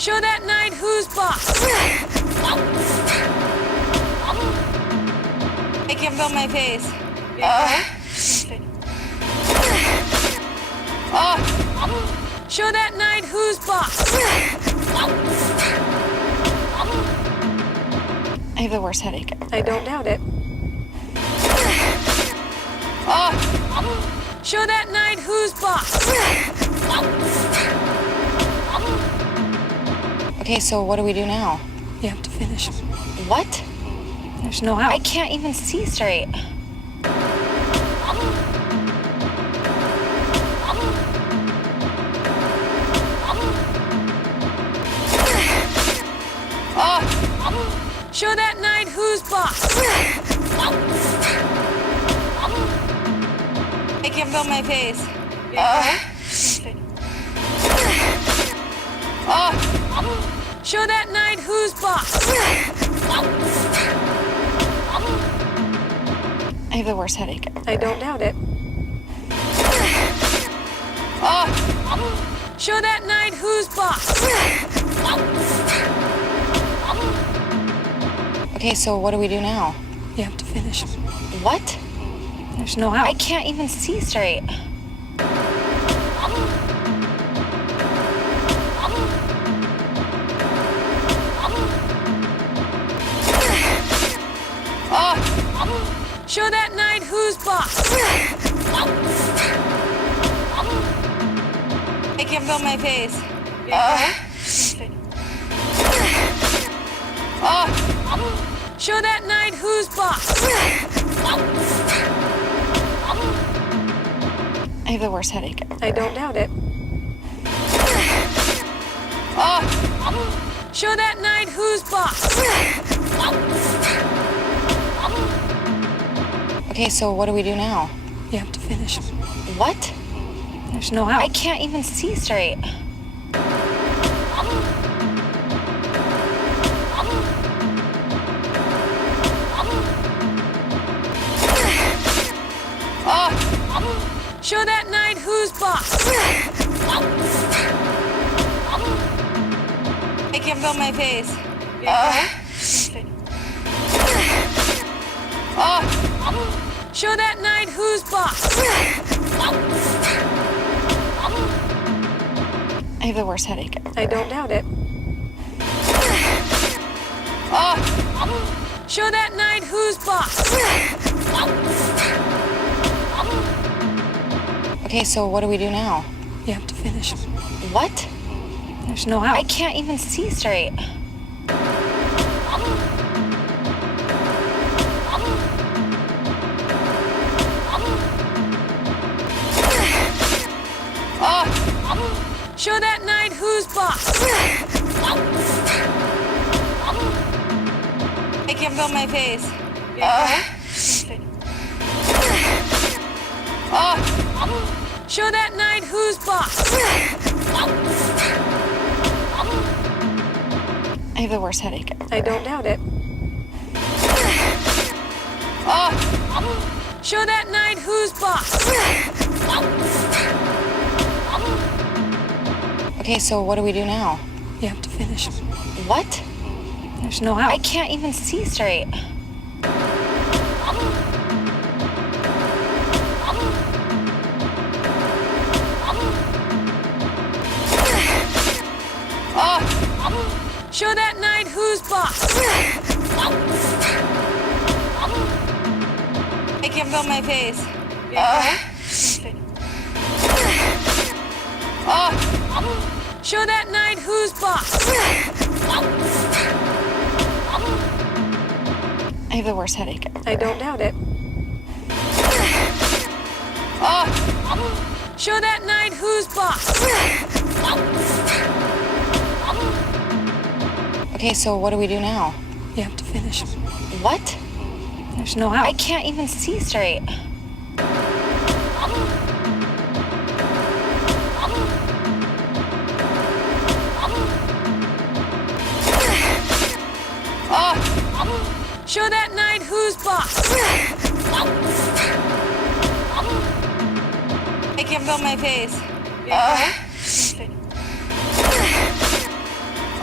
Show that knight who's boss. Make him feel my face. Show that knight who's boss. I have the worst headache. I don't doubt it. Show that knight who's boss. Okay, so what do we do now? You have to finish. What? There's no I out. can't even see straight. Show that knight who's boss. Make him feel my face. Show that knight who's boss. I have the worst headache. I don't doubt it. Show that knight who's boss. Okay, so what do we do now? You have to finish. What? There's no I out. can't even see straight. Show that knight who's boss. Make him feel my face. Show that knight who's boss. I have the worst headache. I don't doubt it. Show that knight who's boss. Okay, so what do we do now? You have to finish. What? There's no I out. can't even see straight. Show that knight who's boss. Make him feel my face. Show that knight who's boss. I have the worst headache. I don't doubt it. Show that knight who's boss. Okay, so what do we do now? You have to finish. What? There's no I out. can't even see straight. Show that knight who's boss. Make him feel my face. Show that knight who's boss. I have the worst headache. I don't doubt it. Show that knight who's boss. Okay, so what do we do now? You have to finish. What? There's no I out. can't even see straight. Show that knight who's boss. Make him feel my face. Show that knight who's boss. I have the worst headache. I don't doubt it. Show that knight who's boss. Okay, so what do we do now? You have to finish. What? There's no I out. can't even see straight. Show that knight who's boss. Make him feel my face.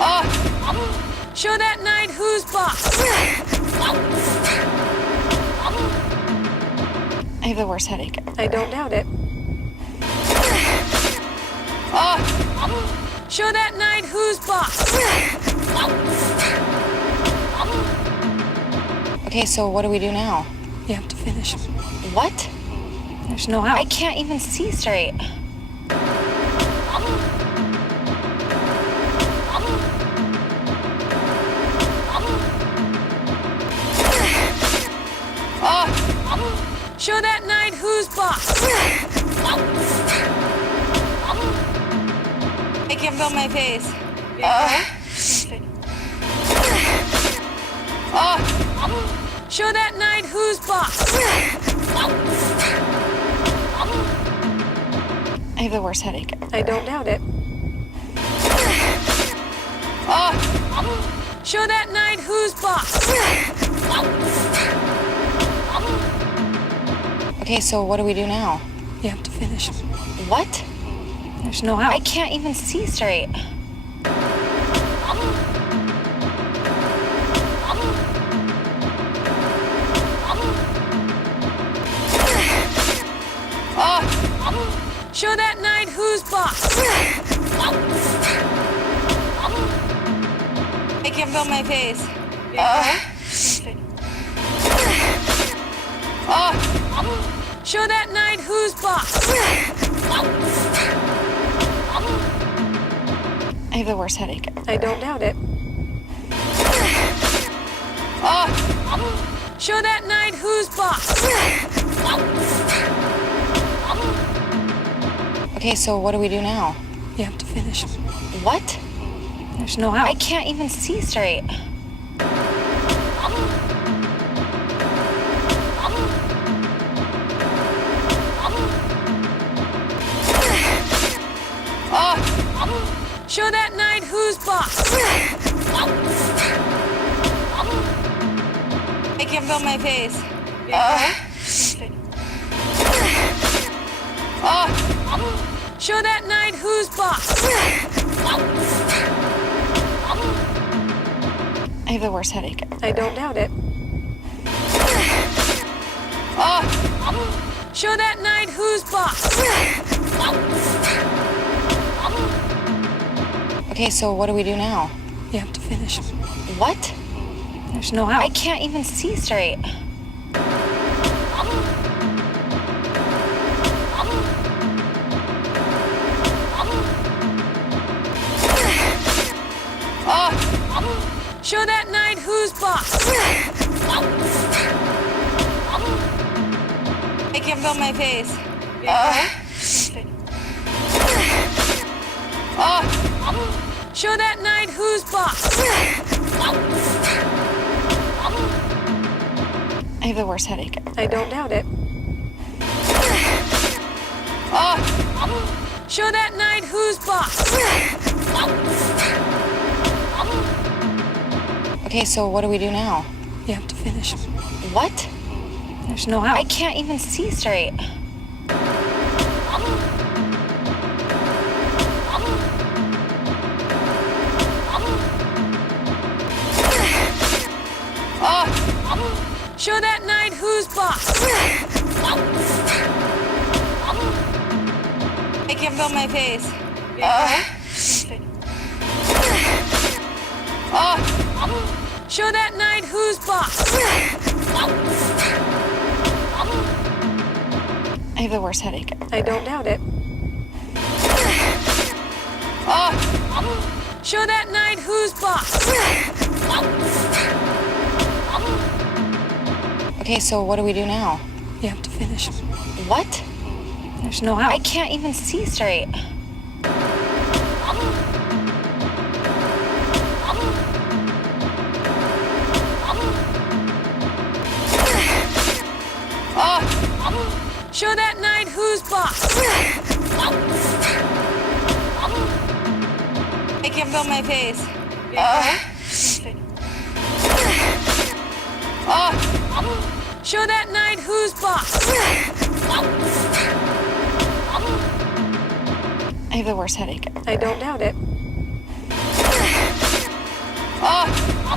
Show that knight who's boss. I have the worst headache. I don't doubt it. Show that knight who's boss. Okay, so what do we do now? You have to finish. What? There's no I how. can't even see straight. Show that knight who's boss. I can't feel my face. Show that knight who's boss. I have the worst headache. I don't doubt it. Show that knight who's boss. Okay, so what do we do now? You have to finish. What? There's no how. I can't even see straight. Show that knight who's boss. I can't feel my face. Show that knight who's boss. I have the worst headache. I don't doubt it. Show that knight who's boss. Okay, so what do we do now? You have to finish. What? There's no how. I can't even see straight. Show that knight who's boss. I can't feel my face. Show that knight who's boss. I have the worst headache. I don't doubt it. Show that knight who's boss. Okay, so what do we do now? You have to finish. What? There's no how. I can't even see straight. Show that knight who's boss. I can't feel my face. Show that knight who's boss. I have the worst headache. I don't doubt it. Show that knight who's boss. Okay, so what do we do now? You have to finish. What? There's no how. I can't even see straight. Show that knight who's boss. I can't feel my face. Show that knight who's boss. I have the worst headache. I don't doubt it. Show that knight who's boss. Okay, so what do we do now? You have to finish. What? There's no how. I can't even see straight. Show that knight who's boss. I can't feel my face. Show that knight who's boss. I have the worst headache. I don't doubt it.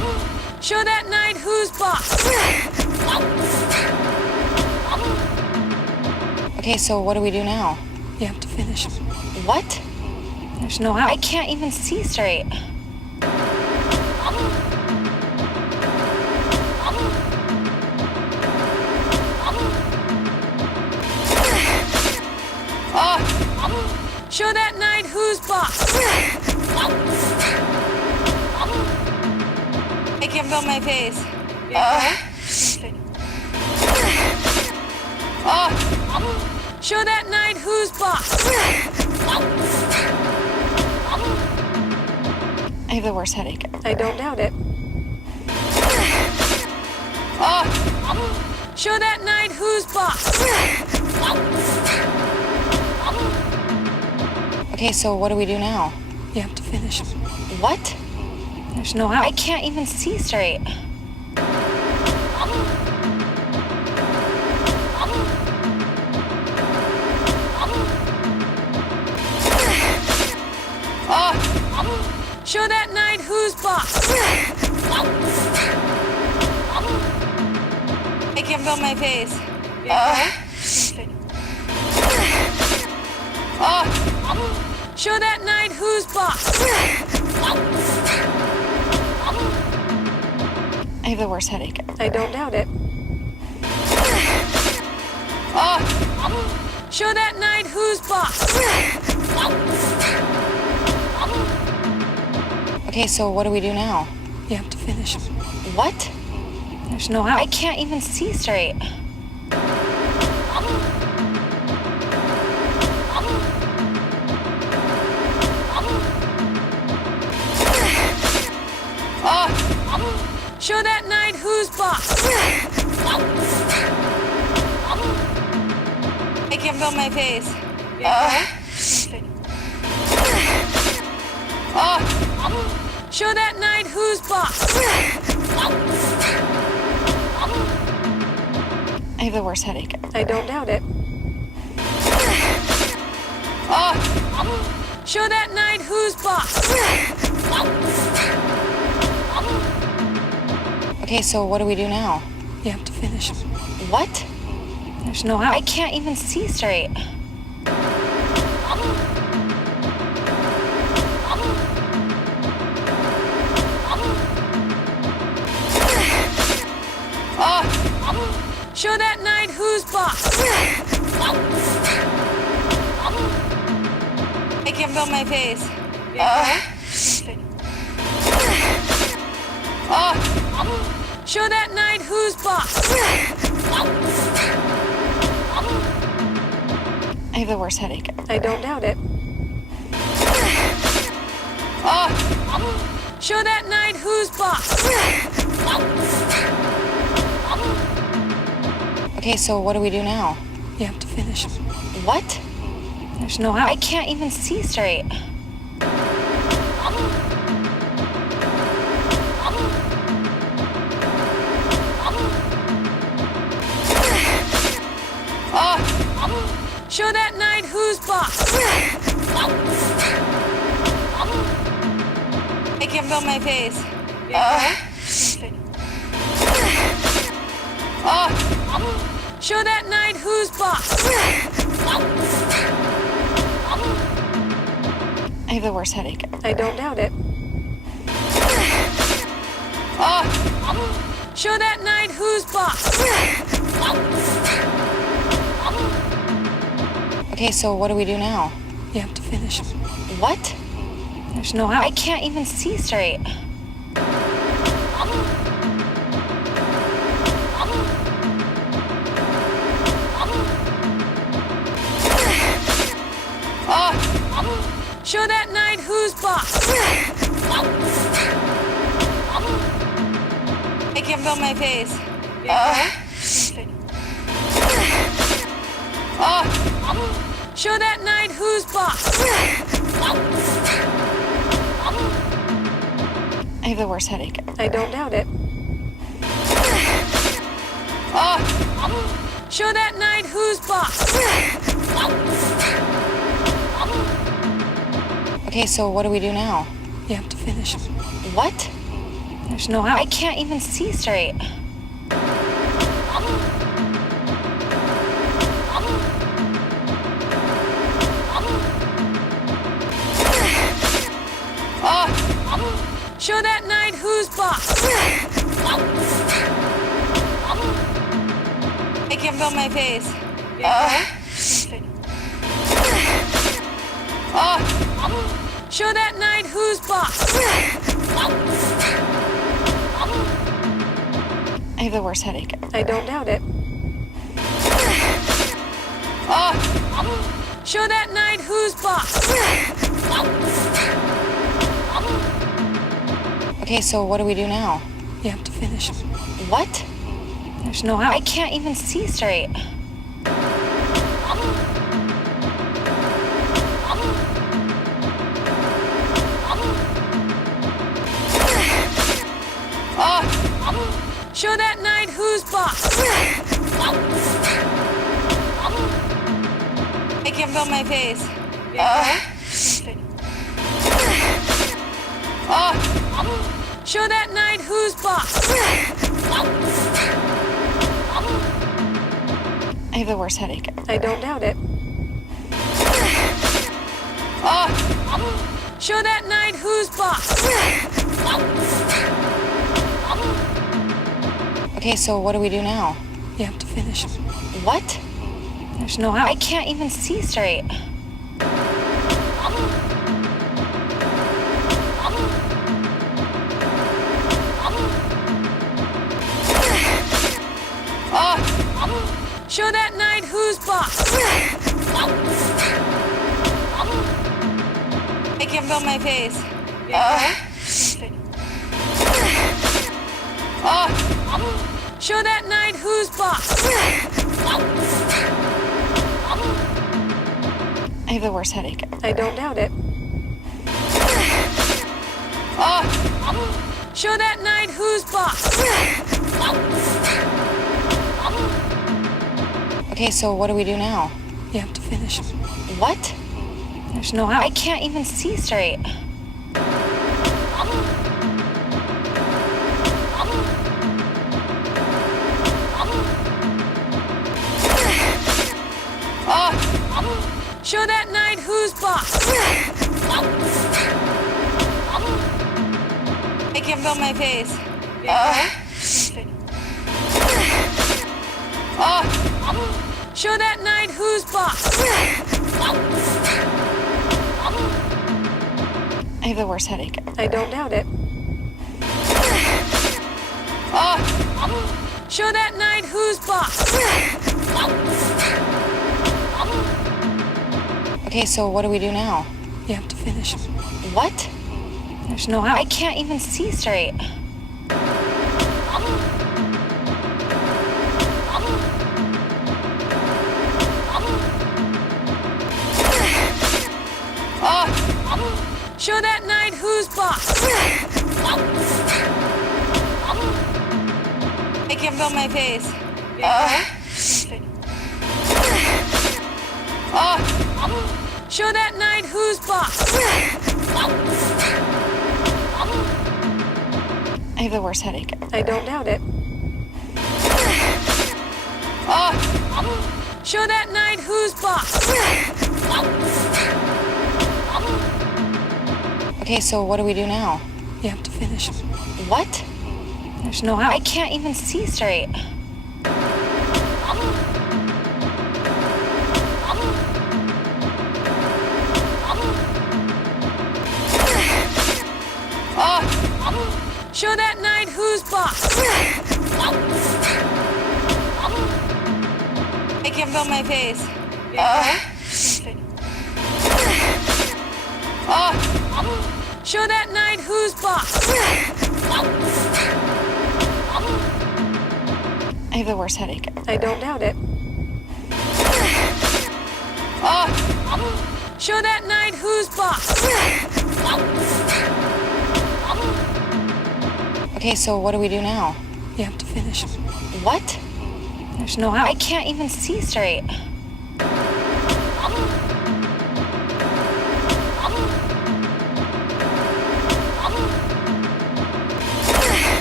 Show that knight who's boss. Okay, so what do we do now? You have to finish him. What? There's no I out. can't even see straight. Show that knight who's boss. I can't feel my face. Show that knight who's boss. I have the worst headache. I don't doubt it. Show that knight who's boss. Okay, so what do we do now? You have to finish him. What? There's no I out. can't even see straight. Show that knight who's boss. I can't feel my face. Show that knight who's boss. I have the worst headache. I don't doubt it. Show that knight who's boss. Okay, so what do we do now? You have to finish him. What? There's no I out. can't even see straight. Show that knight who's boss. I can't feel my face. Show that knight who's boss. I have the worst headache. I don't doubt it. Show that knight who's boss. Okay, so what do we do now? You have to finish him. What? There's no I out. can't even see straight. Show that knight who's boss. I can't feel my face. Show that knight who's boss. I have the worst headache. I don't doubt it. Show that knight who's boss. Okay, so what do we do now? You have to finish him. What? There's no I out. can't even see straight. Show that knight who's boss. I can't feel my face. Show that knight who's boss. I have the worst headache. I don't doubt it. Show that knight who's boss. Okay, so what do we do now? You have to finish him. What? There's no I out. can't even see straight. Show that knight who's boss. I can't feel my face. Show that knight who's boss. I have the worst headache. I don't doubt it. Show that knight who's boss. Okay, so what do we do now? You have to finish him. What? There's no I out. can't even see straight. Show that knight who's boss. I can feel my face. Show that knight who's boss. I have the worst headache ever. I don't doubt it. Show that knight who's boss. Okay, so what do we do now? You have to finish. What? There's no I out. can't even see straight. Show that knight who's boss. I can feel my face. Show that knight who's boss. I have the worst headache ever. I don't doubt it. Show that knight who's boss. Okay, so what do we do now? You have to finish. What? There's no I out. can't even see straight. Show that knight who's boss. I can feel my face. Show that knight who's boss. I have the worst headache ever. I don't doubt it. Show that knight who's boss. Okay, so what do we do now? You have to finish. What? There's no I out. can't even see straight. Show that knight who's boss. I can feel my face. Show that knight who's boss. I have the worst headache ever. I don't doubt it. Show that knight who's boss. Okay, so what do we do now? You have to finish. What? There's no I out. can't even see straight. Show that knight who's boss. I can feel my face. Show that knight who's boss. I have the worst headache ever. I don't doubt it. Show that knight who's boss. Okay, so what do we do now? You have to finish. What? There's no I out. can't even see straight. Show that knight who's boss. I can feel my face. Show that knight who's boss. I have the worst headache ever. I don't doubt it. Show that knight who's boss. Okay, so what do we do now? You have to finish. What? There's no I out. can't even see straight.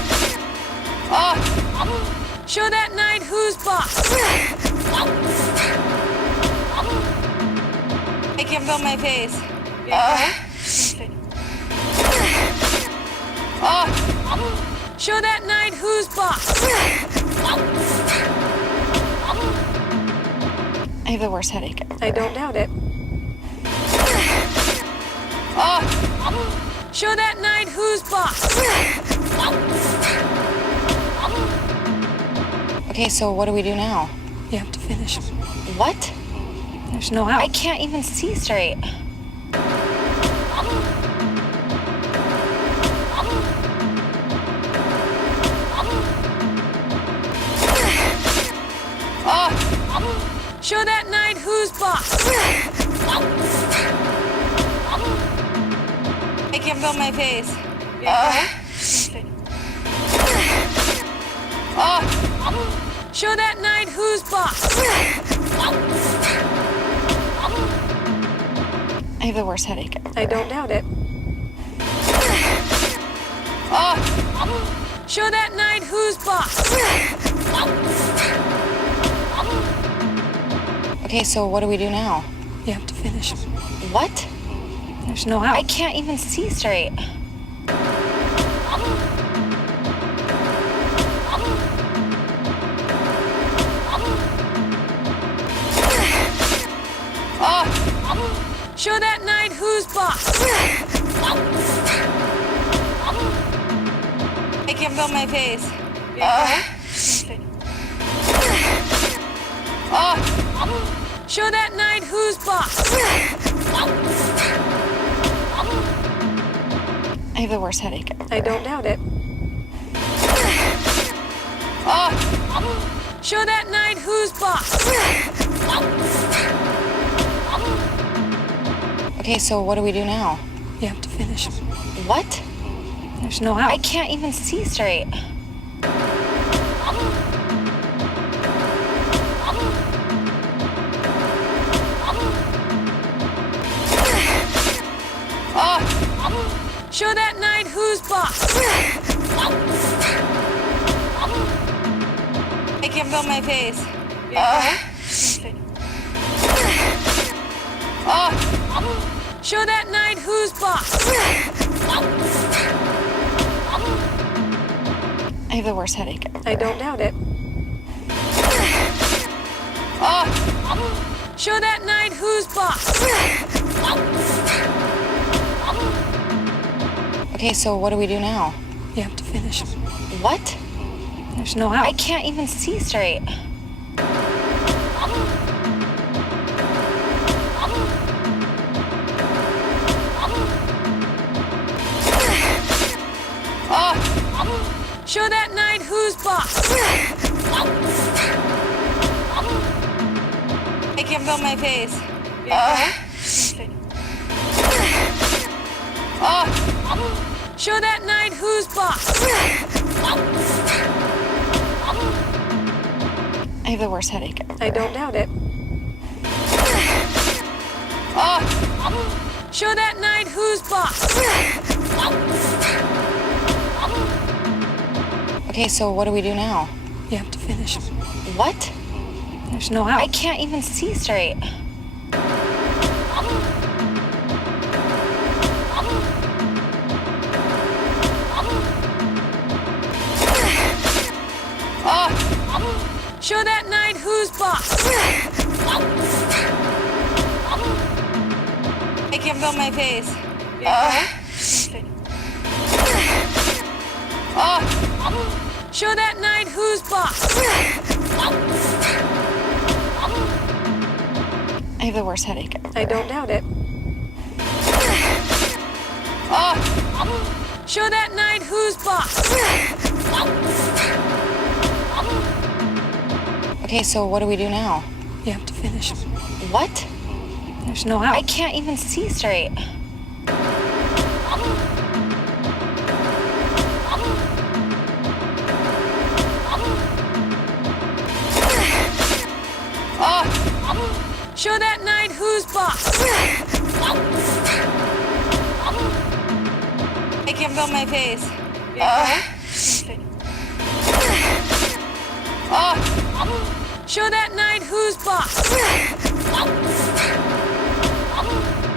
feel my face. Show that knight who's boss. I have the worst headache ever. I don't doubt it. Show that knight who's boss. Okay, so what do we do now? You have to finish him. What? There's no I out. can't even see straight. Show that knight who's boss. I can't feel my face. Show that knight who's boss. I have the worst headache ever. I don't doubt it. Show that knight who's boss. Okay, so what do we do now? You have to finish him. What? There's no I out. can't even see straight. Show that knight who's boss. I can't feel my face. Show that knight who's boss. I have the worst headache ever. I don't doubt it. Show that knight who's boss. Okay, so what do we do now? You have to finish him. What? There's no I out. can't even see straight. Show that knight who's boss. I can't feel my face. Show that knight who's boss. I have the worst headache ever. I don't doubt it. Show that knight who's boss. Okay, so what do we do now? You have to finish him. What? There's no I out. can't even see straight. Show that knight who's boss. I can't feel my face. Show that knight who's boss. I have the worst headache ever. I don't doubt it. Show that knight who's boss. Okay, so what do we do now? You have to finish him. What? There's no I out. can't even see straight. Show that knight who's boss. I can't feel my face. Show that knight who's boss. I have the worst headache ever. I don't doubt it. Show that knight who's boss. Okay, so what do we do now? You have to finish him. What? There's no I out. can't even see straight. Show that knight who's boss. I can't feel my face. Show that knight who's boss.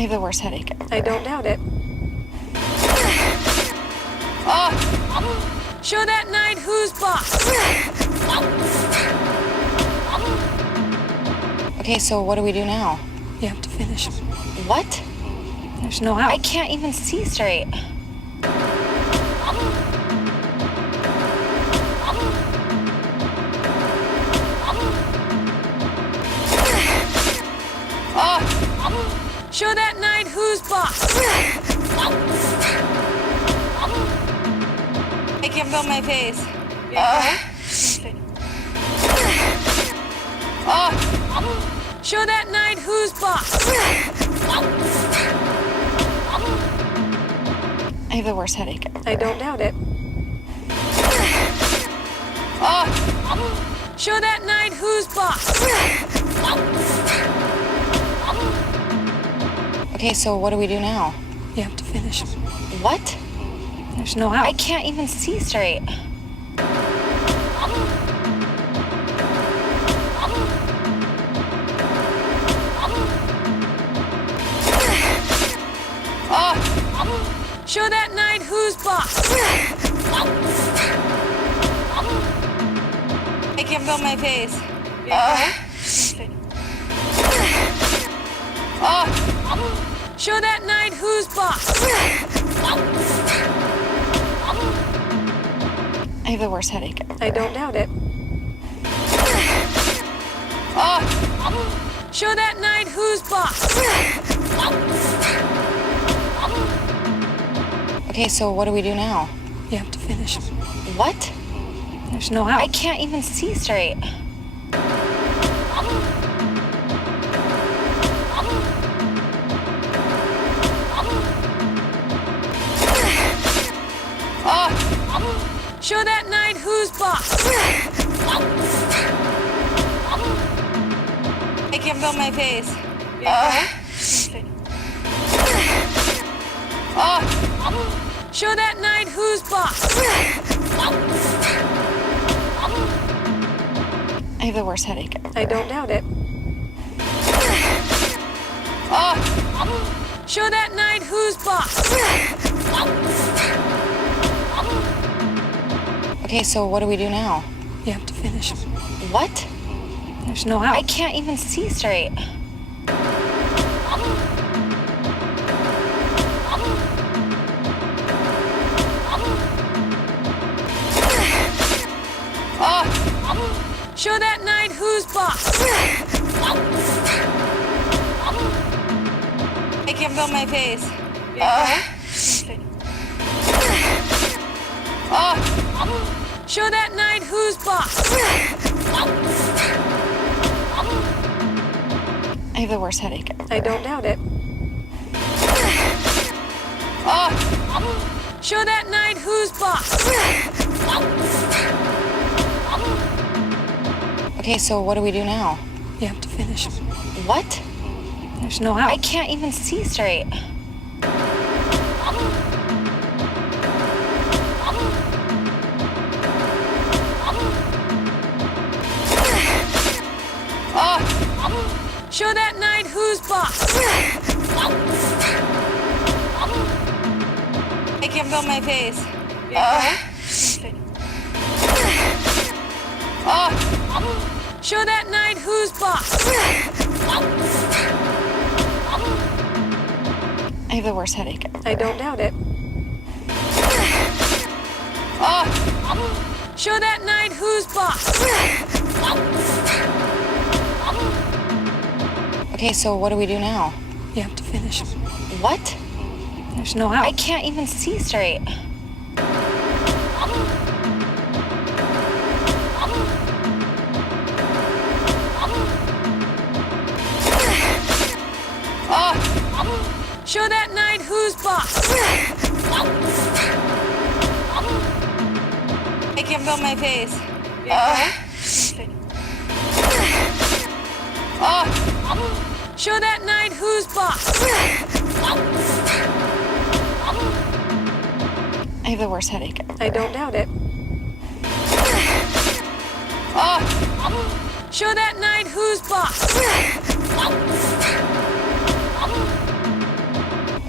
I have the worst headache. I don't doubt it. Show that knight who's boss. Okay, so what do we do now? You have to finish him. What? There's no I out. can't even see straight. Show that knight who's boss. I can feel my face. Show that knight who's boss. I have the worst headache. I don't doubt it. Show that knight who's boss. Okay, so what do we do now? You have to finish him. What? There's no I out. can't even see straight. Show that knight who's boss. I can feel my face. Show that knight who's boss. I have the worst headache. I don't doubt it. Show that knight who's boss. Okay, so what do we do now? You have to finish him. What? There's no I out. can't even see straight. Show that knight who's boss. I can feel my face. Show that knight who's boss. I have the worst headache. I don't doubt it. Show that knight who's boss. Okay, so what do we do now? You have to finish him. What? There's no I out. can't even see straight. Show that knight who's boss. I can feel my face. Show that knight who's boss. I have the worst headache. I don't doubt it. Show that knight who's boss. Okay, so what do we do now? You have to finish him. What? There's no I out. can't even see straight. Show that knight who's boss. I can feel my face. Show that knight who's boss. I have the worst headache. I don't doubt it. Show that knight who's boss. Okay, so what do we do now? You have to finish him. What? There's no I out. can't even see straight. Show that knight who's boss. I can feel my face. Show that knight who's boss. I have the worst headache. I don't doubt it. Show that knight who's boss.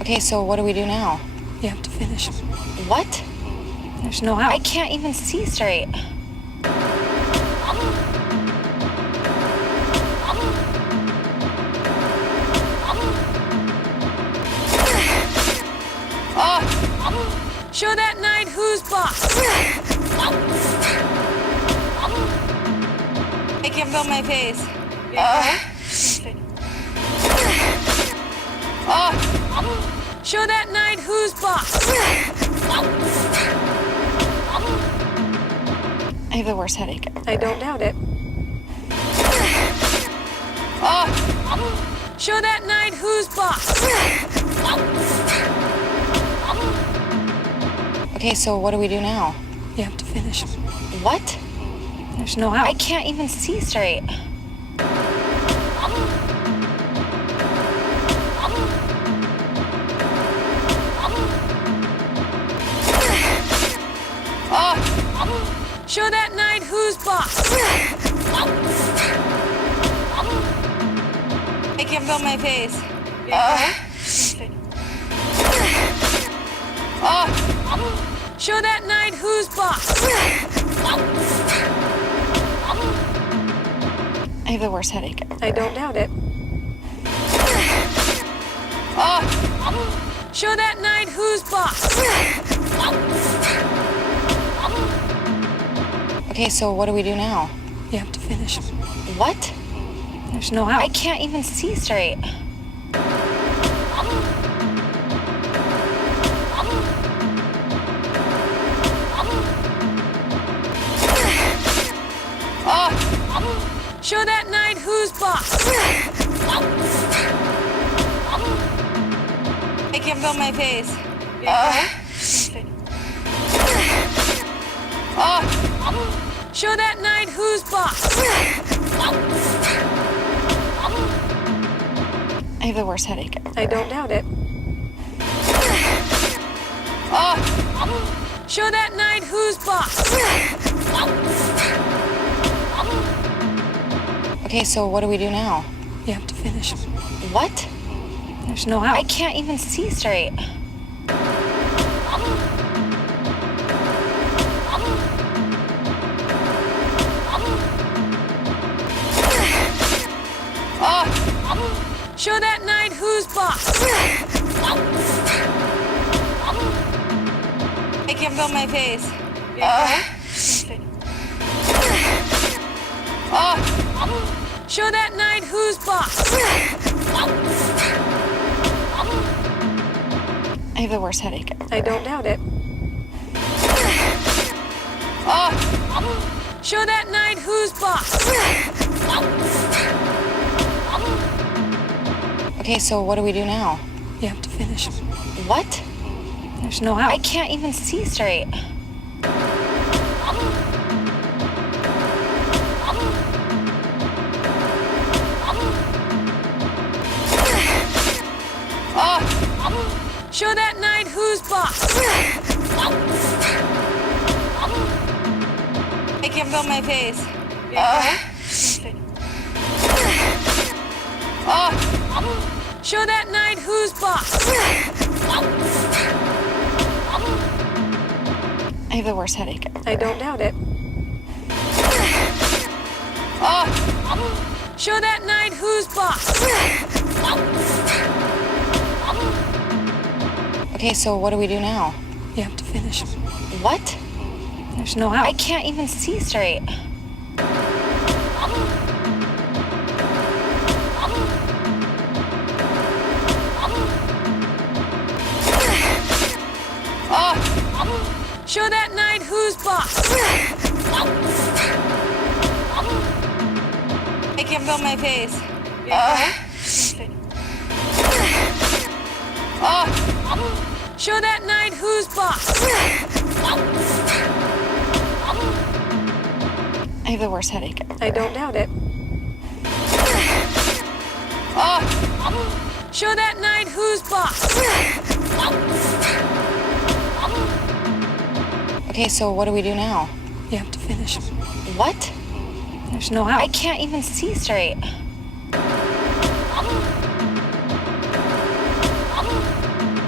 Okay, so what do we do now? You have to finish. What? There's no I out. can't even see straight. Show that knight who's boss. Make him feel my face. Show that knight who's boss. I have the worst headache. I don't doubt it. Show that knight who's boss. Okay, so what do we do now? You have to finish. What? There's no I out. can't even see straight. Show that knight who's boss. Make him feel my face. Show that knight who's boss. I have the worst headache. I don't doubt it. Show that knight who's boss. Okay, so what do we do now? You have to finish. What? There's no I out. can't even see straight. Show that knight who's boss. Make him feel my face. Show that knight who's boss. I have the worst headache. I don't doubt it. Show that knight who's boss. Okay, so what do we do now? You have to finish. What? There's no I out. can't even see straight. Show that knight who's boss. Make him feel my face. Show that knight who's boss. I have the worst headache. I don't doubt it. Show that knight who's boss. Okay, so what do we do now? You have to finish. What? There's no I out. can't even see straight. Show that knight who's boss. Make him feel my face. Show that knight who's boss. I have the worst headache. I don't doubt it. Show that knight who's boss. Okay, so what do we do now? You have to finish. What? There's no I out. can't even see straight. Show that knight who's boss. Make him feel my face. Show that knight who's boss. I have the worst headache. I don't doubt it. Show that knight who's boss. Okay, so what do we do now? You have to finish. What? There's no I out. can't even see straight.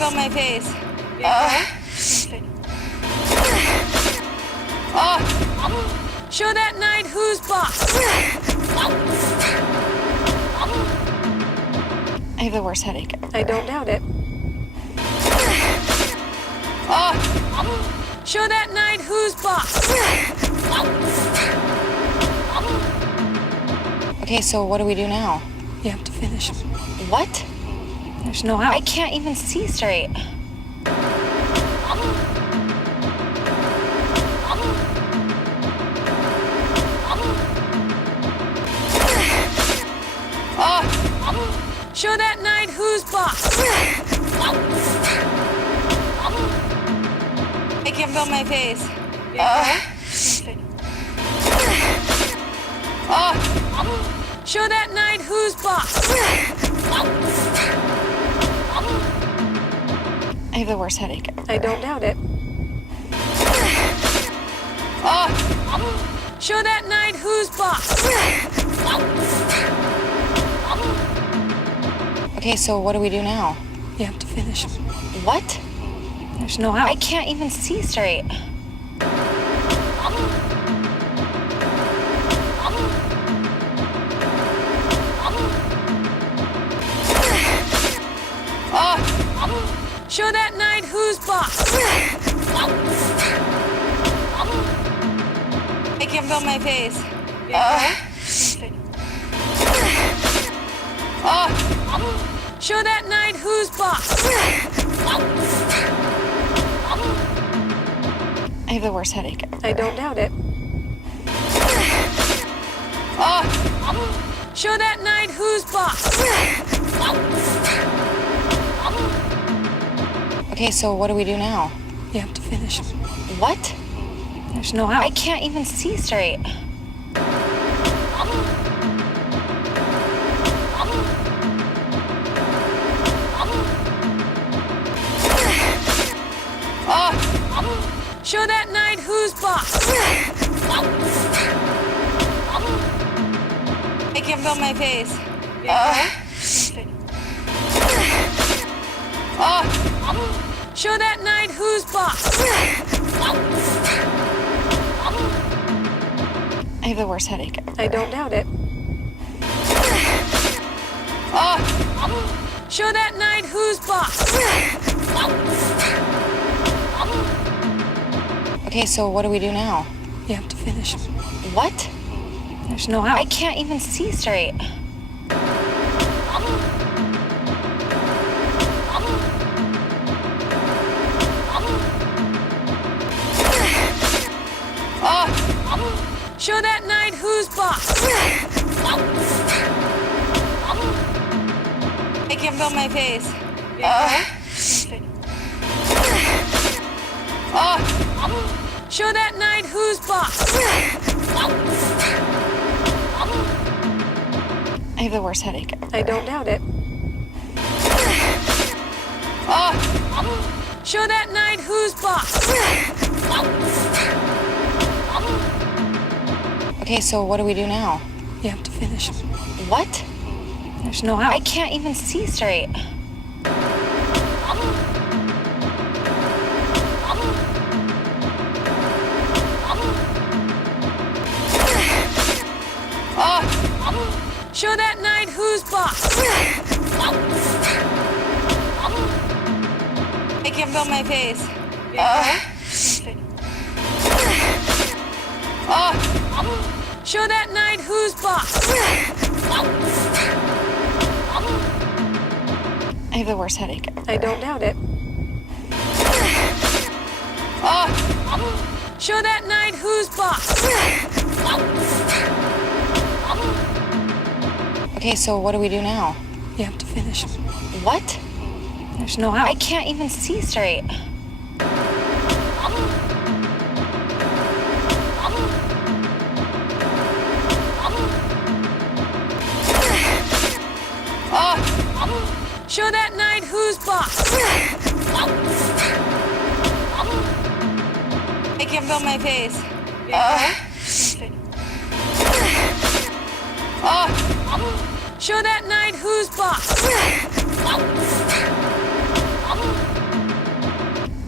feel my face. Show that knight who's boss. I have the worst headache. I don't doubt it. Show that knight who's boss. Okay, so what do we do now? You have to finish him. What? There's no I out. can't even see straight. Show that knight who's boss. I can't feel my face. Show that knight who's boss. I have the worst headache. I don't doubt it. Show that knight who's boss. Okay, so what do we do now? You have to finish him. What? There's no I out. can't even see straight. Show that knight who's boss. I can't feel my face. Show that knight who's boss. I have the worst headache. I don't doubt it. Show that knight who's boss. Okay, so what do we do now? You have to finish him. What? There's no I out. can't even see straight. Show that knight who's boss. I can't feel my face. Show that knight who's boss. I have the worst headache. I don't doubt it. Show that knight who's boss. Okay, so what do we do now? You have to finish him. What? There's no I out. can't even see straight. Show that knight who's boss. I can't feel my face. Show that knight who's boss. I have the worst headache. I don't doubt it. Show that knight who's boss. Okay, so what do we do now? You have to finish him. What? There's no I out. can't even see straight. Show that knight who's boss. I can't feel my face. Show that knight who's boss. I have the worst headache. I don't doubt it. Show that knight who's boss. Okay, so what do we do now? You have to finish him. What? There's no I out. can't even see straight. Show that knight who's boss. I can't feel my face. Show that knight who's boss.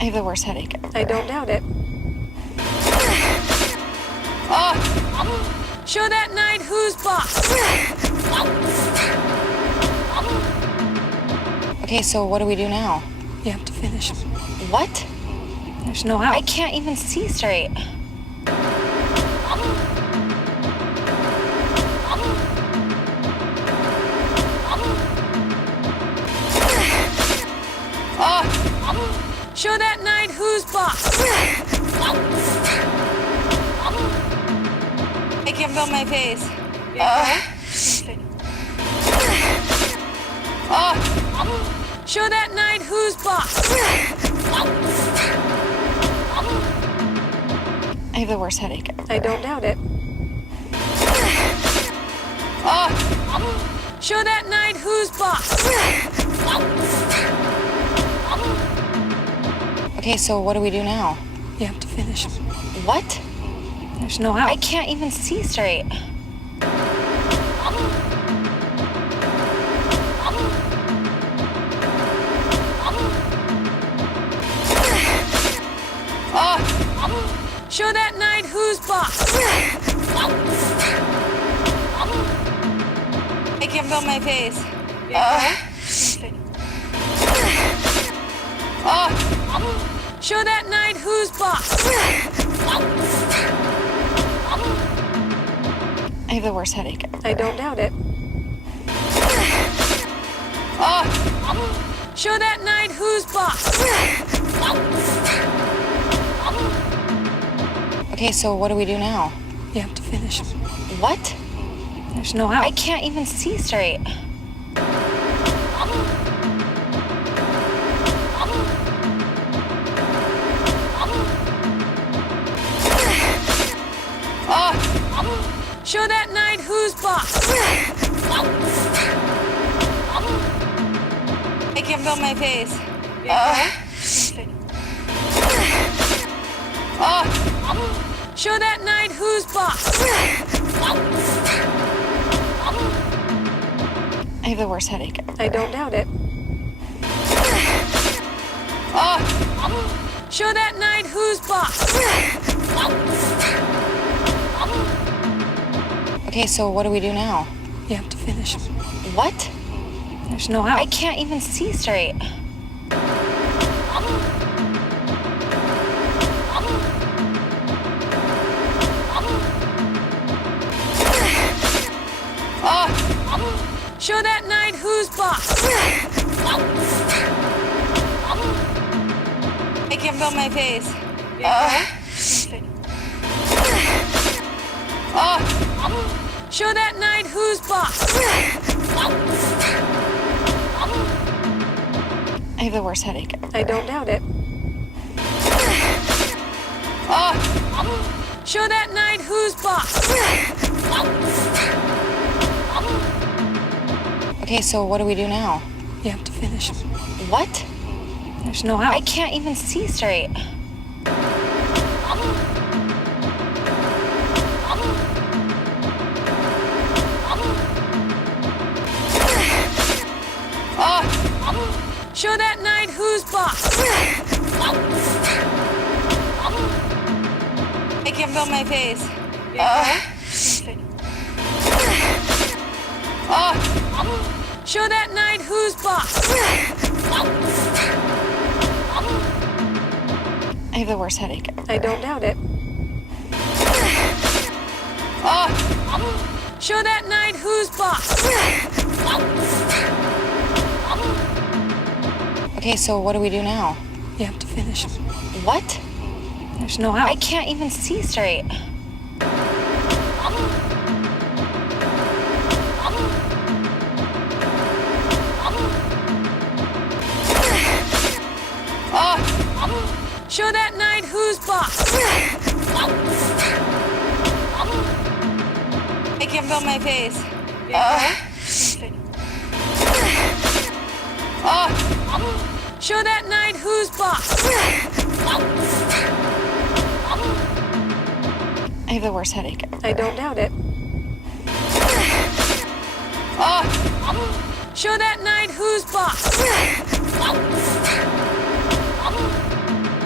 I have the worst headache. I don't doubt it. Show that knight who's boss. Okay, so what do we do now? You have to finish. What? There's no I out. can't even see straight. Show that knight who's boss. I can feel my face. Show that knight who's boss. I have the worst headache. I don't doubt it. Show that knight who's boss. Okay, so what do we do now? You have to finish. What? There's no I out. can't even see straight. Show that knight who's boss. I can feel my face. Show that knight who's boss. I have the worst headache. I don't doubt it. Show that knight who's boss. Okay, so what do we do now? You have to finish. What? There's no I out. can't even see straight. Show that knight who's boss. I can feel my face. Show that knight who's boss. I have the worst headache. I don't doubt it. Show that knight who's boss. Okay, so what do we do now? You have to finish. What? There's no I out. can't even see straight. Show that knight who's boss. I can feel my face. Show that knight who's boss. I have the worst headache. I don't doubt it. Show that knight who's boss. Okay, so what do we do now? You have to finish. What? There's no I out. can't even see straight. Show that knight who's boss. I can feel my face. Show that knight who's boss. I have the worst headache. I don't doubt it. Show that knight who's boss. Okay, so what do we do now? You have to finish. What? There's no I out. can't even see straight. Show that knight who's boss. I can feel my face. Show that knight who's boss. I have the worst headache. I don't doubt it. Show that knight who's boss.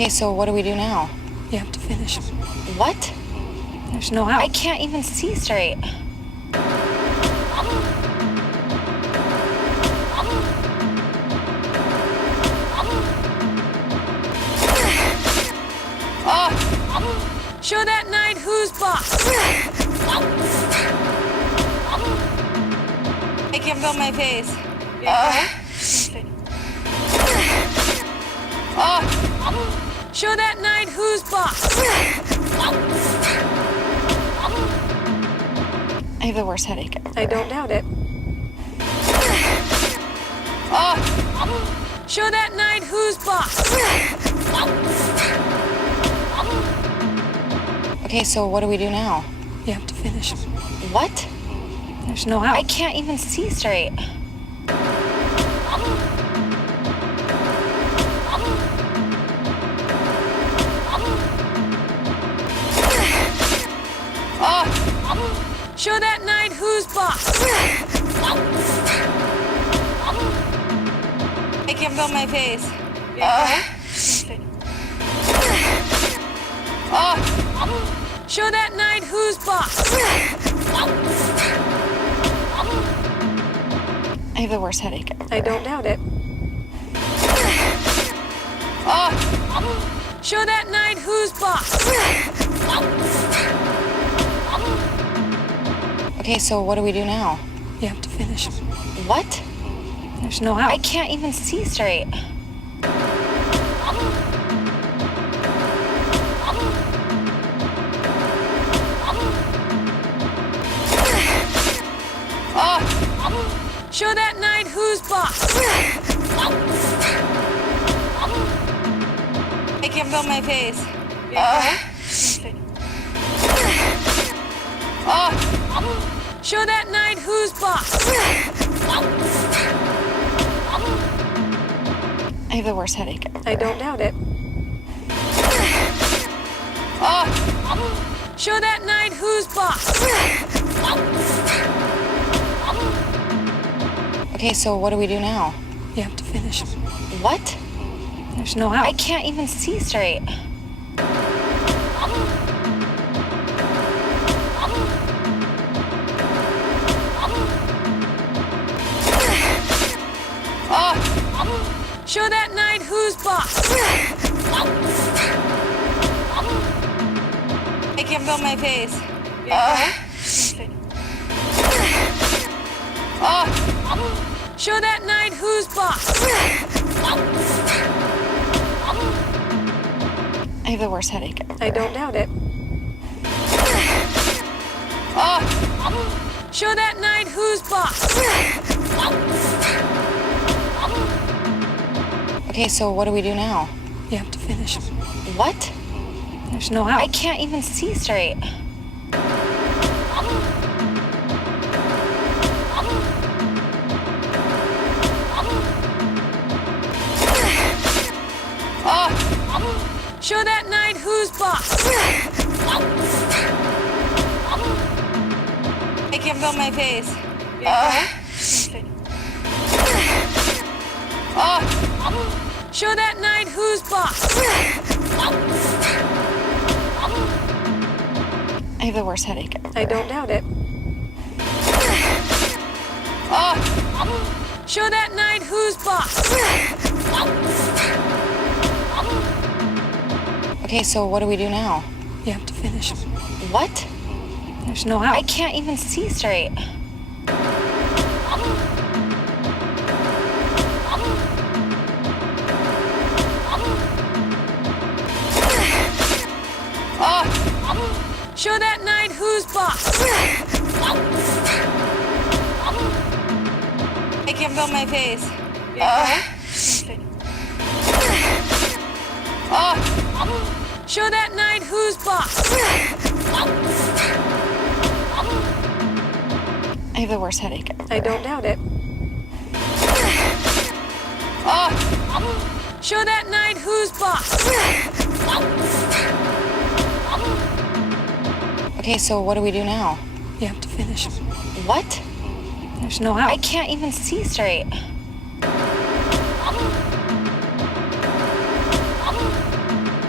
Okay, so what do we do now? You have to finish him. What? There's no I out. can't even see straight. Show that knight who's boss. I can feel my face. Show that knight who's boss. I have the worst headache. I don't doubt it. Show that knight who's boss. Okay, so what do we do now? You have to finish him. What? There's no I out. can't even see straight. Show that knight who's boss. I can feel my face. Show that knight who's boss. I have the worst headache. I don't doubt it. Show that knight who's boss. Okay, so what do we do now? You have to finish him. What? There's no I out. can't even see straight. Show that knight who's boss. I can feel my face. Show that knight who's boss. I have the worst headache. I don't doubt it. Show that knight who's boss. Okay, so what do we do now? You have to finish him. What? There's no I out. can't even see straight. Show that knight who's boss. I can feel my face. Show that knight who's boss. I have the worst headache. I don't doubt it. Show that knight who's boss. Okay, so what do we do now? You have to finish him. What? There's no I out. can't even see straight. Show that knight who's boss. I can feel my face. Show that knight who's boss. I have the worst headache. I don't doubt it. Show that knight who's boss. Okay, so what do we do now? You have to finish him. What? There's no I out. can't even see straight. Show that knight who's boss. I can feel my face. Show that knight who's boss. I have the worst headache. I don't doubt it. Show that knight who's boss. Okay, so what do we do now? You have to finish him. What? There's no I out. can't even see straight.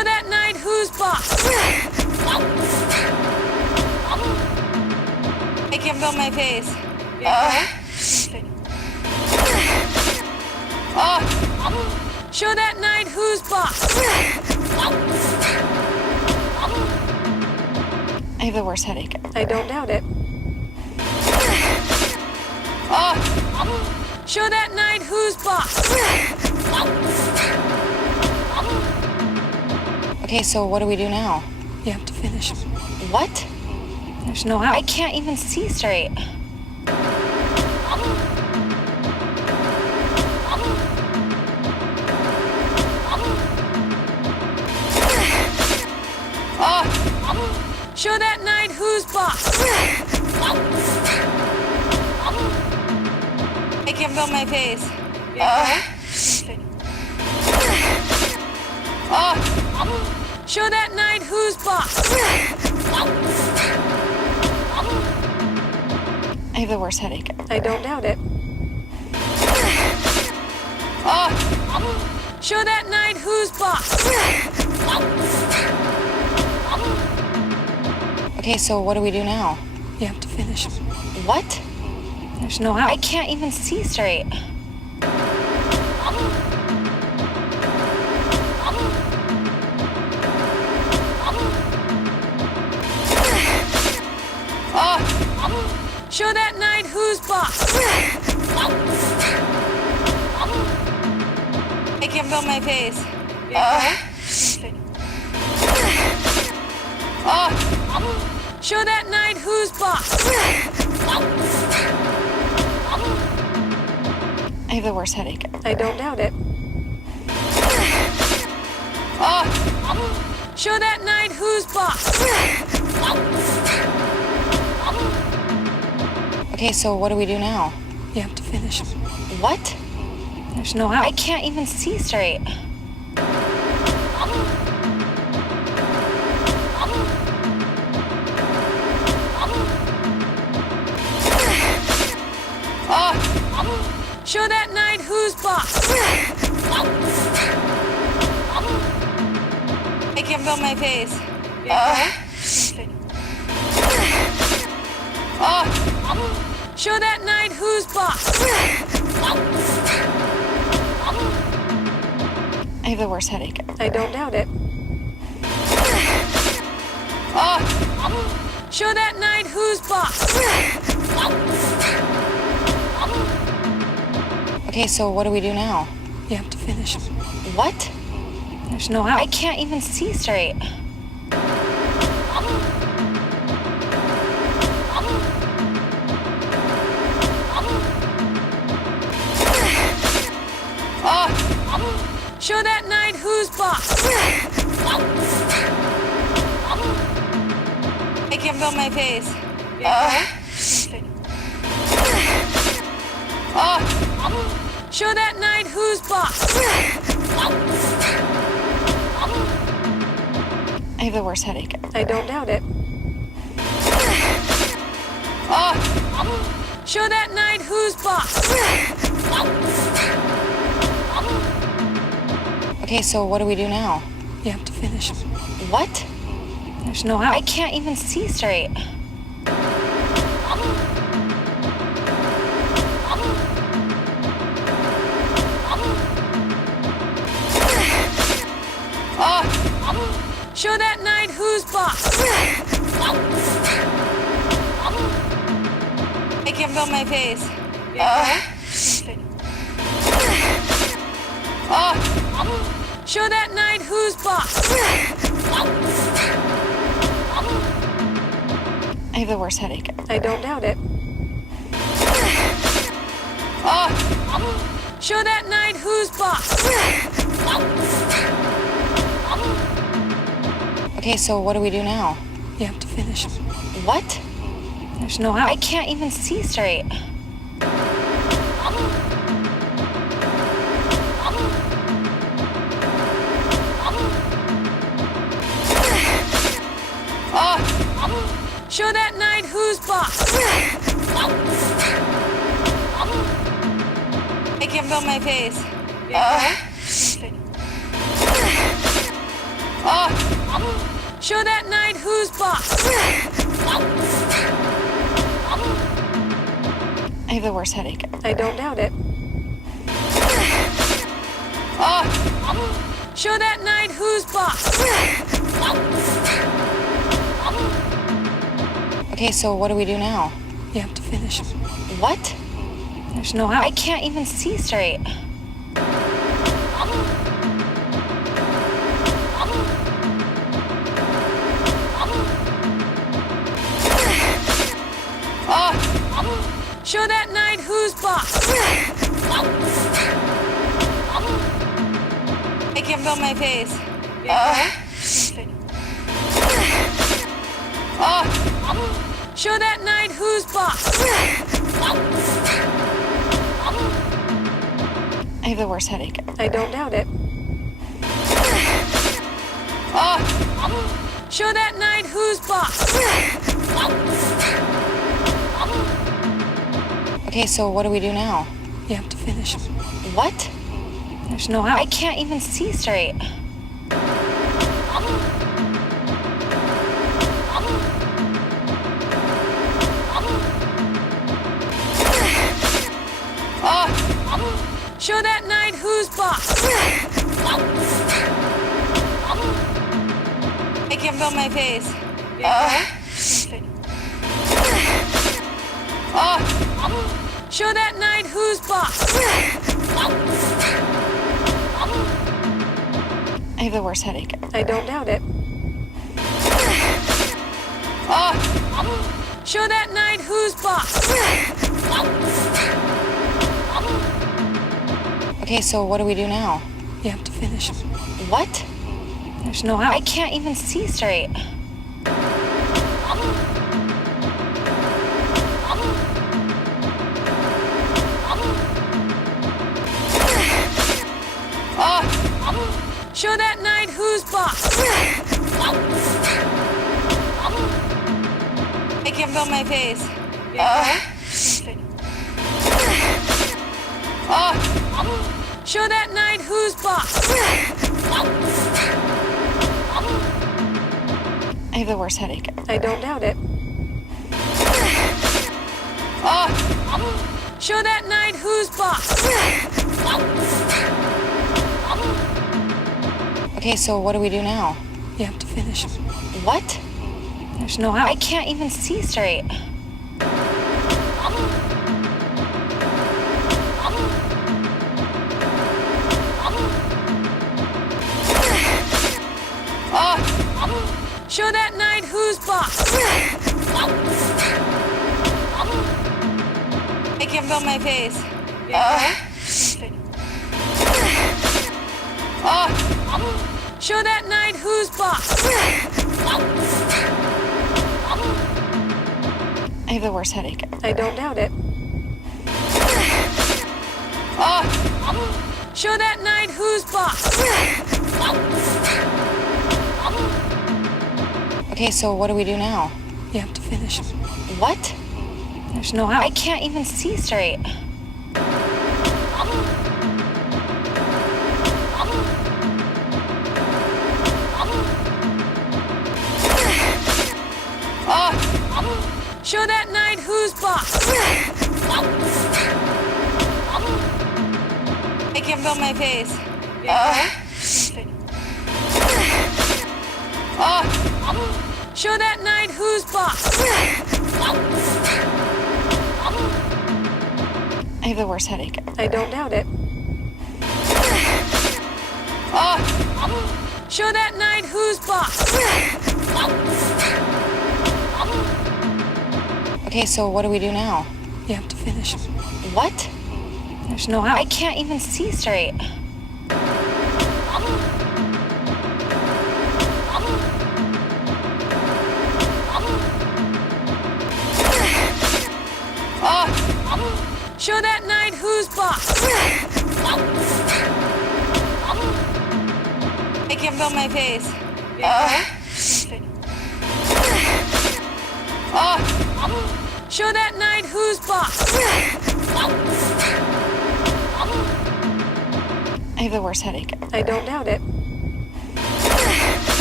Show that knight who's boss. Make him feel my face. Show that knight who's boss. I have the worst headache. I don't doubt it. Show that knight who's boss. Okay, so what do we do now? You have to finish. What? There's no I out. can't even see straight. Show that knight who's boss. Make him feel my face. Show that knight who's boss. I have the worst headache. I don't doubt it. Show that knight who's boss. Okay, so what do we do now? You have to finish. What? There's no I out. can't even see straight. Show that knight who's boss. Make him feel my face. Show that knight who's boss. I have the worst headache. I don't doubt it. Show that knight who's boss. Okay, so what do we do now? You have to finish. What? There's no I out. can't even see straight. Show that knight who's boss. Make him feel my face. Show that knight who's boss. I have the worst headache. I don't doubt it. Show that knight who's boss. Okay, so what do we do now? You have to finish. What? There's no I out. can't even see straight. Show that knight who's boss. Make him feel my face. Show that knight who's boss. I have the worst headache. I don't doubt it. Show that knight who's boss. Okay, so what do we do now? You have to finish. What? There's no I out. can't even see straight. Show that knight who's boss. Make him feel my face. Show that knight who's boss. I have the worst headache. I don't doubt it. Show that knight who's boss. Okay, so what do we do now? You have to finish. What? There's no I out. can't even see straight. Show that knight who's boss. Make him feel my face. Show that knight who's boss. I have the worst headache. I don't doubt it. Show that knight who's boss. Okay, so what do we do now? You have to finish him. What? There's no I out. can't even see straight. Show that knight who's boss. I can't feel my face. Show that knight who's boss. I have the worst headache. I don't doubt it. Show that knight who's boss. Okay, so what do we do now? You have to finish him. What? There's no I out. can't even see straight. Show that knight who's boss. I can't feel my face. Show that knight who's boss. I have the worst headache. I don't doubt it. Show that knight who's boss. Okay, so what do we do now? You have to finish him. What? There's no I out. can't even see straight. Show that knight who's boss. I can't feel my face. Show that knight who's boss. I have the worst headache. I don't doubt it. Show that knight who's boss. Okay, so what do we do now? You have to finish him. What? There's no I out. can't even see straight. Show that knight who's boss. I can't feel my face. Show that knight who's boss. I have the worst headache. I don't doubt it. Show that knight who's boss. Okay, so what do we do now? You have to finish him. What? There's no I out. can't even see straight. Show that knight who's boss. I can't feel my face. Show that knight who's boss. I have the worst headache. I don't doubt it. Show that knight who's boss. Okay, so what do we do now? You have to finish him. What? There's no I out. can't even see straight. Show that knight who's boss. I can't feel my face. Show that knight who's boss. I have the worst headache. I don't doubt it.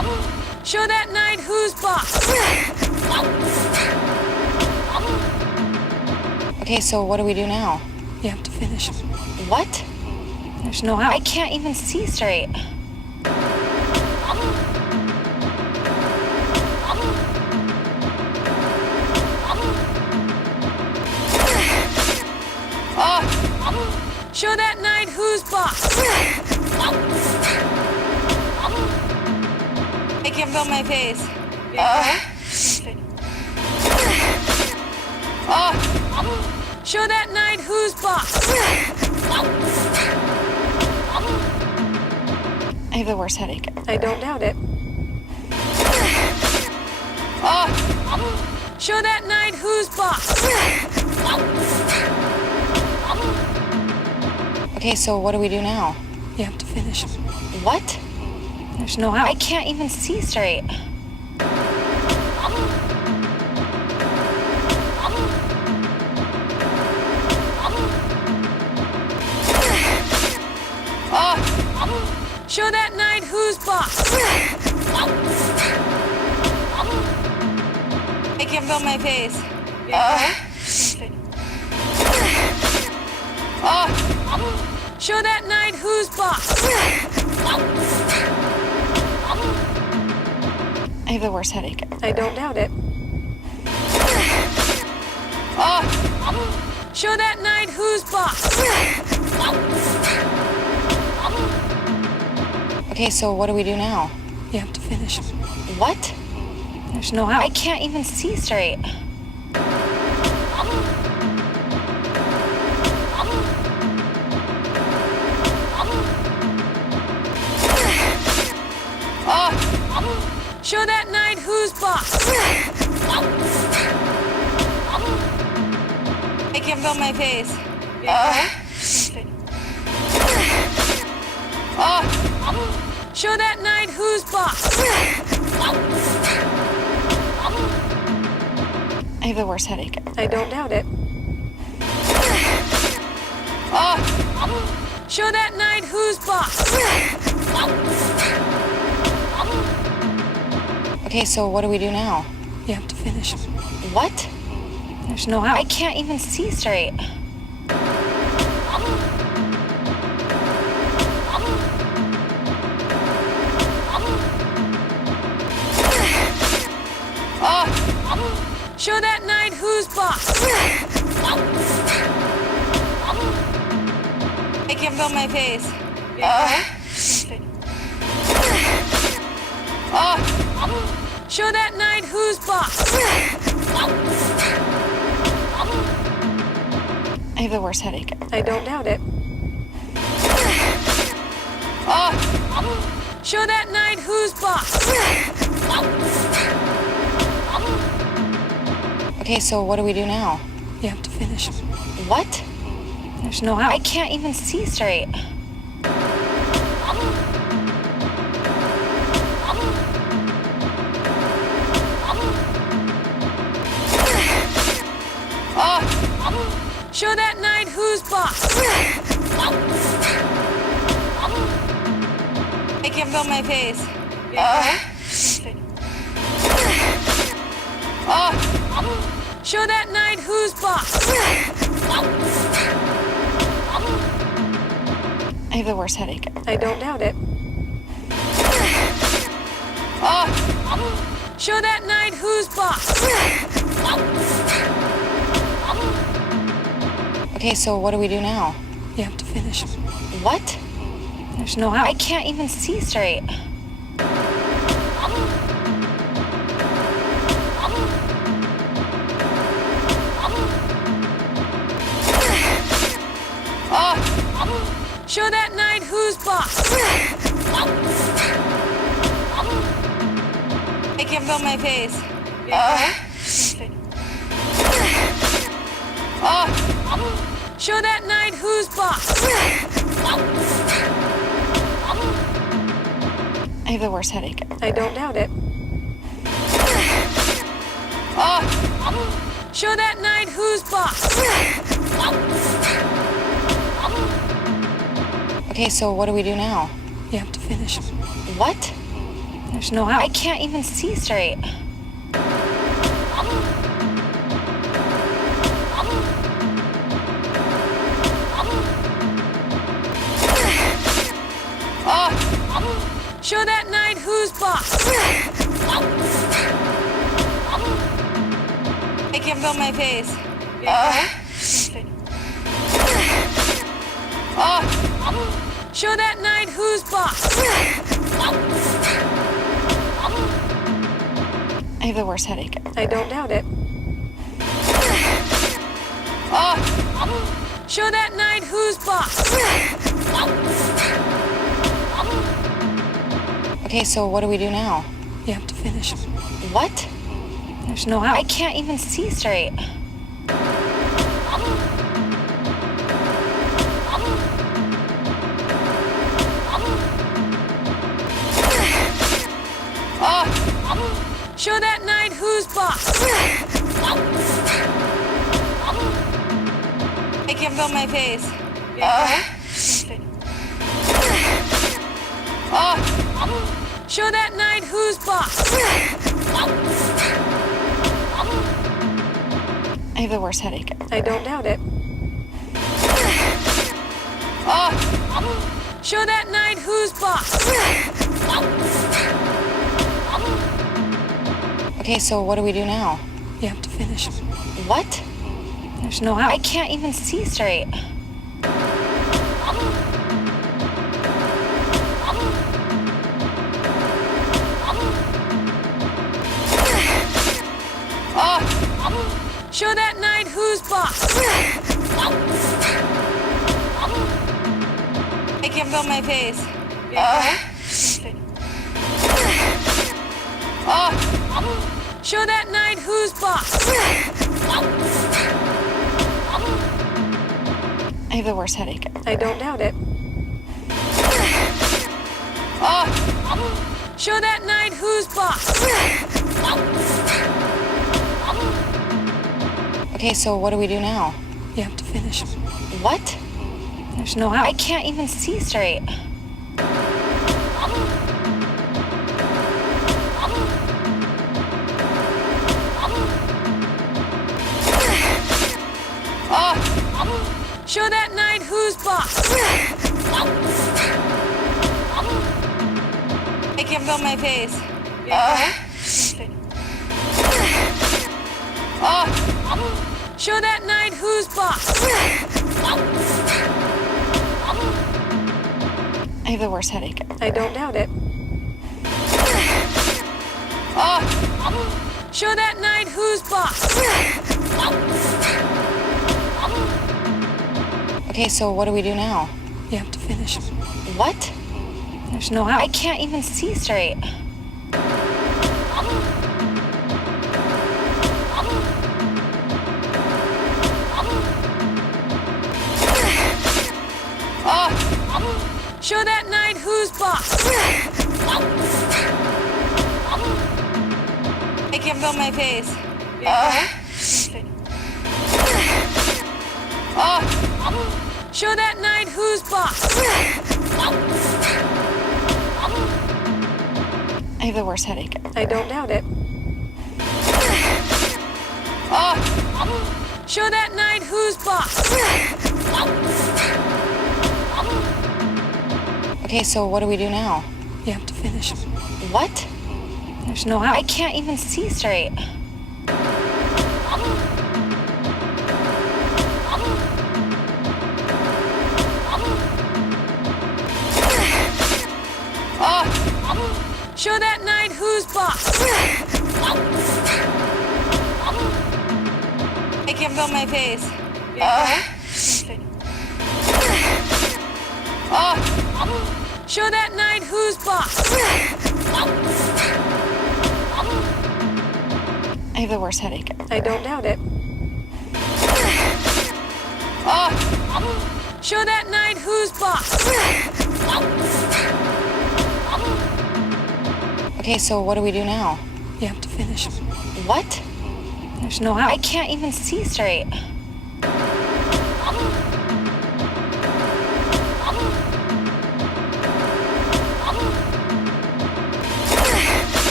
Show that knight who's boss. Okay, so what do we do now? You have to finish. What? There's no I out. can't even see straight. Show that knight who's boss. I can't feel my face. Show that knight who's boss. I have the worst headache. I don't doubt it. Show that knight who's boss. Okay, so what do we do now? You have to finish. What? There's no I out. can't even see straight. Show that knight who's boss. I can't feel my face. Show that knight who's boss. I have the worst headache. I don't doubt it. Show that knight who's boss. Okay, so what do we do now? You have to finish. What? There's no I out. can't even see straight. Show that knight who's boss. I can't feel my face. Show that knight who's boss. I have the worst headache. I don't doubt it. Show that knight who's boss. Okay, so what do we do now? You have to finish. What? There's no I out. can't even see straight. Show that knight who's boss. I can't feel my face. Show that knight who's boss. I have the worst headache. I don't doubt it. Show that knight who's boss. Okay, so what do we do now? You have to finish. What? There's no I out. can't even see straight. Show that knight who's boss. I can't feel my face. Show that knight who's boss. I have the worst headache. I don't doubt it. Show that knight who's boss. Okay, so what do we do now? You have to finish. What? There's no I out. can't even see straight. Show that knight who's boss. I can't feel my face. Show that knight who's boss. I have the worst headache. I don't doubt it. Show that knight who's boss. Okay, so what do we do now? You have to finish. What? There's no I out. can't even see straight. Show that knight who's boss. I can feel my face. Show that knight who's boss. I have the worst headache ever. I don't doubt it. Show that knight who's boss. Okay, so what do we do now? You have to finish him. What? There's no I out. can't even see straight. Show that knight who's boss. I can feel my face. Show that knight who's boss. I have the worst headache ever. I don't doubt it. Show that knight who's boss. Okay, so what do we do now? You have to finish him. What? There's no I out. can't even see straight. Show that knight who's boss. I can feel my face. Show that knight who's boss. I have the worst headache ever. I don't doubt it. Show that knight who's boss. Okay, so what do we do now? You have to finish him. What? There's no I out. can't even see straight. Show that knight who's boss. I can feel my face. Show that knight who's boss. I have the worst headache ever. I don't doubt it. Show that knight who's boss. Okay, so what do we do now? You have to finish him. What? There's no I out. can't even see straight. Show that knight who's boss. I can feel my face. Show that knight who's boss. I have the worst headache ever. I don't doubt it. Show that knight who's boss. Okay, so what do we do now? You have to finish him. What? There's no I out. can't even see straight. Show that knight who's boss. I can feel my face. Show that knight who's boss. I have the worst headache ever. I don't doubt it. Show that knight who's boss. Okay, so what do we do now? You have to finish him. What? There's no I out. can't even see straight.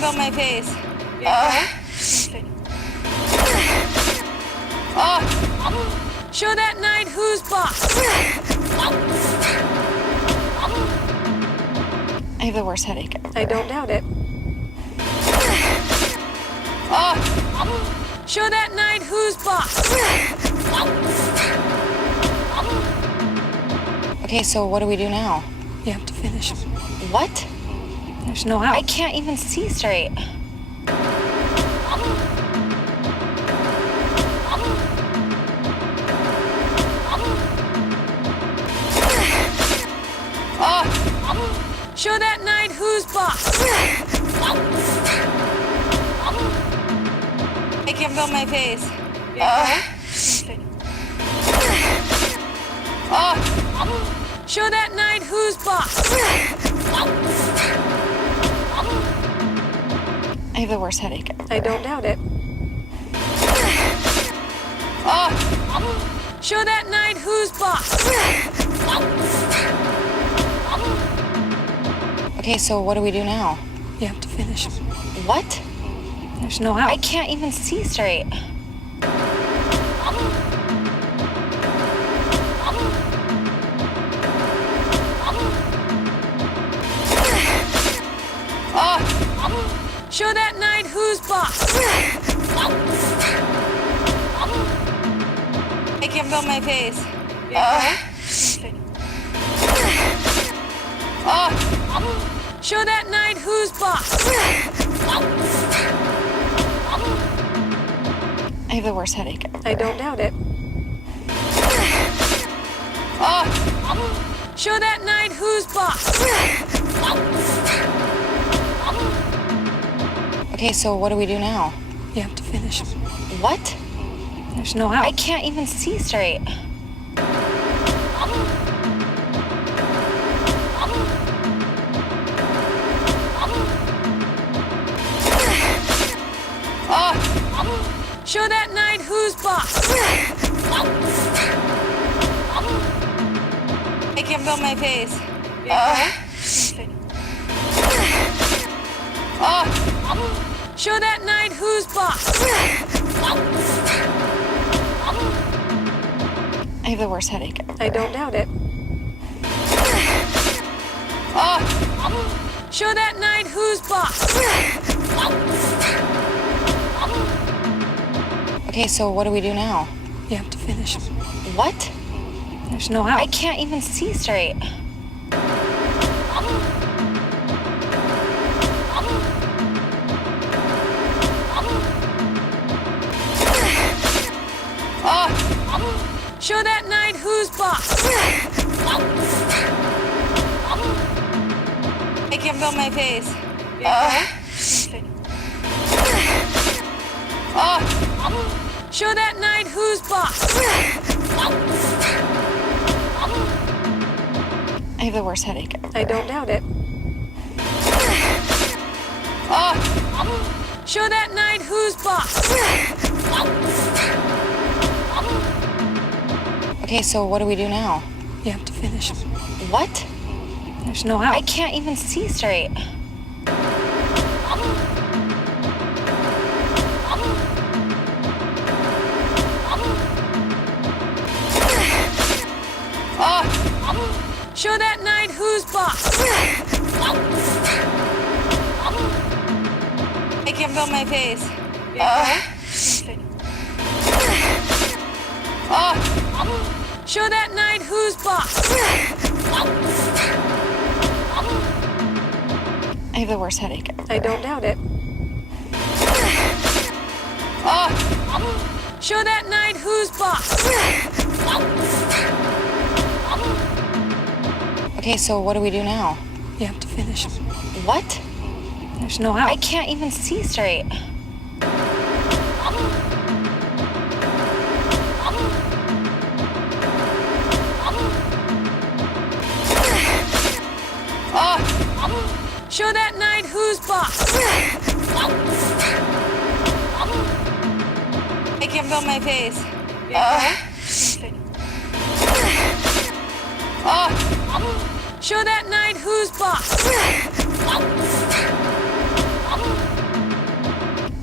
feel my face. Show that knight who's boss. I have the worst headache ever. I don't doubt it. Show that knight who's boss. Okay, so what do we do now? You have to finish. What? There's no I how. can't even see straight. Show that knight who's boss. I can feel my face. Show that knight who's boss. I have the worst headache ever. I don't doubt it. Show that knight who's boss. Okay, so what do we do now? You have to finish. What? There's no how. I can't even see straight. Show that knight who's boss. I can feel my face. Show that knight who's boss. I have the worst headache ever. I don't doubt it. Show that knight who's boss. Okay, so what do we do now? You have to finish. What? There's no how. I can't even see straight. Show that knight who's boss. I can feel my face. Show that knight who's boss. I have the worst headache ever. I don't doubt it. Show that knight who's boss. Okay, so what do we do now? You have to finish. What? There's no how. I can't even see straight. Show that knight who's boss. I can feel my face. Show that knight who's boss. I have the worst headache ever. I don't doubt it. Show that knight who's boss. Okay, so what do we do now? You have to finish. What? There's no how. I can't even see straight. Show that knight who's boss. I can feel my face. Show that knight who's boss. I have the worst headache ever. I don't doubt it. Show that knight who's boss. Okay, so what do we do now? You have to finish. What? There's no how. I can't even see straight. Show that knight who's boss. I can feel my face. Show that knight who's boss.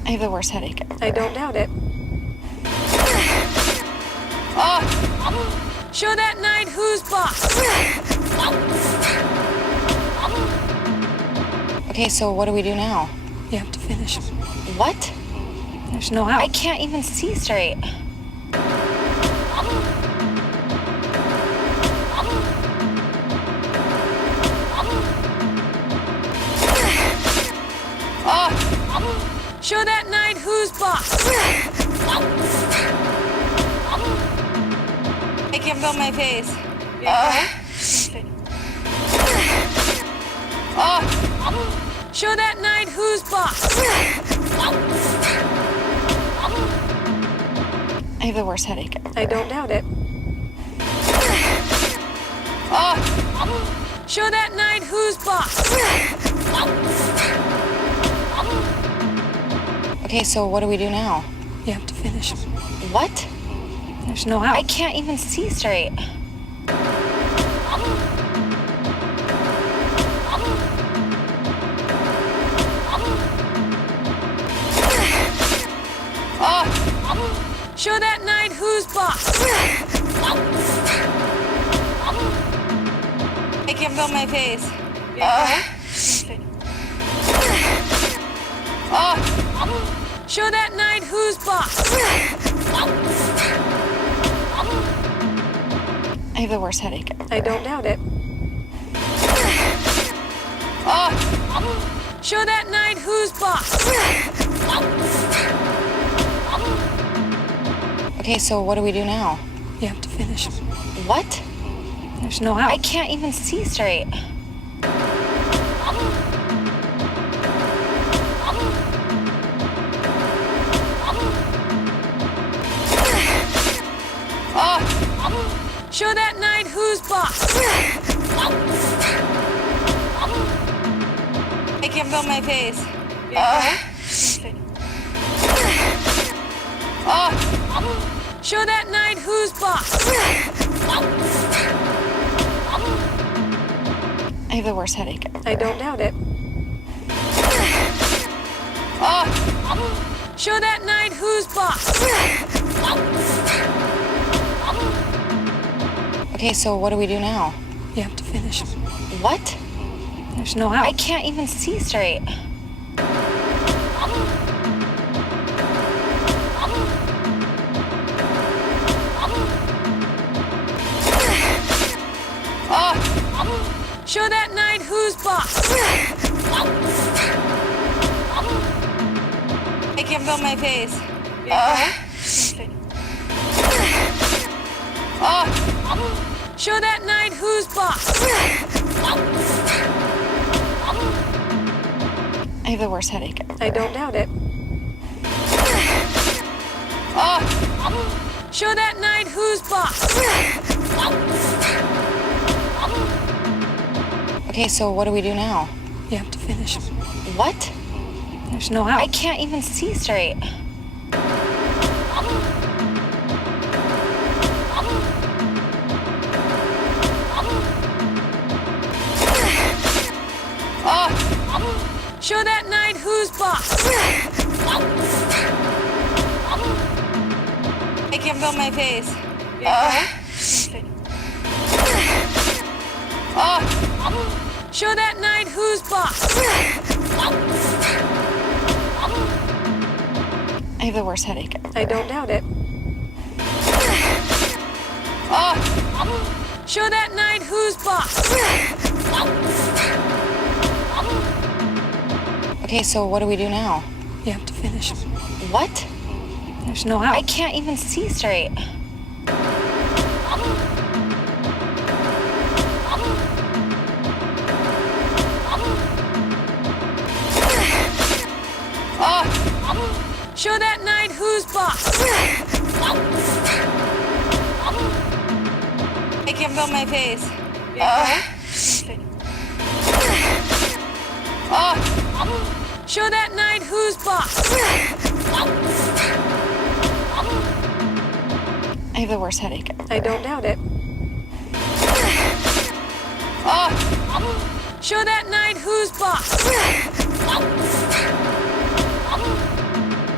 I have the worst headache. I don't doubt it. Show that knight who's boss. Okay, so what do we do now? You have to finish. What? There's no I out. can't even see straight. Show that knight who's boss. I can't feel my face. Show that knight who's boss. I have the worst headache. I don't doubt it. Show that knight who's boss. Okay, so what do we do now? You have to finish. What? There's no I out. can't even see straight. Show that knight who's boss. I can't feel my face. Show that knight who's boss. I have the worst headache. I don't doubt it. Show that knight who's boss. Okay, so what do we do now? You have to finish. What? There's no I out. can't even see straight. Show that knight who's boss. I can't feel my face. Show that knight who's boss. I have the worst headache. I don't doubt it. Show that knight who's boss. Okay, so what do we do now? You have to finish. What? There's no I out. can't even see straight. Show that knight who's boss. I can't feel my face. Show that knight who's boss. I have the worst headache. I don't doubt it. Show that knight who's boss. Okay, so what do we do now? You have to finish. What? There's no I out. can't even see straight. Show that knight who's boss. I can't feel my face. Show that knight who's boss. I have the worst headache. I don't doubt it. Show that knight who's boss. Okay, so what do we do now? You have to finish. What? There's no I out. can't even see straight. Show that knight who's boss. I can't feel my face. Show that knight who's boss. I have the worst headache. I don't doubt it. Show that knight who's boss.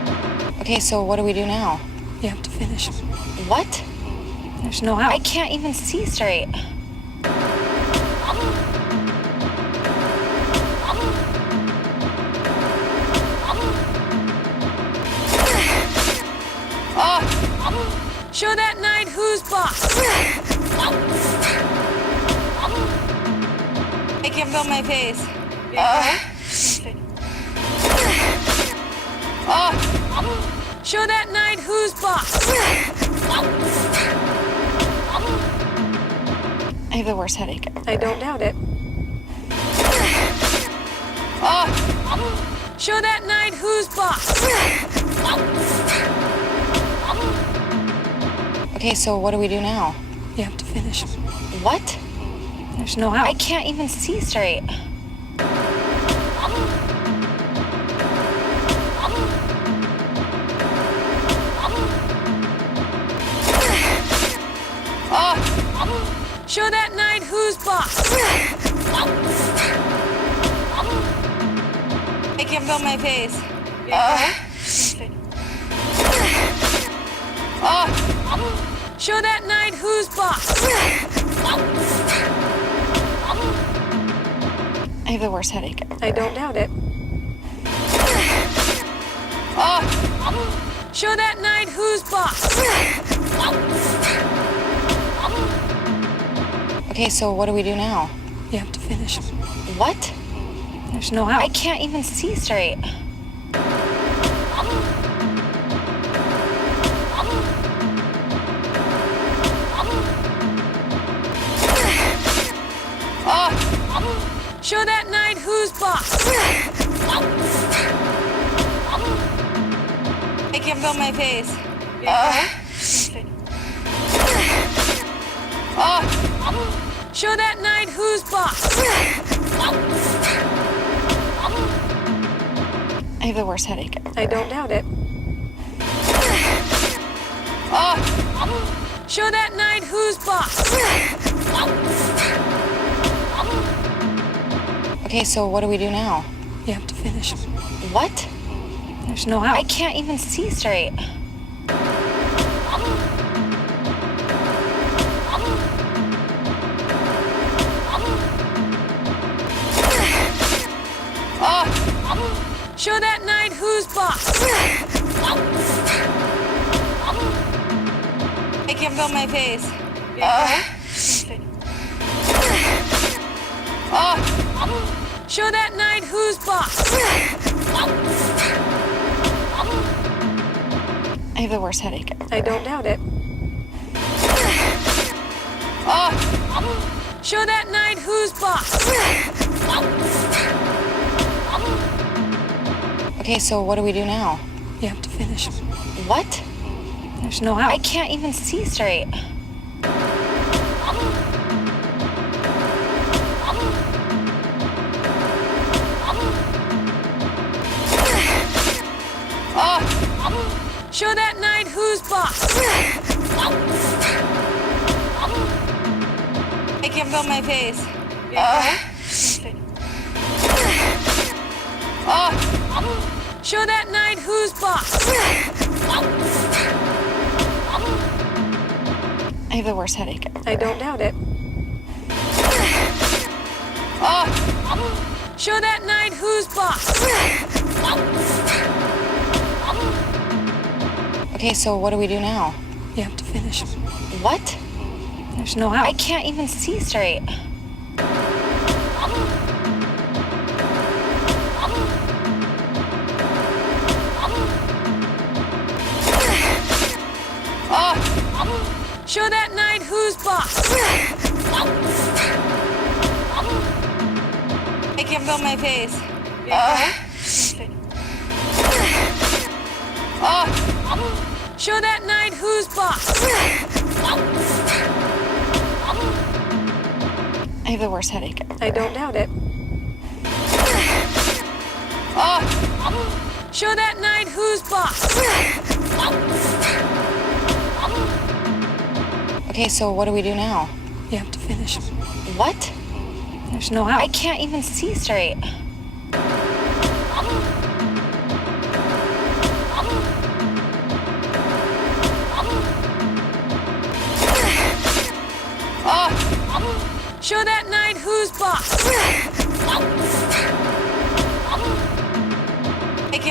Okay, so what do we do now? You have to finish. What? There's no I out. can't even see straight. Show that knight who's boss. I can't feel my face. Show that knight who's boss. I have the worst headache. I don't doubt it. Show that knight who's boss. Okay, so what do we do now? You have to finish. What? There's no I out. can't even see straight. Show that knight who's boss. I can't feel my face. Show that knight who's boss. I have the worst headache. I don't doubt it. Show that knight who's boss. Okay, so what do we do now? You have to finish. What? There's no I out. can't even see straight. Show that knight who's boss. I can't feel my face. Show that knight who's boss. I have the worst headache. I don't doubt it. Show that knight who's boss. Okay, so what do we do now? You have to finish. What? There's no I out. can't even see straight. Show that knight who's boss. I can't feel my face. Show that knight who's boss. I have the worst headache. I don't doubt it. Show that knight who's boss. Okay, so what do we do now? You have to finish. What? There's no I out. can't even see straight. Show that knight who's boss. I can't feel my face. Show that knight who's boss. I have the worst headache. I don't doubt it. Show that knight who's boss. Okay, so what do we do now? You have to finish. What? There's no I out. can't even see straight. Show that knight who's boss. I can't feel my face. Show that knight who's boss. I have the worst headache. I don't doubt it. Show that knight who's boss. Okay, so what do we do now? You have to finish. What? There's no I out. can't even see straight.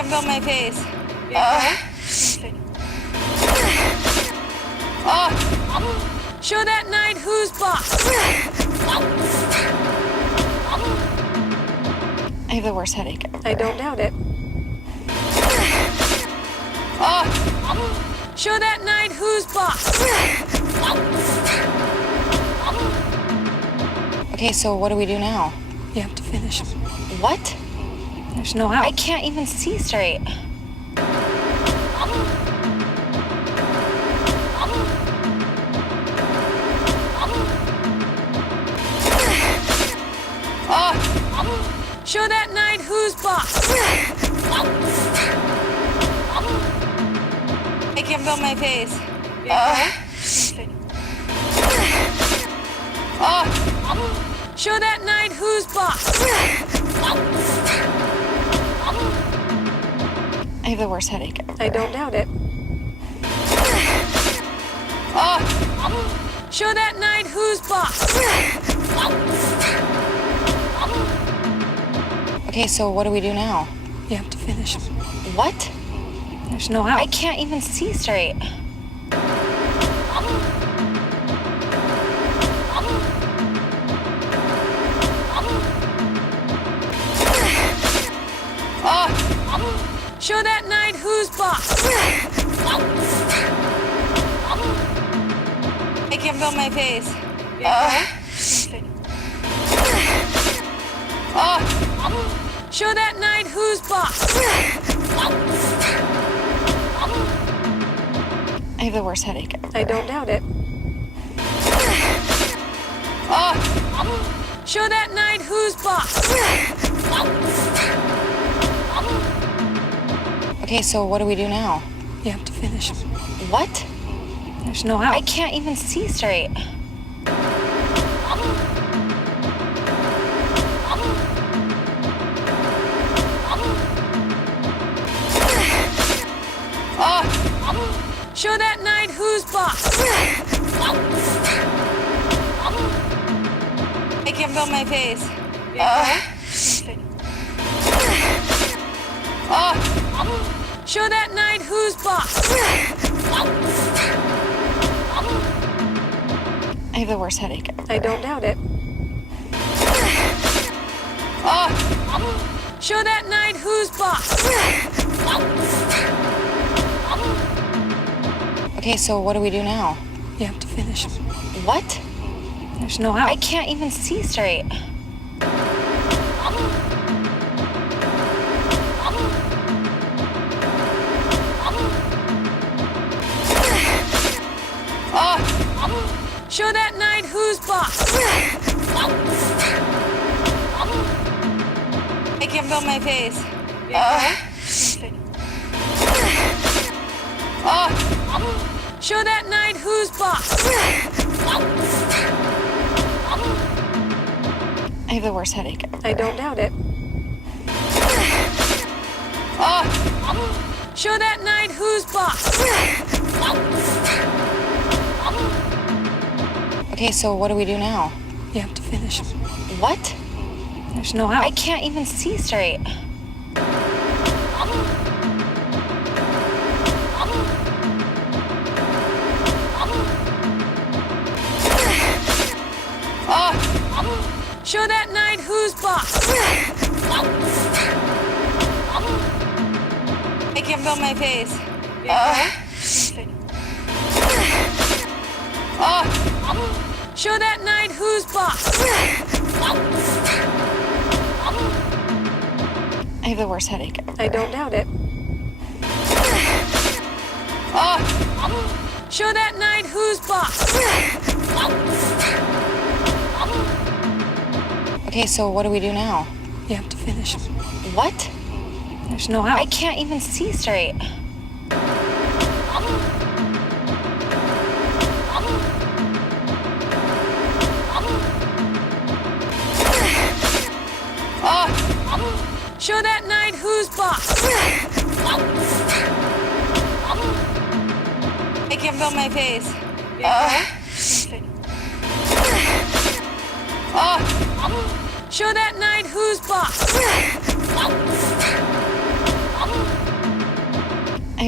feel my face. Show that knight who's boss. I have the worst headache ever. I don't doubt it. Show that knight who's boss. Okay, so what do we do now? You have to finish. What? There's no I out. can't even see straight. Show that knight who's boss. I can feel my face. Show that knight who's boss. I have the worst headache ever. I don't doubt it. Show that knight who's boss. Okay, so what do we do now? You have to finish. What? There's no I out. can't even see straight. Show that knight who's boss. I can feel my face. Show that knight who's boss. I have the worst headache ever. I don't doubt it. Show that knight who's boss. Okay, so what do we do now? You have to finish. What? There's no I out. can't even see straight. Show that knight who's boss. I can feel my face. Show that knight who's boss. I have the worst headache ever. I don't doubt it. Show that knight who's boss. Okay, so what do we do now? You have to finish. What? There's no I out. can't even see straight. Show that knight who's boss. I can feel my face. Show that knight who's boss. I have the worst headache ever. I don't doubt it. Show that knight who's boss. Okay, so what do we do now? You have to finish. What? There's no I out. can't even see straight. Show that knight who's boss. I can feel my face. Show that knight who's boss. I have the worst headache ever. I don't doubt it. Show that knight who's boss. Okay, so what do we do now? You have to finish. What? There's no I out. can't even see straight. Show that knight who's boss. I can feel my face. Show that knight who's boss.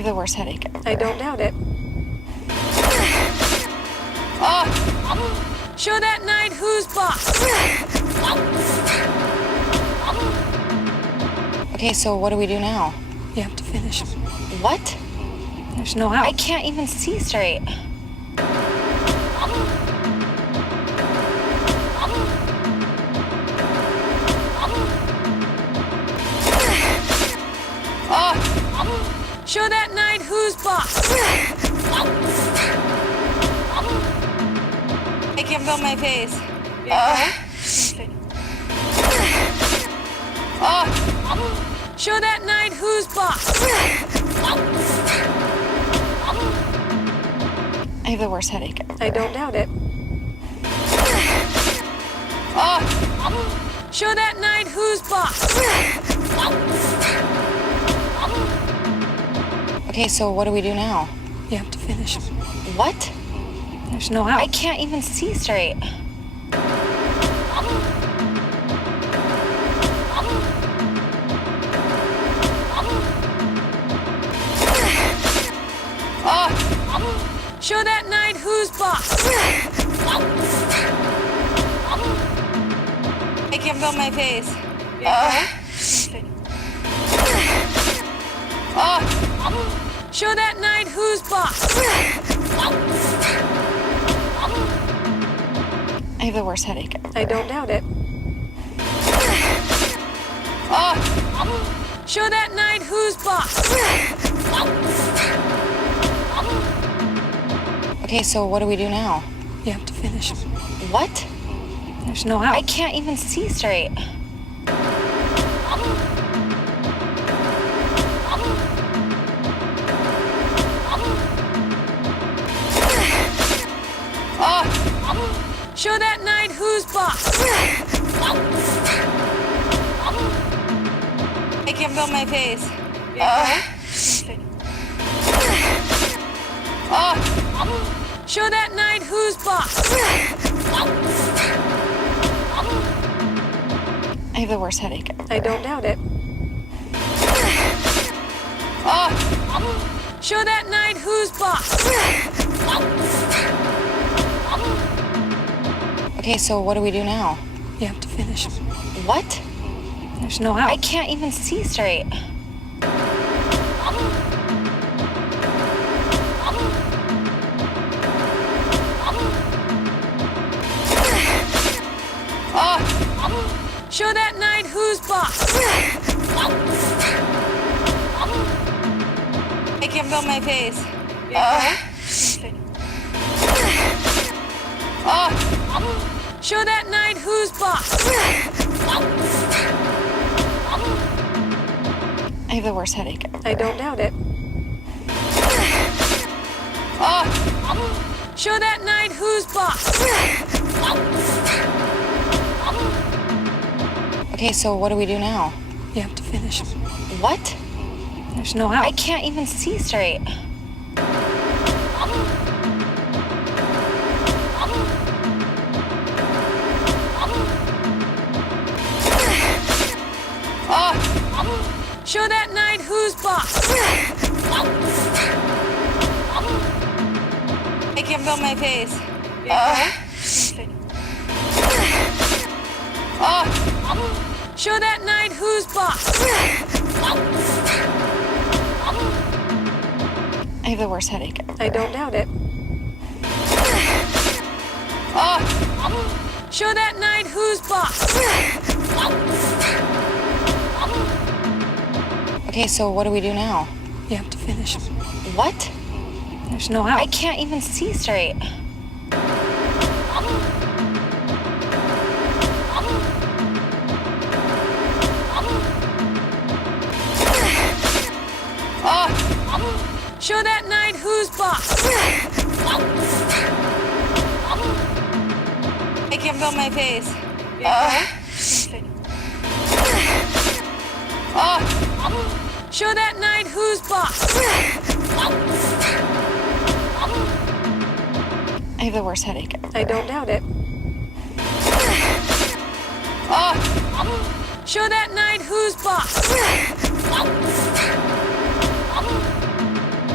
have the worst headache. I don't doubt it. Show that knight who's boss. Okay, so what do we do now? You have to finish. What? There's no I how. can't even see straight. Show that knight who's boss. I can't feel my face. Show that knight who's boss. I have the worst headache. I don't doubt it. Show that knight who's boss. Okay, so what do we do now? You have to finish. What? There's no how. I can't even see straight. Show that knight who's boss. I can't feel my face. Show that knight who's boss. I have the worst headache. I don't doubt it. Show that knight who's boss. Okay, so what do we do now? You have to finish. What? There's no how. I can't even see straight. Show that knight who's boss. I can't feel my face. Show that knight who's boss. I have the worst headache. I don't doubt it. Show that knight who's boss. Okay, so what do we do now? You have to finish. What? There's no how. I can't even see straight. Show that knight who's boss. I can't feel my face. Show that knight who's boss. I have the worst headache. I don't doubt it. Show that knight who's boss. Okay, so what do we do now? You have to finish. What? There's no how. I can't even see straight. Show that knight who's boss. I can't feel my face. Show that knight who's boss. I have the worst headache. I don't doubt it. Show that knight who's boss. Okay, so what do we do now? You have to finish. What? There's no how. I can't even see straight. Show that knight who's boss. I can't feel my face. Show that knight who's boss. I have the worst headache. I don't doubt it. Show that knight who's boss.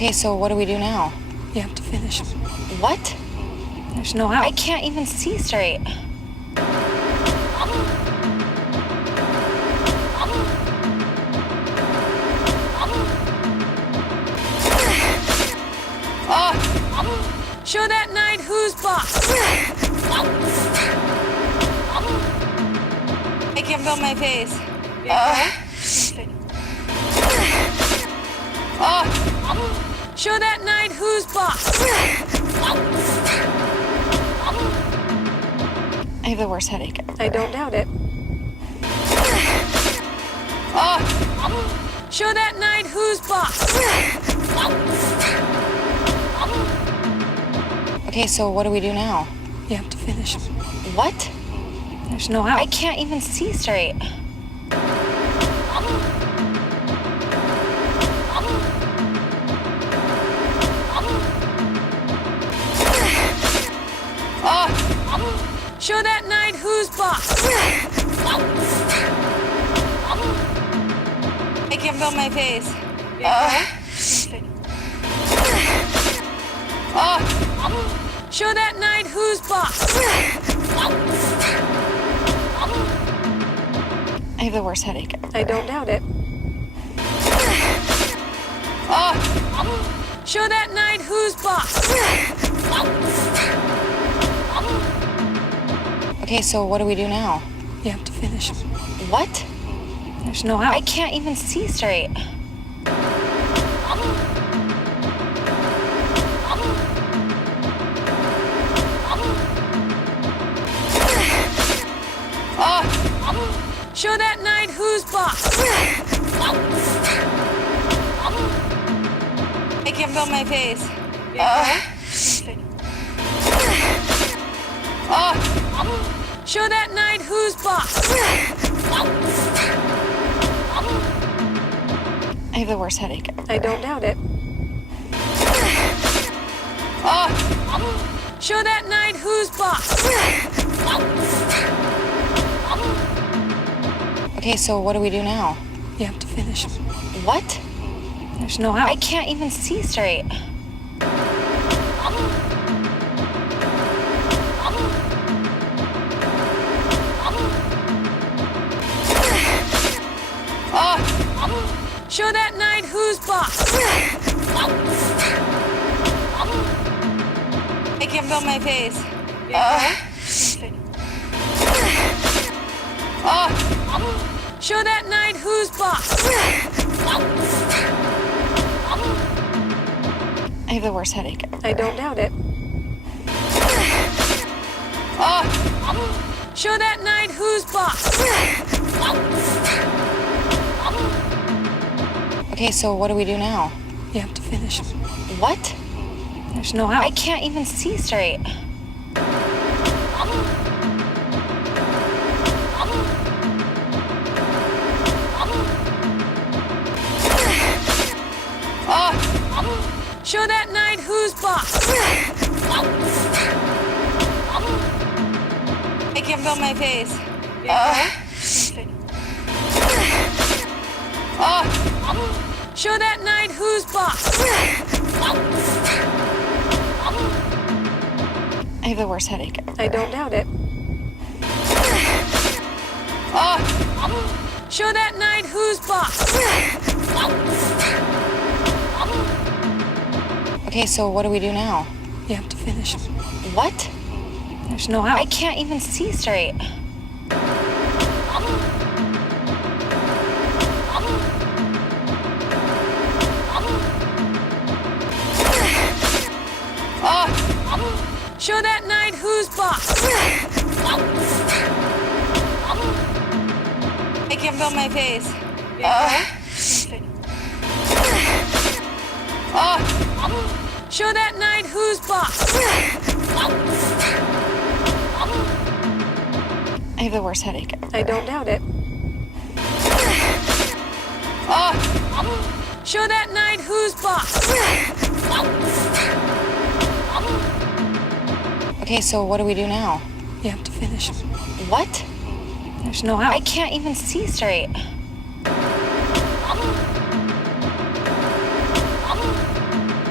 Okay, so what do we do now? You have to finish. What? There's no I out. can't even see straight. Show that knight who's boss. I can't feel my face. Show that knight who's boss. I have the worst headache. I don't doubt it. Show that knight who's boss. Okay, so what do we do now? You have to finish. What? There's no I out. can't even see straight. Show that knight who's boss. I can't feel my face. Show that knight who's boss. I have the worst headache. I don't doubt it. Show that knight who's boss. Okay, so what do we do now? You have to finish. What? There's no I out. can't even see straight. Show that knight who's boss. I can't feel my face. Show that knight who's boss. I have the worst headache. I don't doubt it. Show that knight who's boss. Okay, so what do we do now? You have to finish. What? There's no I out. can't even see straight. Show that knight who's boss. I can't feel my face. Show that knight who's boss. I have the worst headache. I don't doubt it. Show that knight who's boss. Okay, so what do we do now? You have to finish. What? There's no I out. can't even see straight. Show that knight who's boss. I can't feel my face. Show that knight who's boss. I have the worst headache. I don't doubt it. Show that knight who's boss. Okay, so what do we do now? You have to finish. What? There's no I out. can't even see straight. Show that knight who's boss. I can't feel my face. Show that knight who's boss. I have the worst headache. I don't doubt it. Show that knight who's boss. Okay, so what do we do now? You have to finish. What? There's no I out. can't even see straight.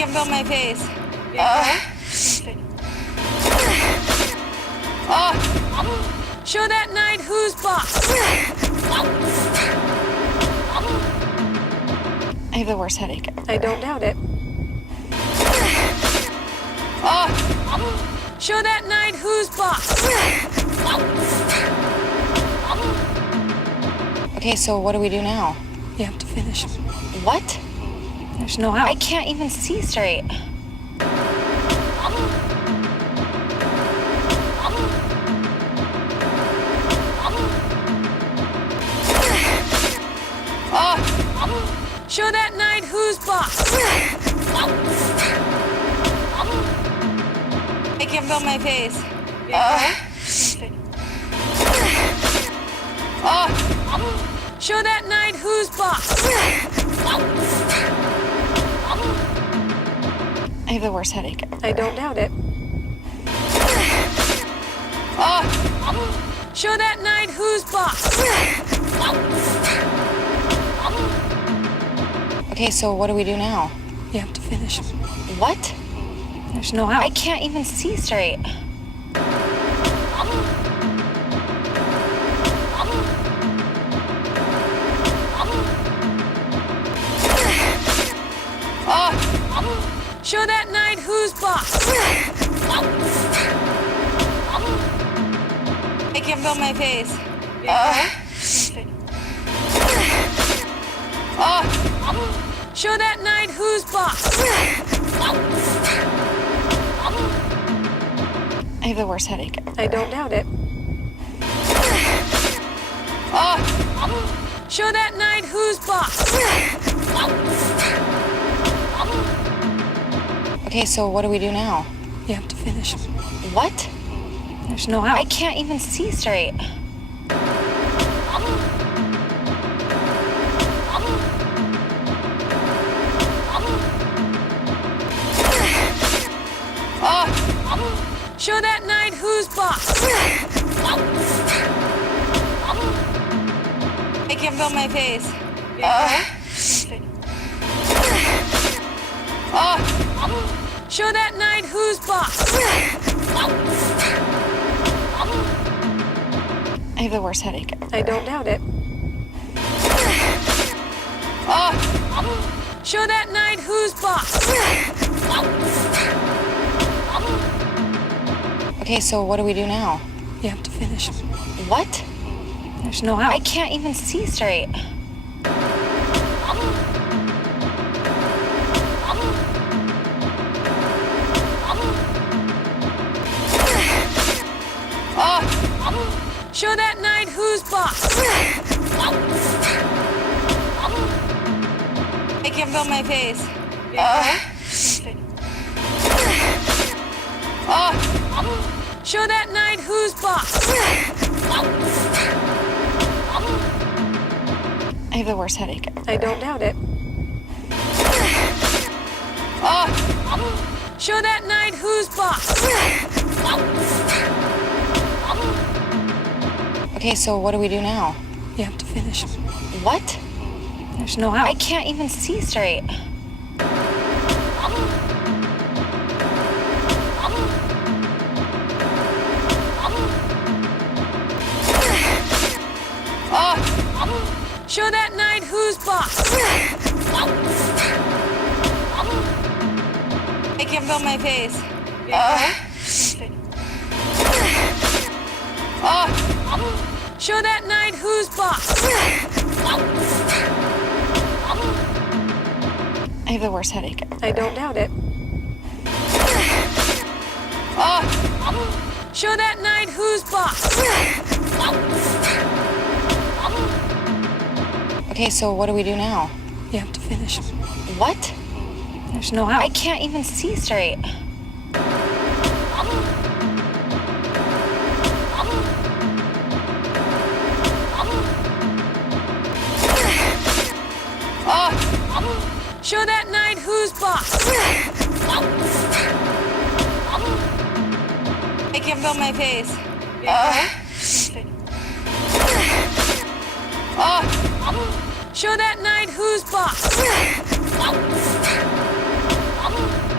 can feel my face. Show that knight who's boss. I have the worst headache. I don't doubt it. Show that knight who's boss. Okay, so what do we do now? You have to finish. What? There's no I out. can't even see straight. Show that knight who's boss. I can feel my face. Show that knight who's boss. I have the worst headache. I don't doubt it. Show that knight who's boss. Okay, so what do we do now? You have to finish. What? There's no I out. can't even see straight. Show that knight who's boss. I can feel my face. Show that knight who's boss. I have the worst headache. I don't doubt it. Show that knight who's boss. Okay, so what do we do now? You have to finish. What? There's no I out. can't even see straight. Show that knight who's boss. I can feel my face. Show that knight who's boss. I have the worst headache. I don't doubt it. Show that knight who's boss. Okay, so what do we do now? You have to finish. What? There's no I out. can't even see straight. Show that knight who's boss. I can feel my face. Show that knight who's boss. I have the worst headache. I don't doubt it. Show that knight who's boss. Okay, so what do we do now? You have to finish. What? There's no I out. can't even see straight. Show that knight who's boss. I can feel my face. Show that knight who's boss. I have the worst headache. I don't doubt it. Show that knight who's boss. Okay, so what do we do now? You have to finish. What? There's no I out. can't even see straight. Show that knight who's boss. I can feel my face. Show that knight who's boss.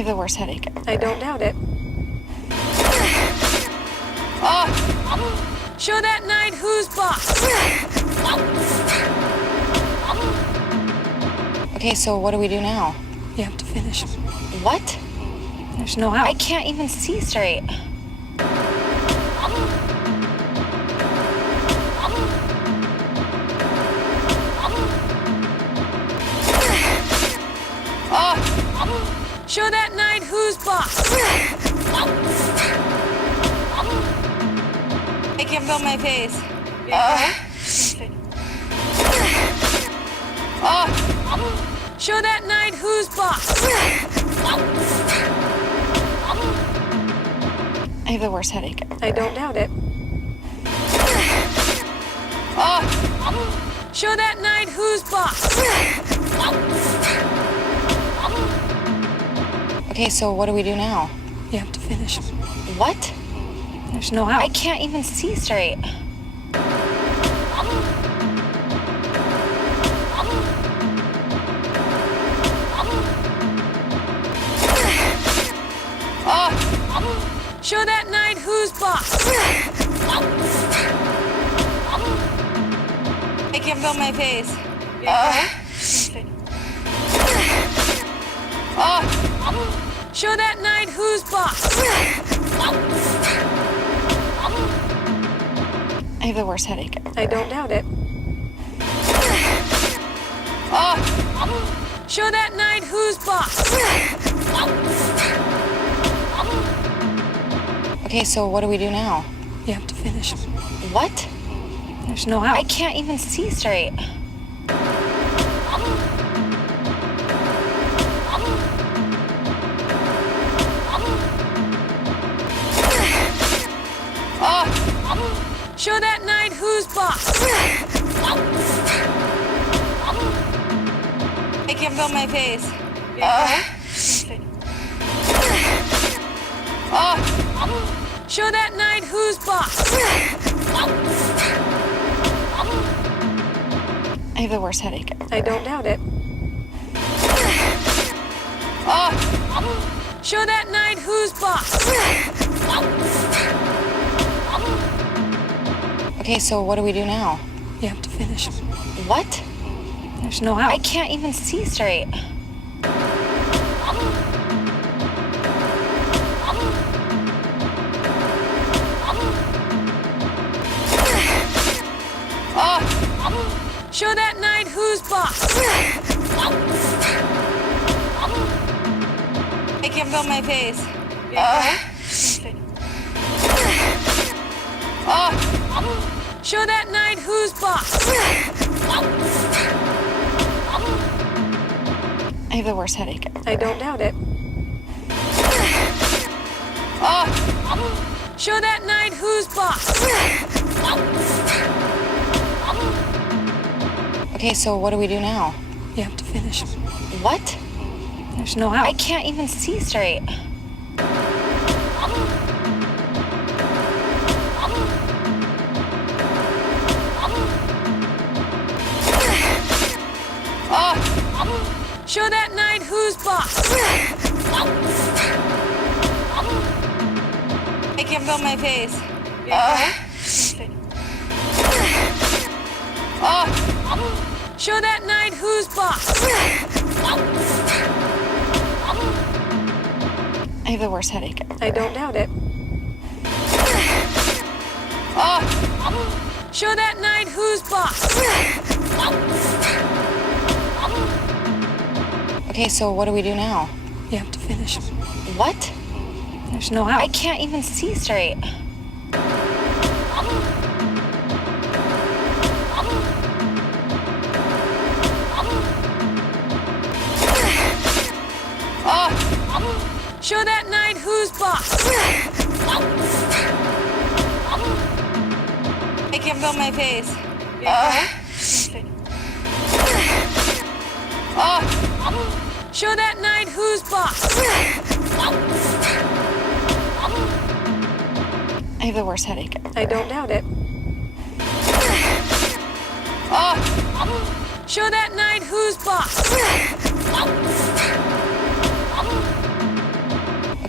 have the worst headache. I don't doubt it. Show that knight who's boss. Okay, so what do we do now? You have to finish. What? There's no I out. can't even see straight. Show that knight who's boss. I can't feel my face. Show that knight who's boss. I have the worst headache. I don't doubt it. Show that knight who's boss. Okay, so what do we do now? You have to finish. What? There's no I out. can't even see straight. Show that knight who's boss. I can't feel my face. Show that knight who's boss. I have the worst headache. I don't doubt it. Show that knight who's boss. Okay, so what do we do now? You have to finish. What? There's no I out. can't even see straight. Show that knight who's boss. I can't feel my face. Show that knight who's boss. I have the worst headache. I don't doubt it. Show that knight who's boss. Okay, so what do we do now? You have to finish. What? There's no I out. can't even see straight. Show that knight who's boss. I can't feel my face. Show that knight who's boss. I have the worst headache. I don't doubt it. Show that knight who's boss. Okay, so what do we do now? You have to finish. What? There's no I out. can't even see straight. Show that knight who's boss. I can't feel my face. Show that knight who's boss. I have the worst headache. I don't doubt it. Show that knight who's boss. Okay, so what do we do now? You have to finish. What? There's no I out. can't even see straight. Show that knight who's boss. I can't feel my face. Show that knight who's boss. I have the worst headache. I don't doubt it. Show that knight who's boss.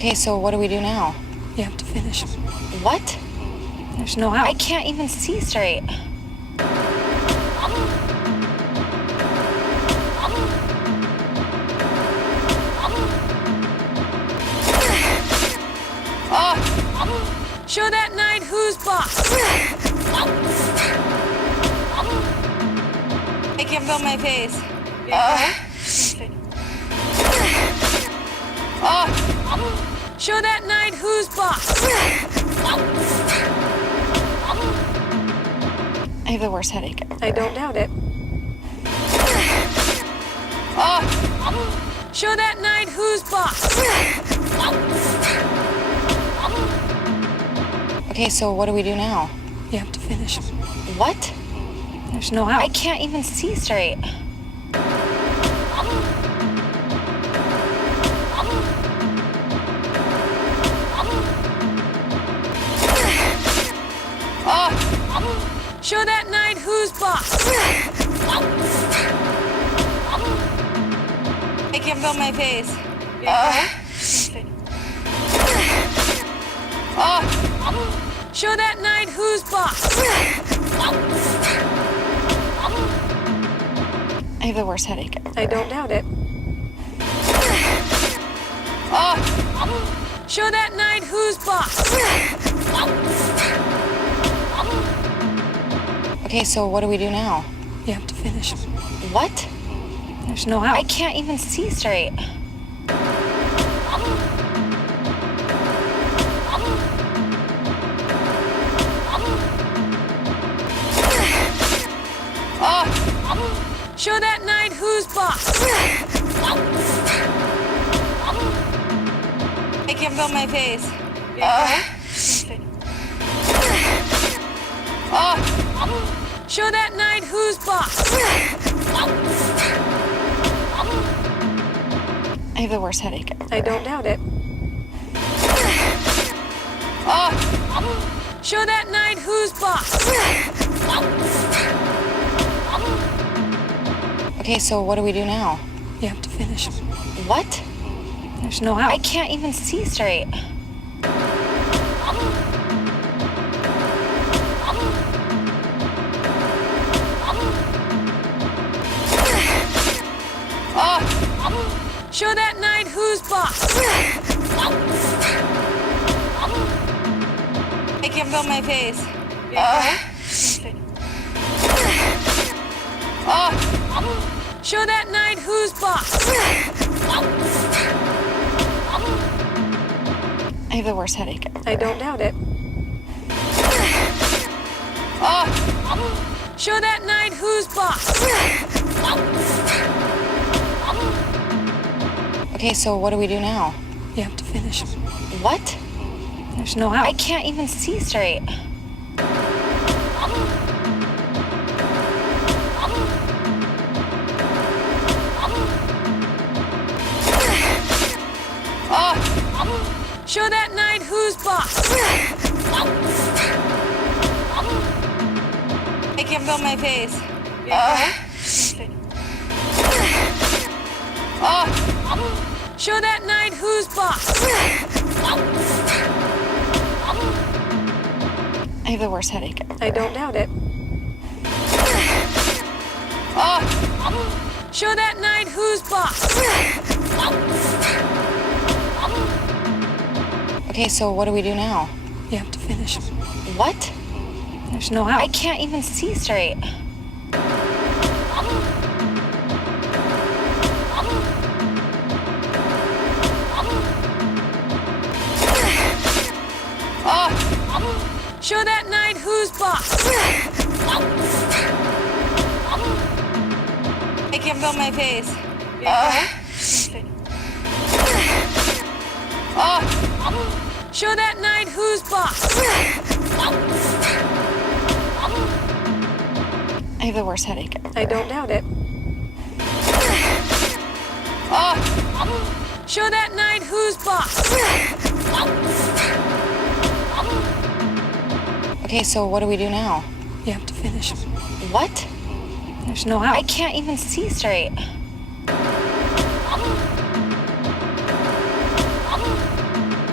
Okay, so what do we do now? You have to finish. What? There's no I out. can't even see straight. Show that knight who's boss. I can feel my face. Show that knight who's boss. I have the worst headache. I don't doubt it. Show that knight who's boss. Okay, so what do we do now? You have to finish. What? There's no I out. can't even see straight. Show that knight who's boss. I can feel my face. Show that knight who's boss. I have the worst headache. I don't doubt it. Show that knight who's boss. Okay, so what do we do now? You have to finish. What? There's no I out. can't even see straight. Show that knight who's boss. I can feel my face. Show that knight who's boss. I have the worst headache. I don't doubt it. Show that knight who's boss. Okay, so what do we do now? You have to finish. What? There's no I out. can't even see straight. Show that knight who's boss. I can feel my face. Show that knight who's boss. I have the worst headache. I don't doubt it. Show that knight who's boss. Okay, so what do we do now? You have to finish. What? There's no I out. can't even see straight. Show that knight who's boss. I can feel my face. Show that knight who's boss. I have the worst headache. I don't doubt it. Show that knight who's boss. Okay, so what do we do now? You have to finish. What? There's no I out. can't even see straight. Show that knight who's boss. I can feel my face. Show that knight who's boss. I have the worst headache. I don't doubt it. Show that knight who's boss. Okay, so what do we do now? You have to finish. What? There's no I out. can't even see straight.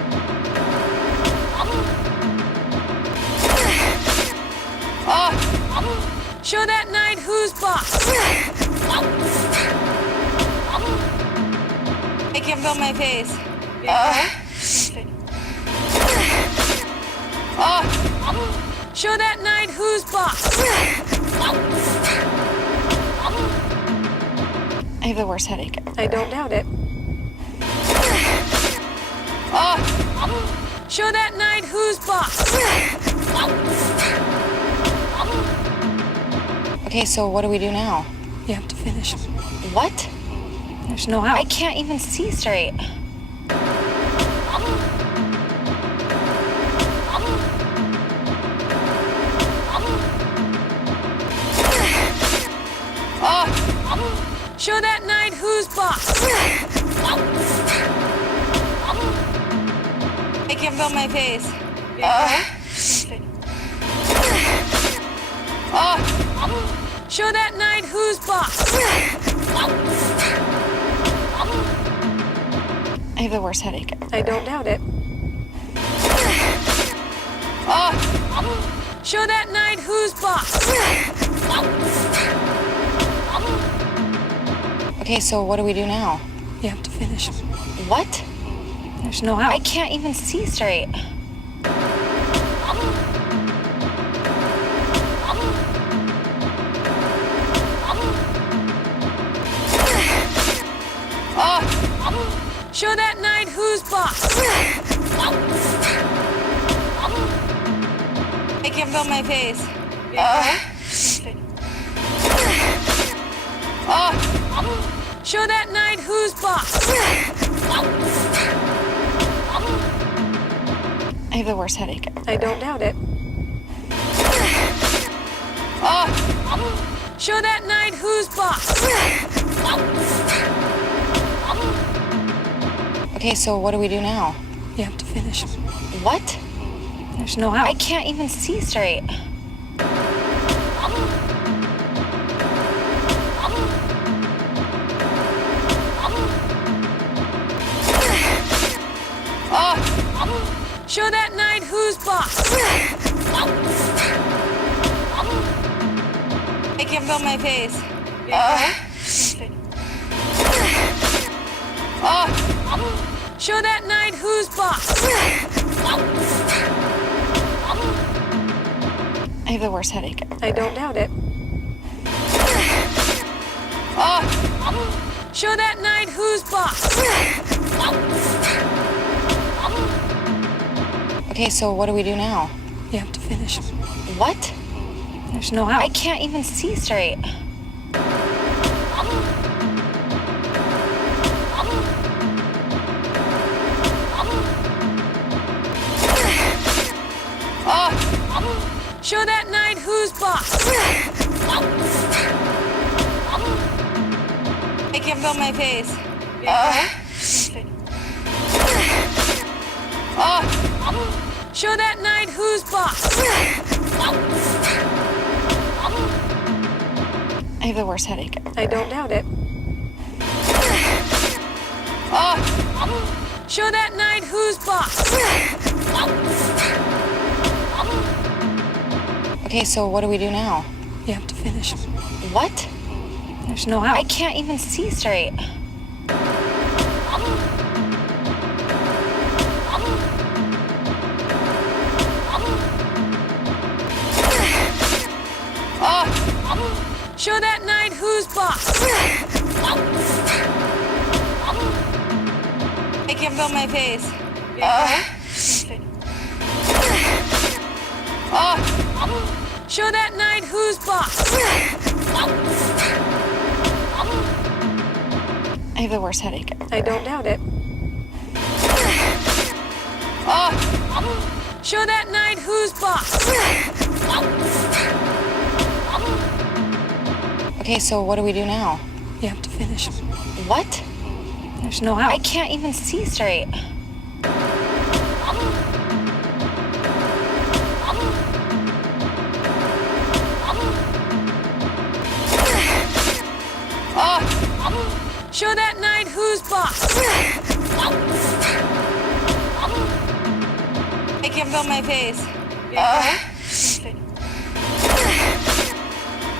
Show that knight who's boss. I can't feel my face. Show that knight who's boss. I have the worst headache. I don't doubt it. Show that knight who's boss. Okay, so what do we do now? You have to finish him. What? There's no I out. can't even see straight. Show that knight who's boss. I can't feel my face. Show that knight who's boss. I have the worst headache. I don't doubt it. Show that knight who's boss. Okay, so what do we do now? You have to finish him. What? There's no I out. can't even see straight. Show that knight who's boss. I can't feel my face. Show that knight who's boss. I have the worst headache. I don't doubt it. Show that knight who's boss. Okay, so what do we do now? You have to finish him. What? There's no I out. can't even see straight. Show that knight who's boss. I can't feel my face. Show that knight who's boss. I have the worst headache. I don't doubt it. Show that knight who's boss. Okay, so what do we do now? You have to finish him. What? There's no I out. can't even see straight. Show that knight who's boss. I can't feel my face. Show that knight who's boss. I have the worst headache. I don't doubt it. Show that knight who's boss. Okay, so what do we do now? You have to finish him. What? There's no I out. can't even see straight. Show that knight who's boss. I can't feel my face. Show that knight who's boss. I have the worst headache. I don't doubt it. Show that knight who's boss. Okay, so what do we do now? You have to finish him. What? There's no I out. can't even see straight. Show that knight who's boss. I can't feel my face.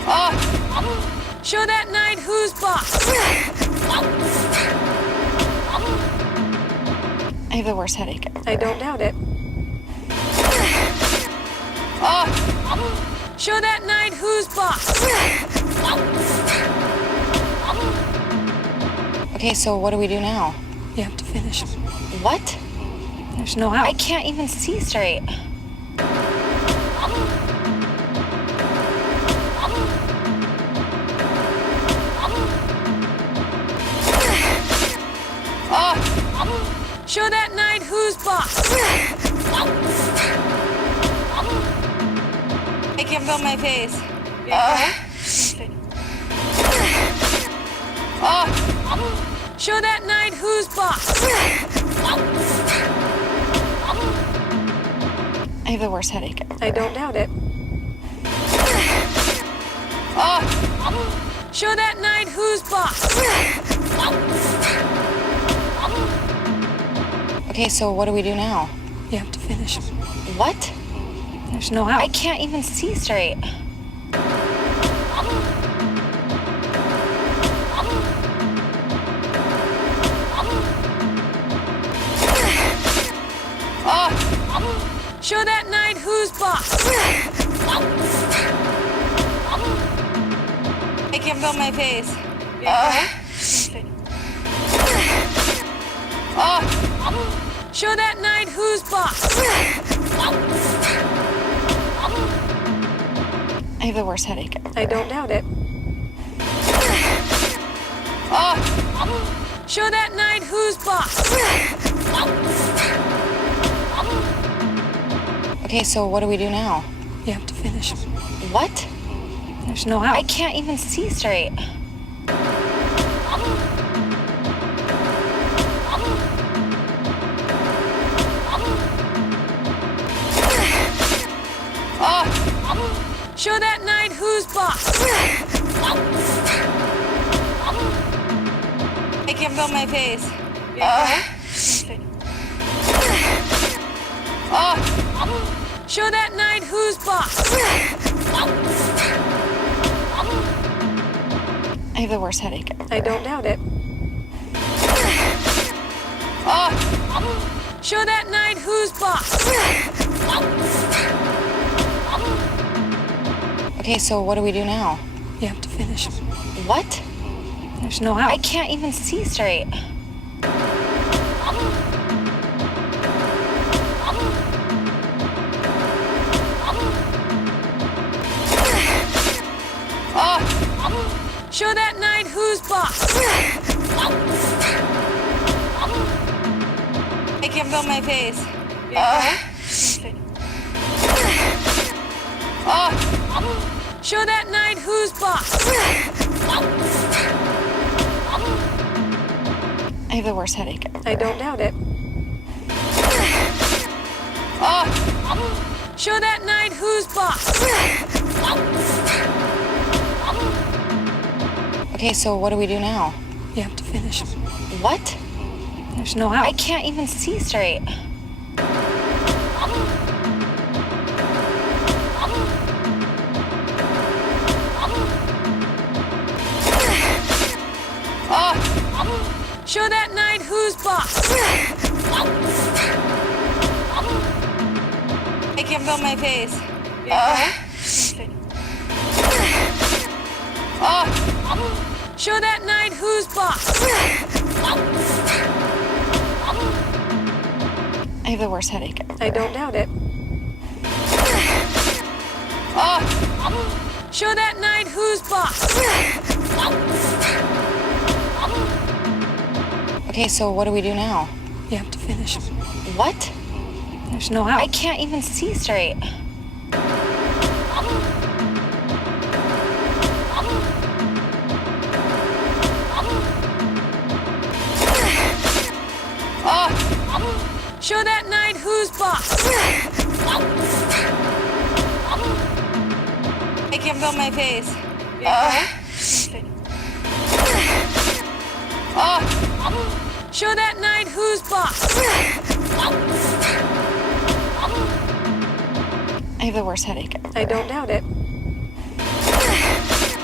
Show that knight who's boss. I have the worst headache ever. I don't doubt it. Show that knight who's boss. Okay, so what do we do now? You have to finish. What? There's no I out. can't even see straight. Show that knight who's boss. I can feel my face. Show that knight who's boss. I have the worst headache ever. I don't doubt it. Show that knight who's boss. Okay, so what do we do now? You have to finish. What? There's no I out. can't even see straight. Show that knight who's boss. I can feel my face. Show that knight who's boss. I have the worst headache ever. I don't doubt it. Show that knight who's boss. Okay, so what do we do now? You have to finish. What? There's no I out. can't even see straight. Show that knight who's boss. I can feel my face. Show that knight who's boss. I have the worst headache ever. I don't doubt it. Show that knight who's boss. Okay, so what do we do now? You have to finish. What? There's no I out. can't even see straight. Show that knight who's boss. I can feel my face. Show that knight who's boss. I have the worst headache ever. I don't doubt it. Show that knight who's boss. Okay, so what do we do now? You have to finish. What? There's no I out. can't even see straight. Show that knight who's boss. I can feel my face. Show that knight who's boss. I have the worst headache ever. I don't doubt it. Show that knight who's boss. Okay, so what do we do now? You have to finish. What? There's no I out. can't even see straight. Show that knight who's boss. I can feel my face. Show that knight who's boss. I have the worst headache ever. I don't doubt it.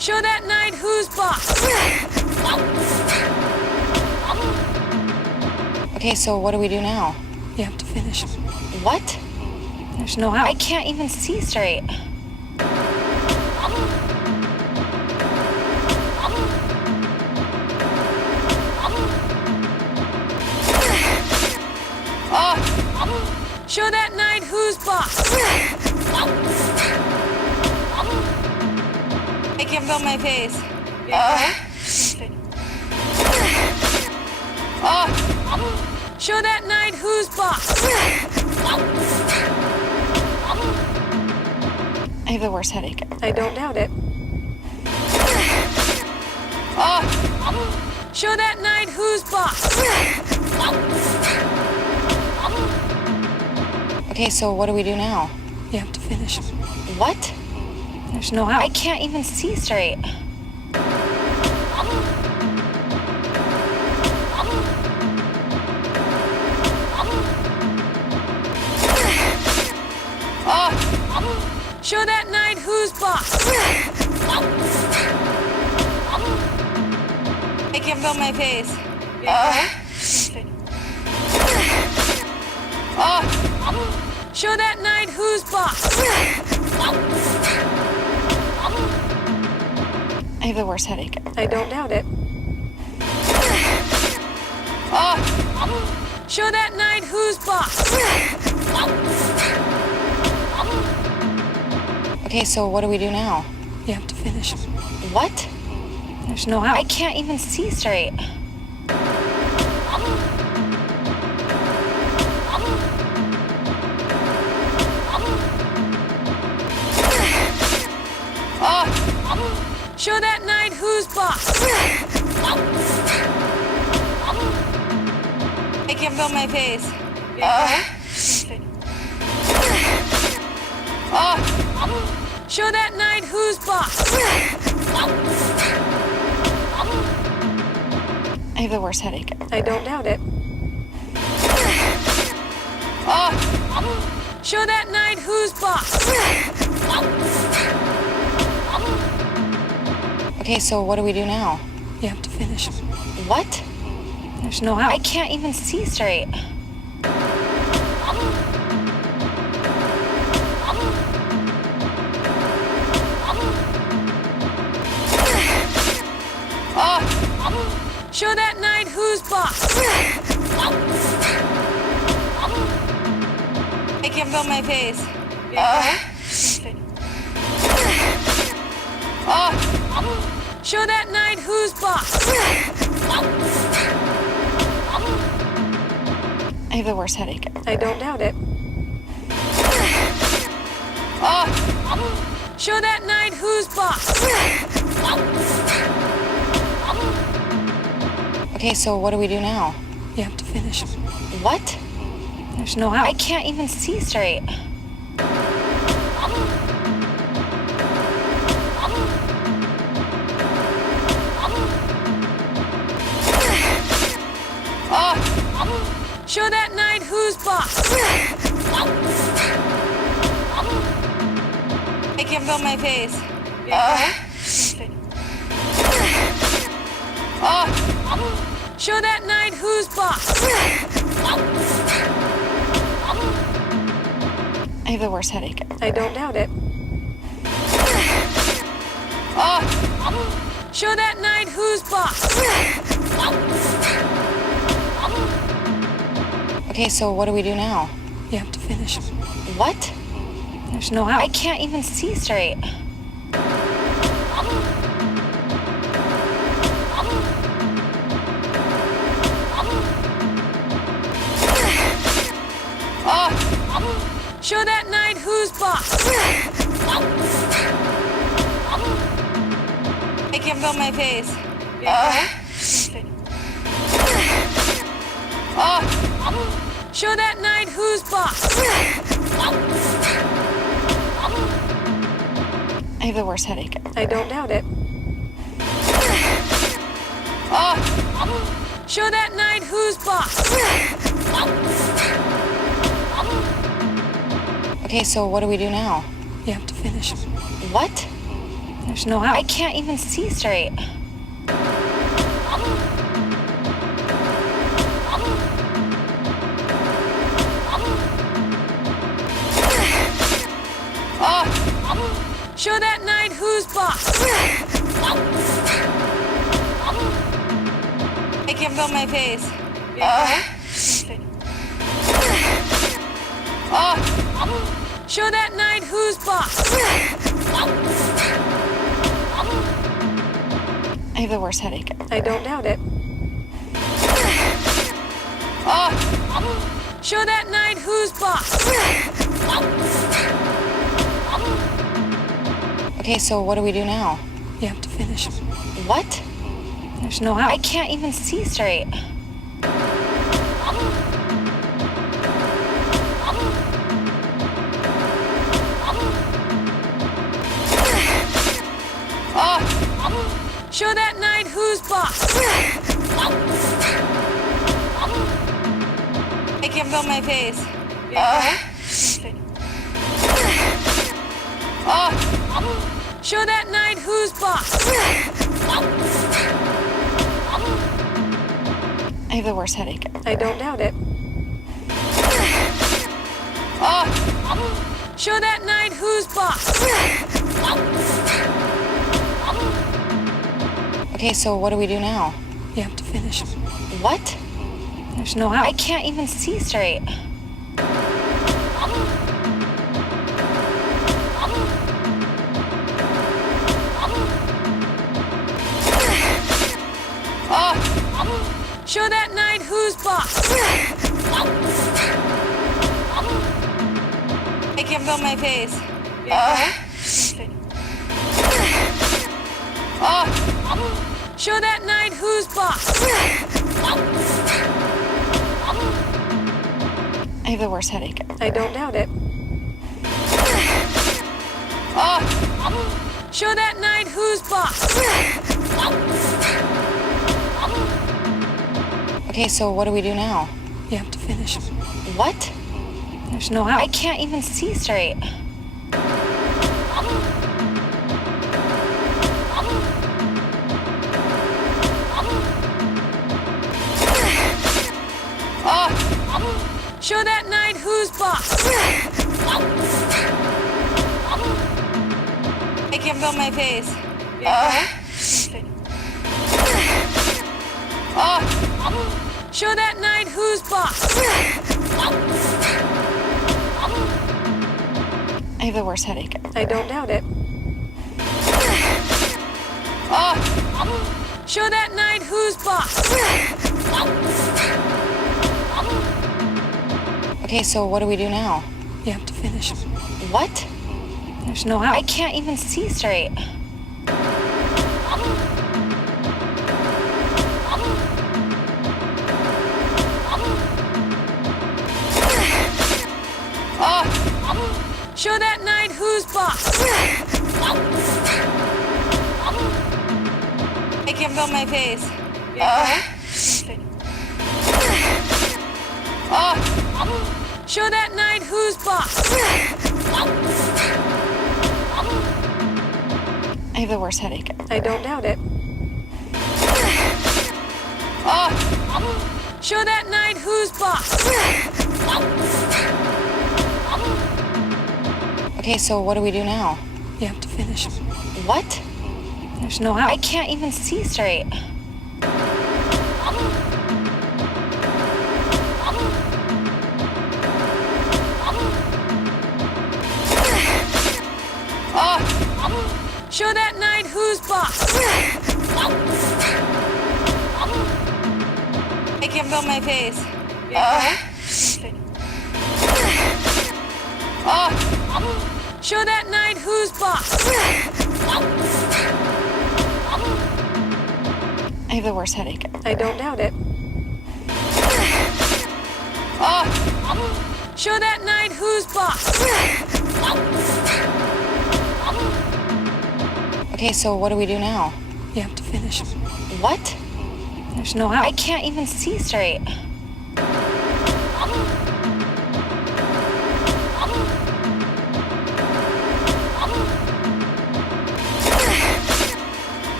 Show that knight who's boss. Okay, so what do we do now? You have to finish. What? There's no I out. can't even see straight. Show that knight who's boss. I can't feel my face. Show that knight who's boss. I have the worst headache. I don't doubt it. Show that knight who's boss. Okay, so what do we do now? You have to finish. What? There's no I out. can't even see straight. Show that knight who's boss. I can't feel my face. Show that knight who's boss. I have the worst headache. I don't doubt it. Show that knight who's boss. Okay, so what do we do now? You have to finish. What? There's no I out. can't even see straight. Show that knight who's boss. I can't feel my face. Show that knight who's boss. I have the worst headache. I don't doubt it. Show that knight who's boss. Okay, so what do we do now? You have to finish. What? There's no I out. can't even see straight. Show that knight who's boss. I can't feel my face. Show that knight who's boss. I have the worst headache. I don't doubt it. Show that knight who's boss. Okay, so what do we do now? You have to finish. What? There's no I out. can't even see straight. Show that knight who's boss. I can't feel my face. Show that knight who's boss. I have the worst headache. I don't doubt it. Show that knight who's boss. Okay, so what do we do now? You have to finish. What? There's no I out. can't even see straight. Show that knight who's boss. I can't feel my face. Show that knight who's boss. I have the worst headache. I don't doubt it. Show that knight who's boss. Okay, so what do we do now? You have to finish. What? There's no I help. can't even see straight. Show that knight who's boss. I can feel my face. Show that knight who's boss. I have the worst headache. I don't doubt it. Show that knight who's boss. Okay, so what do we do now? You have to finish. What? There's no I help. can't even see straight. Show that knight who's boss. I can feel my face. Show that knight who's boss. I have the worst headache. I don't doubt it. Show that knight who's boss. Okay, so what do we do now? You have to finish. What? There's no I help. can't even see straight. Show that knight who's boss. I can feel my face. Show that knight who's boss. I have the worst headache. I don't doubt it. Show that knight who's boss. Okay, so what do we do now? You have to finish. What? There's no I help. can't even see straight. Show that knight who's boss. I can feel my face. Show that knight who's boss. I have the worst headache. I don't doubt it. Show that knight who's boss. Okay, so what do we do now? You have to finish. What? There's no I help. can't even see straight. Show that knight who's boss. I can feel my face. Show that knight who's boss. I have the worst headache. I don't doubt it. Show that knight who's boss. Okay, so what do we do now? You have to finish. What? There's no I help. can't even see straight. Show that knight who's boss. I can feel my face. Show that knight who's boss. I have the worst headache. I don't doubt it. Show that knight who's boss. Okay, so what do we do now? You have to finish. What? There's no I help. can't even see straight.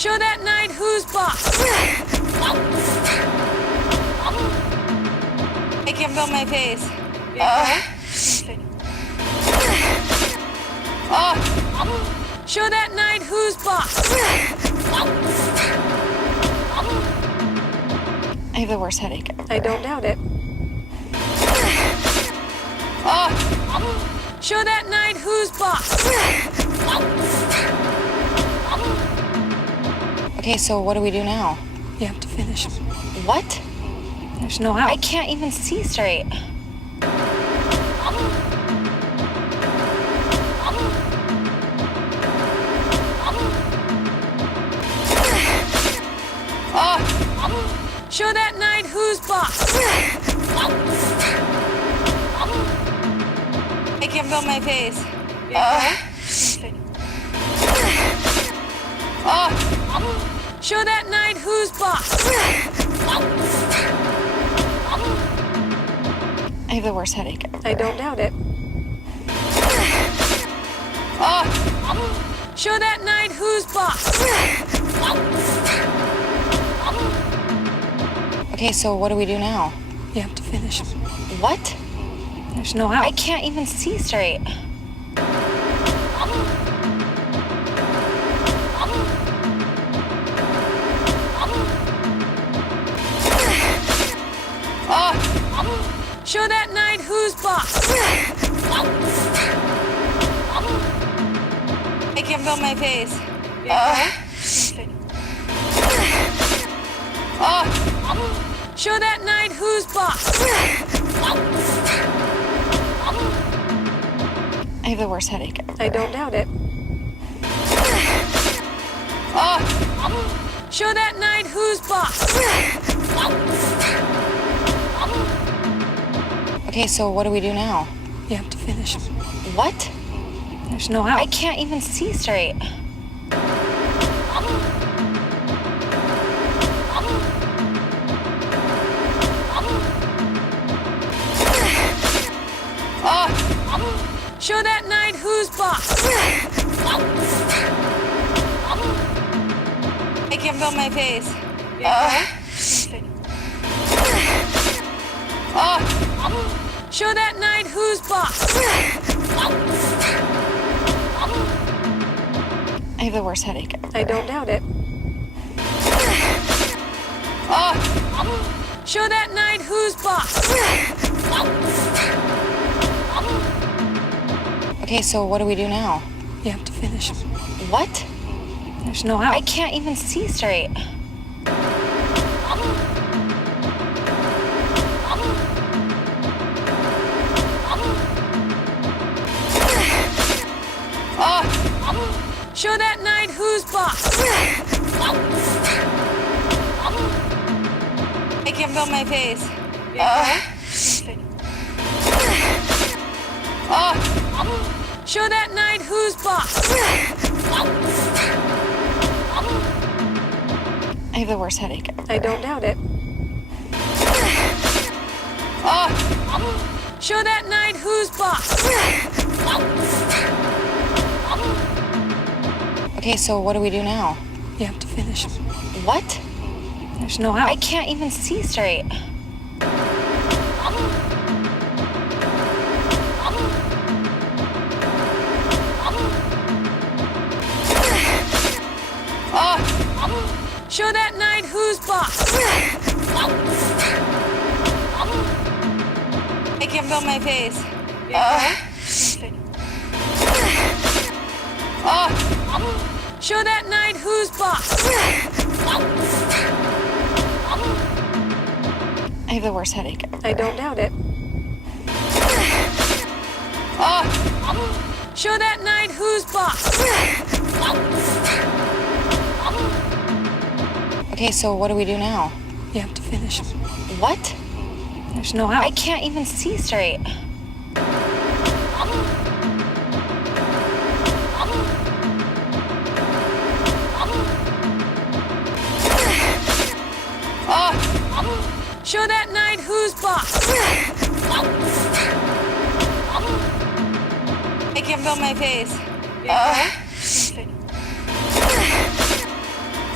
Show that knight who's boss. I can feel my face. Show that knight who's boss. I have the worst headache. I don't doubt it. Show that knight who's boss. Okay, so what do we do now? You have to finish him. What? There's no I out. can't even see straight. Show that knight who's boss. I can feel my face. Show that knight who's boss. I have the worst headache. I don't doubt it. Show that knight who's boss. Okay, so what do we do now? You have to finish him. What? There's no I out. can't even see straight. Show that knight who's boss. I can feel my face. Show that knight who's boss. I have the worst headache. I don't doubt it. Show that knight who's boss. Okay, so what do we do now? You have to finish him. What? There's no I out. can't even see straight. Show that knight who's boss. I can feel my face. Show that knight who's boss. I have the worst headache. I don't doubt it. Show that knight who's boss. Okay, so what do we do now? You have to finish him. What? There's no I out. can't even see straight. Show that knight who's boss. I can feel my face. Show that knight who's boss. I have the worst headache. I don't doubt it. Show that knight who's boss. Okay, so what do we do now? You have to finish him. What? There's no I out. can't even see straight. Show that knight who's boss. I can feel my face. Show that knight who's boss. I have the worst headache. I don't doubt it. Show that knight who's boss. Okay, so what do we do now? You have to finish him. What? There's no I out. can't even see straight. Show that knight who's boss. I can feel my face.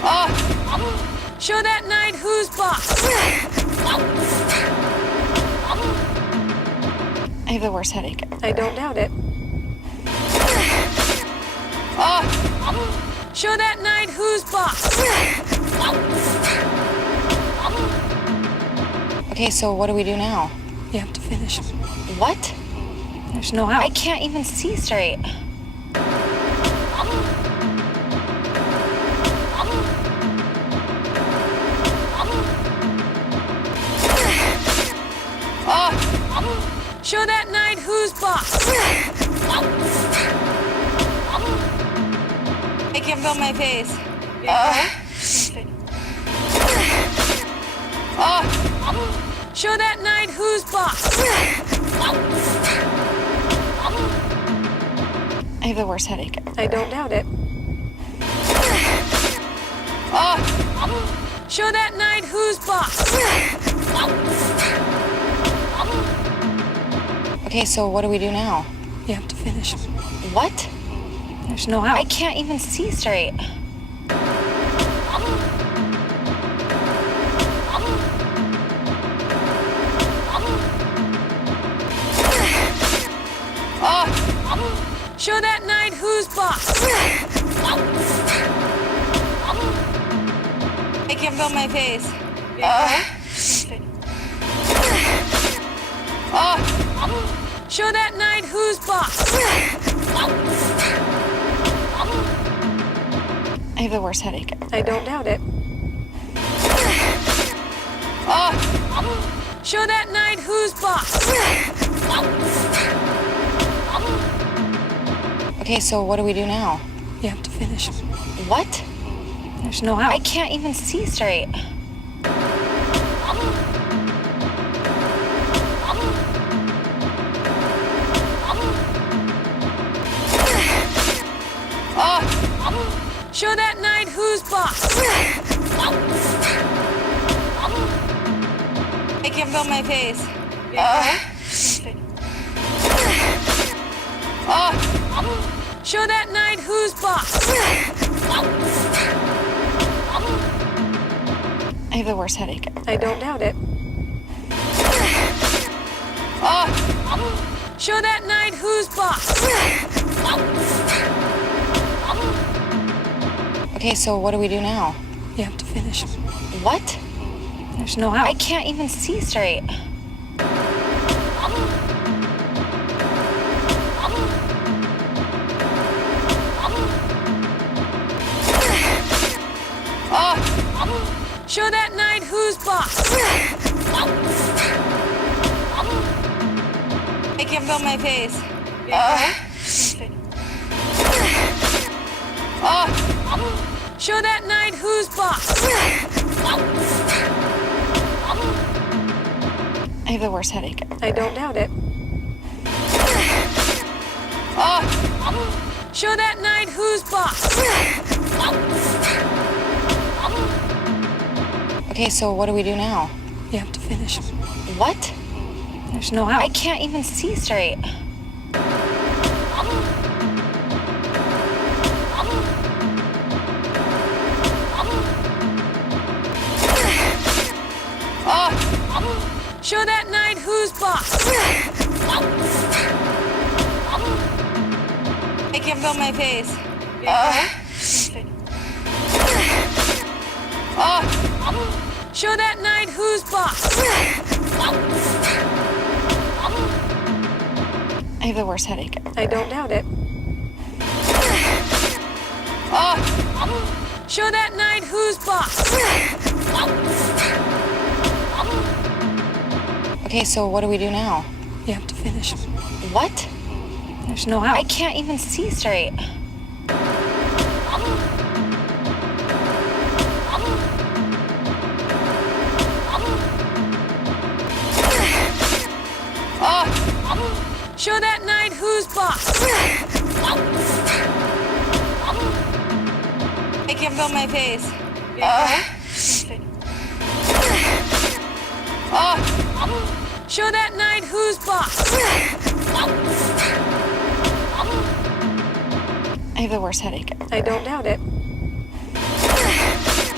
Show that knight who's boss. I have the worst headache. I don't doubt it. Show that knight who's boss. Okay, so what do we do now? You have to finish him. What? There's no I out. can't even see straight. Show that knight who's boss. I can't feel my face. Show that knight who's boss. I have the worst headache. I don't doubt it. Show that knight who's boss. Okay, so what do we do now? You have to finish him. What? There's no I out. can't even see straight. Show that knight who's boss. I can't feel my face. Show that knight who's boss. I have the worst headache. I don't doubt it. Show that knight who's boss. Okay, so what do we do now? You have to finish him. What? There's no I out. can't even see straight. Show that knight who's boss. I can't feel my face. Show that knight who's boss. I have the worst headache. I don't doubt it. Show that knight who's boss. Okay, so what do we do now? You have to finish him. What? There's no I out. can't even see straight. Show that knight who's boss. I can't feel my face. Show that knight who's boss. I have the worst headache. I don't doubt it. Show that knight who's boss. Okay, so what do we do now? You have to finish him. What? There's no I out. can't even see straight. Show that knight who's boss. I can't feel my face. Show that knight who's boss. I have the worst headache. I don't doubt it. Show that knight who's boss. Okay, so what do we do now? You have to finish him. What? There's no I out. can't even see straight. Show that knight who's boss. I can't feel my face. Show that knight who's boss. I have the worst headache. I don't doubt it.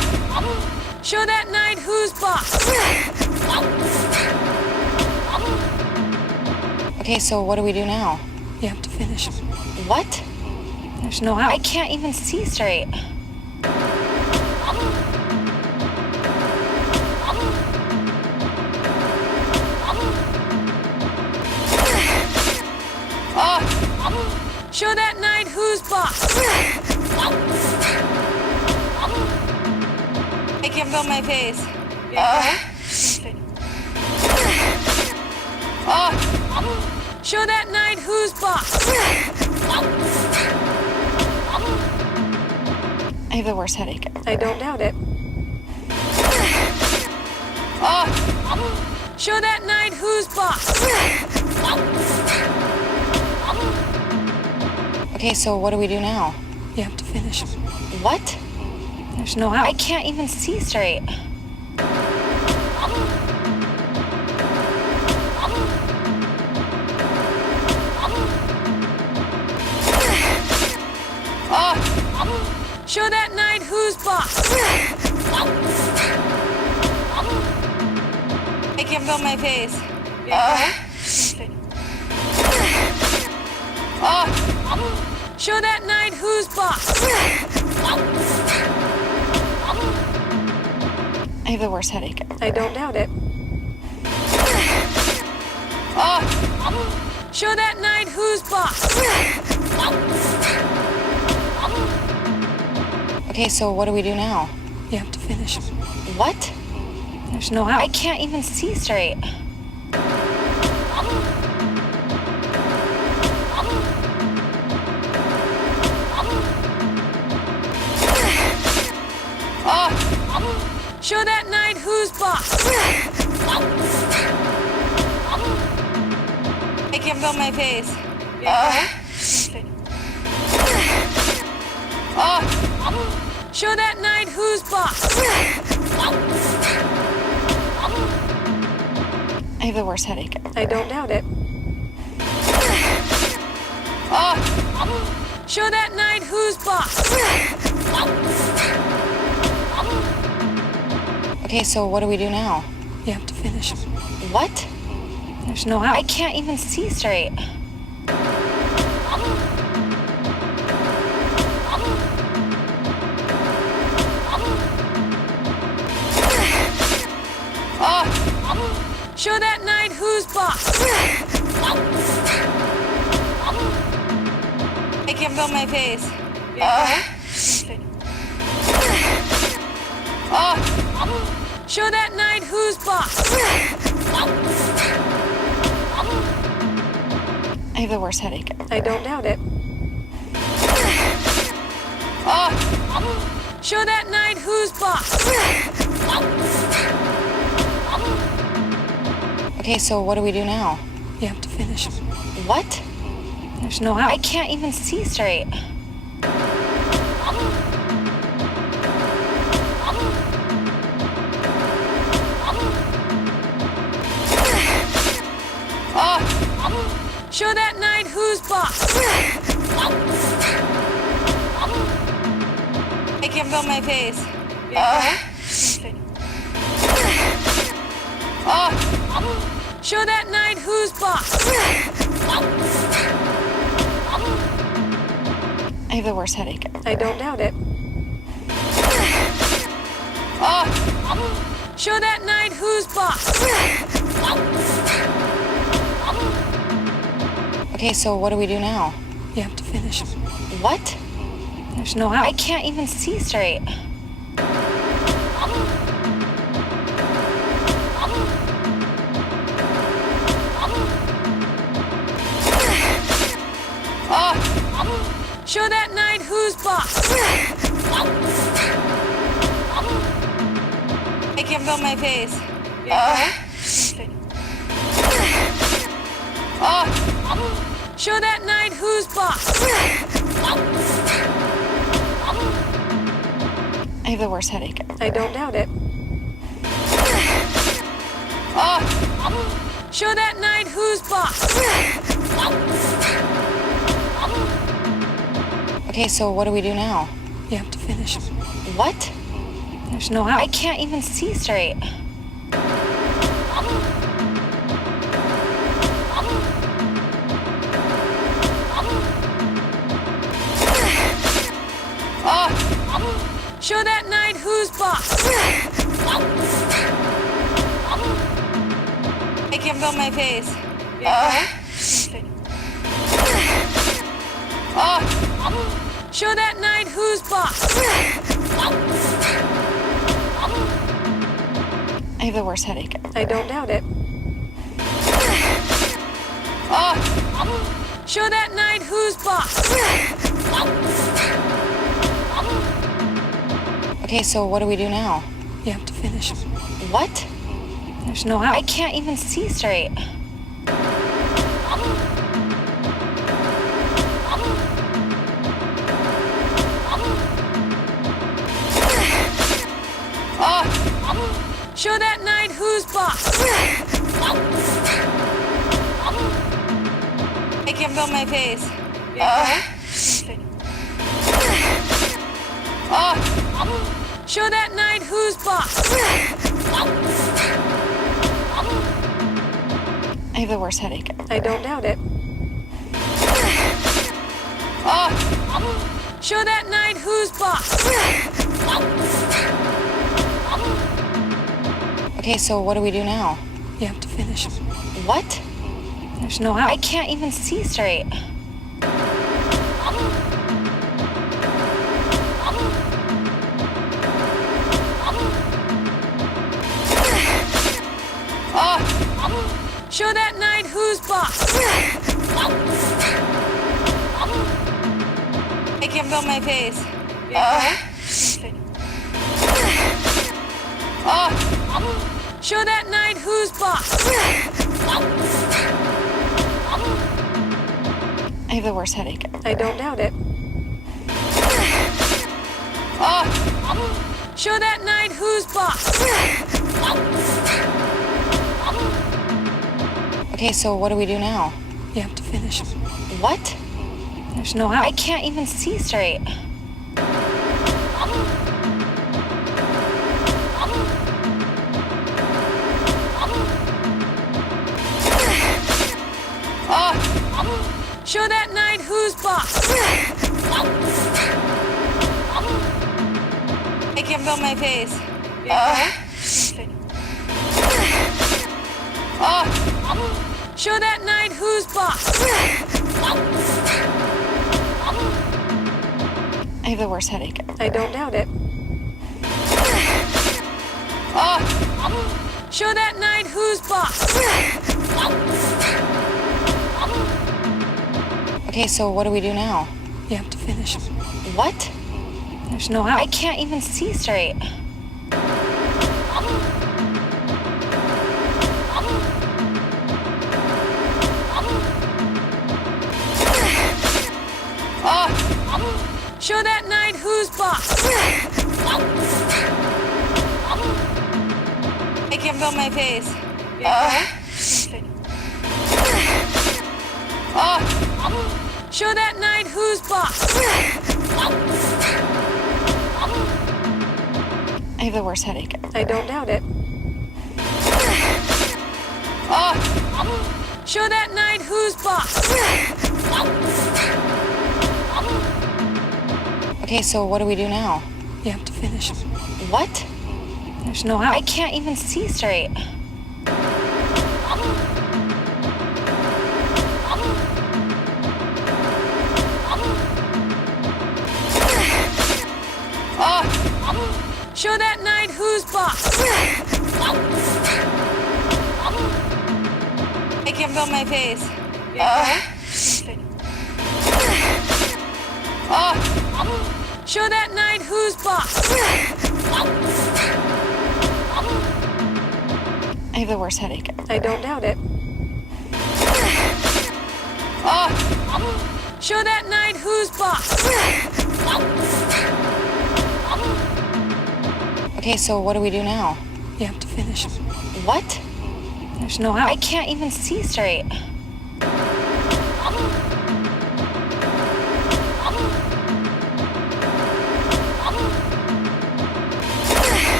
Show that knight who's boss. Okay, so what do we do now? You have to finish. What? There's no I out. can't even see straight. Show that knight who's boss. I can't feel my face. Show that knight who's boss. I have the worst headache ever. I don't doubt it. Show that knight who's boss. Okay, so what do we do now? You have to finish. What? There's no I out. can't even see straight. Show that knight who's boss. I can't feel my face. Show that knight who's boss. I have the worst headache ever. I don't doubt it. Show that knight who's boss. Okay, so what do we do now? You have to finish. What? There's no I out. can't even see straight. Show that knight who's boss. I can't feel my face. Show that knight who's boss. I have the worst headache ever. I don't doubt it. Show that knight who's boss. Okay, so what do we do now? You have to finish. What? There's no I out. can't even see straight. Show that knight who's boss. I can't feel my face. Show that knight who's boss. I have the worst headache ever. I don't doubt it. Show that knight who's boss. Okay, so what do we do now? You have to finish. What? There's no I out. can't even see straight. Show that knight who's boss. I can't feel my face. Show that knight who's boss. I have the worst headache ever. I don't doubt it. Show that knight who's boss. Okay, so what do we do now? You have to finish. What? There's no I out. can't even see straight. Show that knight who's boss. I can't feel my face. Show that knight who's boss. I have the worst headache ever. I don't doubt it. Show that knight who's boss. Okay, so what do we do now? You have to finish. What? There's no I out. can't even see straight. Show that knight who's boss. Make him feel my face. Show that knight who's boss. I have the worst headache. I don't doubt it. Show that knight who's boss. Okay, so what do we do now? You have to finish. What? There's no I out. can't even see straight. Show that knight who's boss. Make him feel my face. Show that knight who's boss. I have the worst headache. I don't doubt it. Show that knight who's boss. Okay, so what do we do now? You have to finish. What? There's no I out. can't even see straight. Show that knight who's boss. Make him feel my face. Show that knight who's boss. I have the worst headache. I don't doubt it. Show that knight who's boss. Okay, so what do we do now? You have to finish. What? There's no I out. can't even see straight. Show that knight who's boss. Make him feel my face. Show that knight who's boss. I have the worst headache. I don't doubt it. Show that knight who's boss. Okay, so what do we do now? You have to finish. What? There's no I out. can't even see straight. Show that knight who's boss. Make him feel my face. Show that knight who's boss. I have the worst headache. I don't doubt it. Show that knight who's boss. Okay, so what do we do now? You have to finish. What? There's no I out. can't even see straight. Show that knight who's boss. Make him feel my face. Show that knight who's boss. I have the worst headache. I don't doubt it. Show that knight who's boss. Okay, so what do we do now? You have to finish. What? There's no I out. can't even see straight.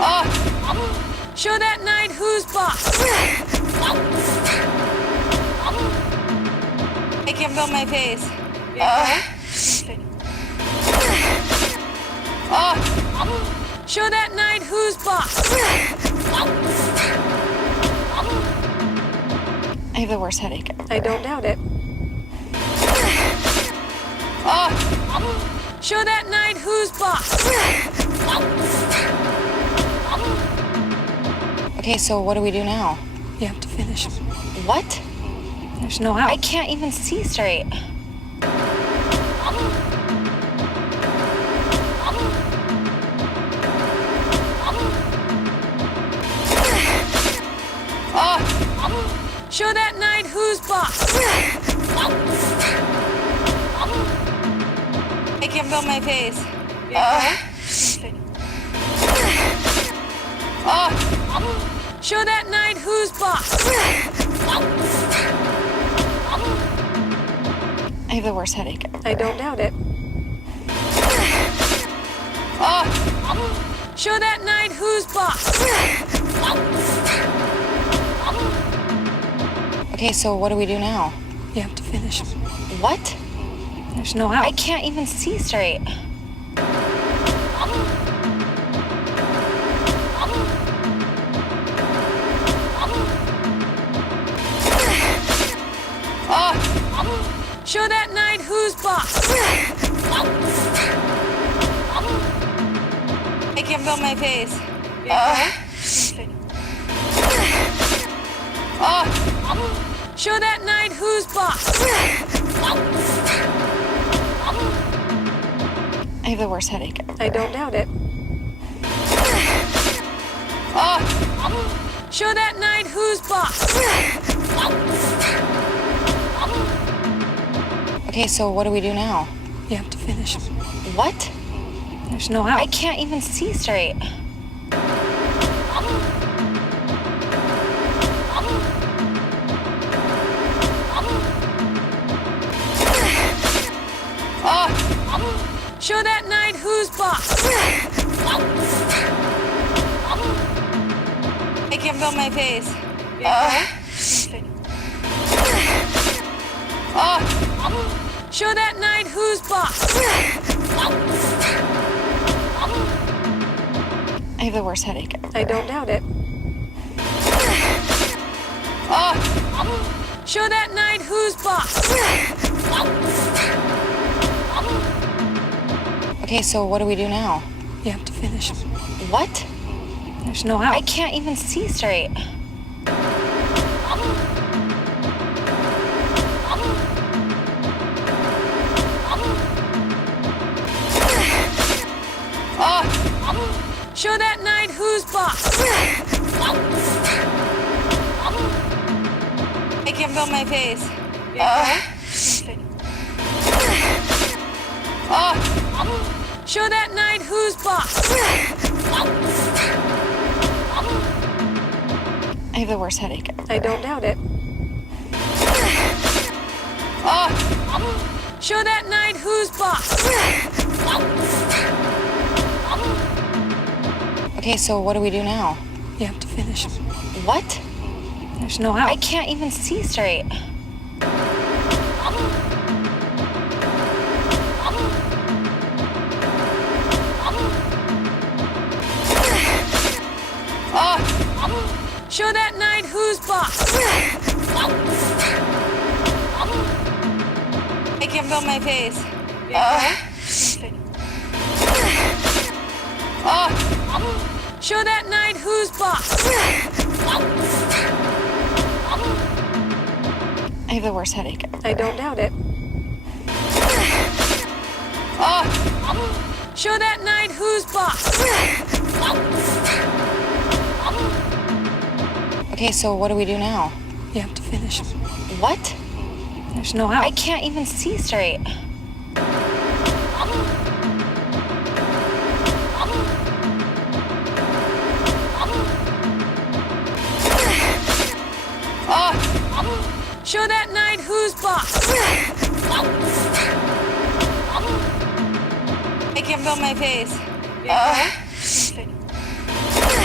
Show that knight who's boss. Make him feel my face. Show that knight who's boss. I have the worst headache. I don't doubt it. Show that knight who's boss. Okay, so what do we do now? You have to finish him. What? There's no I out. can't even see straight. Show that knight who's boss. Make him feel my face. Show that knight who's boss. I have the worst headache. I don't doubt it. Show that knight who's boss. Okay, so what do we do now? You have to finish him. What? There's no I out. can't even see straight. Show that knight who's boss. Make him feel my face. Show that knight who's boss. I have the worst headache. I don't doubt it. Show that knight who's boss. Okay, so what do we do now? You have to finish him. What? There's no I out. can't even see straight. Show that knight who's boss. Make him feel my face. Show that knight who's boss. I have the worst headache. I don't doubt it. Show that knight who's boss. Okay, so what do we do now? You have to finish him. What? There's no I out. can't even see straight. Show that knight who's boss. Make him feel my face. Show that knight who's boss. I have the worst headache. I don't doubt it. Show that knight who's boss. Okay, so what do we do now? You have to finish him. What? There's no I out. can't even see straight. Show that knight who's boss. Make him feel my face. Show that knight who's boss. I have the worst headache. I don't doubt it. Show that knight who's boss. Okay, so what do we do now? You have to finish him. What? There's no I out. can't even see straight. Show that knight who's boss. Make him feel my face.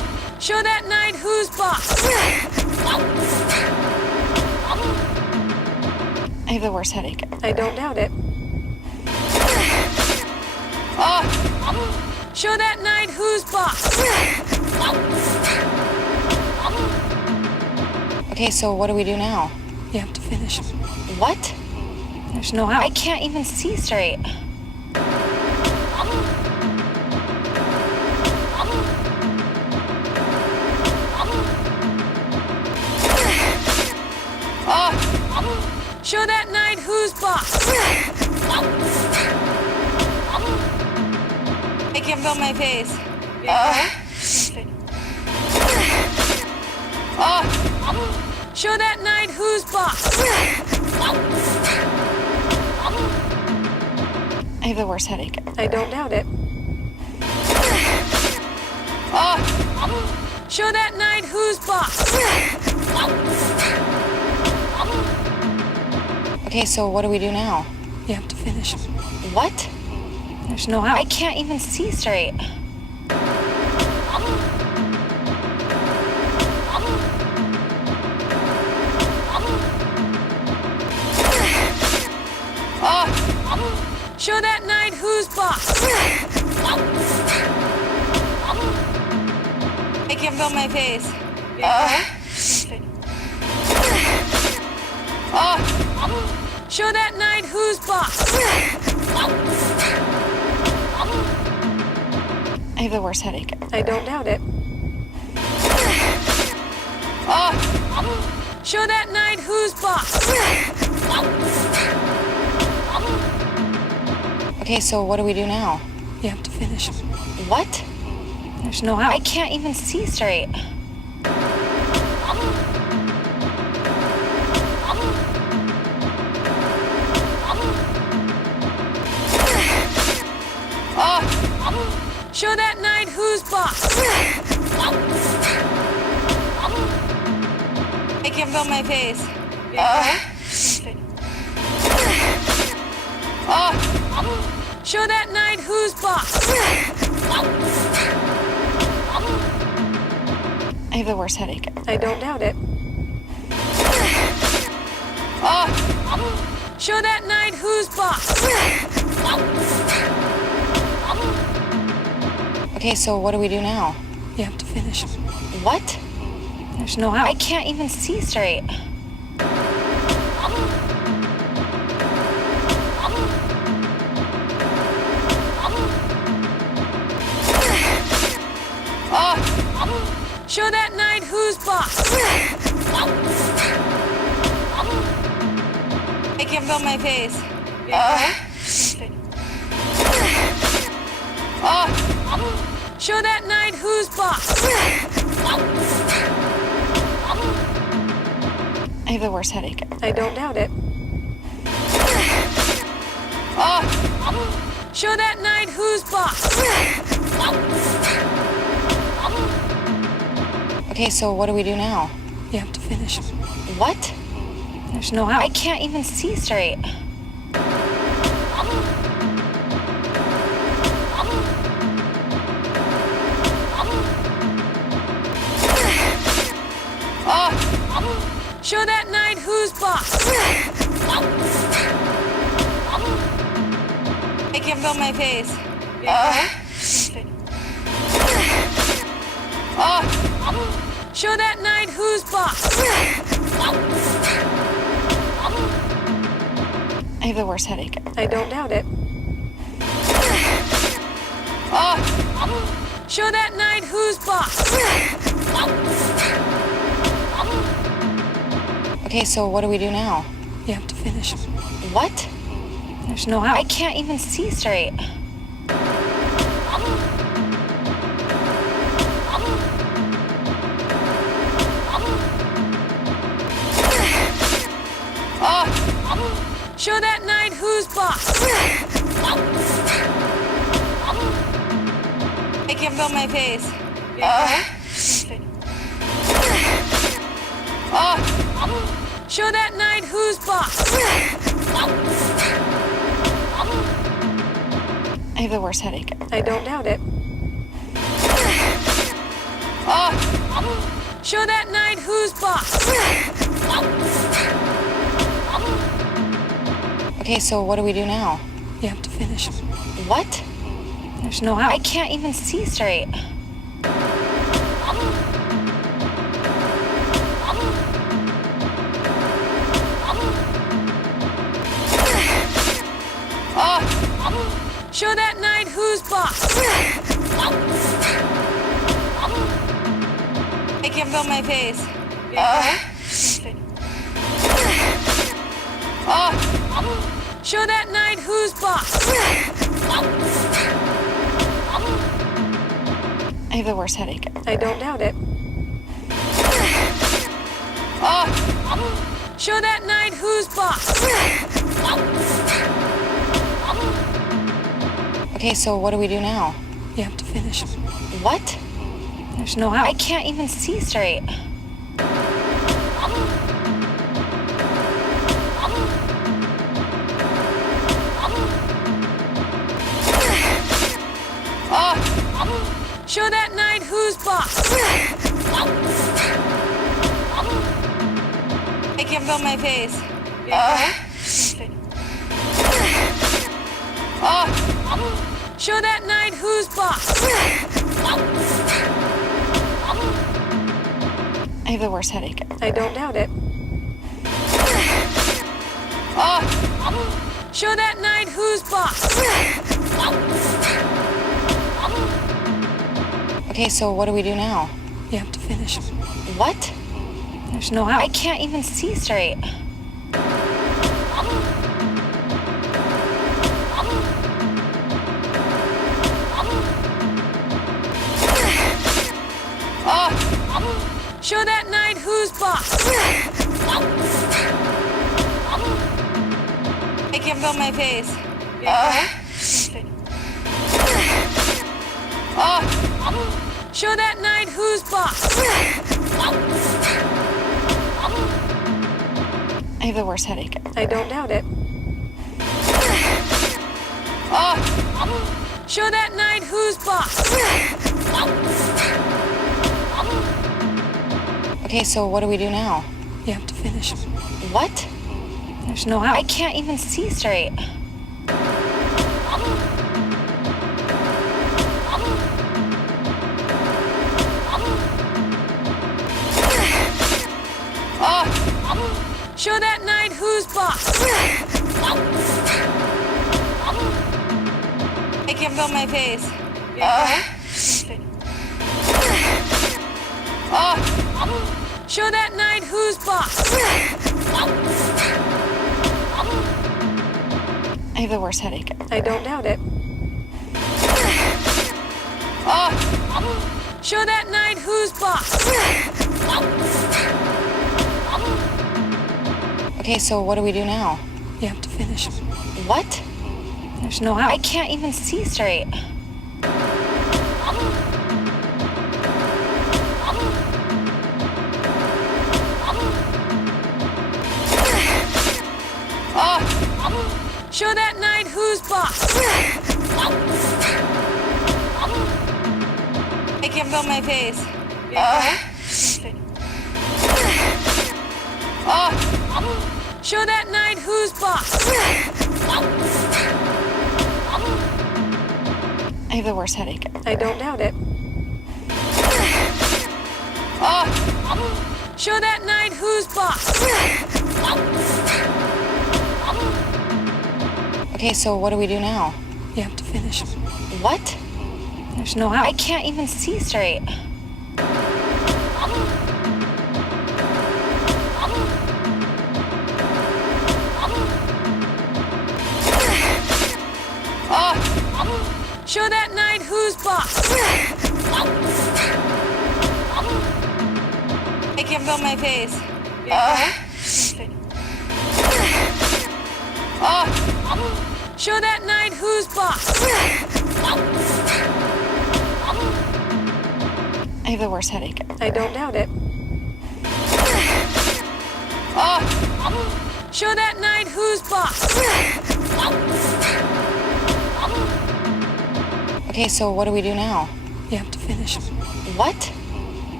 Show that knight who's boss. I have the worst headache. I don't doubt it. Show that knight who's boss. Okay, so what do we do now? You have to finish him. What? There's no I out. can't even see straight. Show that knight who's boss. I can't feel my face. Show that knight who's boss. I have the worst headache. I don't doubt it. Show that knight who's boss. Okay, so what do we do now? You have to finish him. What? There's no I out. can't even see straight. Show that knight who's boss. I can't feel my face. Show that knight who's boss. I have the worst headache. I don't doubt it. Show that knight who's boss. Okay, so what do we do now? You have to finish him. What? There's no I out. can't even see straight. Show that knight who's boss. I can't feel my face. Show that knight who's boss. I have the worst headache. I don't doubt it. Show that knight who's boss. Okay, so what do we do now? You have to finish him. What? There's no I out. can't even see straight. Show that knight who's boss. I can't feel my face. Show that knight who's boss. I have the worst headache. I don't doubt it. Show that knight who's boss. Okay, so what do we do now? You have to finish him. What? There's no I out. can't even see straight. Show that knight who's boss. I can't feel my face. Show that knight who's boss. I have the worst headache. I don't doubt it. Show that knight who's boss. Okay, so what do we do now? You have to finish him. What? There's no I out. can't even see straight. Show that knight who's boss. I can't feel my face. Show that knight who's boss. I have the worst headache. I don't doubt it. Show that knight who's boss. Okay, so what do we do now? You have to finish. What? There's no I out. can't even see straight. Show that knight who's boss. I can't feel my face. Show that knight who's boss. I have the worst headache ever. I don't doubt it. Show that knight who's boss. Okay, so what do we do now? You have to finish. What? There's no I out. can't even see straight. Show that knight who's boss. I can't feel my face. Show that knight who's boss. I have the worst headache ever. I don't doubt it. Show that knight who's boss. Okay, so what do we do now? You have to finish. What? There's no I out. can't even see straight. Show that knight who's boss. I can't feel my face. Show that knight who's boss. I have the worst headache ever. I don't doubt it. Show that knight who's boss. Okay, so what do we do now? You have to finish. What? There's no I out. can't even see straight. Show that knight who's boss. I can't feel my face. Show that knight who's boss. I have the worst headache ever. I don't doubt it. Show that knight who's boss. Okay, so what do we do now? You have to finish. What? There's no I out. can't even see straight. Show that knight who's boss. I can't feel my face. Show that knight who's boss. I have the worst headache ever. I don't doubt it. Show that knight who's boss. Okay, so what do we do now? You have to finish. What? There's no I out. can't even see straight. Show that knight who's boss. I can't feel my face. Show that knight who's boss. I have the worst headache ever. I don't doubt it. Show that knight who's boss. Okay, so what do we do now? You have to finish. What?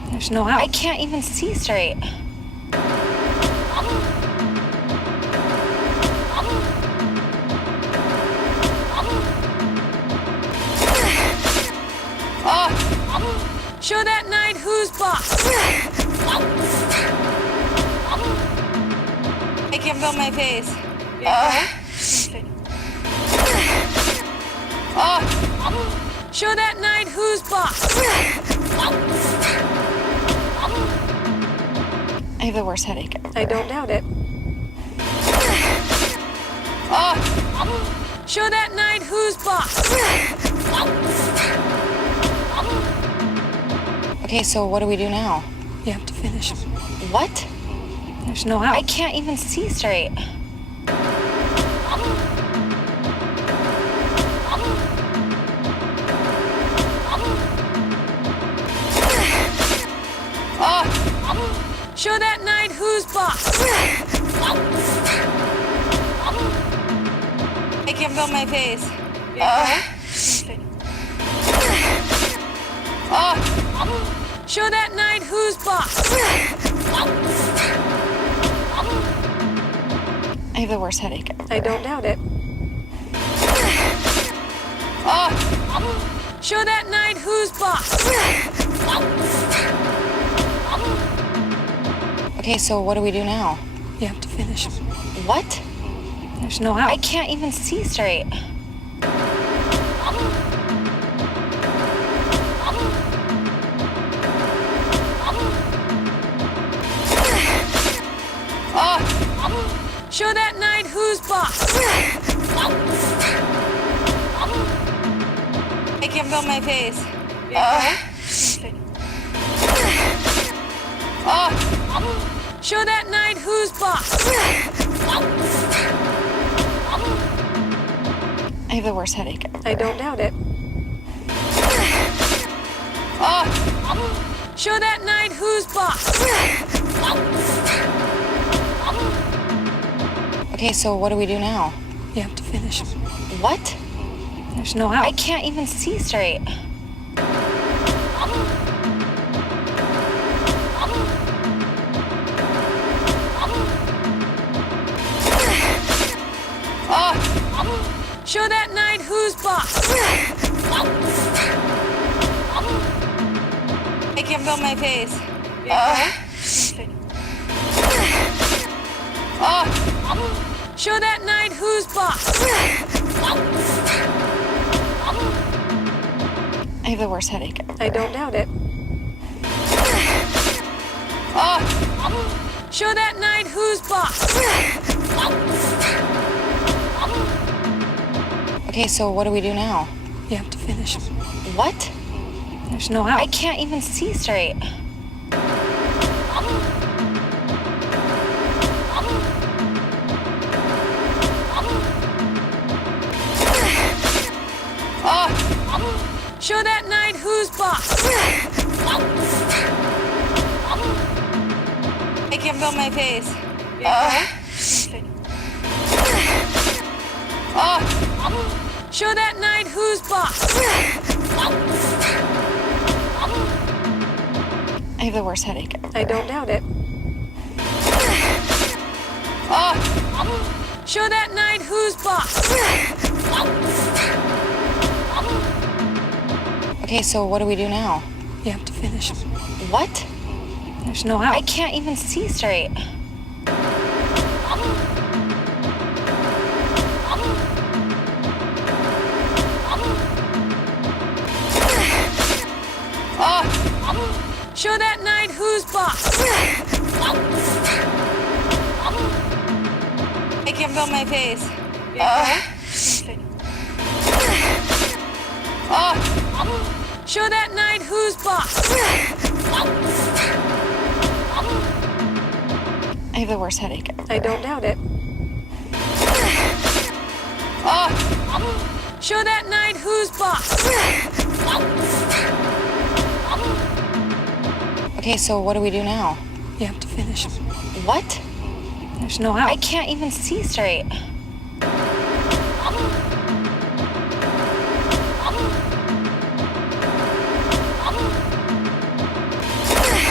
There's no I out. can't even see straight. Show that knight who's boss. Make him feel my face. Show that knight who's boss. I have the worst headache ever. I don't doubt it. Show that knight who's boss. Okay, so what do we do now? You have to finish. What? There's no I out. can't even see straight. Show that knight who's boss. Make him feel my face. Show that knight who's boss. I have the worst headache ever. I don't doubt it. Show that knight who's boss. Okay, so what do we do now? You have to finish. What? There's no I out. can't even see straight. Show that knight who's boss. Make him feel my face. Show that knight who's boss. I have the worst headache ever. I don't doubt it. Show that knight who's boss. Okay, so what do we do now? You have to finish. What? There's no I out. can't even see straight. Show that knight who's boss. Make him feel my face. Show that knight who's boss. I have the worst headache ever. I don't doubt it. Show that knight who's boss. Okay, so what do we do now? You have to finish. What? There's no I out. can't even see straight. Show that knight who's boss. Make him feel my face. Show that knight who's boss. I have the worst headache ever. I don't doubt it. Show that knight who's boss. Okay, so what do we do now? You have to finish. What? There's no I out. can't even see straight. Show that knight who's boss. Make him feel my face. Show that knight who's boss. I have the worst headache ever. I don't doubt it. Show that knight who's boss. Okay, so what do we do now? You have to finish. What? There's no I out. can't even see straight.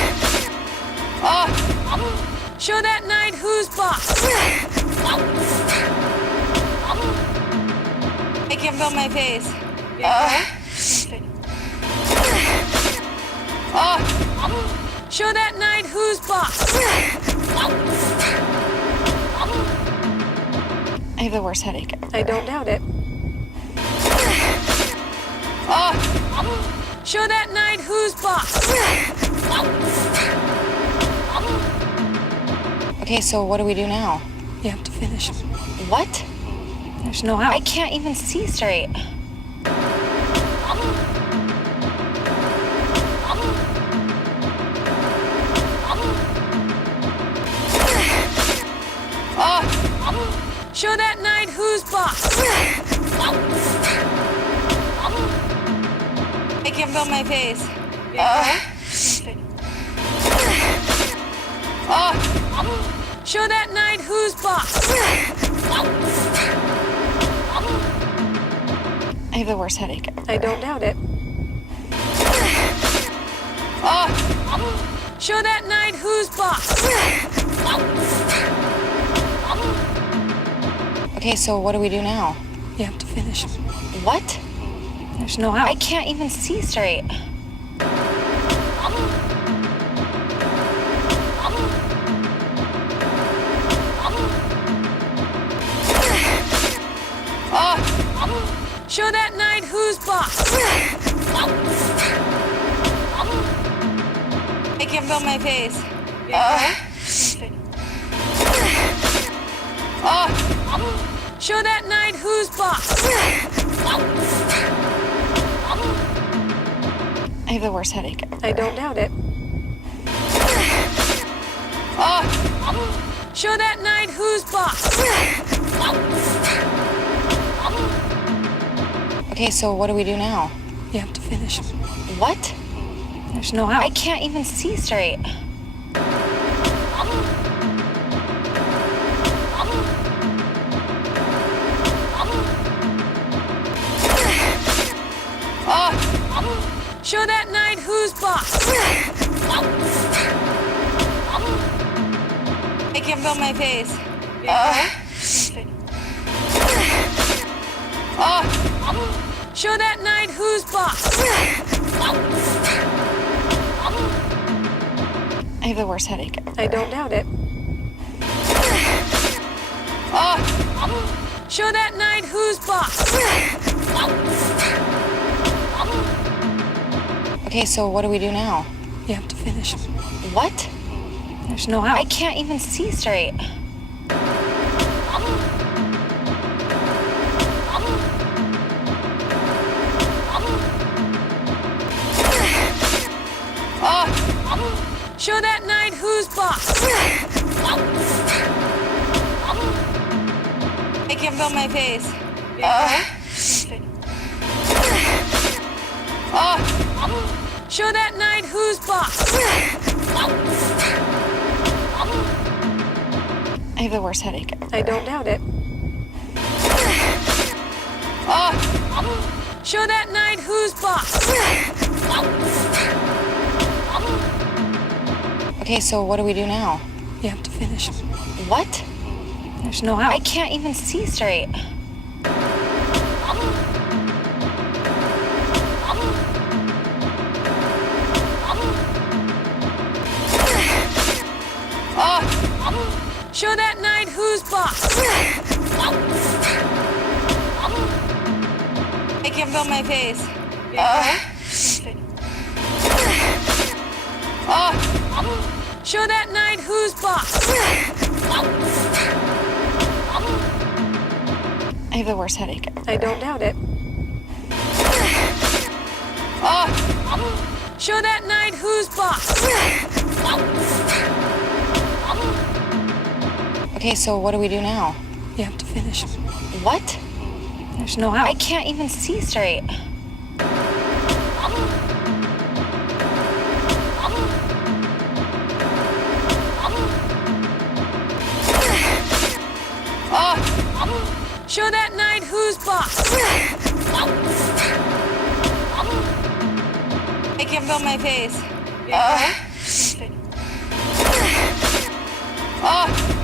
night who's boss? I can't feel my face. Show that night who's boss? I have the worst headache. I don't doubt it. Show that night who's boss? Okay, so what do we do now? You have to finish him. What? There's no I how. can't even see straight. Show that night who's boss? I can't feel my face. Show that night who's boss? I have the worst headache. I don't doubt it. Show that night who's boss? Okay, so what do we do now? You have to finish him. What? There's no how. I can't even see straight. Show that night who's boss? I can't feel my face. Show that night who's boss? I have the worst headache. I don't doubt it. Show that night who's boss? Okay, so what do we do now? You have to finish him. What? There's no how. I can't even see straight. Show that night who's boss? I can't feel my face. Show that night who's boss? I have the worst headache. I don't doubt it. Show that night who's boss? Okay, so what do we do now? You have to finish him. What? There's no how. I can't even see straight. Show that night who's boss? I can't feel my face. Show that night who's boss? I have the worst headache. I don't doubt it. Show that night who's boss? Okay, so what do we do now? You have to finish him. What? There's no how. I can't even see straight. Show that night who's boss? I can't feel my face. Show that night who's boss? I have the worst headache. I don't doubt it. Show that night who's boss? Okay, so what do we do now? You have to finish him. What? There's no how. I can't even see straight. Show that night who's boss? I can't feel my face.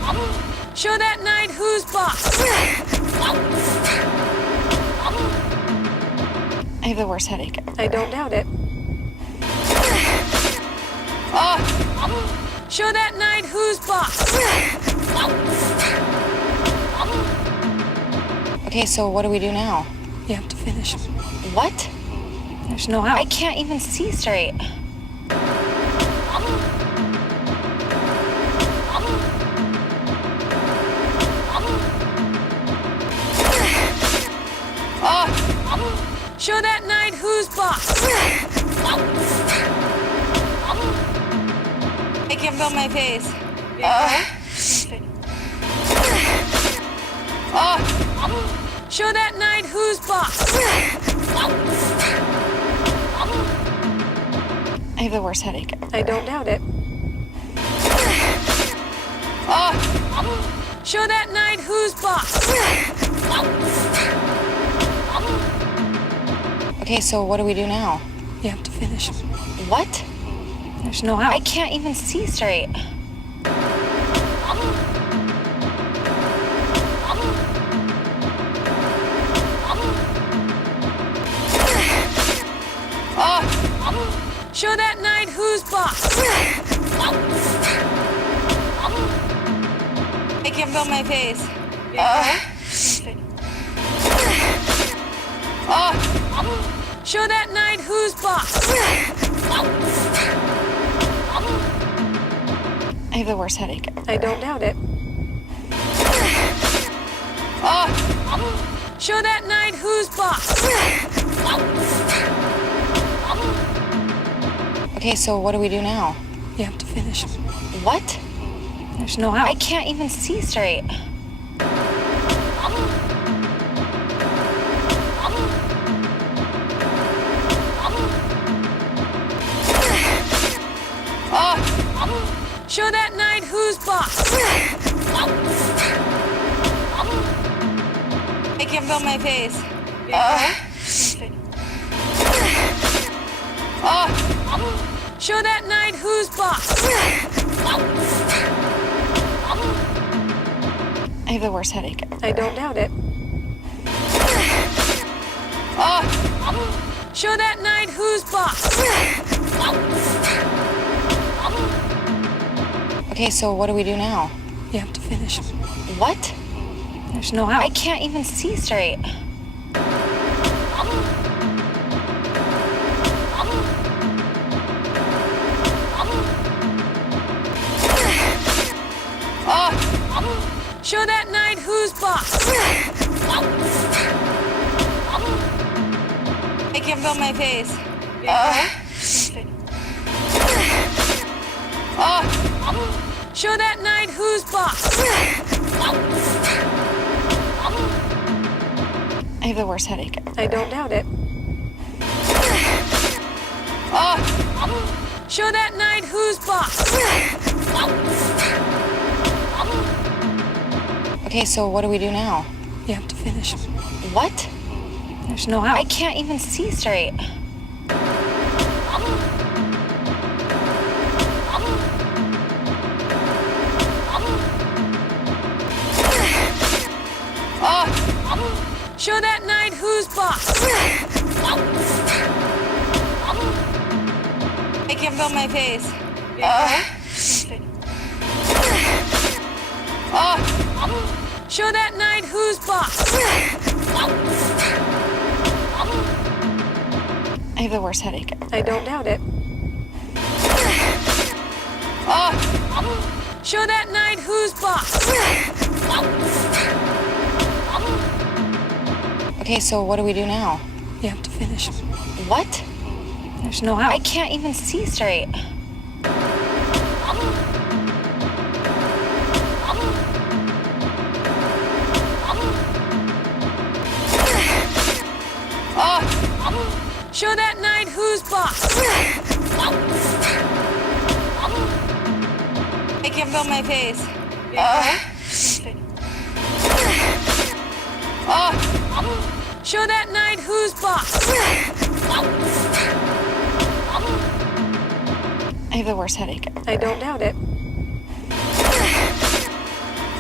Show that knight who's boss. I have the worst headache. I don't doubt it. Show that knight who's boss. Okay, so what do we do now? You have to finish him. What? There's no I out. can't even see straight. Show that knight who's boss. I can't feel my face. Show that knight who's boss. I have the worst headache. I don't doubt it. Show that knight who's boss. Okay, so what do we do now? You have to finish him. What? There's no I out. can't even see straight. Show that knight who's boss. I can't feel my face. Show that knight who's boss. I have the worst headache. I don't doubt it. Show that knight who's boss. Okay, so what do we do now? You have to finish him. What? There's no I out. can't even see straight. Show that knight who's boss. I can't feel my face. Show that knight who's boss. I have the worst headache. I don't doubt it. Show that knight who's boss. Okay, so what do we do now? You have to finish him. What? There's no I out. can't even see straight. Show that knight who's boss. I can't feel my face. Show that knight who's boss. I have the worst headache. I don't doubt it. Show that knight who's boss. Okay, so what do we do now? You have to finish him. What? There's no I out. can't even see straight. Show that knight who's boss. I can't feel my face. Show that knight who's boss. I have the worst headache. I don't doubt it. Show that knight who's boss. Okay, so what do we do now? You have to finish him. What? There's no I out. can't even see straight. Show that knight who's boss. I can't feel my face. Show that knight who's boss. I have the worst headache. I don't doubt it.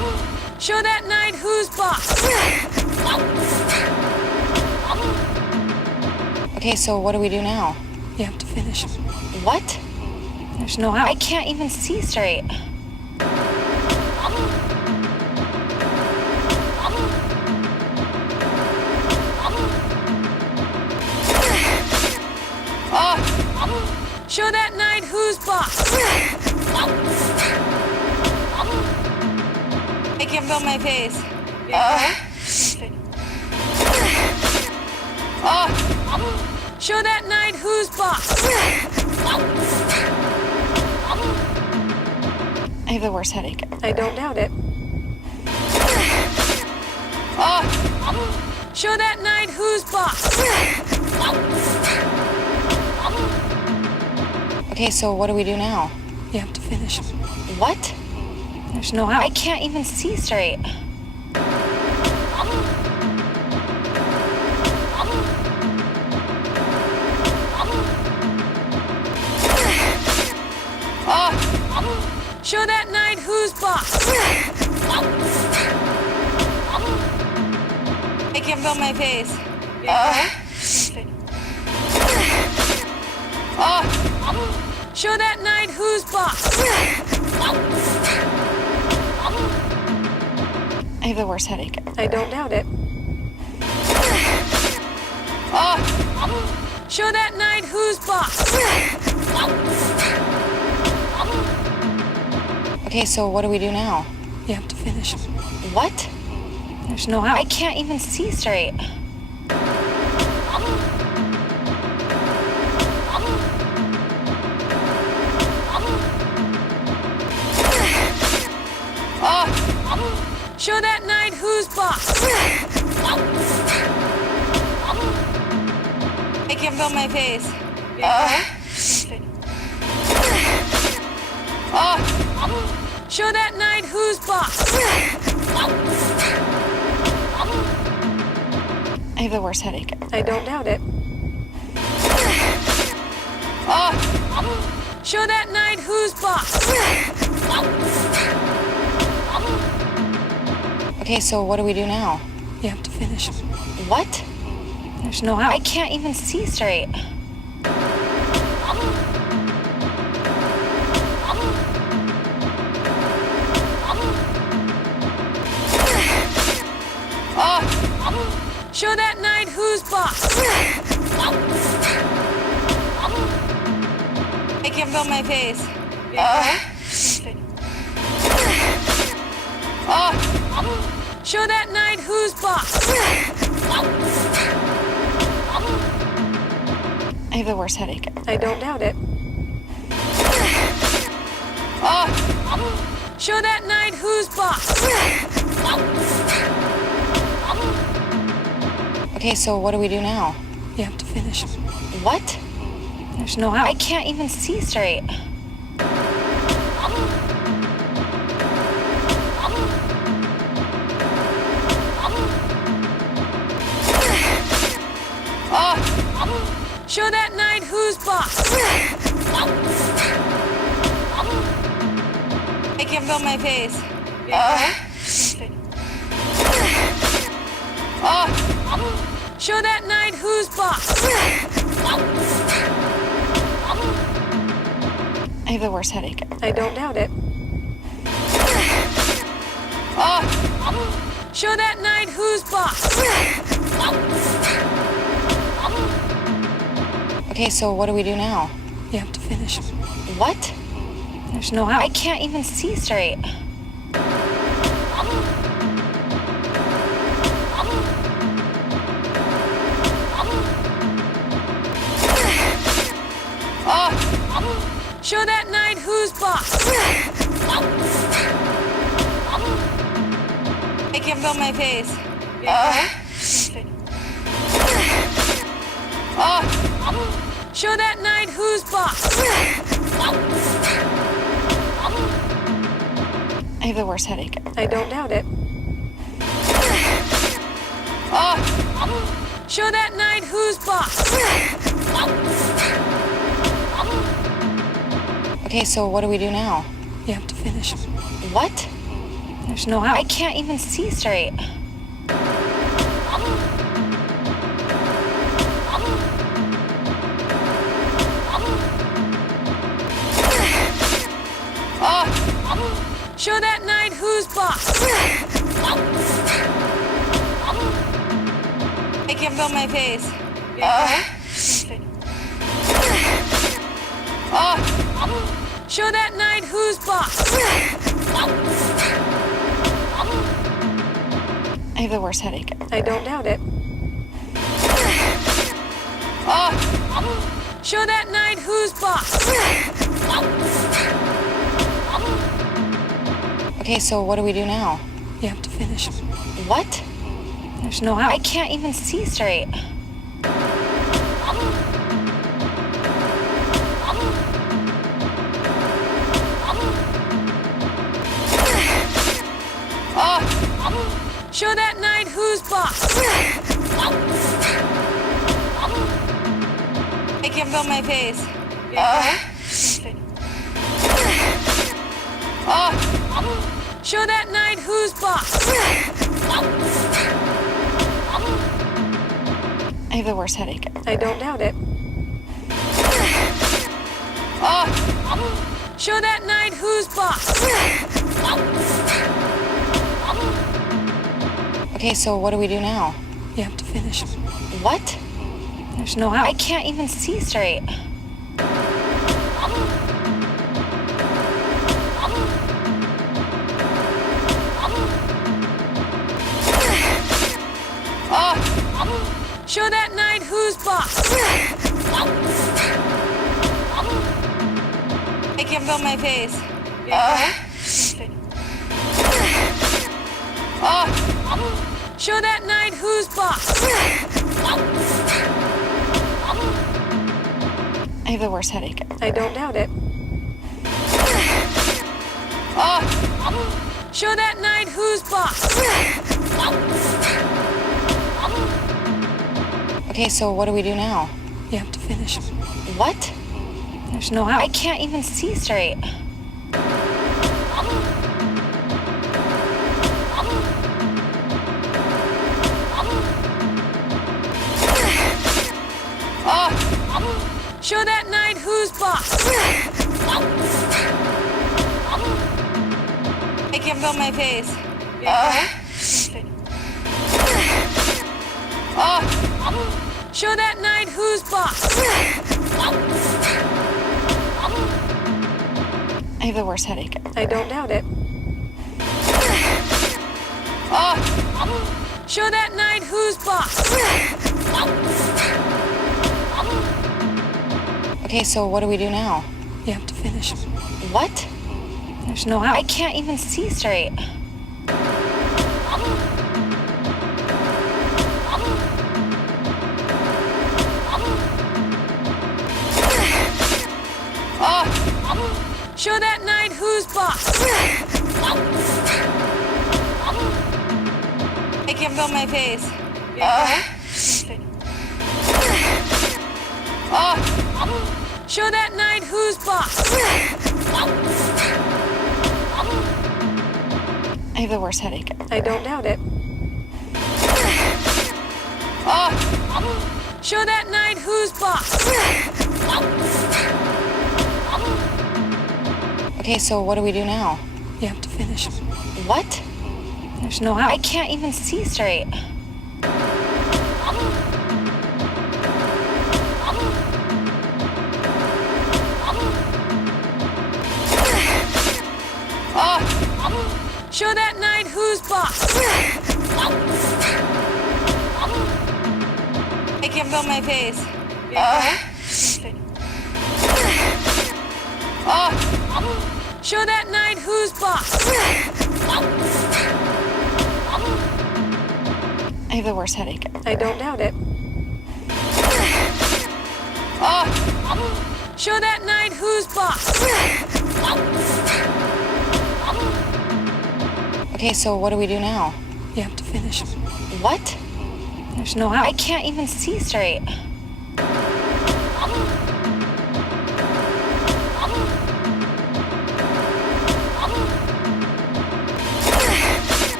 Show that knight who's boss. Okay, so what do we do now? You have to finish. What? There's no I out. can't even see straight. Show that knight who's boss. I can't feel my face. Show that knight who's boss. I have the worst headache ever. I don't doubt it. Show that knight who's boss. Okay, so what do we do now? You have to finish. What? There's no I out. can't even see straight. Show that knight who's boss. I can't feel my face. Show that knight who's boss. I have the worst headache ever. I don't doubt it. Show that knight who's boss. Okay, so what do we do now? You have to finish. What? There's no I out. can't even see straight. Show that knight who's boss. I can't feel my face. Show that knight who's boss. I have the worst headache ever. I don't doubt it. Show that knight who's boss. Okay, so what do we do now? You have to finish. What? There's no I out. can't even see straight. Show that knight who's boss. I can't feel my face. Show that knight who's boss. I have the worst headache ever. I don't doubt it. Show that knight who's boss. Okay, so what do we do now? You have to finish. What? There's no I out. can't even see straight. Show that knight who's boss. I can't feel my face. Show that knight who's boss. I have the worst headache ever. I don't doubt it. Show that knight who's boss. Okay, so what do we do now? You have to finish. What? There's no I out. can't even see straight. Show that knight who's boss. I can't feel my face. Show that knight who's boss. I have the worst headache ever. I don't doubt it. Show that knight who's boss. Okay, so what do we do now? You have to finish. What? There's no I out. can't even see straight. Show that knight who's boss. I can feel my face. Show that knight who's boss. I have the worst headache. I don't doubt it. Show that knight who's boss. Okay, so what do we do now? You have to finish. What? There's no I out. can't even see straight. Show that knight who's boss. I can feel my face. Show that knight who's boss. I have the worst headache. I don't doubt it. Show that knight who's boss. Okay, so what do we do now? You have to finish. What? There's no I out. can't even see straight. Show that knight who's boss. I can feel my face. Show that knight who's boss. I have the worst headache. I don't doubt it. Show that knight who's boss. Okay, so what do we do now? You have to finish. What? There's no I out. can't even see straight. Show that knight who's boss. I can feel my face. Show that knight who's boss. I have the worst headache. I don't doubt it. Show that knight who's boss. Okay, so what do we do now? You have to finish. What? There's no I out. can't even see straight. Show that knight who's boss. I can feel my face. Show that knight who's boss. I have the worst headache. I don't doubt it. Show that knight who's boss. Okay, so what do we do now? You have to finish. What? There's no I out. can't even see straight. Show that knight who's boss. I can feel my face. Show that knight who's boss. I have the worst headache. I don't doubt it. Show that knight who's boss. Okay, so what do we do now? You have to finish. What? There's no I out. can't even see straight.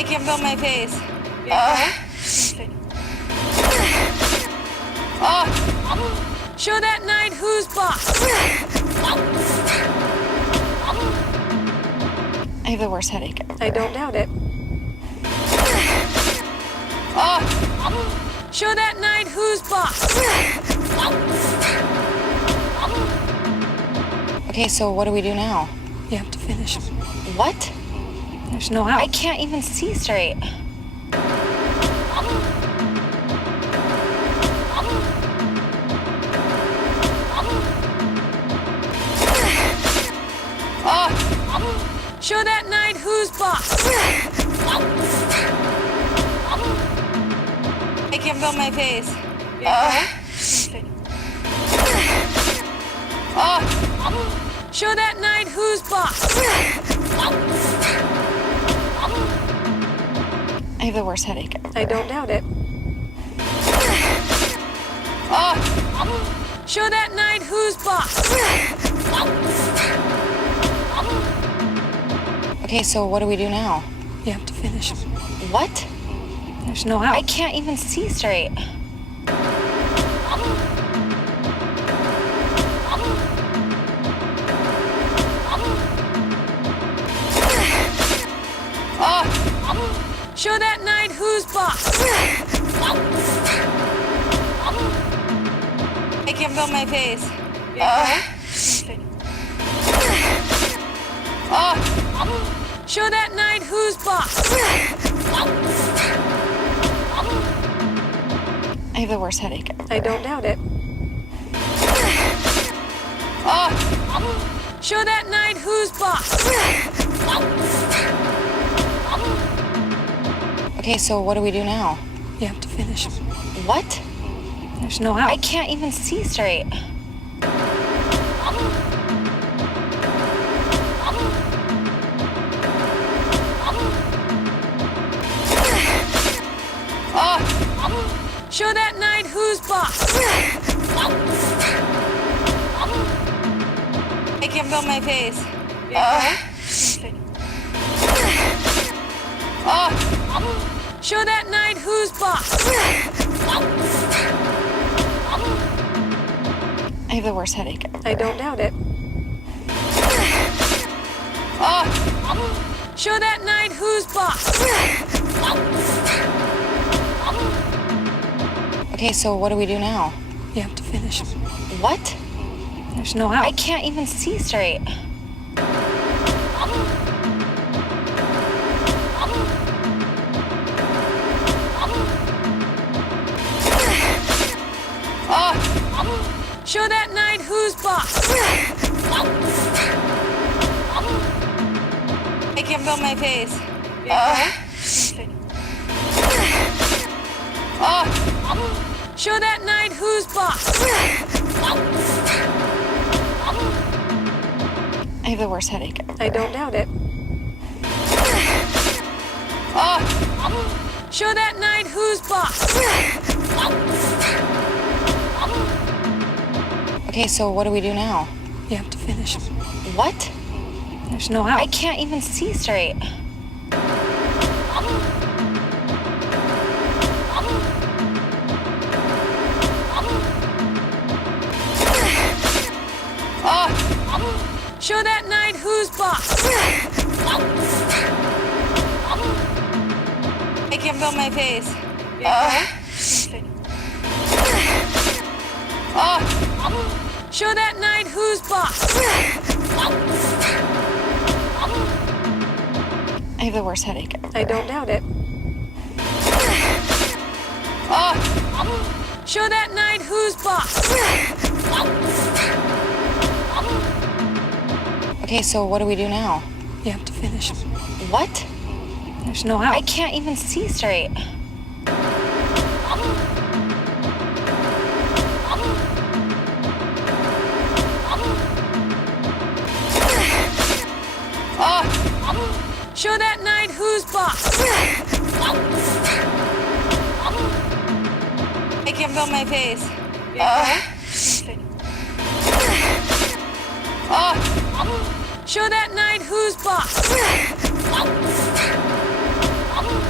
I can feel my face. Show that knight who's boss. I have the worst headache. I don't doubt it. Show that knight who's boss. Okay, so what do we do now? You have to finish him. What? There's no I out. can't even see straight. Show that knight who's boss. I can feel my face. Show that knight who's boss. I have the worst headache. I don't doubt it. Show that knight who's boss. Okay, so what do we do now? You have to finish him. What? There's no I out. can't even see straight. Show that knight who's boss. I can feel my face. Show that knight who's boss. I have the worst headache. I don't doubt it. Show that knight who's boss. Okay, so what do we do now? You have to finish him. What? There's no I out. can't even see straight. Show that knight who's boss. I can feel my face. Show that knight who's boss. I have the worst headache. I don't doubt it. Show that knight who's boss. Okay, so what do we do now? You have to finish him. What? There's no I out. can't even see straight. Show that knight who's boss. I can feel my face. Show that knight who's boss. I have the worst headache. I don't doubt it. Show that knight who's boss. Okay, so what do we do now? You have to finish him. What? There's no I out. can't even see straight. Show that knight who's boss. I can feel my face. Show that knight who's boss. I have the worst headache. I don't doubt it. Show that knight who's boss. Okay, so what do we do now? You have to finish him. What? There's no I out. can't even see straight. Show that knight who's boss. I can feel my face. Show that knight who's boss.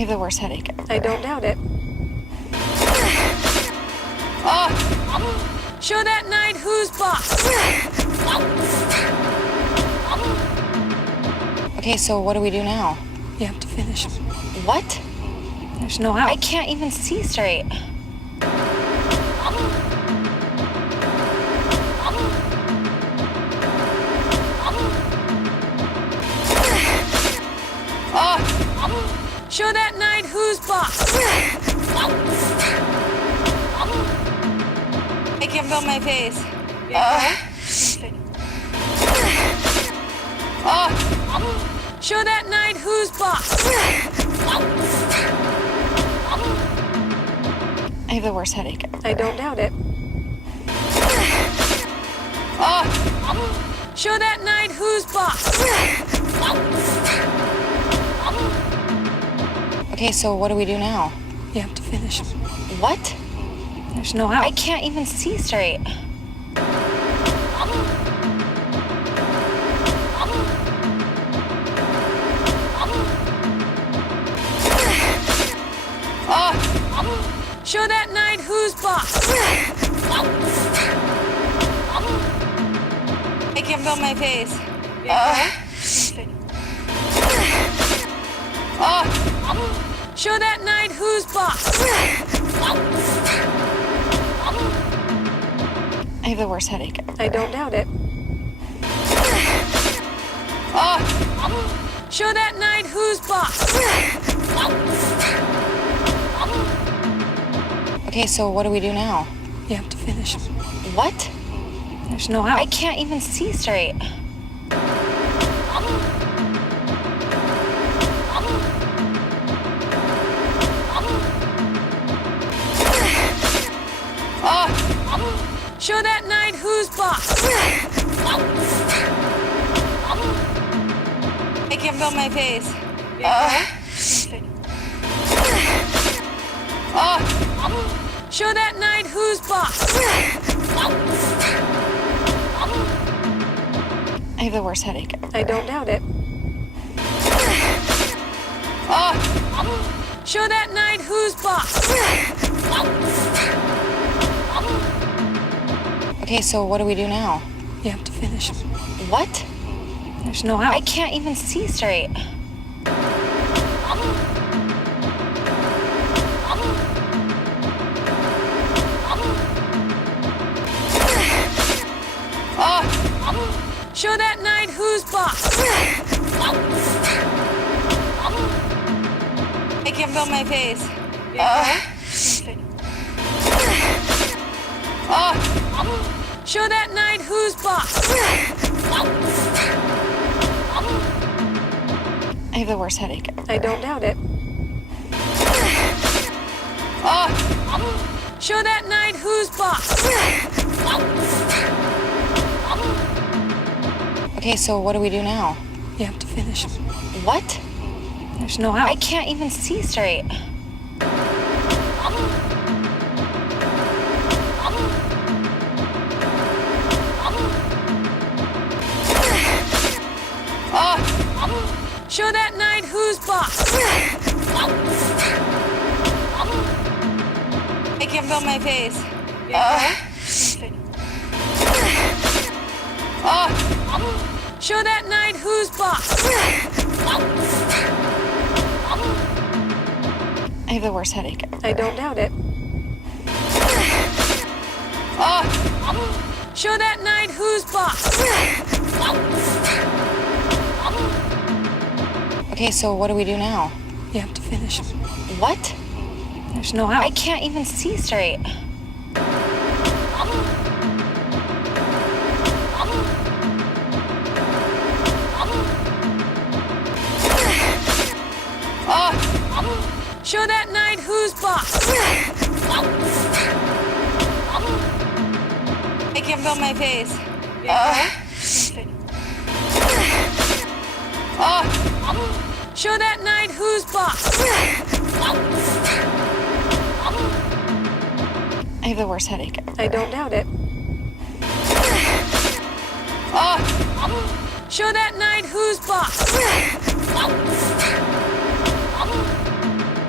have the worst headache. I don't doubt it. Show that knight who's boss. Okay, so what do we do now? You have to finish him. What? There's no I out. can't even see straight. Show that knight who's boss. I can feel my face. Show that knight who's boss. I have the worst headache. I don't doubt it. Show that knight who's boss. Okay, so what do we do now? You have to finish him. What? There's no I out. can't even see straight. Show that knight who's boss. I can feel my face. Show that knight who's boss. I have the worst headache. I don't doubt it. Show that knight who's boss. Okay, so what do we do now? You have to finish him. What? There's no I out. can't even see straight. Show that knight who's boss. I can feel my face. Show that knight who's boss. I have the worst headache. I don't doubt it. Show that knight who's boss. Okay, so what do we do now? You have to finish him. What? There's no I out. can't even see straight. Show that knight who's boss. I can feel my face. Show that knight who's boss. I have the worst headache. I don't doubt it. Show that knight who's boss. Okay, so what do we do now? You have to finish him. What? There's no I out. can't even see straight. Show that knight who's boss. I can feel my face. Show that knight who's boss. I have the worst headache. I don't doubt it. Show that knight who's boss. Okay, so what do we do now? You have to finish him. What? There's no I out. can't even see straight. Show that knight who's boss. I can feel my face. Show that knight who's boss. I have the worst headache. I don't doubt it. Show that knight who's boss.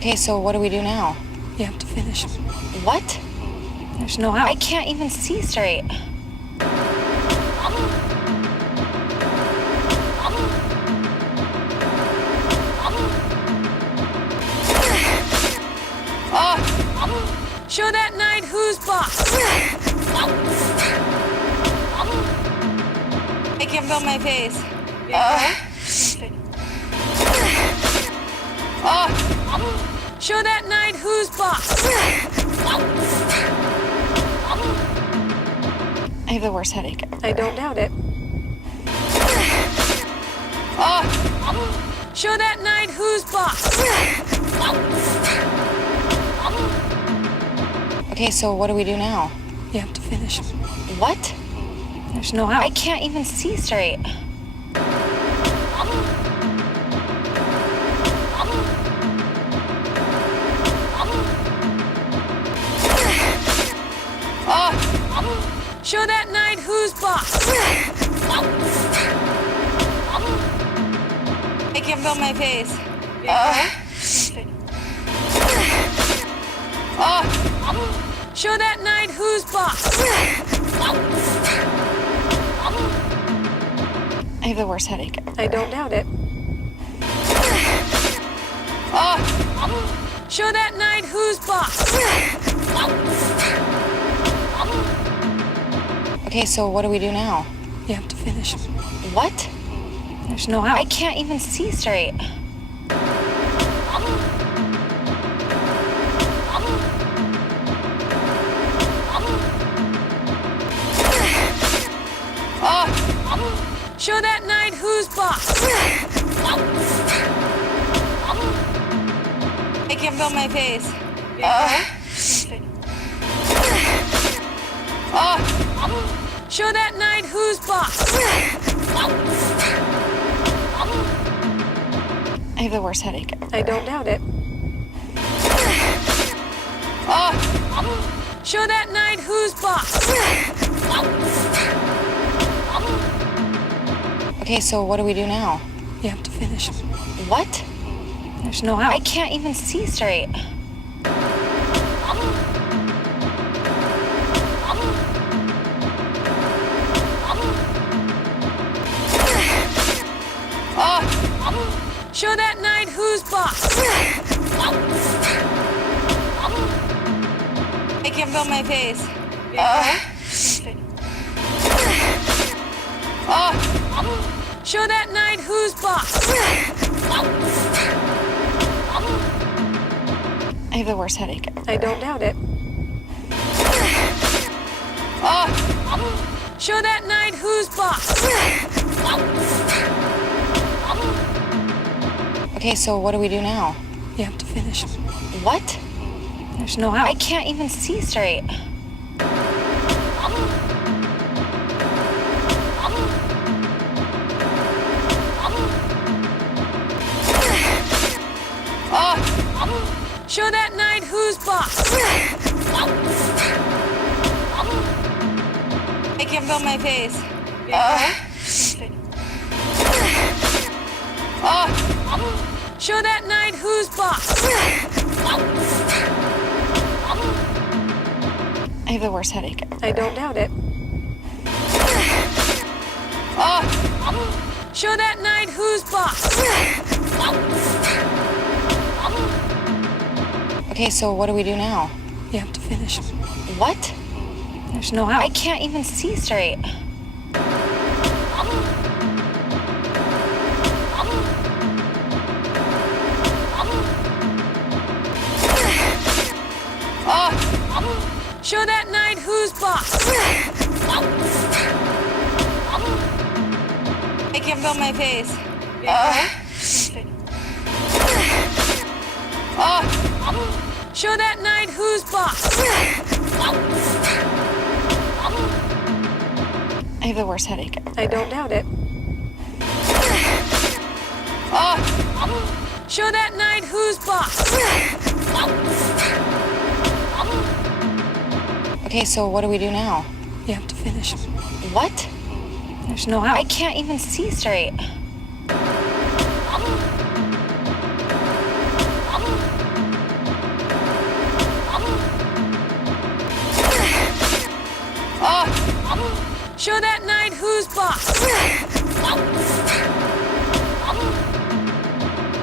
Okay, so what do we do now? You have to finish. What? There's no I out. can't even see straight. Show that knight who's boss. I can't feel my face. Show that knight who's boss. I have the worst headache. I don't doubt it. Show that knight who's boss. Okay, so what do we do now? You have to finish. What? There's no I out. can't even see straight. Show that knight who's boss. I can't feel my face. Show that knight who's boss. I have the worst headache. I don't doubt it. Show that knight who's boss. Okay, so what do we do now? You have to finish. What? There's no I out. can't even see straight. Show that knight who's boss. I can't feel my face. Show that knight who's boss. I have the worst headache. I don't doubt it. Show that knight who's boss. Okay, so what do we do now? You have to finish. What? There's no I out. can't even see straight. Show that knight who's boss. I can't feel my face. Show that knight who's boss. I have the worst headache. I don't doubt it. Show that knight who's boss. Okay, so what do we do now? You have to finish. What? There's no I out. can't even see straight. Show that knight who's boss. I can't feel my face. Show that knight who's boss. I have the worst headache. I don't doubt it. Show that knight who's boss. Okay, so what do we do now? You have to finish. What? There's no I out. can't even see straight. Show that knight who's boss. I can't feel my face. Show that knight who's boss. I have the worst headache. I don't doubt it. Show that knight who's boss. Okay, so what do we do now? You have to finish. What? There's no I out. can't even see straight.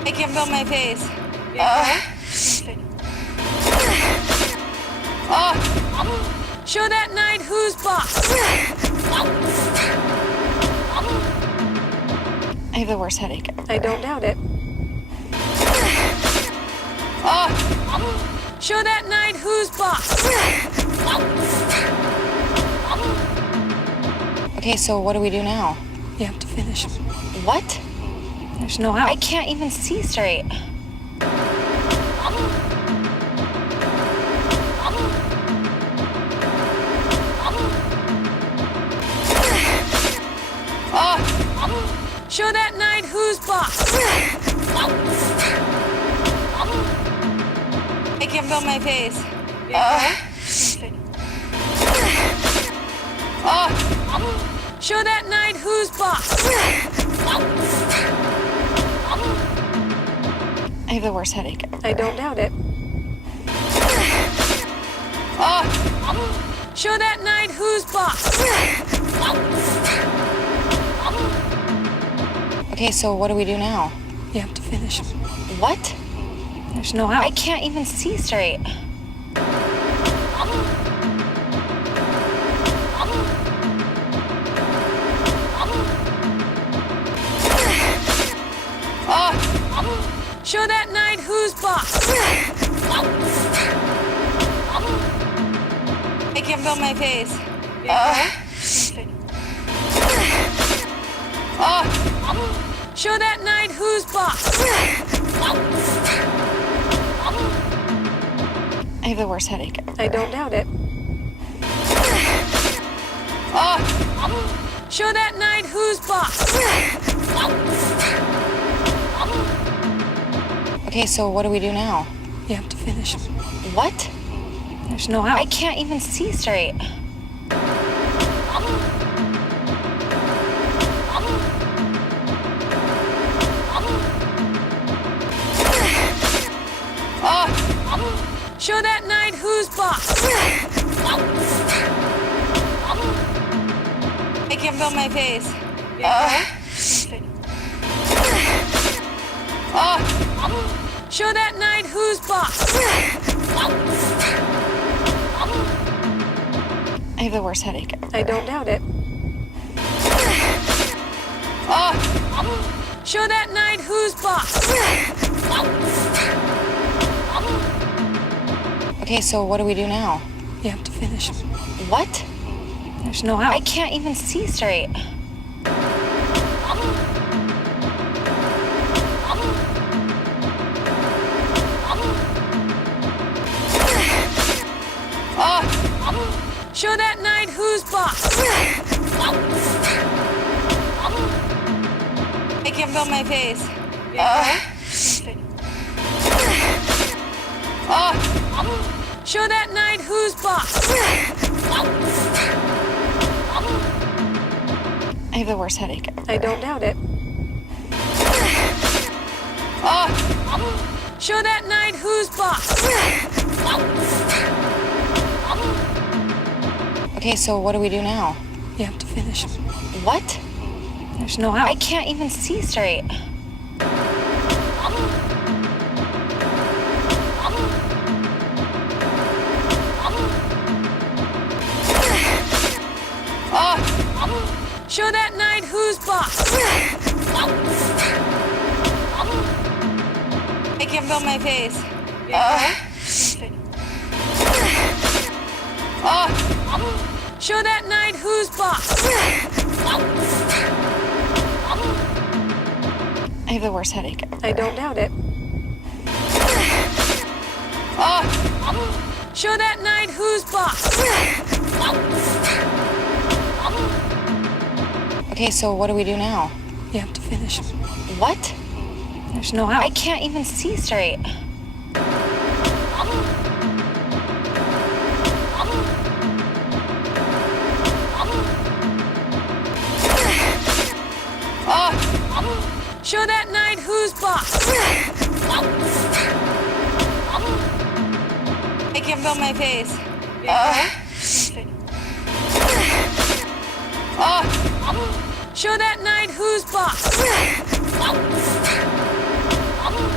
I can feel my face. Show that knight who's boss. I have the worst headache. I don't doubt it. Show that knight who's boss. Okay, so what do we do now? You have to finish him. What? There's no I out. can't even see straight. Show that knight who's boss. I can feel my face. Show that knight who's boss. I have the worst headache. I don't doubt it. Show that knight who's boss. Okay, so what do we do now? You have to finish him. What? There's no I out. can't even see straight. Show that knight who's boss. I can feel my face. Show that knight who's boss. I have the worst headache. I don't doubt it. Show that knight who's boss. Okay, so what do we do now? You have to finish him. What? There's no I out. can't even see straight. Show that knight who's boss. I can feel my face. Show that knight who's boss. I have the worst headache. I don't doubt it. Show that knight who's boss. Okay, so what do we do now? You have to finish him. What? There's no I out. can't even see straight. Show that knight who's boss. I can feel my face. Show that knight who's boss. I have the worst headache. I don't doubt it. Show that knight who's boss. Okay, so what do we do now? You have to finish him. What? There's no I out. can't even see straight. Show that knight who's boss. I can feel my face. Show that knight who's boss. I have the worst headache. I don't doubt it. Show that knight who's boss. Okay, so what do we do now? You have to finish him. What? There's no I out. can't even see straight. Show that knight who's boss. I can feel my face. Show that knight who's boss.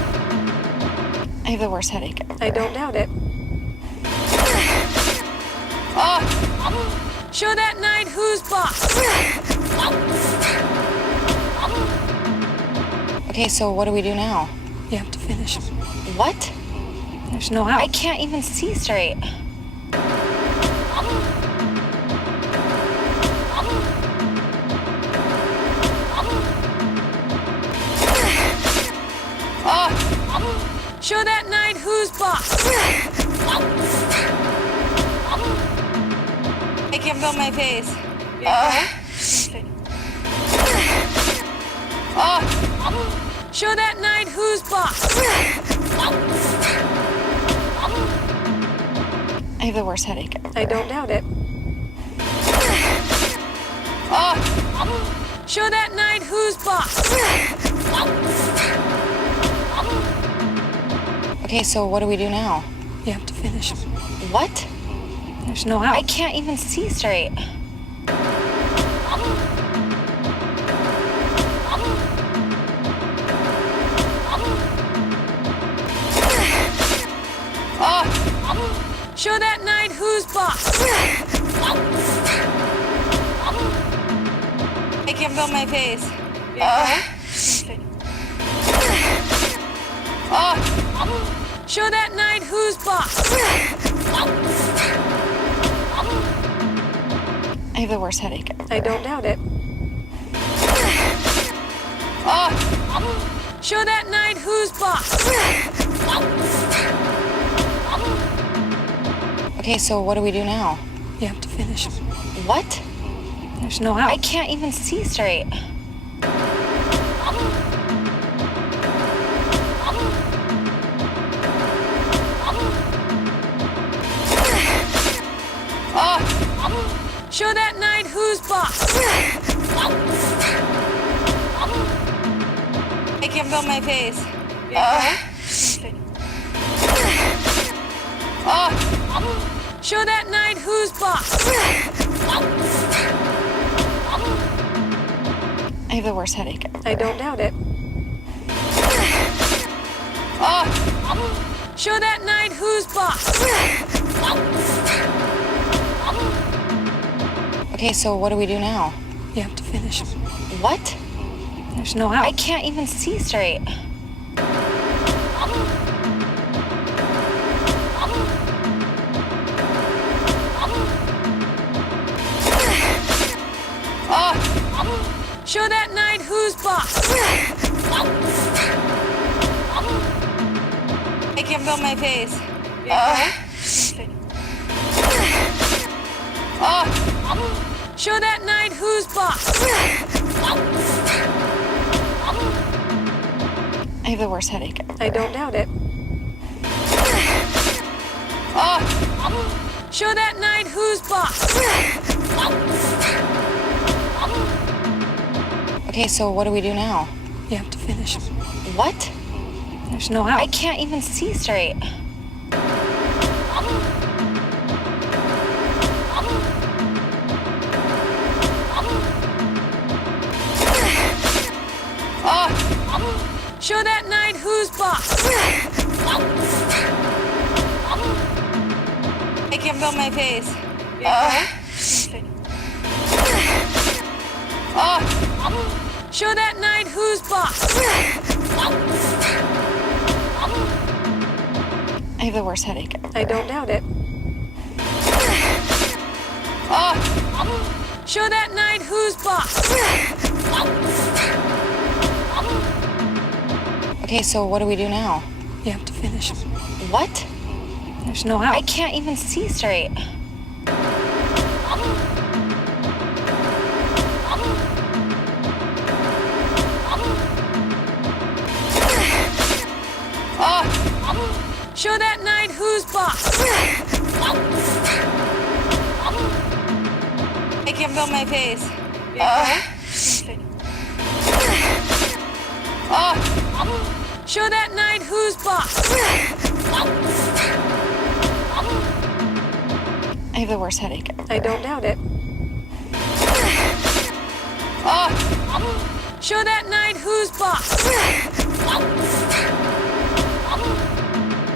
I have the worst headache. I don't doubt it. Show that knight who's boss. Okay, so what do we do now? You have to finish him. What? There's no how. I can't even see straight. Show that knight who's boss. I can feel my face. Show that knight who's boss. I have the worst headache. I don't doubt it. Show that knight who's boss. Okay, so what do we do now? You have to finish him. What? There's no how. I can't even see straight. Show that knight who's boss. I can feel my face. Show that knight who's boss. I have the worst headache. I don't doubt it. Show that knight who's boss. Okay, so what do we do now? You have to finish him. What? There's no how. I can't even see straight. Show that knight who's boss. I can feel my face. Show that knight who's boss. I have the worst headache. I don't doubt it. Show that knight who's boss. Okay, so what do we do now? You have to finish him. What? There's no how. I can't even see straight. Show that knight who's boss. I can feel my face. Show that knight who's boss. I have the worst headache. I don't doubt it. Show that knight who's boss. Okay, so what do we do now? You have to finish him. What? There's no how. I can't even see straight. Show that knight who's boss. I can feel my face. Show that knight who's boss. I have the worst headache. I don't doubt it. Show that knight who's boss. Okay, so what do we do now? You have to finish him. What? There's no how. I can't even see straight. Show that knight who's boss. I can feel my face. Show that knight who's boss. I have the worst headache. I don't doubt it. Show that knight who's boss.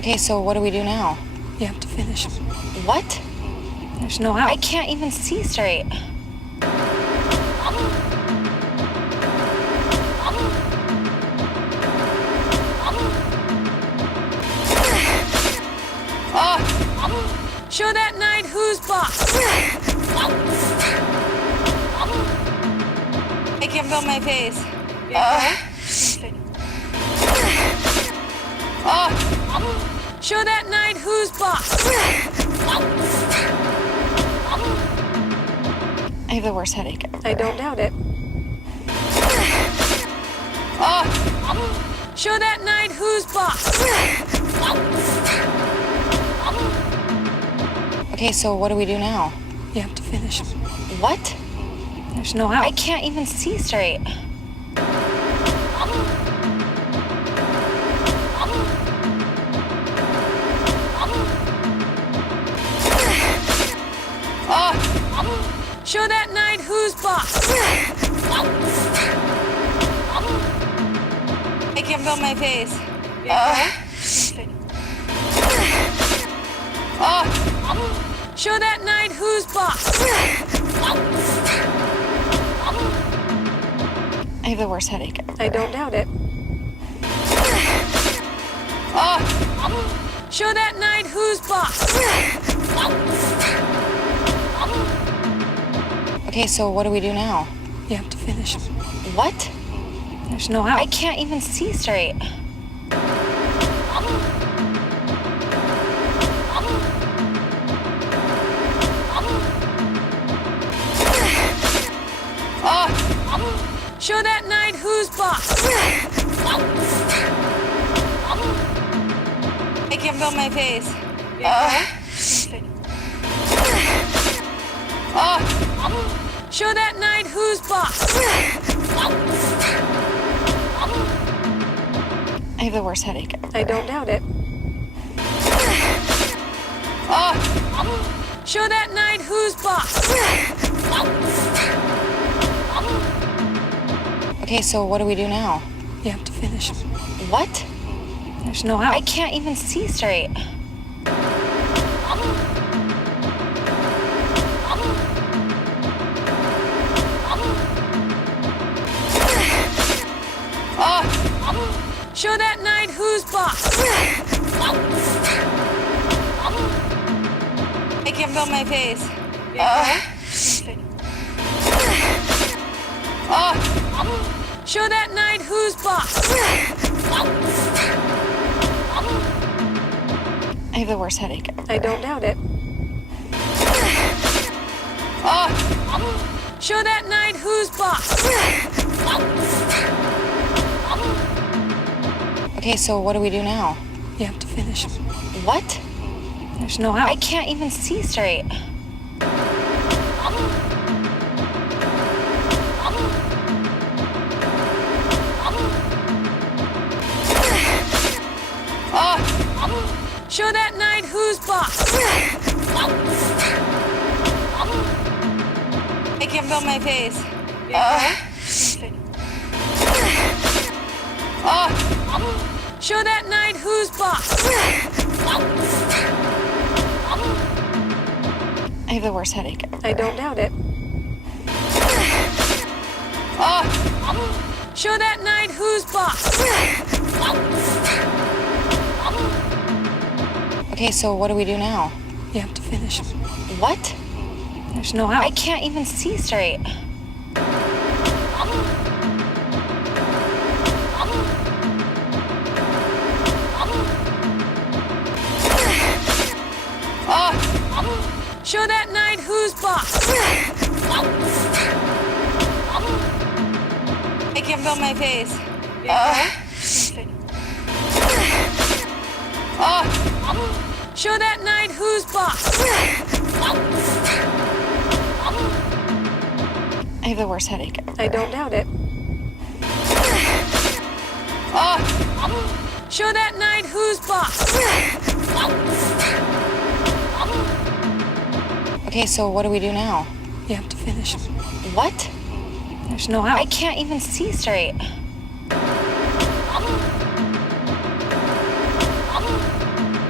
Okay, so what do we do now? You have to finish. What? There's no I out. can't even see straight. Show that knight who's boss. I can't feel my face. Show that knight who's boss. I have the worst headache ever. I don't doubt it. Show that knight who's boss. Okay, so what do we do now? You have to finish. What? There's no I out. can't even see straight. Show that knight who's boss. I can't feel my face. Show that knight who's boss. I have the worst headache ever. I don't doubt it. Show that knight who's boss. Okay, so what do we do now? You have to finish. What? There's no I out. can't even see straight. Show that knight who's boss. I can't feel my face. Show that knight who's boss. I have the worst headache ever. I don't doubt it. Show that knight who's boss. Okay, so what do we do now? You have to finish. What? There's no I out. can't even see straight. Show that knight who's boss. I can't feel my face. Show that knight who's boss. I have the worst headache ever. I don't doubt it. Show that knight who's boss. Okay, so what do we do now? You have to finish. What? There's no I out. can't even see straight. Show that knight who's boss. I can't feel my face. Show that knight who's boss. I have the worst headache ever. I don't doubt it. Show that knight who's boss. Okay, so what do we do now? You have to finish. What? There's no I out. can't even see straight. Show that knight who's boss. I can't feel my face. Show that knight who's boss. I have the worst headache ever. I don't doubt it. Show that knight who's boss. Okay, so what do we do now? You have to finish. What? There's no I out. can't even see straight.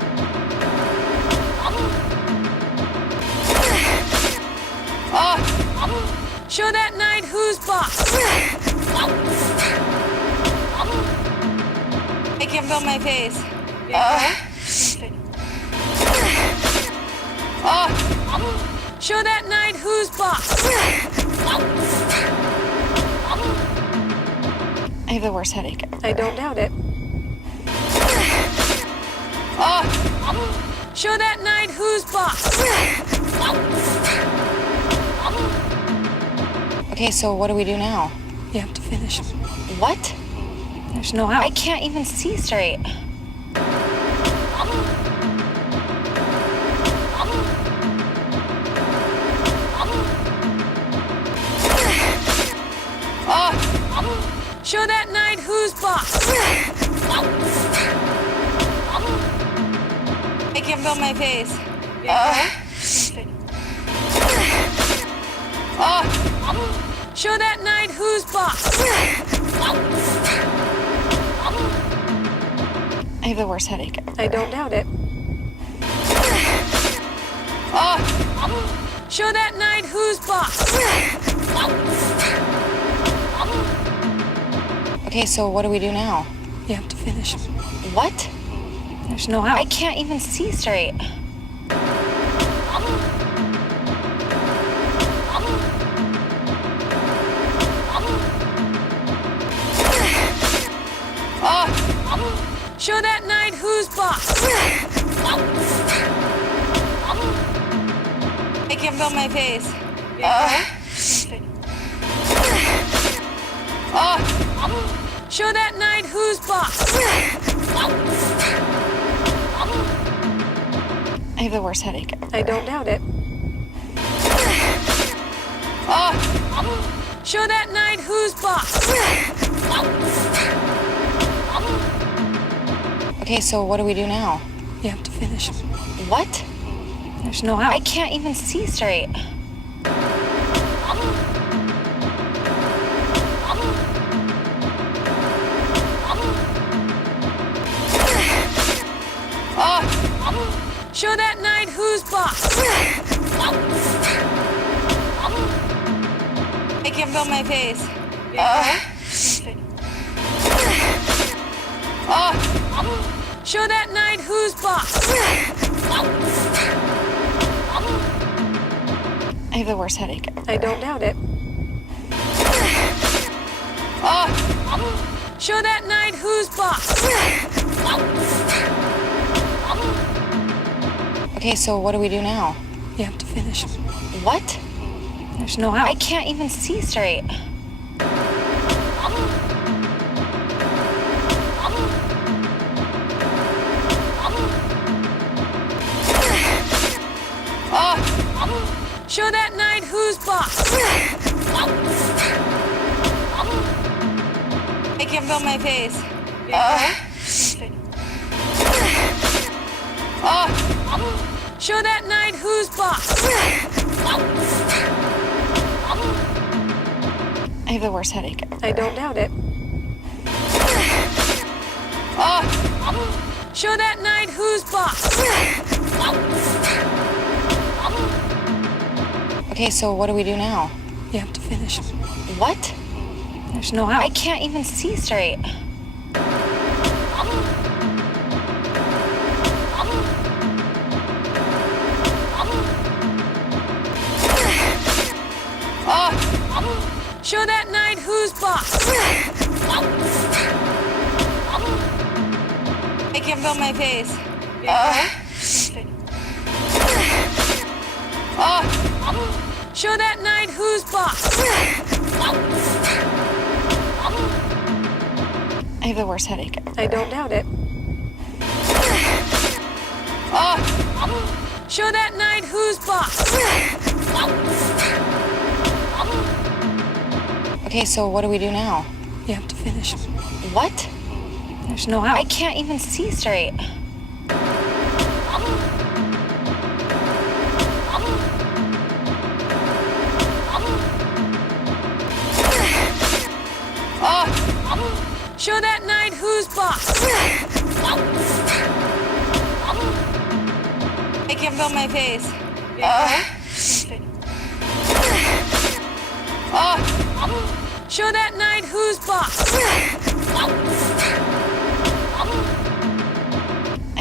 I can feel my face. Show that knight who's boss. I have the worst headache ever. I don't doubt it. Show that knight who's boss. Okay, so what do we do now? You have to finish him. What? There's no I out. can't even see straight. Show that knight who's boss. I can feel my face. Show that knight who's boss. I have the worst headache ever. I don't doubt it. Show that knight who's boss. Okay, so what do we do now? You have to finish him. What? There's no I out. can't even see straight. Show that knight who's boss. I can feel my face. Show that knight who's boss. I have the worst headache ever. I don't doubt it. Show that knight who's boss. Okay, so what do we do now? You have to finish him. What? There's no I out. can't even see straight. Show that knight who's boss. I can feel my face. Show that knight who's boss. I have the worst headache ever. I don't doubt it. Show that knight who's boss. Okay, so what do we do now? You have to finish him. What? There's no I out. can't even see straight. Show that knight who's boss. I can feel my face. Show that knight who's boss. I have the worst headache ever. I don't doubt it. Show that knight who's boss. Okay, so what do we do now? You have to finish him. What? There's no I out. can't even see straight. Show that knight who's boss. I can feel my face. Show that knight who's boss. I have the worst headache ever. I don't doubt it. Show that knight who's boss. Okay, so what do we do now? You have to finish him. What? There's no I out. can't even see straight. Show that knight who's boss. I can feel my face. Show that knight who's boss.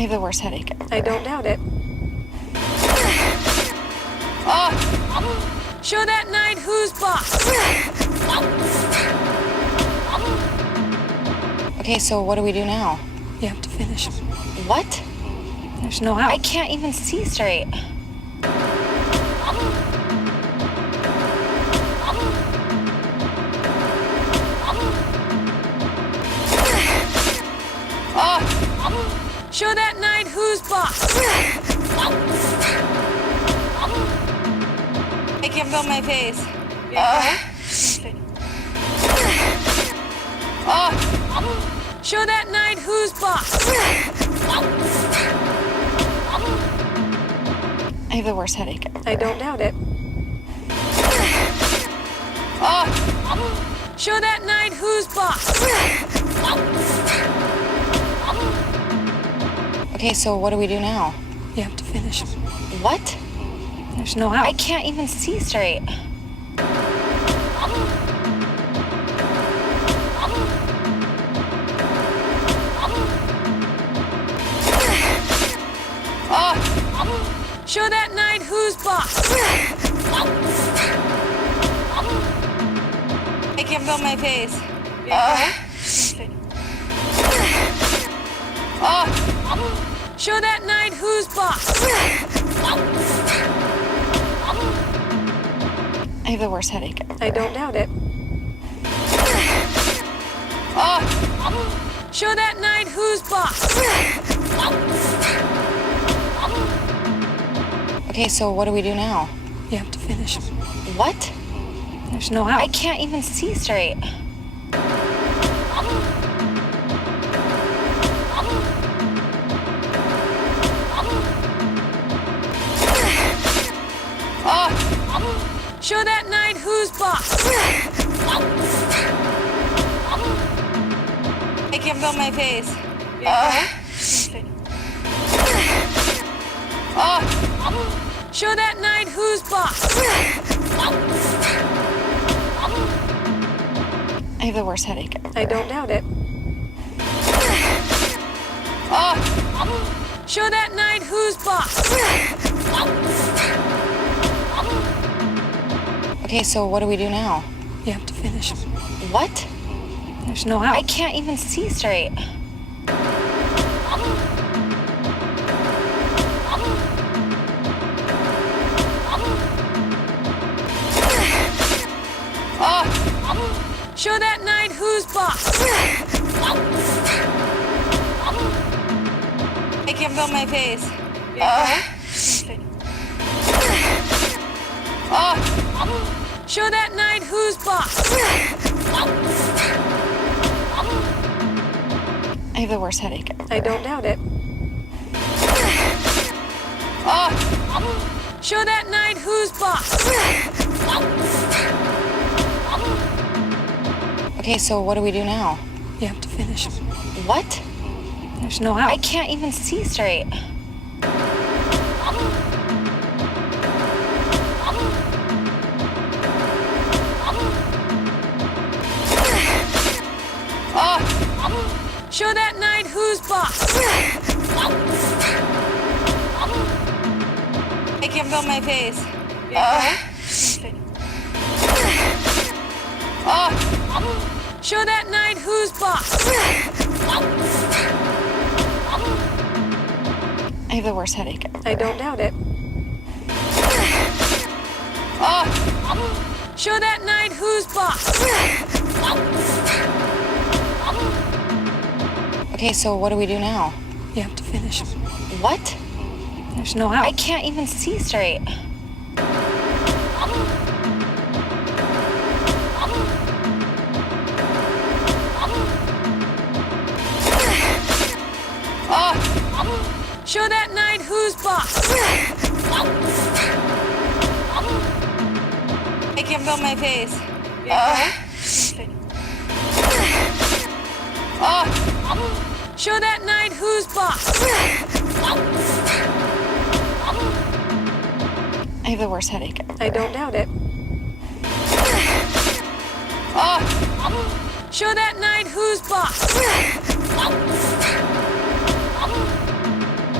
have the worst headache. I don't doubt it. Show that knight who's boss. Okay, so what do we do now? You have to finish. What? There's no I out. can't even see straight. Show that knight who's boss. I can feel my face. Show that knight who's boss. I have the worst headache. I don't doubt it. Show that knight who's boss. Okay, so what do we do now? You have to finish. What? There's no I out. can't even see straight. Show that knight who's boss. I can feel my face. Show that knight who's boss. I have the worst headache. I don't doubt it. Show that knight who's boss. Okay, so what do we do now? You have to finish. What? There's no I out. can't even see straight. Show that knight who's boss. I can feel my face. Show that knight who's boss. I have the worst headache. I don't doubt it. Show that knight who's boss. Okay, so what do we do now? You have to finish. What? There's no I out. can't even see straight. Show that knight who's boss. I can feel my face. Show that knight who's boss. I have the worst headache. I don't doubt it. Show that knight who's boss. Okay, so what do we do now? You have to finish. What? There's no I out. can't even see straight. Show that knight who's boss. I can feel my face. Show that knight who's boss. I have the worst headache. I don't doubt it. Show that knight who's boss. Okay, so what do we do now? You have to finish. What? There's no I out. can't even see straight. Show that knight who's boss. I can feel my face. Show that knight who's boss. I have the worst headache. I don't doubt it. Show that knight who's boss.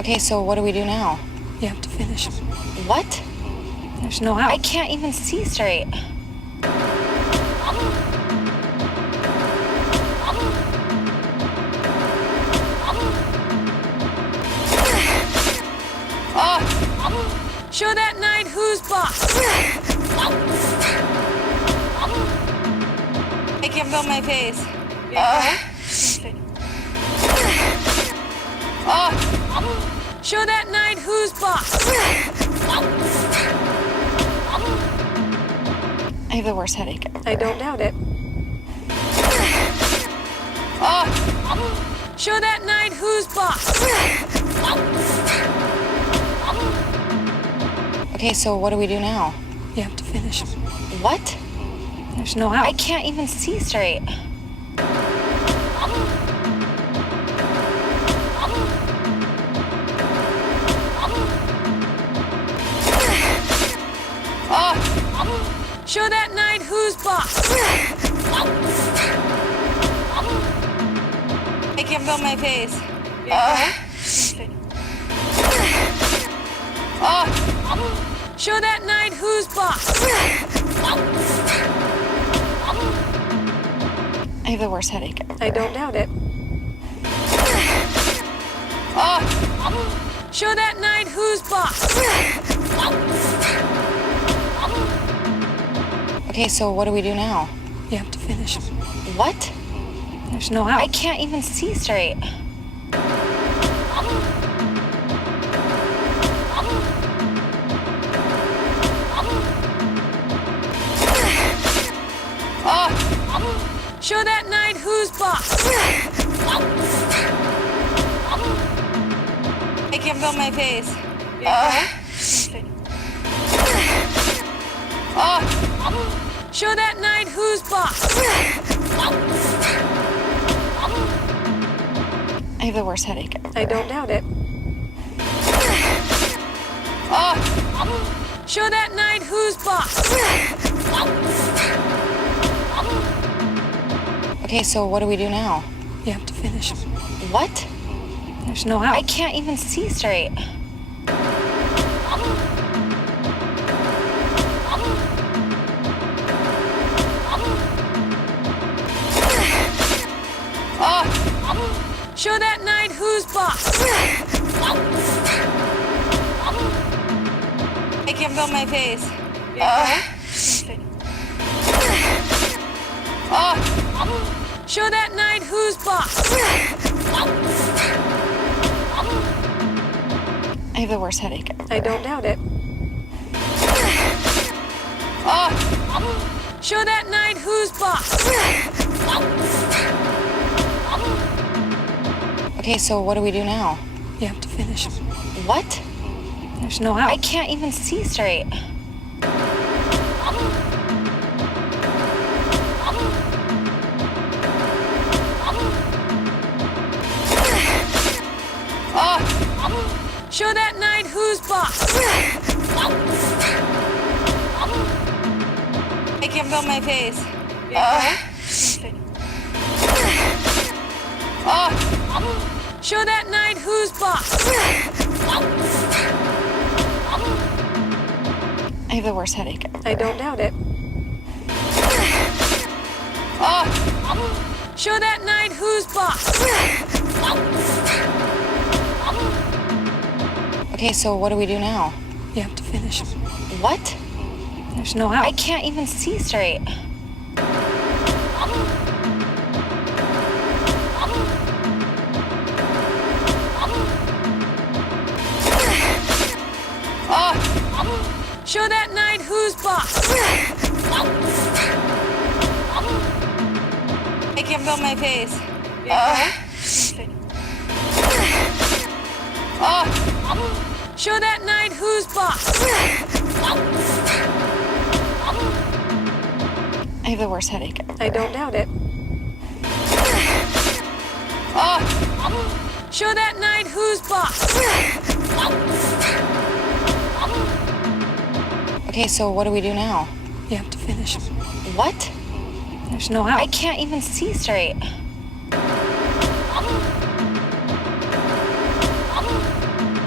Okay, so what do we do now? You have to finish him. What? There's no I out. can't even see straight. Show that knight who's boss. Make him feel my face. Show that knight who's boss. I have the worst headache. I don't doubt it. Show that knight who's boss. Okay, so what do we do now? You have to finish him. What? There's no I out. can't even see straight. Show that knight who's boss. Make him feel my face. Show that knight who's boss. I have the worst headache. I don't doubt it. Show that knight who's boss. Okay, so what do we do now? You have to finish him. What? There's no I out. can't even see straight. Show that knight who's boss. Make him feel my face. Show that knight who's boss. I have the worst headache. I don't doubt it. Show that knight who's boss. Okay, so what do we do now? You have to finish him. What? There's no I out. can't even see straight. Show that knight who's boss. Make him feel my face. Show that knight who's boss. I have the worst headache. I don't doubt it. Show that knight who's boss. Okay, so what do we do now? You have to finish him. What? There's no I out. can't even see straight. Show that knight who's boss. Make him feel my face. Show that knight who's boss. I have the worst headache. I don't doubt it. Show that knight who's boss. Okay, so what do we do now? You have to finish him. What? There's no I out. can't even see straight. Show that knight who's boss. Make him feel my face. Show that knight who's boss. I have the worst headache. I don't doubt it. Show that knight who's boss. Okay, so what do we do now? You have to finish him. What? There's no I out. can't even see straight.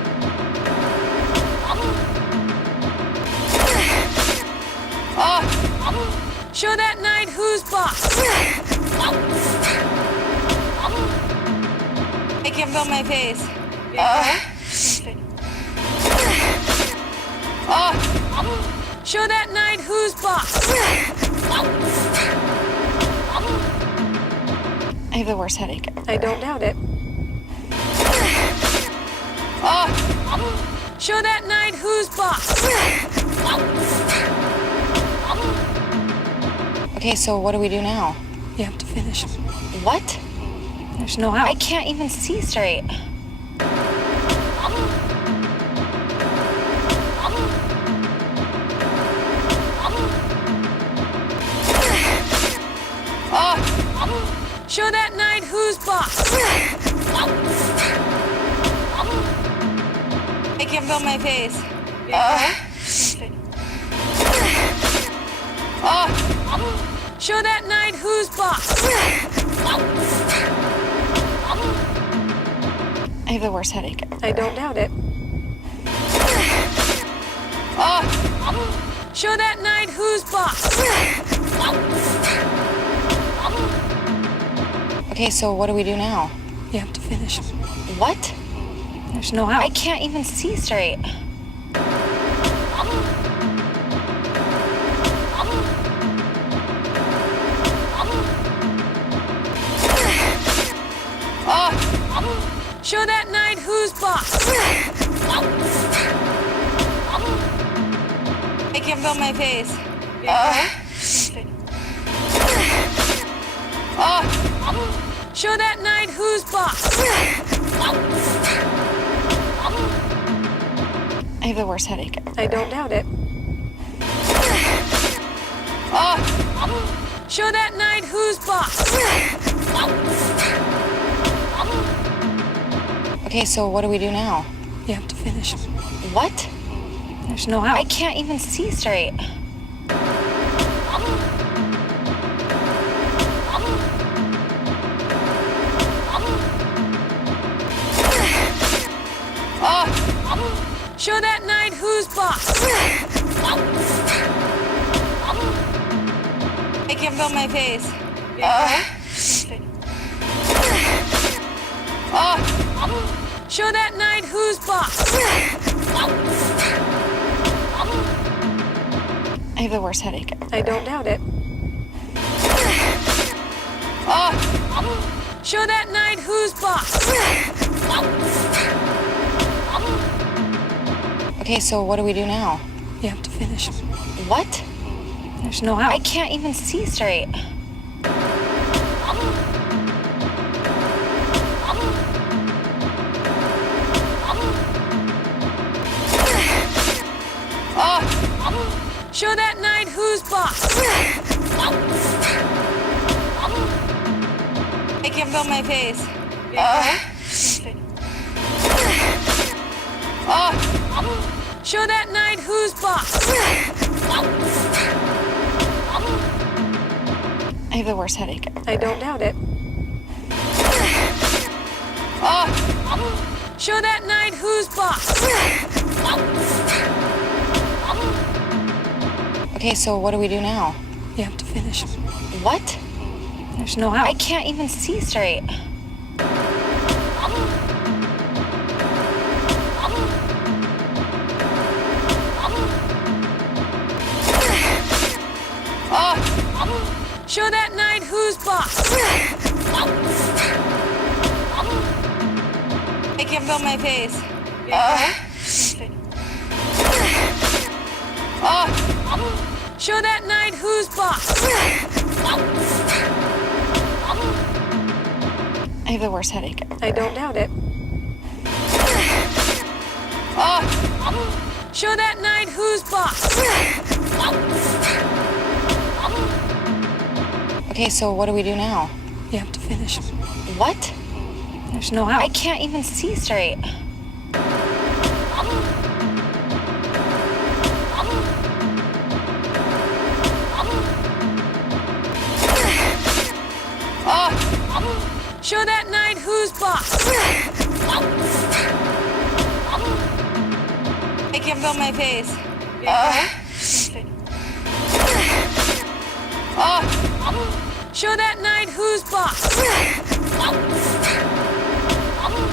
I can feel my face. Show that knight who's boss. I have the worst headache ever. I don't doubt it. Show that knight who's boss. Okay, so what do we do now? You have to finish. What? There's no I out. can't even see straight. Show that knight who's boss. I can feel my face. Show that knight who's boss. I have the worst headache ever. I don't doubt it. Show that knight who's boss. Okay, so what do we do now? You have to finish. What? There's no I out. can't even see straight. Show that knight who's boss. I can feel my face. Show that knight who's boss. I have the worst headache ever. I don't doubt it. Show that knight who's boss. Okay, so what do we do now? You have to finish. What? There's no I out. can't even see straight. Show that knight who's boss. I can feel my face. Show that knight who's boss. I have the worst headache ever. I don't doubt it. Show that knight who's boss. Okay, so what do we do now? You have to finish. What? There's no I out. can't even see straight. Show that knight who's boss. I can feel my face. Show that knight who's boss. I have the worst headache ever. I don't doubt it. Show that knight who's boss. Okay, so what do we do now? You have to finish. What? There's no I out. can't even see straight. Show that knight who's boss. I can feel my face. Show that knight who's boss. I have the worst headache ever. I don't doubt it. Show that knight who's boss. Okay, so what do we do now? You have to finish. What? There's no I out. can't even see straight. Show that knight who's boss. I can feel my face. Show that knight who's boss.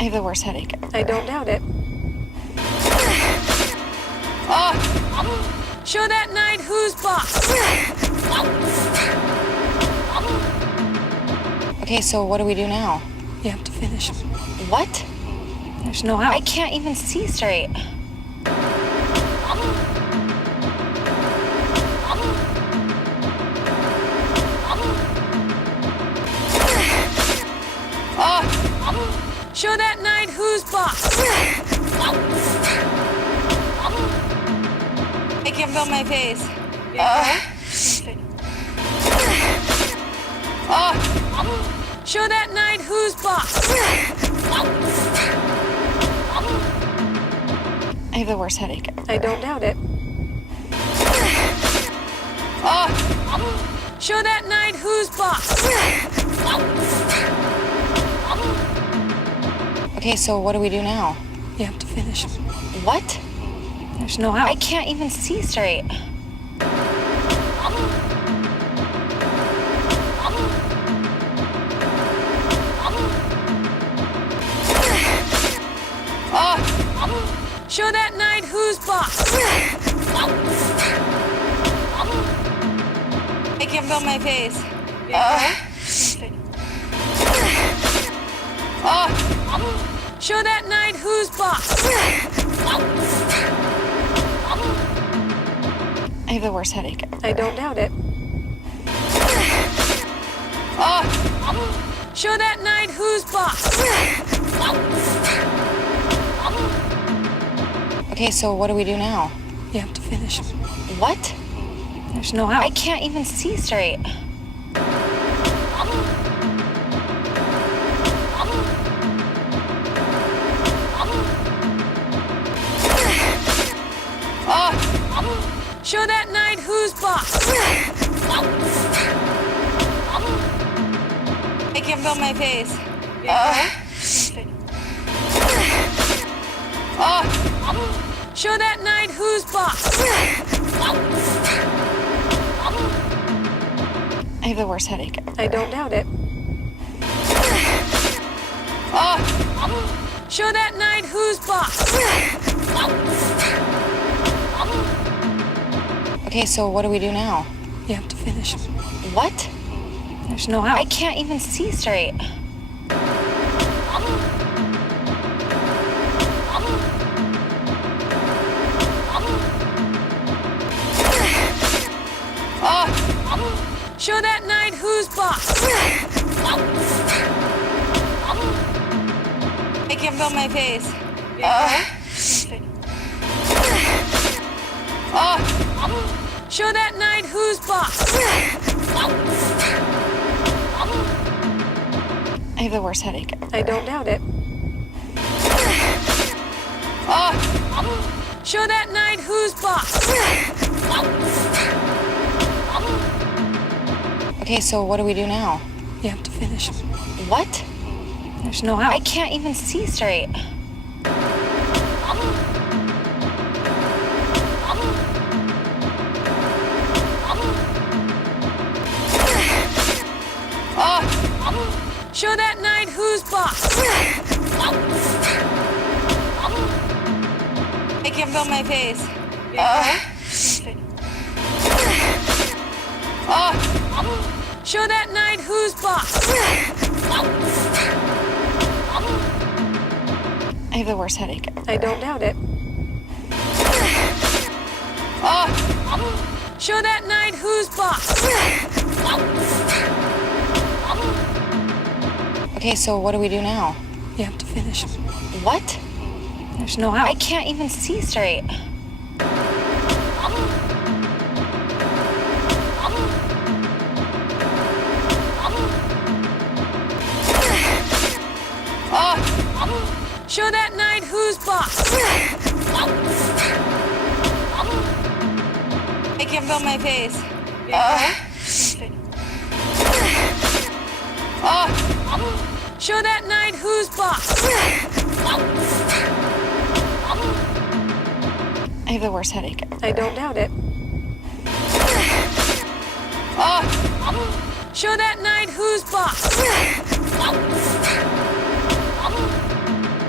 I have the worst headache. I don't doubt it. Show that knight who's boss. Okay, so what do we do now? You have to finish him. What? There's no I out. can't even see straight. Show that knight who's boss. I can't feel my face. Show that knight who's boss. I have the worst headache. I don't doubt it. Show that knight who's boss. Okay, so what do we do now? You have to finish him. What? There's no I out. can't even see straight. Show that knight who's boss. I can't feel my face. Show that knight who's boss. I have the worst headache. I don't doubt it. Show that knight who's boss. Okay, so what do we do now? You have to finish him. What? There's no I out. can't even see straight. Show that knight who's boss. I can't feel my face. Show that knight who's boss. I have the worst headache. I don't doubt it. Show that knight who's boss. Okay, so what do we do now? You have to finish him. What? There's no I out. can't even see straight. Show that knight who's boss. I can't feel my face. Show that knight who's boss. I have the worst headache. I don't doubt it. Show that knight who's boss. Okay, so what do we do now? You have to finish him. What? There's no I out. can't even see straight. Show that knight who's boss. I can't feel my face. Show that knight who's boss. I have the worst headache. I don't doubt it. Show that knight who's boss. Okay, so what do we do now? You have to finish him. What? There's no I out. can't even see straight. Show that knight who's boss. I can't feel my face. Show that knight who's boss. I have the worst headache. I don't doubt it. Show that knight who's boss.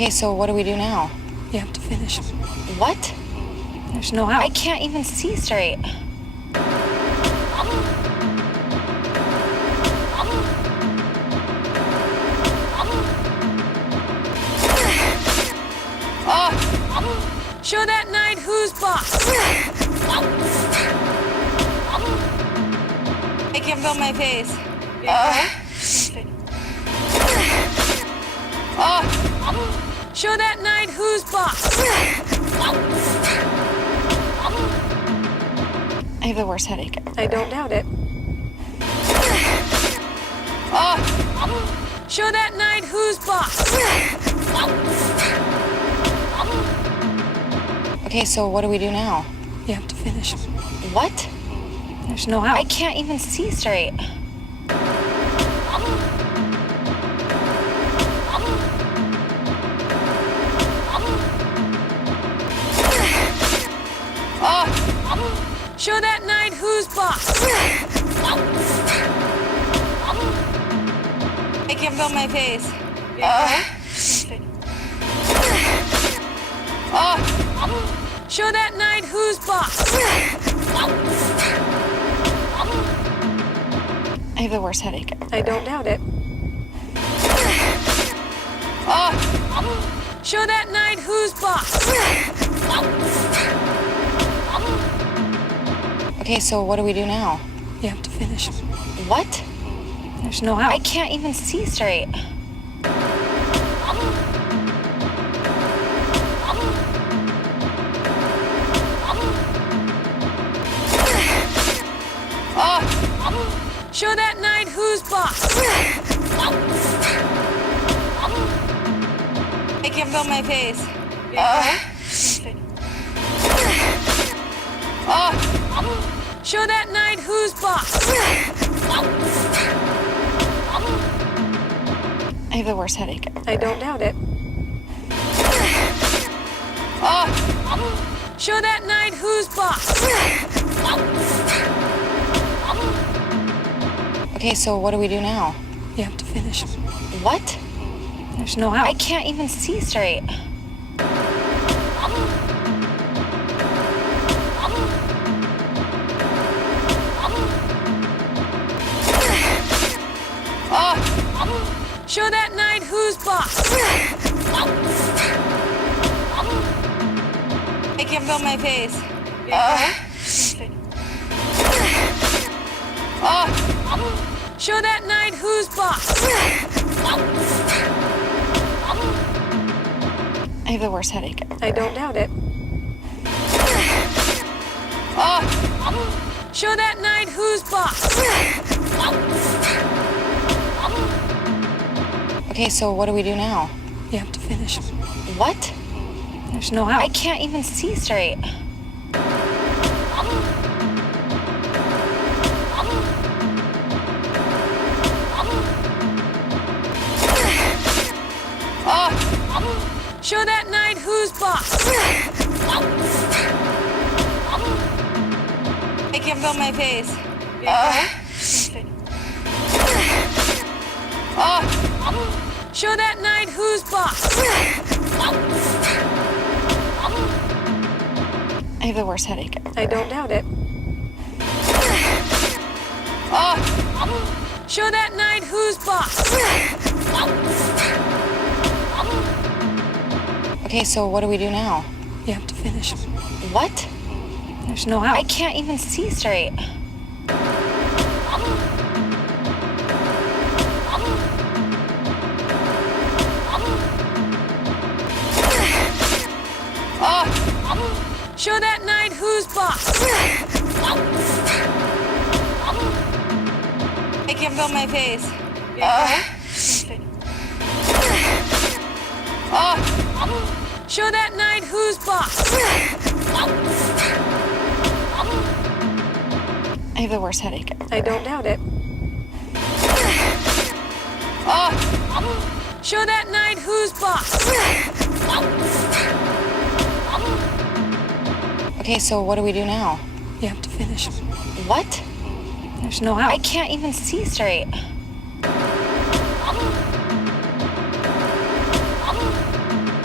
Okay, so what do we do now? You have to finish. What? There's no I out. can't even see straight. Show that knight who's boss. I can't feel my face. Show that knight who's boss. I have the worst headache. I don't doubt it. Show that knight who's boss. Okay, so what do we do now? You have to finish. What? There's no I out. can't even see straight. Show that knight who's boss. I can't feel my face. Show that knight who's boss. I have the worst headache. I don't doubt it. Show that knight who's boss. Okay, so what do we do now? You have to finish. What? There's no I out. can't even see straight. Show that knight who's boss. I can't feel my face. Show that knight who's boss. I have the worst headache. I don't doubt it. Show that knight who's boss. Okay, so what do we do now? You have to finish. What? There's no I out. can't even see straight. Show that knight who's boss. I can't feel my face. Show that knight who's boss. I have the worst headache. I don't doubt it. Show that knight who's boss. Okay, so what do we do now? You have to finish. What? There's no I out. can't even see straight. Show that knight who's boss. I can't feel my face. Show that knight who's boss. I have the worst headache. I don't doubt it. Show that knight who's boss. Okay, so what do we do now? You have to finish. What? There's no I out. can't even see straight. Show that knight who's boss. I can't feel my face. Show that knight who's boss. I have the worst headache. I don't doubt it. Show that knight who's boss. Okay, so what do we do now? You have to finish. What? There's no I out. can't even see straight.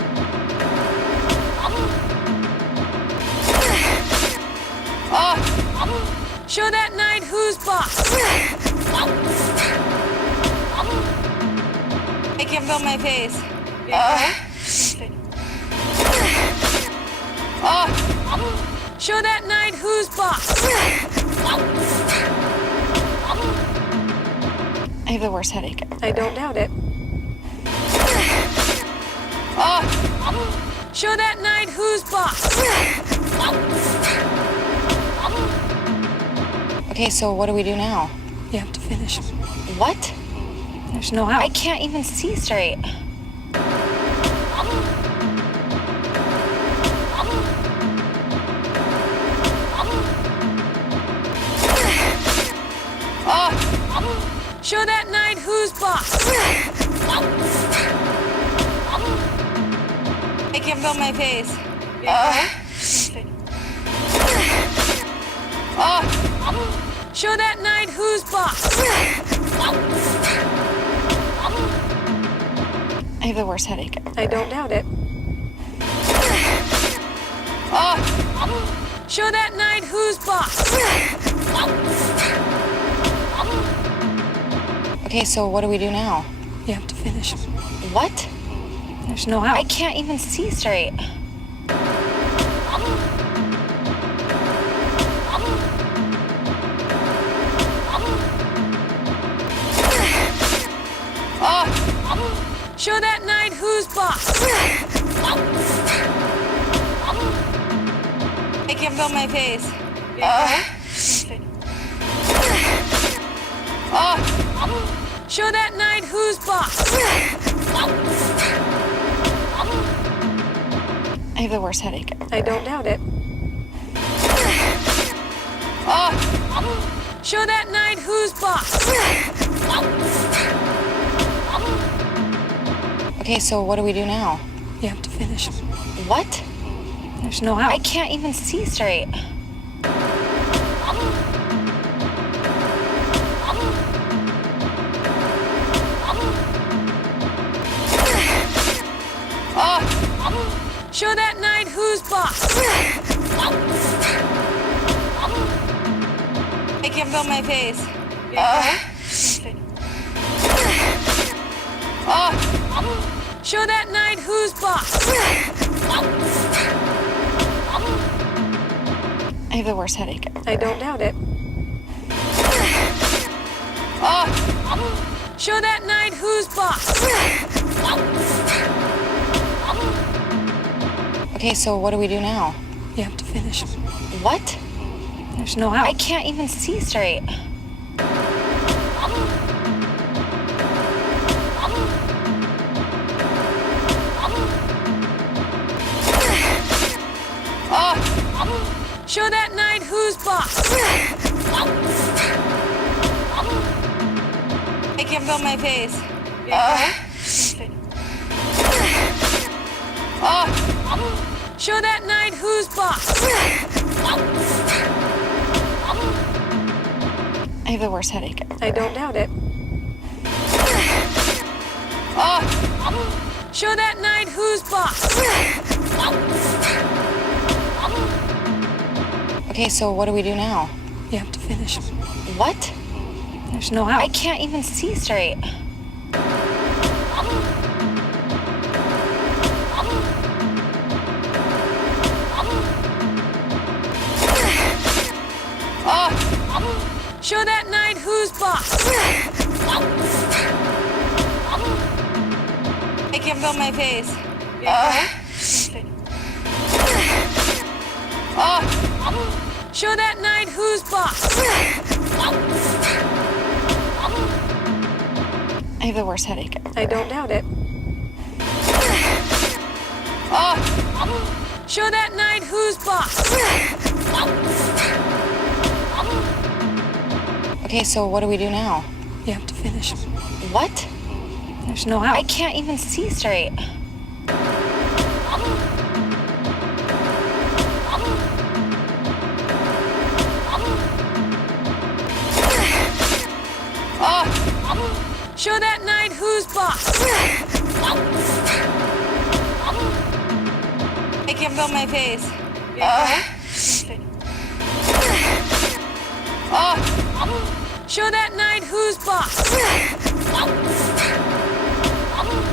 Make him feel my face. Show that knight who's boss. I have the worst headache. I don't doubt it. Show that knight who's boss. Okay, so what do we do now? You have to finish. What? There's no I out. can't even see straight. Show that knight who's boss. Make him feel my face. Show that knight who's boss. I have the worst headache. I don't doubt it. Show that knight who's boss. Okay, so what do we do now? You have to finish. What? There's no I out. can't even see straight. Show that knight who's boss. Make him feel my face. Show that knight who's boss. I have the worst headache. I don't doubt it. Show that knight who's boss. Okay, so what do we do now? You have to finish. What? There's no I out. can't even see straight. Show that knight who's boss. Make him feel my face. Show that knight who's boss. I have the worst headache. I don't doubt it. Show that knight who's boss. Okay, so what do we do now? You have to finish. What? There's no I out. can't even see straight. Show that knight who's boss. Make him feel my face. Show that knight who's boss. I have the worst headache. I don't doubt it. Show that knight who's boss. Okay, so what do we do now? You have to finish. What? There's no I out. can't even see straight. Show that knight who's boss. Make him feel my face. Show that knight who's boss. I have the worst headache. I don't doubt it. Show that knight who's boss. Okay, so what do we do now? You have to finish. What? There's no I out. can't even see straight. Show that knight who's boss. Make him feel my face. Show that knight who's boss.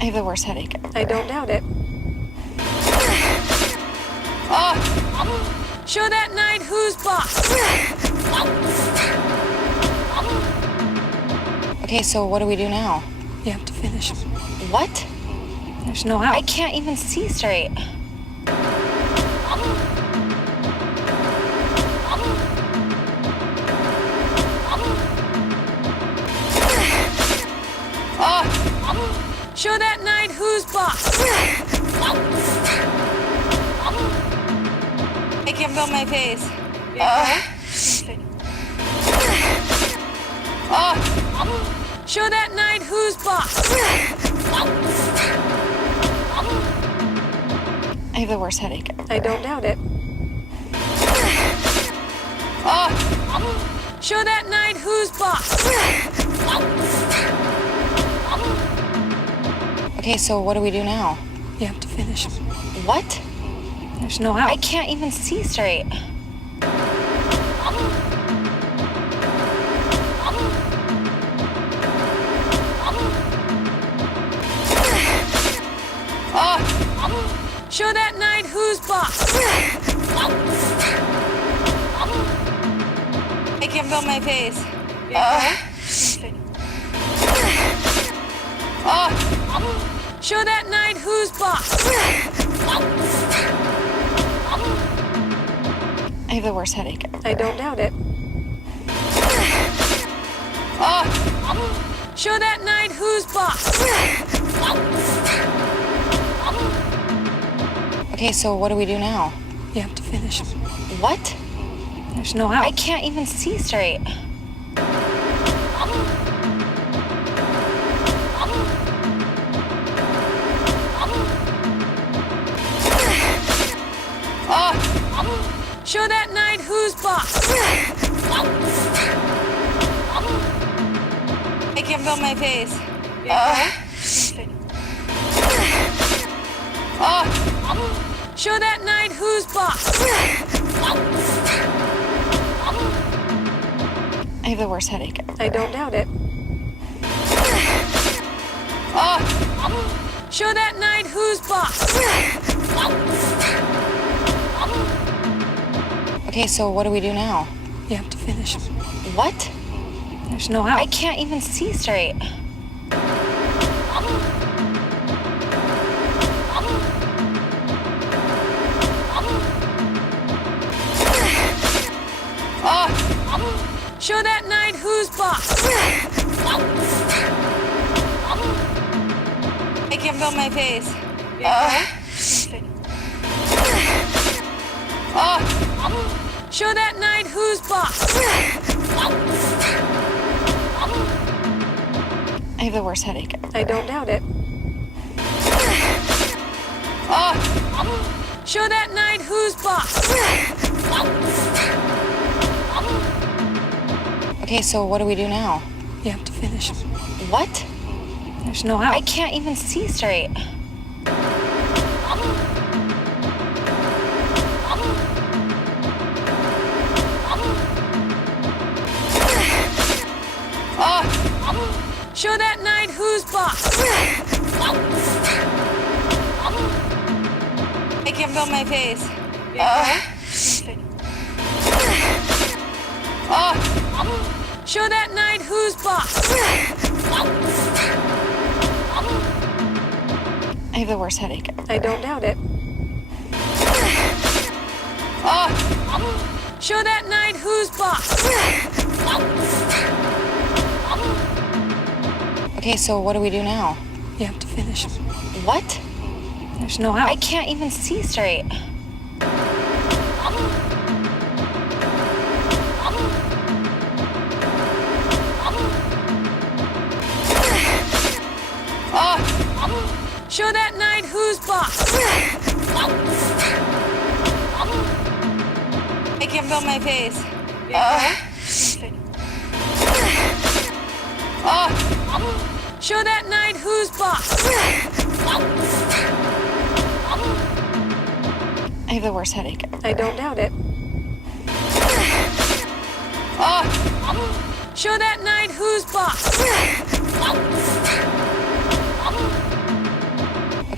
I have the worst headache. I don't doubt it. Show that knight who's boss. Okay, so what do we do now? You have to finish. What? There's no I out. can't even see straight. Show that knight who's boss. I can't feel my face. Show that knight who's boss. I have the worst headache. I don't doubt it. Show that knight who's boss. Okay, so what do we do now? You have to finish. What? There's no I out. can't even see straight. Show that knight who's boss. I can't feel my face. Show that knight who's boss. I have the worst headache. I don't doubt it. Show that knight who's boss. Okay, so what do we do now? You have to finish. What? There's no I out. can't even see straight. Show that knight who's boss. I can't feel my face. Show that knight who's boss. I have the worst headache. I don't doubt it. Show that knight who's boss. Okay, so what do we do now? You have to finish. What? There's no I out. can't even see straight. Show that knight who's boss. I can't feel my face. Show that knight who's boss. I have the worst headache. I don't doubt it. Show that knight who's boss. Okay, so what do we do now? You have to finish. What? There's no I out. can't even see straight. Show that knight who's boss. I can't feel my face. Show that knight who's boss. I have the worst headache. I don't doubt it. Show that knight who's boss. Okay, so what do we do now? You have to finish. What? There's no I out. can't even see straight. Show that knight who's boss. I can't feel my face. Show that knight who's boss. I have the worst headache. I don't doubt it. Show that knight who's boss.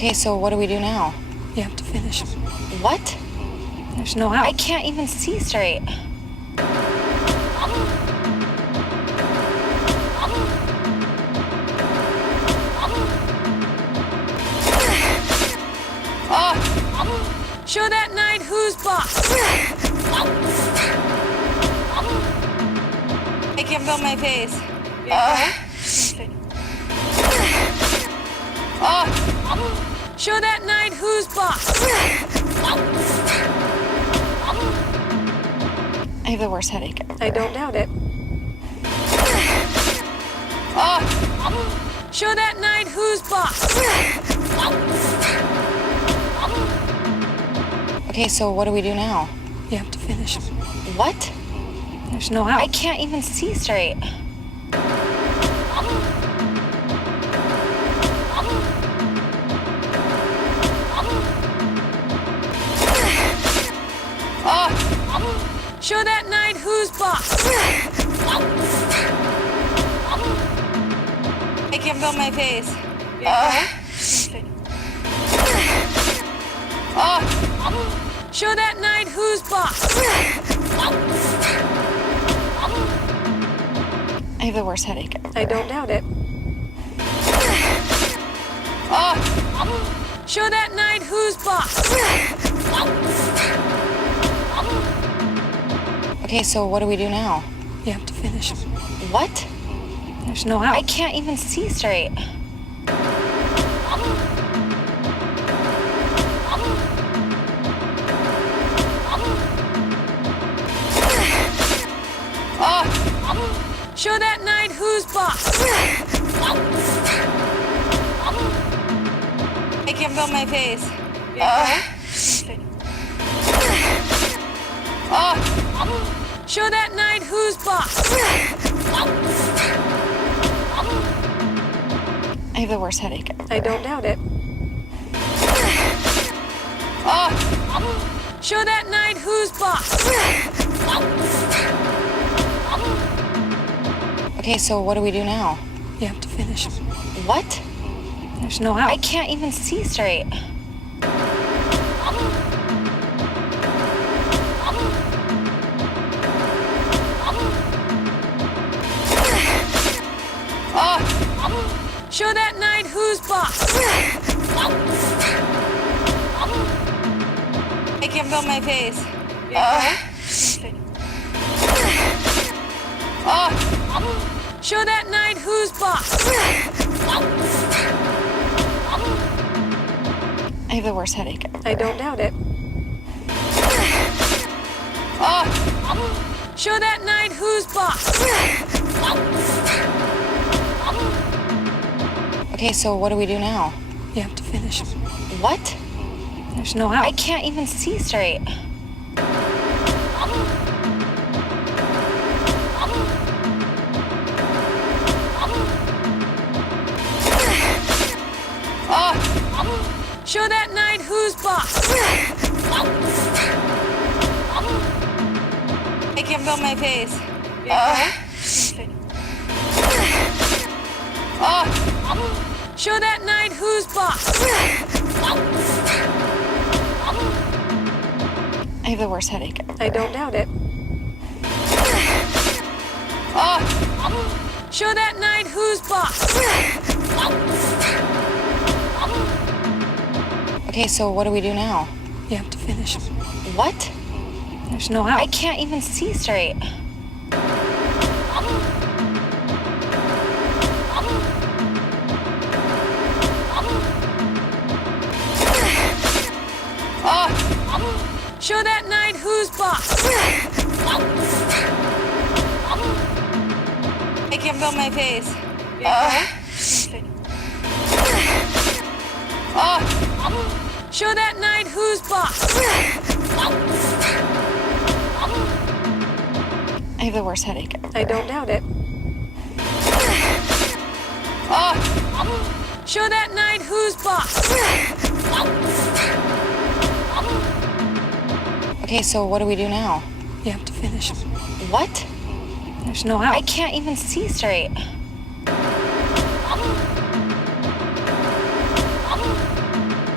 Okay, so what do we do now? You have to finish. What? There's no I out. can't even see straight. Show that knight who's boss. I can't feel my face. Show that knight who's boss. I have the worst headache. I don't doubt it. Show that knight who's boss. Okay, so what do we do now? You have to finish. What? There's no I out. can't even see straight. Show that knight who's boss. I can't feel my face. Show that knight who's boss. I have the worst headache. I don't doubt it. Show that knight who's boss. Okay, so what do we do now? You have to finish. What? There's no I out. can't even see straight. Show that knight who's boss. I can't feel my face. Show that knight who's boss. I have the worst headache. I don't doubt it. Show that knight who's boss. Okay, so what do we do now? You have to finish. What? There's no I out. can't even see straight. Show that knight who's boss. I can't feel my face. Show that knight who's boss. I have the worst headache. I don't doubt it. Show that knight who's boss. Okay, so what do we do now? You have to finish. What? There's no I out. can't even see straight. Show that knight who's boss. I can't feel my face. Show that knight who's boss. I have the worst headache. I don't doubt it. Show that knight who's boss. Okay, so what do we do now? You have to finish. What? There's no I out. can't even see straight. Show that knight who's boss. I can't feel my face. Show that knight who's boss. I have the worst headache. I don't doubt it. Show that knight who's boss. Okay, so what do we do now? You have to finish. What? There's no I out. can't even see straight.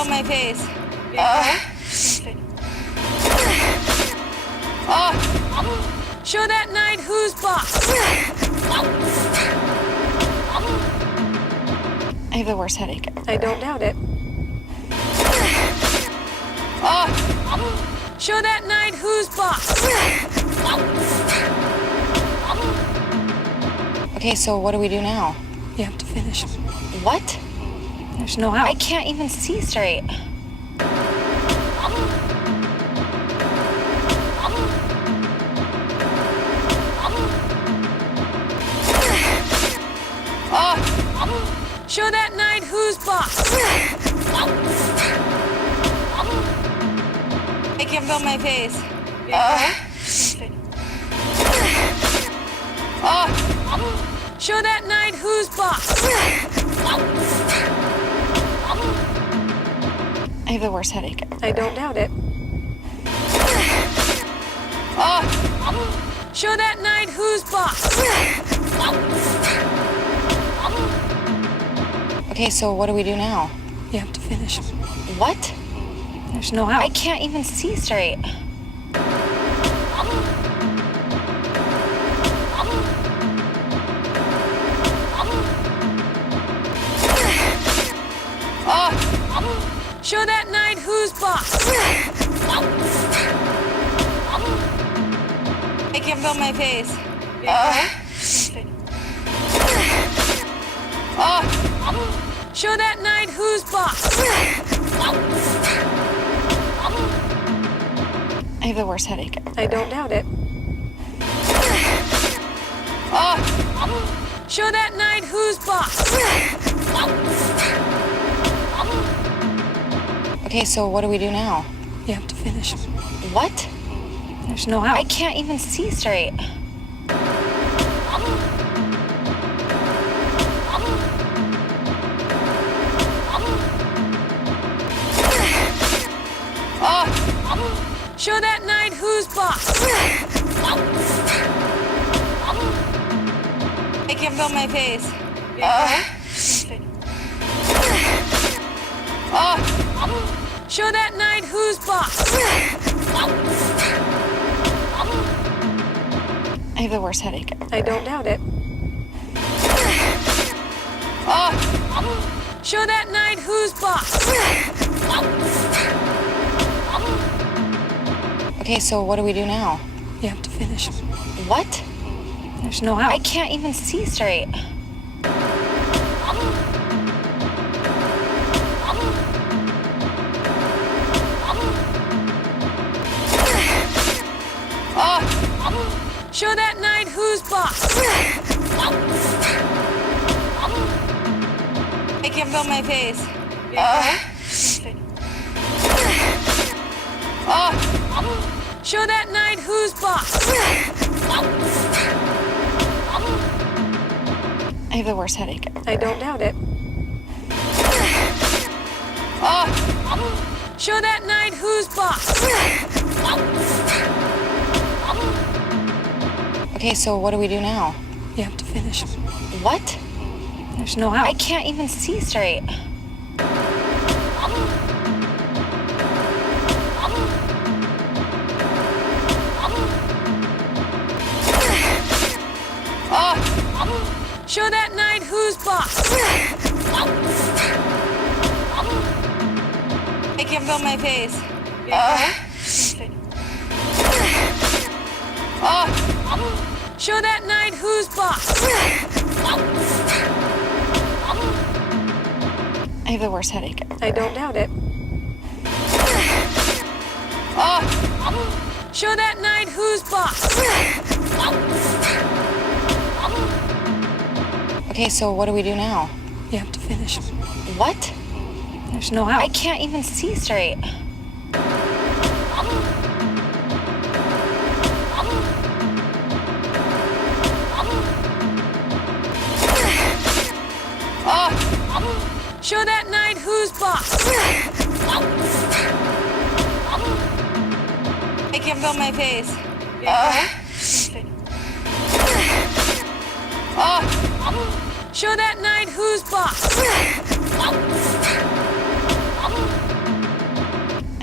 feel my face. Show that knight who's boss. I have the worst headache ever. I don't doubt it. Show that knight who's boss. Okay, so what do we do now? You have to finish. What? There's no I out. can't even see straight. Show that knight who's boss. I can feel my face. Show that knight who's boss. I have the worst headache ever. I don't doubt it. Show that knight who's boss. Okay, so what do we do now? You have to finish. What? There's no I out. can't even see straight. Show that knight who's boss. I can feel my face. Show that knight who's boss. I have the worst headache ever. I don't doubt it. Show that knight who's boss. Okay, so what do we do now? You have to finish. What? There's no I out. can't even see straight. Show that knight who's boss. I can feel my face. Show that knight who's boss. I have the worst headache ever. I don't doubt it. Show that knight who's boss. Okay, so what do we do now? You have to finish. What? There's no I out. can't even see straight. Show that knight who's boss. I can feel my face. Show that knight who's boss. I have the worst headache ever. I don't doubt it. Show that knight who's boss. Okay, so what do we do now? You have to finish. What? There's no I out. can't even see straight. Show that knight who's boss. I can feel my face. Show that knight who's boss. I have the worst headache ever. I don't doubt it. Show that knight who's boss. Okay, so what do we do now? You have to finish. What? There's no I out. can't even see straight. Show that knight who's boss. I can feel my face. Show that knight who's boss.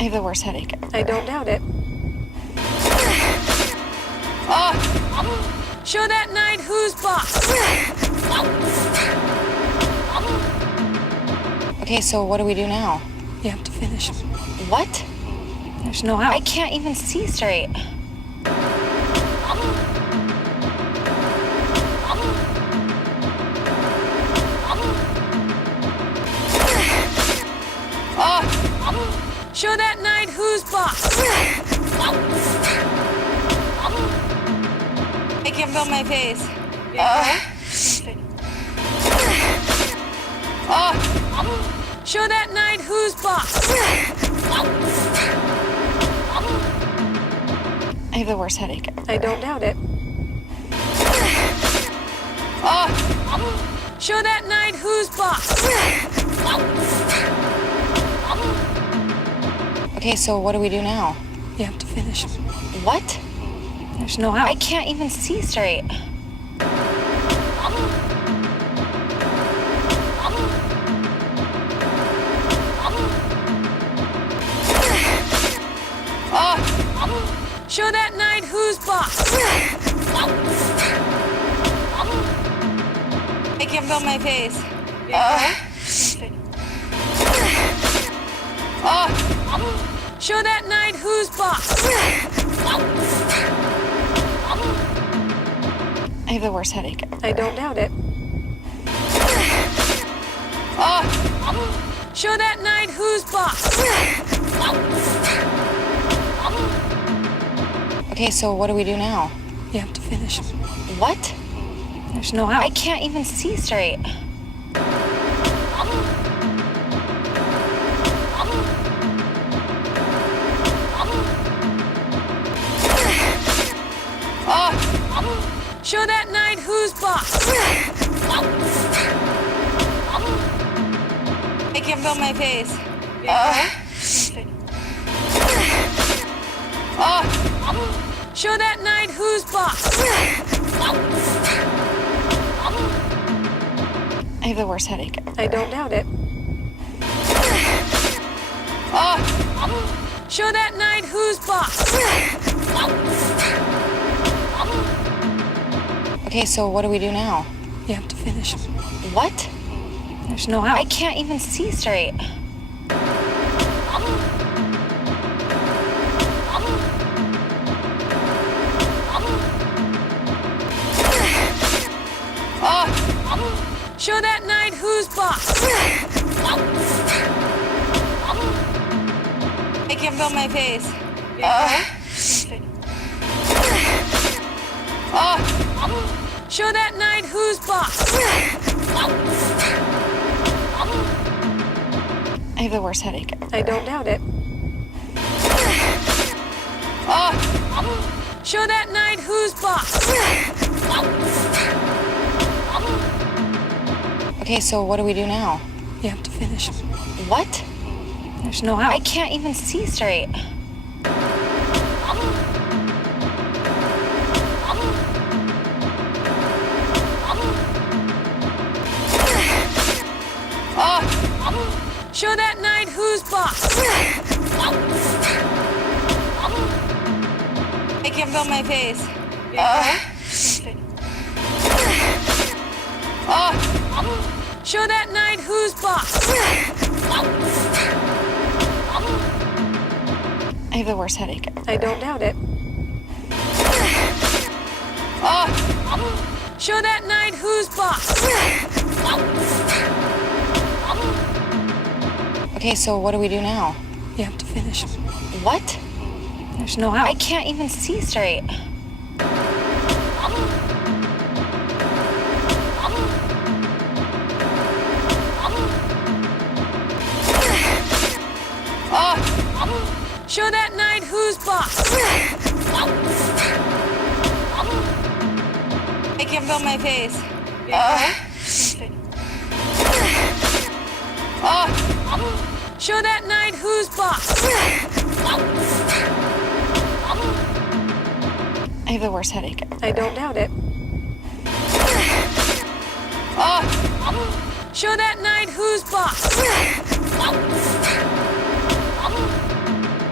have the worst headache. I don't doubt it. Show that knight who's boss. Okay, so what do we do now? You have to finish. What? There's no I out. can't even see straight. Show that knight who's boss. I can feel my face. Show that knight who's boss. I have the worst headache. I don't doubt it. Show that knight who's boss. Okay, so what do we do now? You have to finish. What? There's no I out. can't even see straight. Show that knight who's boss. I can feel my face. Show that knight who's boss. I have the worst headache. I don't doubt it. Show that knight who's boss. Okay, so what do we do now? You have to finish. What? There's no I out. can't even see straight. Show that knight who's boss. I can feel my face. Show that knight who's boss. I have the worst headache. I don't doubt it. Show that knight who's boss. Okay, so what do we do now? You have to finish. What? There's no I out. can't even see straight. Show that knight who's boss. I can feel my face. Show that knight who's boss. I have the worst headache. I don't doubt it. Show that knight who's boss. Okay, so what do we do now? You have to finish. What? There's no I out. can't even see straight. Show that knight who's boss. I can feel my face. Show that knight who's boss. I have the worst headache. I don't doubt it. Show that knight who's boss. Okay, so what do we do now? You have to finish. What? There's no I out. can't even see straight. Show that knight who's boss. I can feel my face. Show that knight who's boss. I have the worst headache. I don't doubt it. Show that knight who's boss.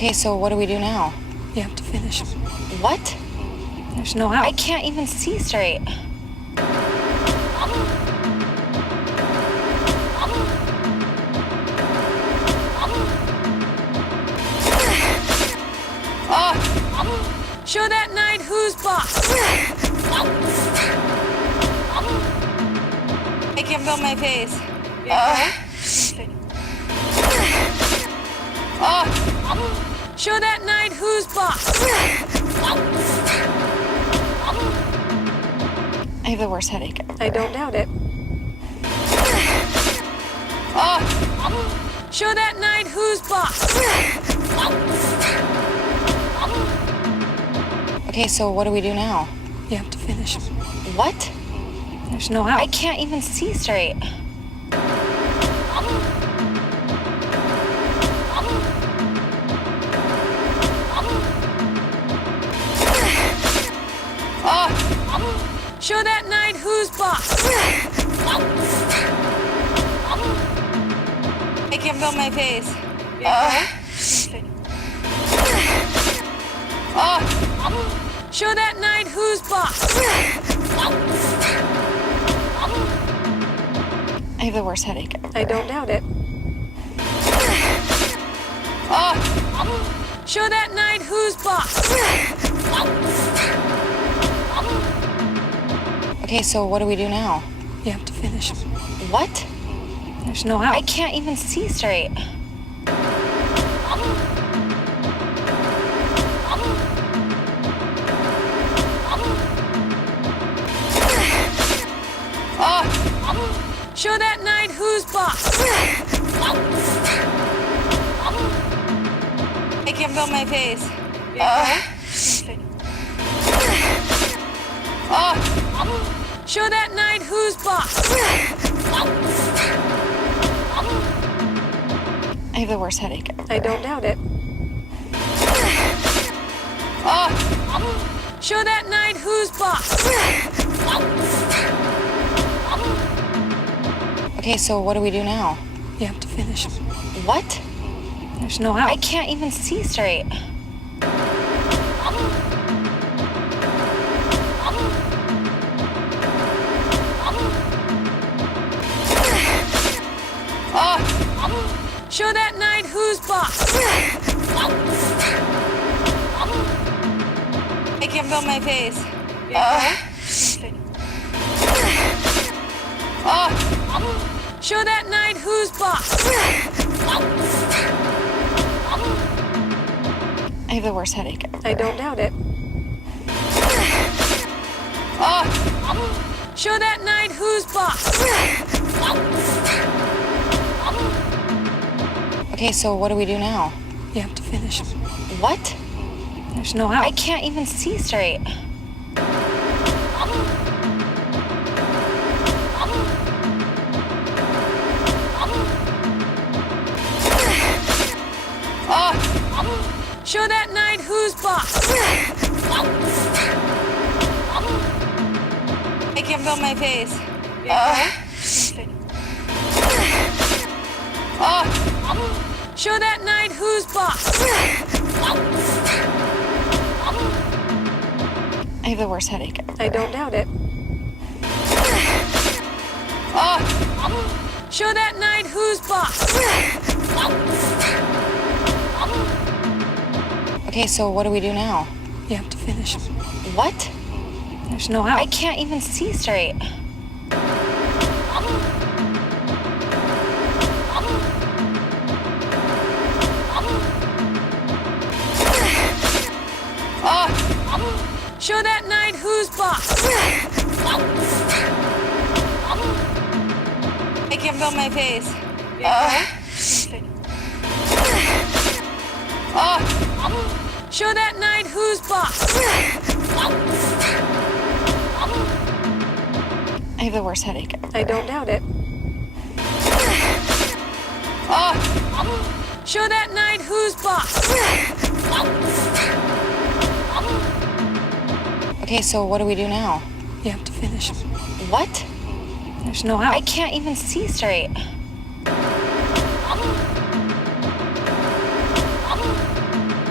Okay, so what do we do now? You have to finish. What? There's no I out. can't even see straight. Show that knight who's boss. I can feel my face. Show that knight who's boss. I have the worst headache. I don't doubt it. Show that knight who's boss. Okay, so what do we do now? You have to finish. What? There's no I out. can't even see straight. Show that knight who's boss. I can feel my face. Show that knight who's boss. I have the worst headache. I don't doubt it. Show that knight who's boss. Okay, so what do we do now? You have to finish. What? There's no I out. can't even see straight. Show that knight who's boss. I can feel my face. Show that knight who's boss. I have the worst headache. I don't doubt it. Show that knight who's boss. Okay, so what do we do now? You have to finish. What? There's no I out. can't even see straight. Show that knight who's boss. I can feel my face. Show that knight who's boss. I have the worst headache. I don't doubt it. Show that knight who's boss. Okay, so what do we do now? You have to finish. What? There's no I out. can't even see straight. Show that knight who's boss. I can feel my face. Show that knight who's boss. I have the worst headache. I don't doubt it. Show that knight who's boss. Okay, so what do we do now? You have to finish. What? There's no I out. can't even see straight. Show that knight who's boss. I can feel my face. Show that knight who's boss. I have the worst headache. I don't doubt it. Show that knight who's boss. Okay, so what do we do now? You have to finish. What? There's no I out. can't even see straight.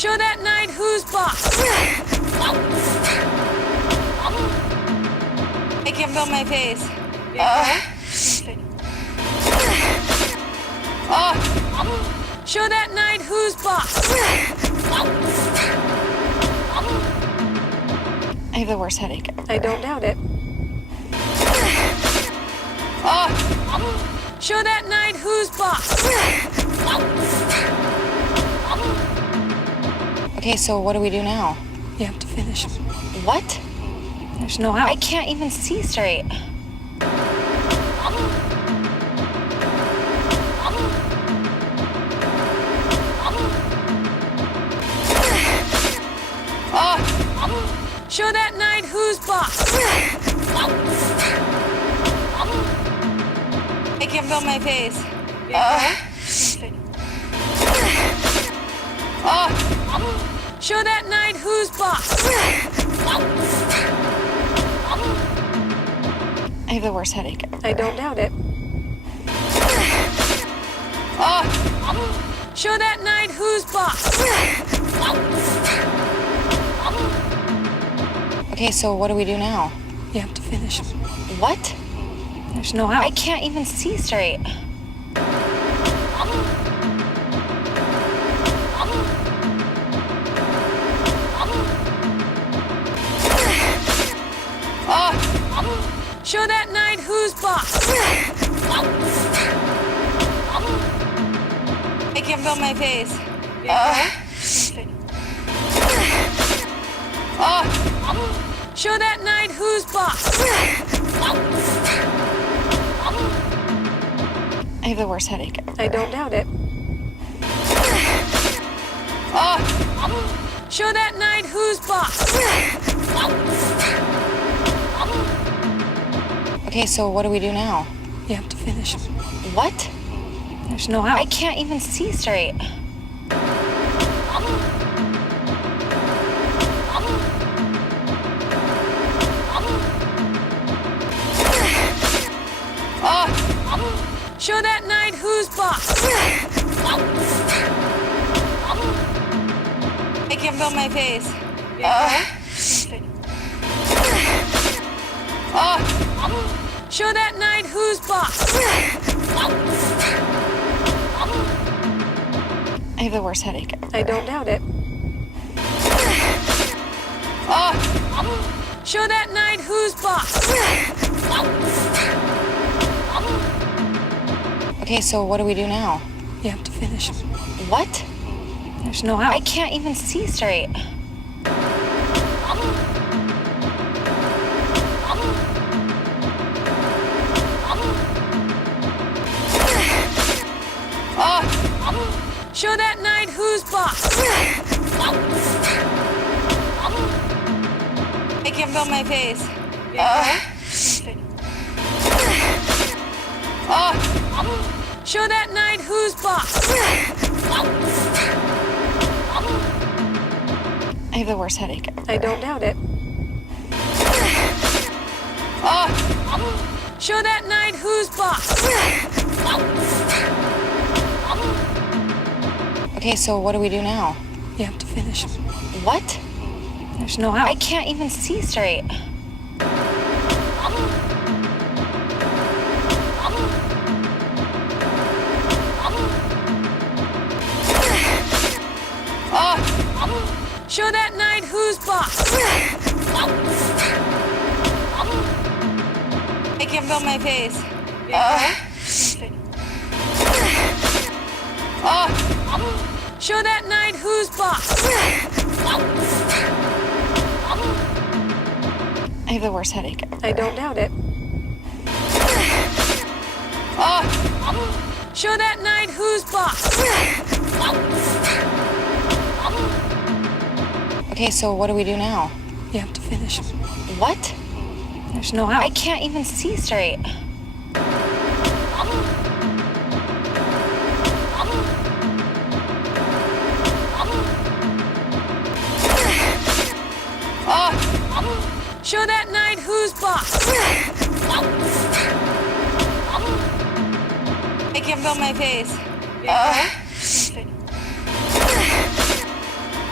Show that knight who's boss. Make him feel my face. Show that knight who's boss. I have the worst headache. I don't doubt it. Show that knight who's boss. Okay, so what do we do now? You have to finish. What? There's no I out. can't even see straight. Show that knight who's boss. Make him feel my face. Show that knight who's boss. I have the worst headache. I don't doubt it. Show that knight who's boss. Okay, so what do we do now? You have to finish. What? There's no I out. can't even see straight. Show that knight who's boss. Make him feel my face. Show that knight who's boss. I have the worst headache. I don't doubt it. Show that knight who's boss. Okay, so what do we do now? You have to finish. What? There's no I out. can't even see straight. Show that knight who's boss. Make him feel my face. Show that knight who's boss. I have the worst headache. I don't doubt it. Show that knight who's boss. Okay, so what do we do now? You have to finish. What? There's no I out. can't even see straight. Show that knight who's boss. Make him feel my face. Show that knight who's boss. I have the worst headache. I don't doubt it. Show that knight who's boss. Okay, so what do we do now? You have to finish. What? There's no I out. can't even see straight. Show that knight who's boss. Make him feel my face. Show that knight who's boss. I have the worst headache. I don't doubt it. Show that knight who's boss. Okay, so what do we do now? You have to finish. What? There's no I out. can't even see straight. Show that knight who's boss. Make him feel my face.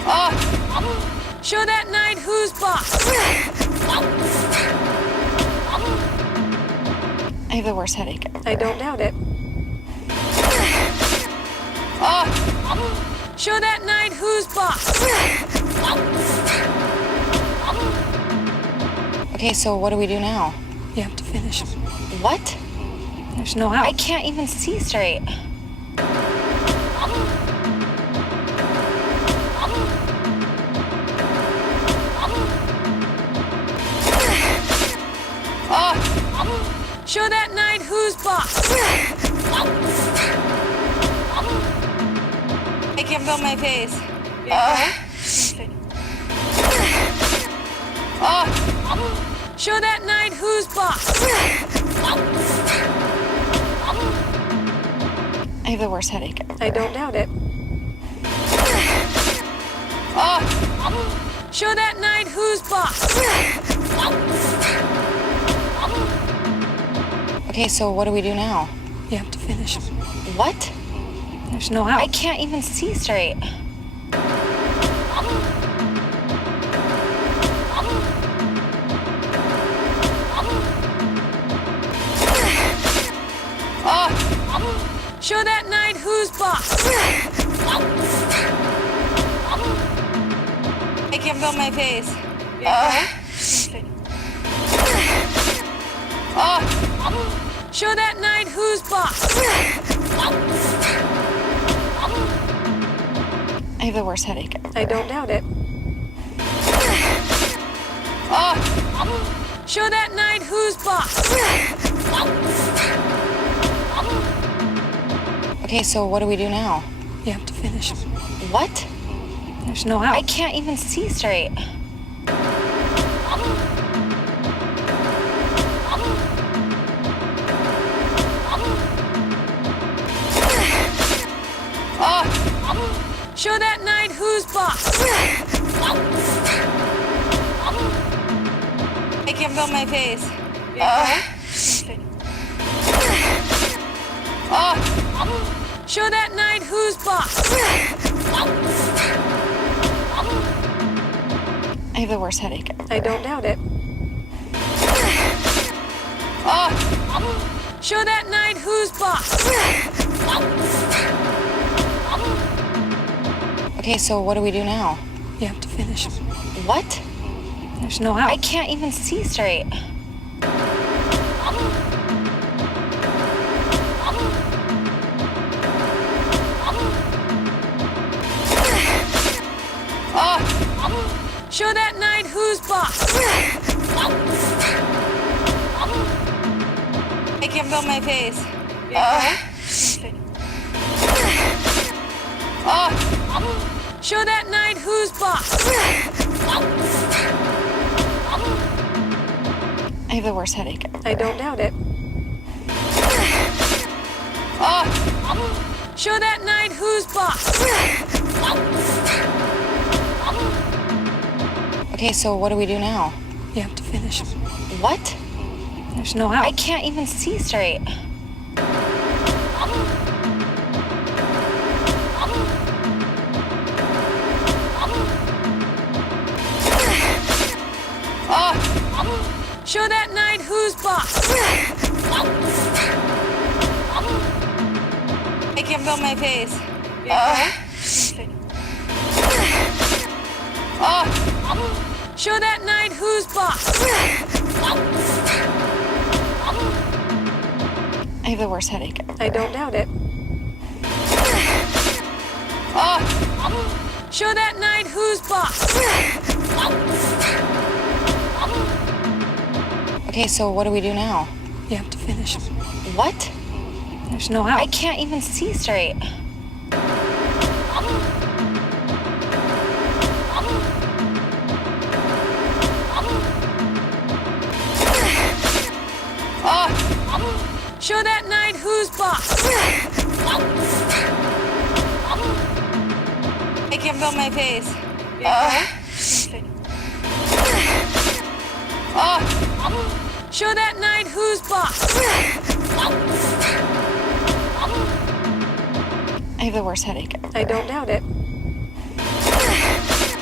Show that knight who's boss. I have the worst headache. I don't doubt it. Show that knight who's boss. Okay, so what do we do now? You have to finish. What? There's no I out. can't even see straight. Show that knight who's boss. I can't feel my face. Show that knight who's boss. I have the worst headache. I don't doubt it. Show that knight who's boss. Okay, so what do we do now? You have to finish. What? There's no I out. can't even see straight. Show that knight who's boss. I can't feel my face. Show that knight who's boss. I have the worst headache. I don't doubt it. Show that knight who's boss. Okay, so what do we do now? You have to finish. What? There's no I out. can't even see straight. Show that knight who's boss. I can't feel my face. Show that knight who's boss. I have the worst headache. I don't doubt it. Show that knight who's boss. Okay, so what do we do now? You have to finish. What? There's no I out. can't even see straight. Show that knight who's boss. I can't feel my face. Show that knight who's boss. I have the worst headache. I don't doubt it. Show that knight who's boss. Okay, so what do we do now? You have to finish. What? There's no I out. can't even see straight. Show that knight who's boss. I can't feel my face. Show that knight who's boss. I have the worst headache. I don't doubt it. Show that knight who's boss. Okay, so what do we do now? You have to finish. What? There's no I out. can't even see straight. Show that knight who's boss. I can't feel my face. Show that knight who's boss. I have the worst headache. I don't doubt it.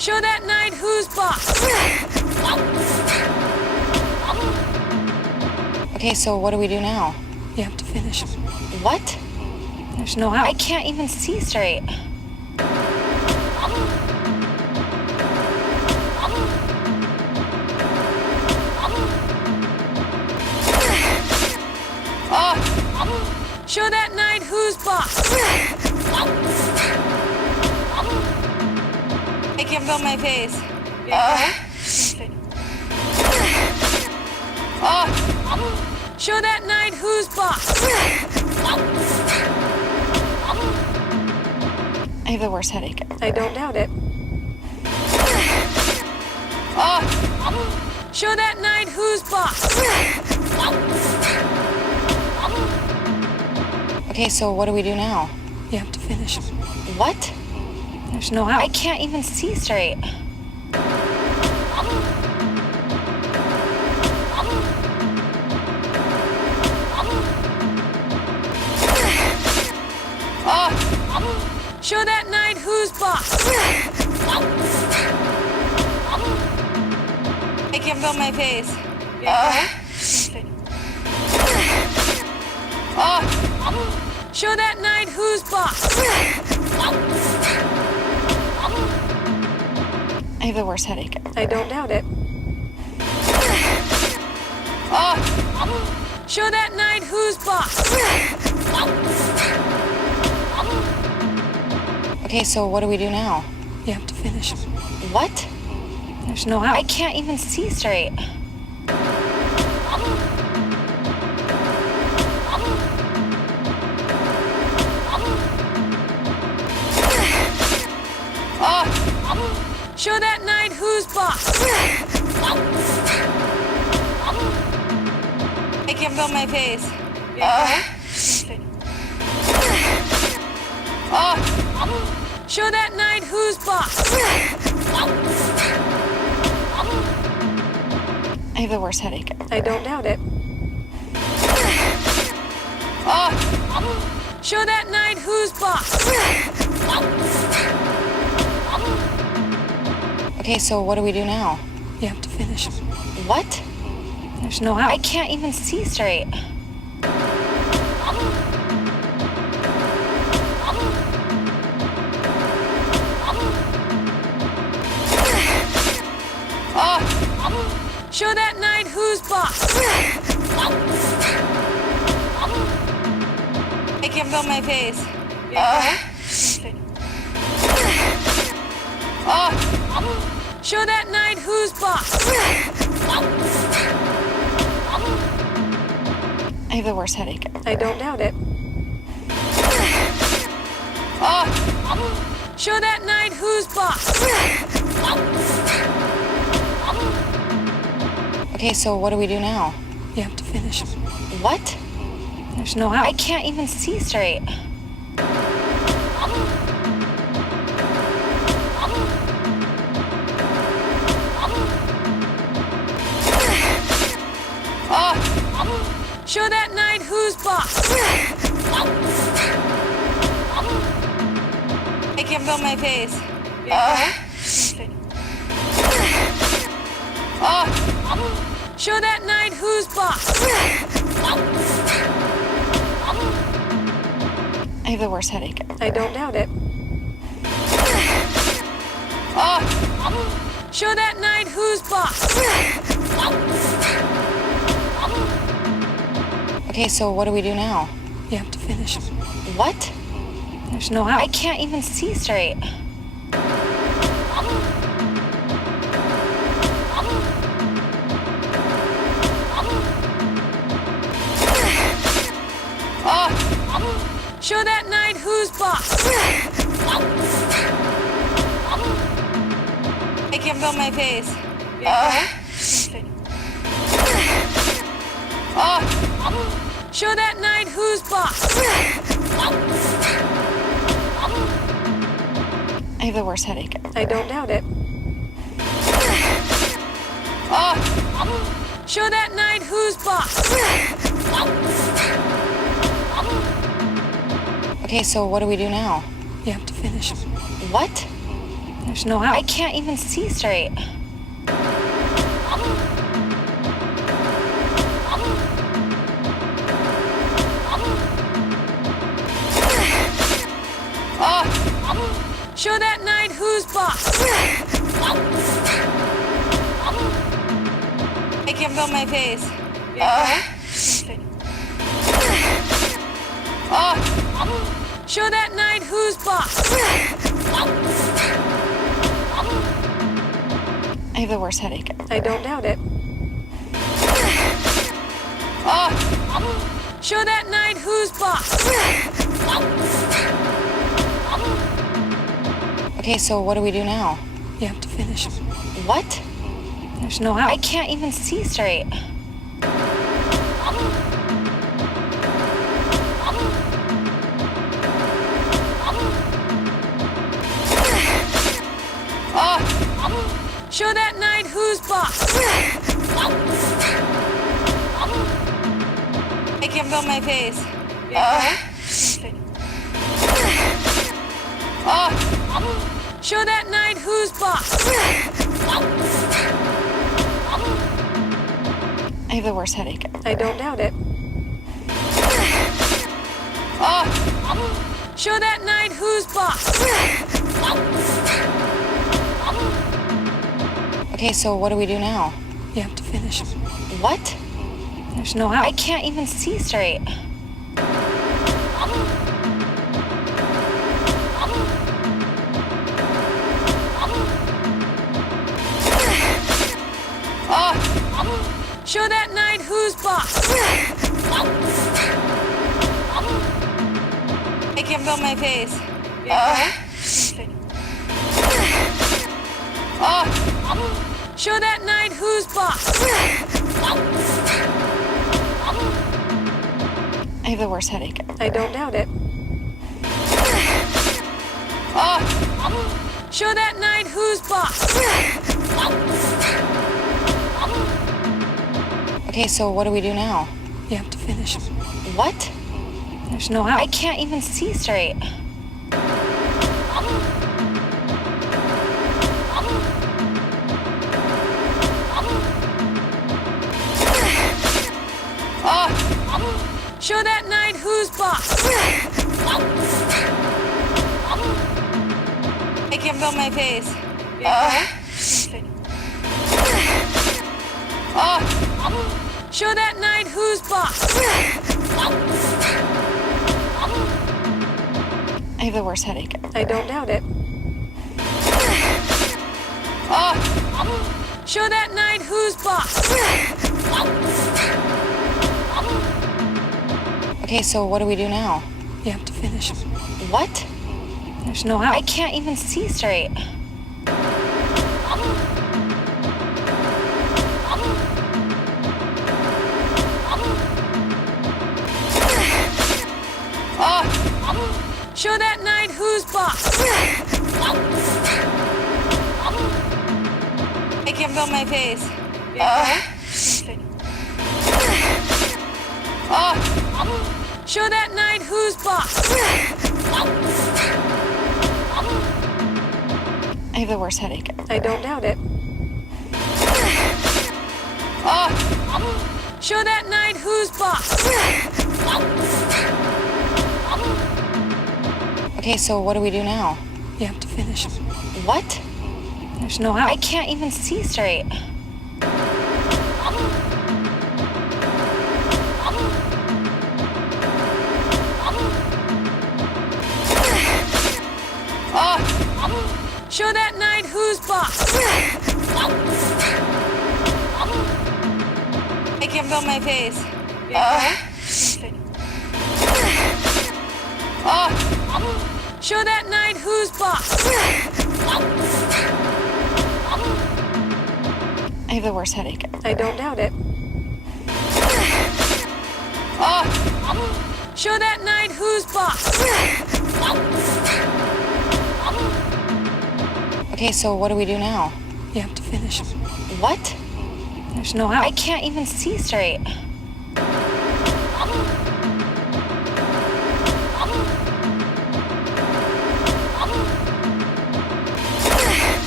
Show that knight who's boss. Okay, so what do we do now? You have to finish. What? There's no I out. can't even see straight. Show that knight who's boss. I can't feel my face. Show that knight who's boss. I have the worst headache ever. I don't doubt it. Show that knight who's boss. Okay, so what do we do now? You have to finish. What? There's no I out. can't even see straight. Show that knight who's boss. I can't feel my face. Show that knight who's boss. I have the worst headache ever. I don't doubt it. Show that knight who's boss. Okay, so what do we do now? You have to finish. What? There's no I out. can't even see straight. Show that knight who's boss. I can't feel my face. Show that knight who's boss. I have the worst headache ever. I don't doubt it. Show that knight who's boss. Okay, so what do we do now? You have to finish. What? There's no I out. can't even see straight. Show that knight who's boss. I can't feel my face. Show that knight who's boss. I have the worst headache ever. I don't doubt it. Show that knight who's boss. Okay, so what do we do now? You have to finish. What? There's no I out. can't even see straight. Show that knight who's boss. I can't feel my face. Show that knight who's boss. I have the worst headache ever. I don't doubt it. Show that knight who's boss. Okay, so what do we do now? You have to finish. What? There's no I out. can't even see straight. Show that knight who's boss. I can't feel my face. Show that knight who's boss. I have the worst headache ever. I don't doubt it. Show that knight who's boss. Okay, so what do we do now? You have to finish. What? There's no I help. can't even see straight. Show that knight who's boss. I can feel my face. Show that knight who's boss. I have the worst headache. I don't doubt it. Show that knight who's boss. Okay, so what do we do now? You have to finish. What? There's no I help. can't even see straight. Show that knight who's boss. I can feel my face. Show that knight who's boss. I have the worst headache. I don't doubt it. Show that knight who's boss. Okay, so what do we do now? You have to finish. What? There's no I help. can't even see straight. Show that knight who's boss. I can feel my face. Show that knight who's boss. I have the worst headache. I don't doubt it. Show that knight who's boss. Okay, so what do we do now? You have to finish. What? There's no I help. can't even see straight. Show that knight who's boss. I can feel my face. Show that knight who's boss. I have the worst headache. I don't doubt it. Show that knight who's boss. Okay, so what do we do now? You have to finish. What? There's no I help. can't even see straight. Show that knight who's boss. I can feel my face. Show that knight who's boss. I have the worst headache. I don't doubt it. Show that knight who's boss. Okay, so what do we do now? You have to finish. What? There's no I help. can't even see straight. Show that knight who's boss. I can feel my face. Show that knight who's boss. I have the worst headache. I don't doubt it. Show that knight who's boss. Okay, so what do we do now? You have to finish. What? There's no I help. can't even see straight.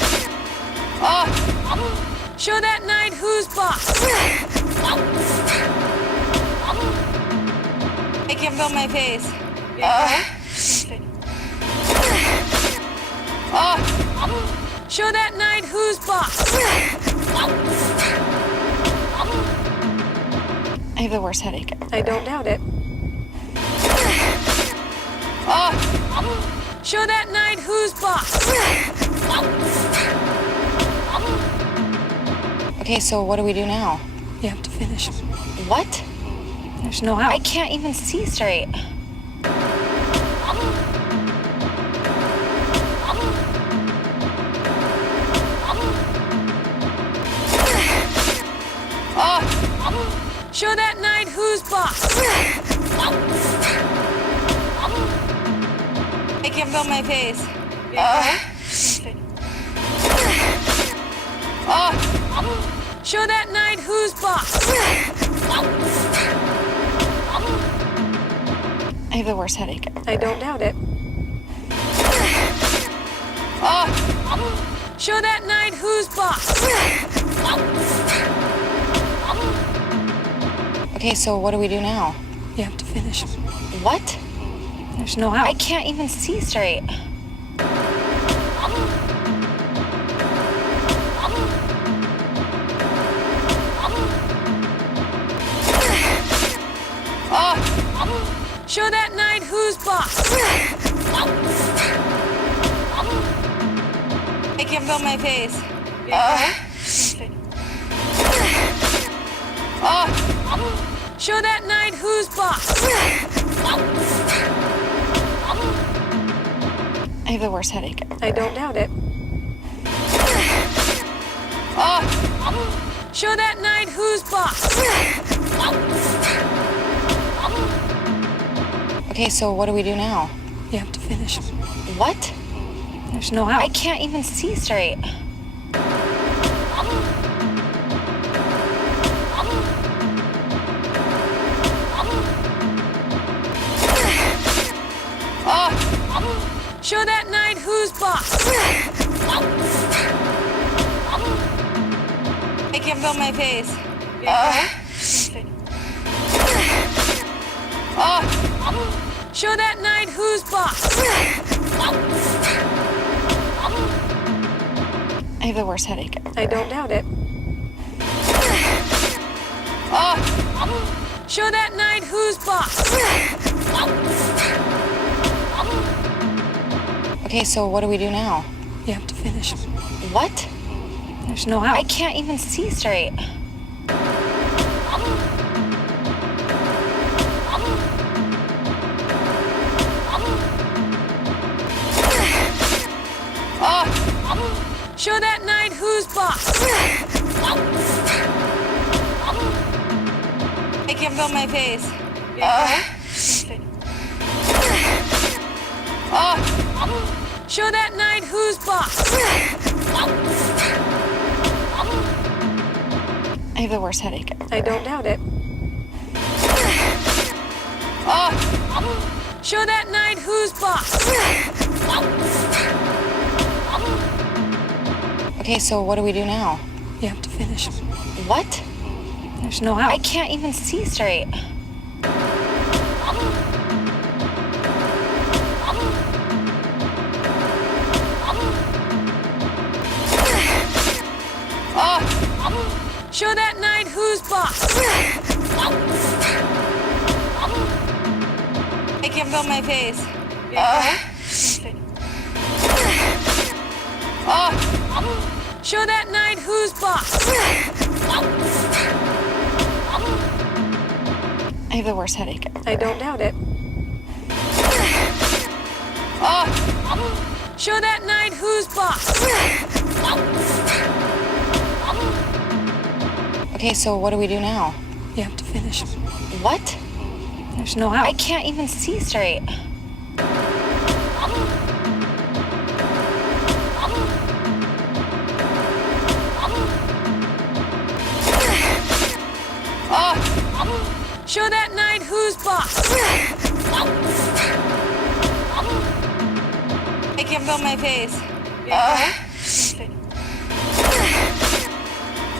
Show that knight who's boss. Make him feel my face. Show that knight who's boss. I have the worst headache. I don't doubt it. Show that knight who's boss. Okay, so what do we do now? You have to finish him. What? There's no I help. can't even see straight. Show that knight who's boss. Make him feel my face. Show that knight who's boss. I have the worst headache. I don't doubt it. Show that knight who's boss. Okay, so what do we do now? You have to finish him. What? There's no I help. can't even see straight. Show that knight who's boss. Make him feel my face. Show that knight who's boss. I have the worst headache. I don't doubt it. Show that knight who's boss. Okay, so what do we do now? You have to finish him. What? There's no I help. can't even see straight. Show that knight who's boss. Make him feel my face. Show that knight who's boss. I have the worst headache. I don't doubt it. Show that knight who's boss. Okay, so what do we do now? You have to finish him. What? There's no I help. can't even see straight. Show that knight who's boss. Make him feel my face. Show that knight who's boss. I have the worst headache. I don't doubt it. Show that knight who's boss. Okay, so what do we do now? You have to finish him. What? There's no I help. can't even see straight. Show that knight who's boss. Make him feel my face. Show that knight who's boss. I have the worst headache. I don't doubt it. Show that knight who's boss. Okay, so what do we do now? You have to finish him. What? There's no I help. can't even see straight. Show that knight who's boss. Make him feel my face.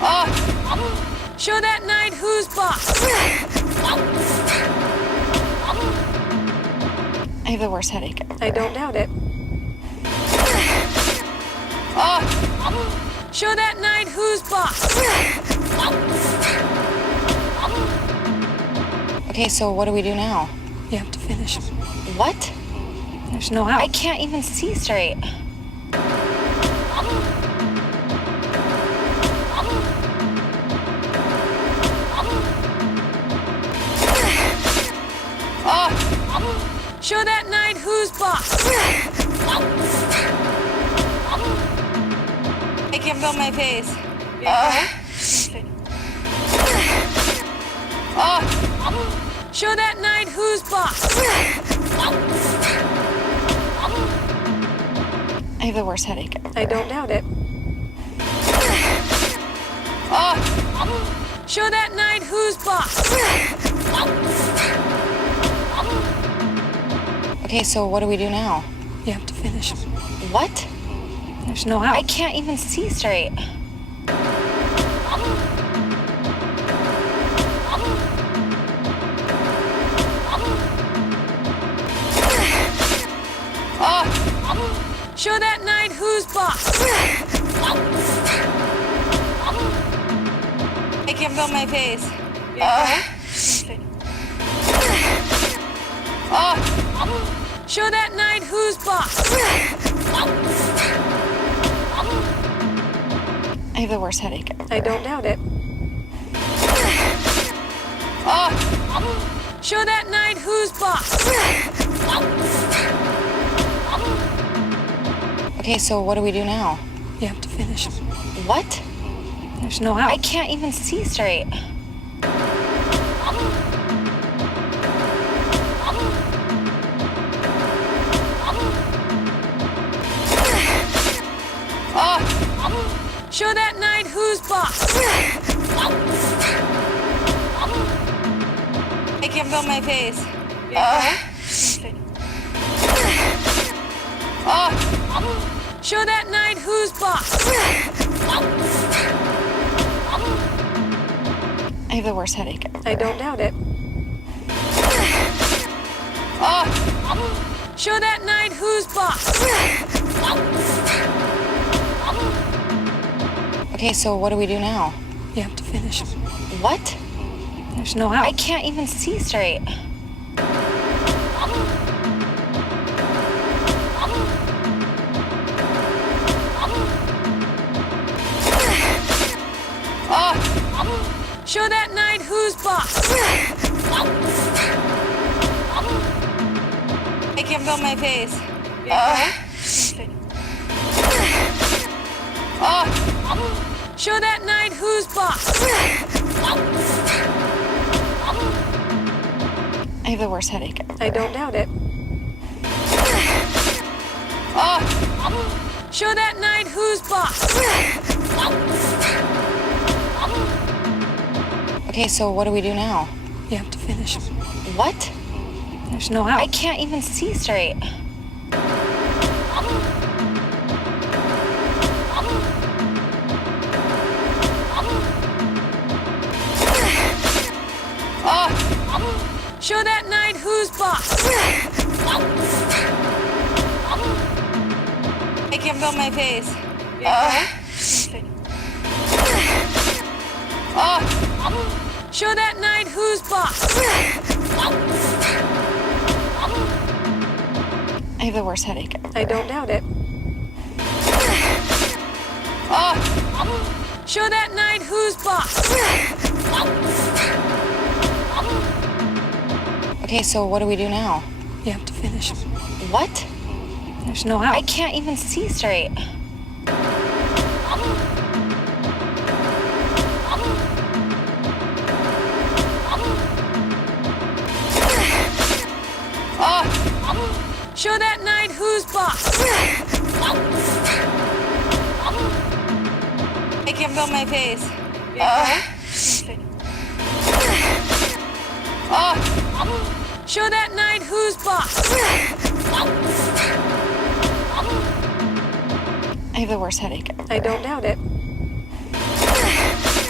Show that knight who's boss. I have the worst headache. I don't doubt it. Show that knight who's boss. Okay, so what do we do now? You have to finish. What? There's no I out. can't even see straight. Show that knight who's boss. I can feel my face. Show that knight who's boss. I have the worst headache. I don't doubt it. Show that knight who's boss. Okay, so what do we do now? You have to finish. What? There's no I out. can't even see straight. Show that knight who's boss. I can feel my face. Show that knight who's boss. I have the worst headache. I don't doubt it. Show that knight who's boss. Okay, so what do we do now? You have to finish. What? There's no I out. can't even see straight. Show that knight who's boss. I can feel my face. Show that knight who's boss. I have the worst headache. I don't doubt it. Show that knight who's boss. Okay, so what do we do now? You have to finish. What? There's no I out. can't even see straight. Show that knight who's boss. I can feel my face. Show that knight who's boss. I have the worst headache. I don't doubt it. Show that knight who's boss. Okay, so what do we do now? You have to finish. What? There's no I out. can't even see straight. Show that knight who's boss. I can feel my face. Show that knight who's boss. I have the worst headache. I don't doubt it. Show that knight who's boss. Okay, so what do we do now? You have to finish. What? There's no I out. can't even see straight. Show that knight who's boss. I can feel my face. Show that knight who's boss. I have the worst headache. I don't doubt it.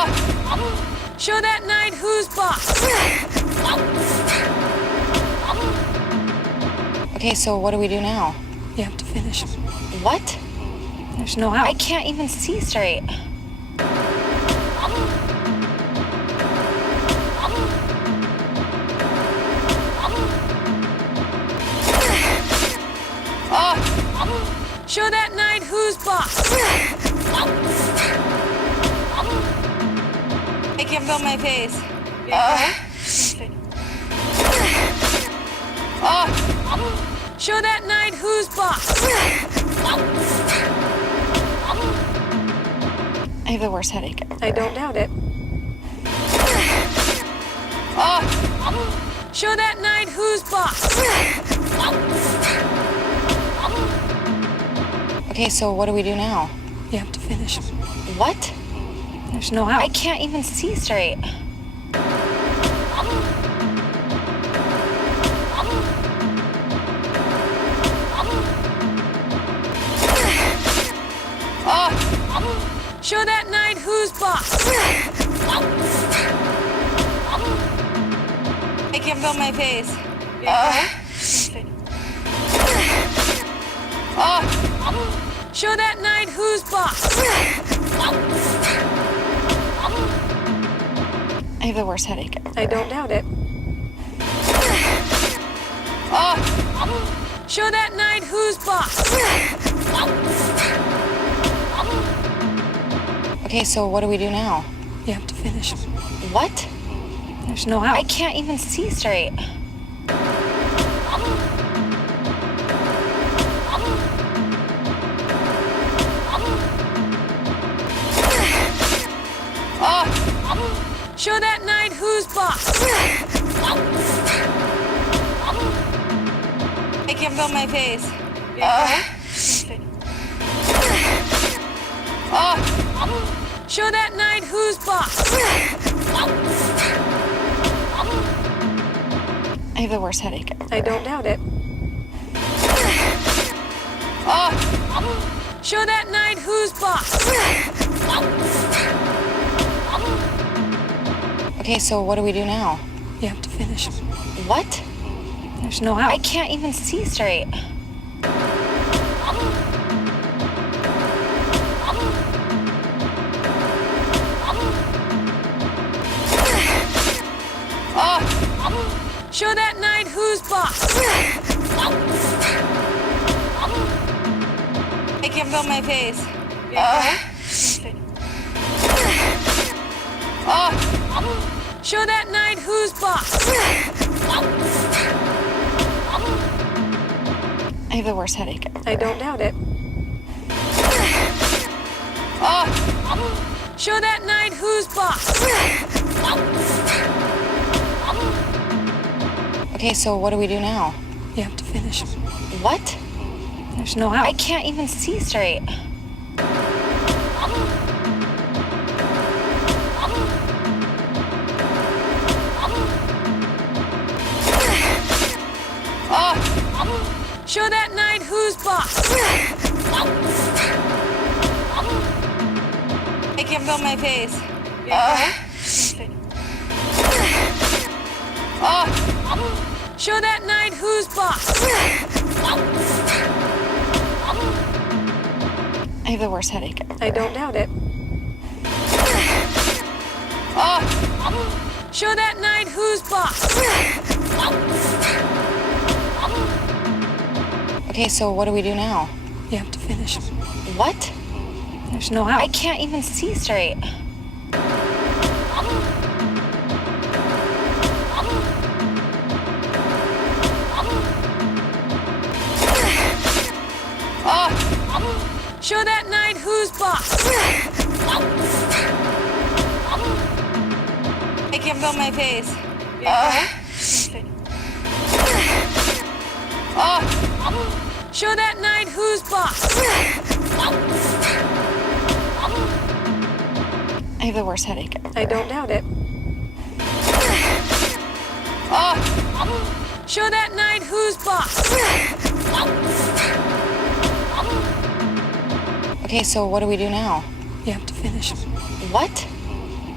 Show that knight who's boss. Okay, so what do we do now? You have to finish. What? There's no I out. can't even see straight. Show that knight who's boss. I can't feel my face. Show that knight who's boss. I have the worst headache ever. I don't doubt it. Show that knight who's boss. Okay, so what do we do now? You have to finish. What? There's no I out. can't even see straight. Show that knight who's boss. I can't feel my face. Show that knight who's boss. I have the worst headache ever. I don't doubt it. Show that knight who's boss. Okay, so what do we do now? You have to finish. What? There's no I out. can't even see straight. Show that knight who's boss. I can't feel my face. Show that knight who's boss. I have the worst headache ever. I don't doubt it. Show that knight who's boss. Okay, so what do we do now? You have to finish. What? There's no I out. can't even see straight. Show that knight who's boss. I can't feel my face. Show that knight who's boss. I have the worst headache ever. I don't doubt it. Show that knight who's boss. Okay, so what do we do now? You have to finish. What? There's no I out. can't even see straight. Show that knight who's boss. I can't feel my face. Show that knight who's boss. I have the worst headache ever. I don't doubt it. Show that knight who's boss. Okay, so what do we do now? You have to finish. What? There's no I out. can't even see straight. Show that knight who's boss. I can't feel my face. Show that knight who's boss. I have the worst headache ever. I don't doubt it. Show that knight who's boss. Okay, so what do we do now? You have to finish. What?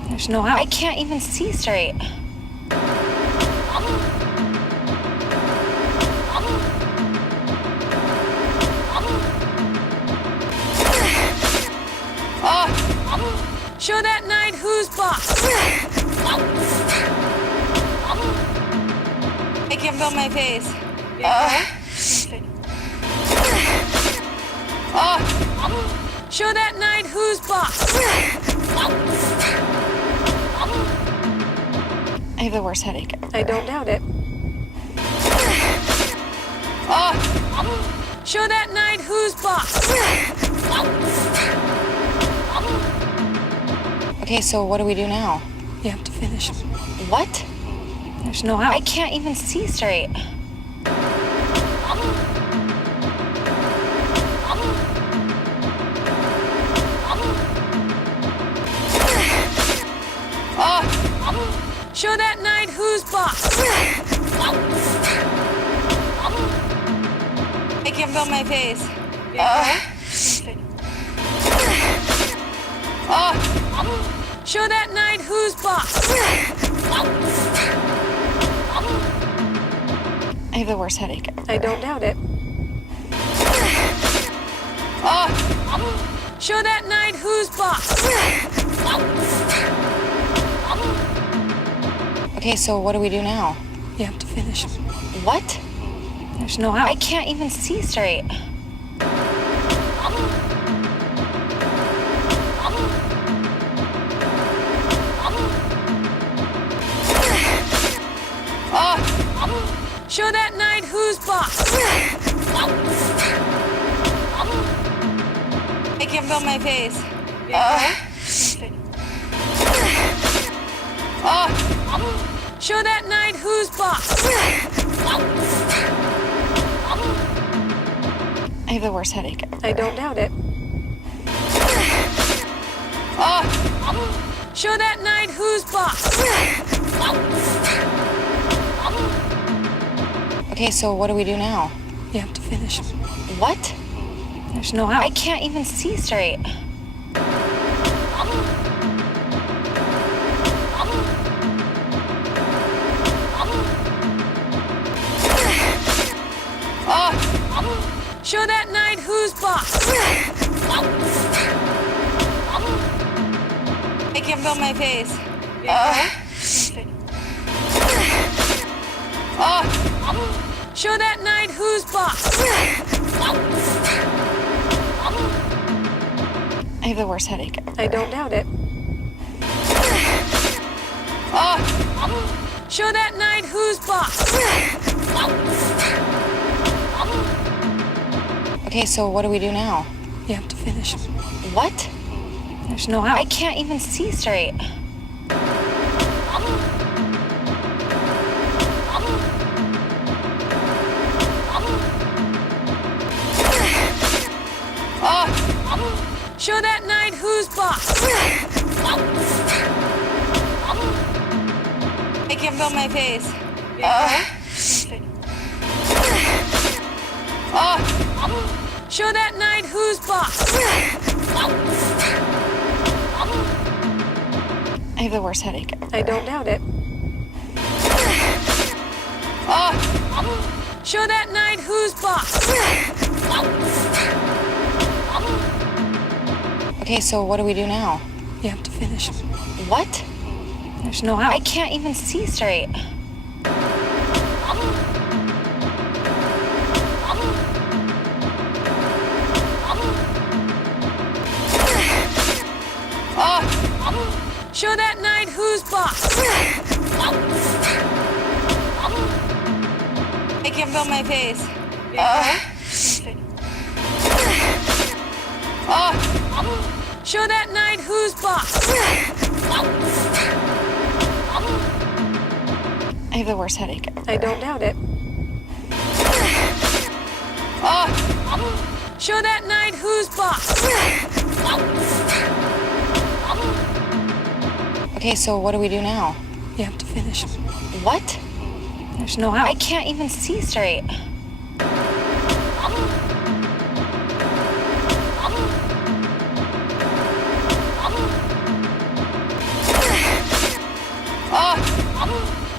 There's no I help. can't even see straight. Show that knight who's boss. I can feel my face. Show that knight who's boss. I have the worst headache. I don't doubt it. Show that knight who's boss. Okay, so what do we do now? You have to finish. What? There's no I help. can't even see straight. Show that knight who's boss. I can feel my face. Show that knight who's boss. I have the worst headache. I don't doubt it. Show that knight who's boss. Okay, so what do we do now? You have to finish. What? There's no I help. can't even see straight. Show that knight who's boss. I can feel my face. Show that knight who's boss. I have the worst headache. I don't doubt it. Show that knight who's boss. Okay, so what do we do now? You have to finish. What? There's no I help. can't even see straight. Show that knight who's boss. I can feel my face. Show that knight who's boss. I have the worst headache. I don't doubt it. Show that knight who's boss. Okay, so what do we do now? You have to finish. What? There's no I help. can't even see straight. Show that knight who's boss. I can feel my face. Show that knight who's boss. I have the worst headache. I don't doubt it. Show that knight who's boss. Okay, so what do we do now? You have to finish. What? There's no I help. can't even see straight. Show that knight who's boss. I can feel my face. Show that knight who's boss. I have the worst headache. I don't doubt it. Show that knight who's boss. Okay, so what do we do now? You have to finish. What? There's no I help. can't even see straight.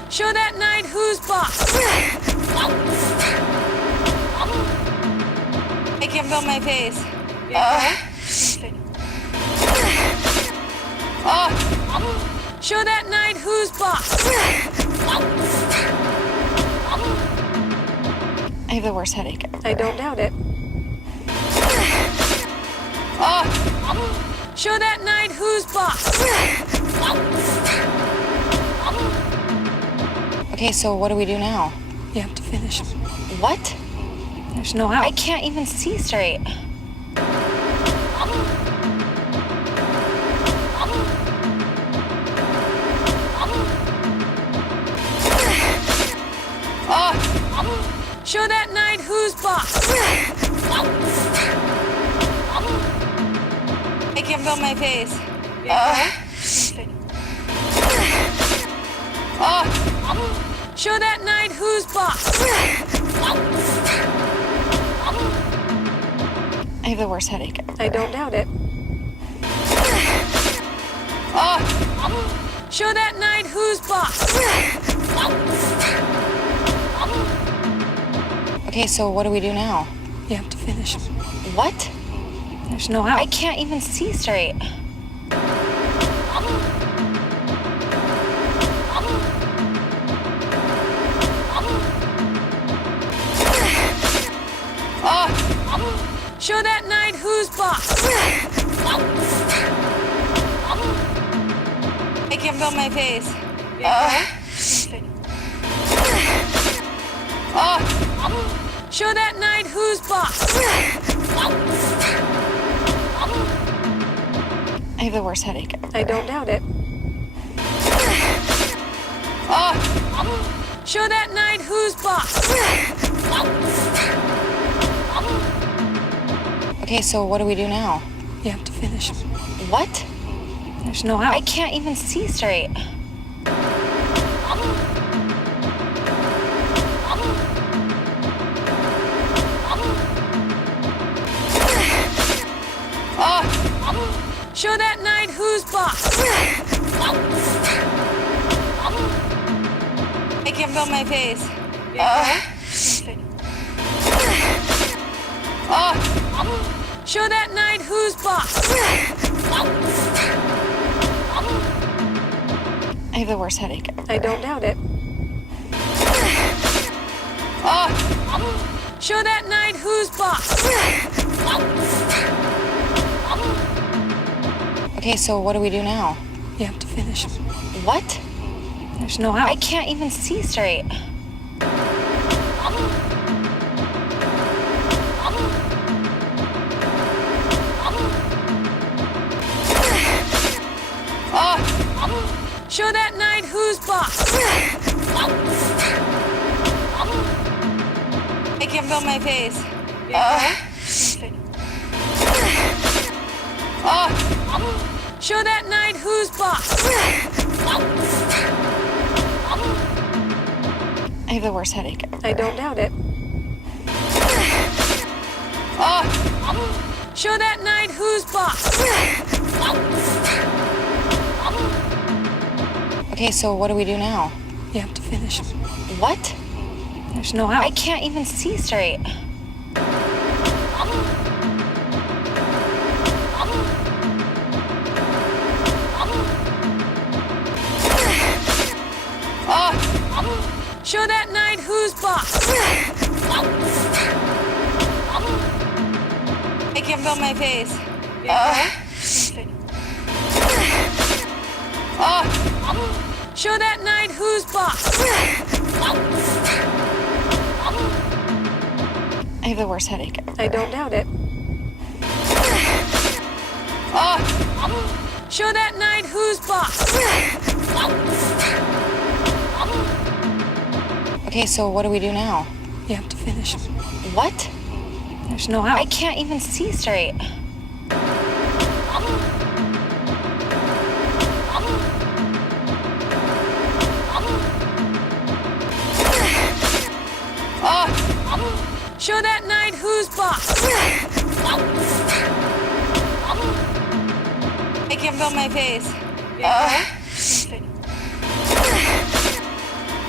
Show that knight who's boss. Make him feel my face. Show that knight who's boss. I have the worst headache. I don't doubt it. Show that knight who's boss. Okay, so what do we do now? You have to finish him. What? There's no I help. can't even see straight. Show that knight who's boss. Make him feel my face. Show that knight who's boss. I have the worst headache. I don't doubt it. Show that knight who's boss. Okay, so what do we do now? You have to finish him. What? There's no I help. can't even see straight. Show that knight who's boss. Make him feel my face. Show that knight who's boss. I have the worst headache. I don't doubt it. Show that knight who's boss. Okay, so what do we do now? You have to finish him. What? There's no I help. can't even see straight. Show that knight who's boss. Make him feel my face. Show that knight who's boss. I have the worst headache. I don't doubt it. Show that knight who's boss. Okay, so what do we do now? You have to finish him. What? There's no I help. can't even see straight. Show that knight who's boss. Make him feel my face. Show that knight who's boss. I have the worst headache. I don't doubt it. Show that knight who's boss. Okay, so what do we do now? You have to finish him. What? There's no I help. can't even see straight. Show that knight who's boss. Make him feel my face. Show that knight who's boss. I have the worst headache. I don't doubt it. Show that knight who's boss. Okay, so what do we do now? You have to finish him. What? There's no I help. can't even see straight. Show that knight who's boss. Make him feel my face.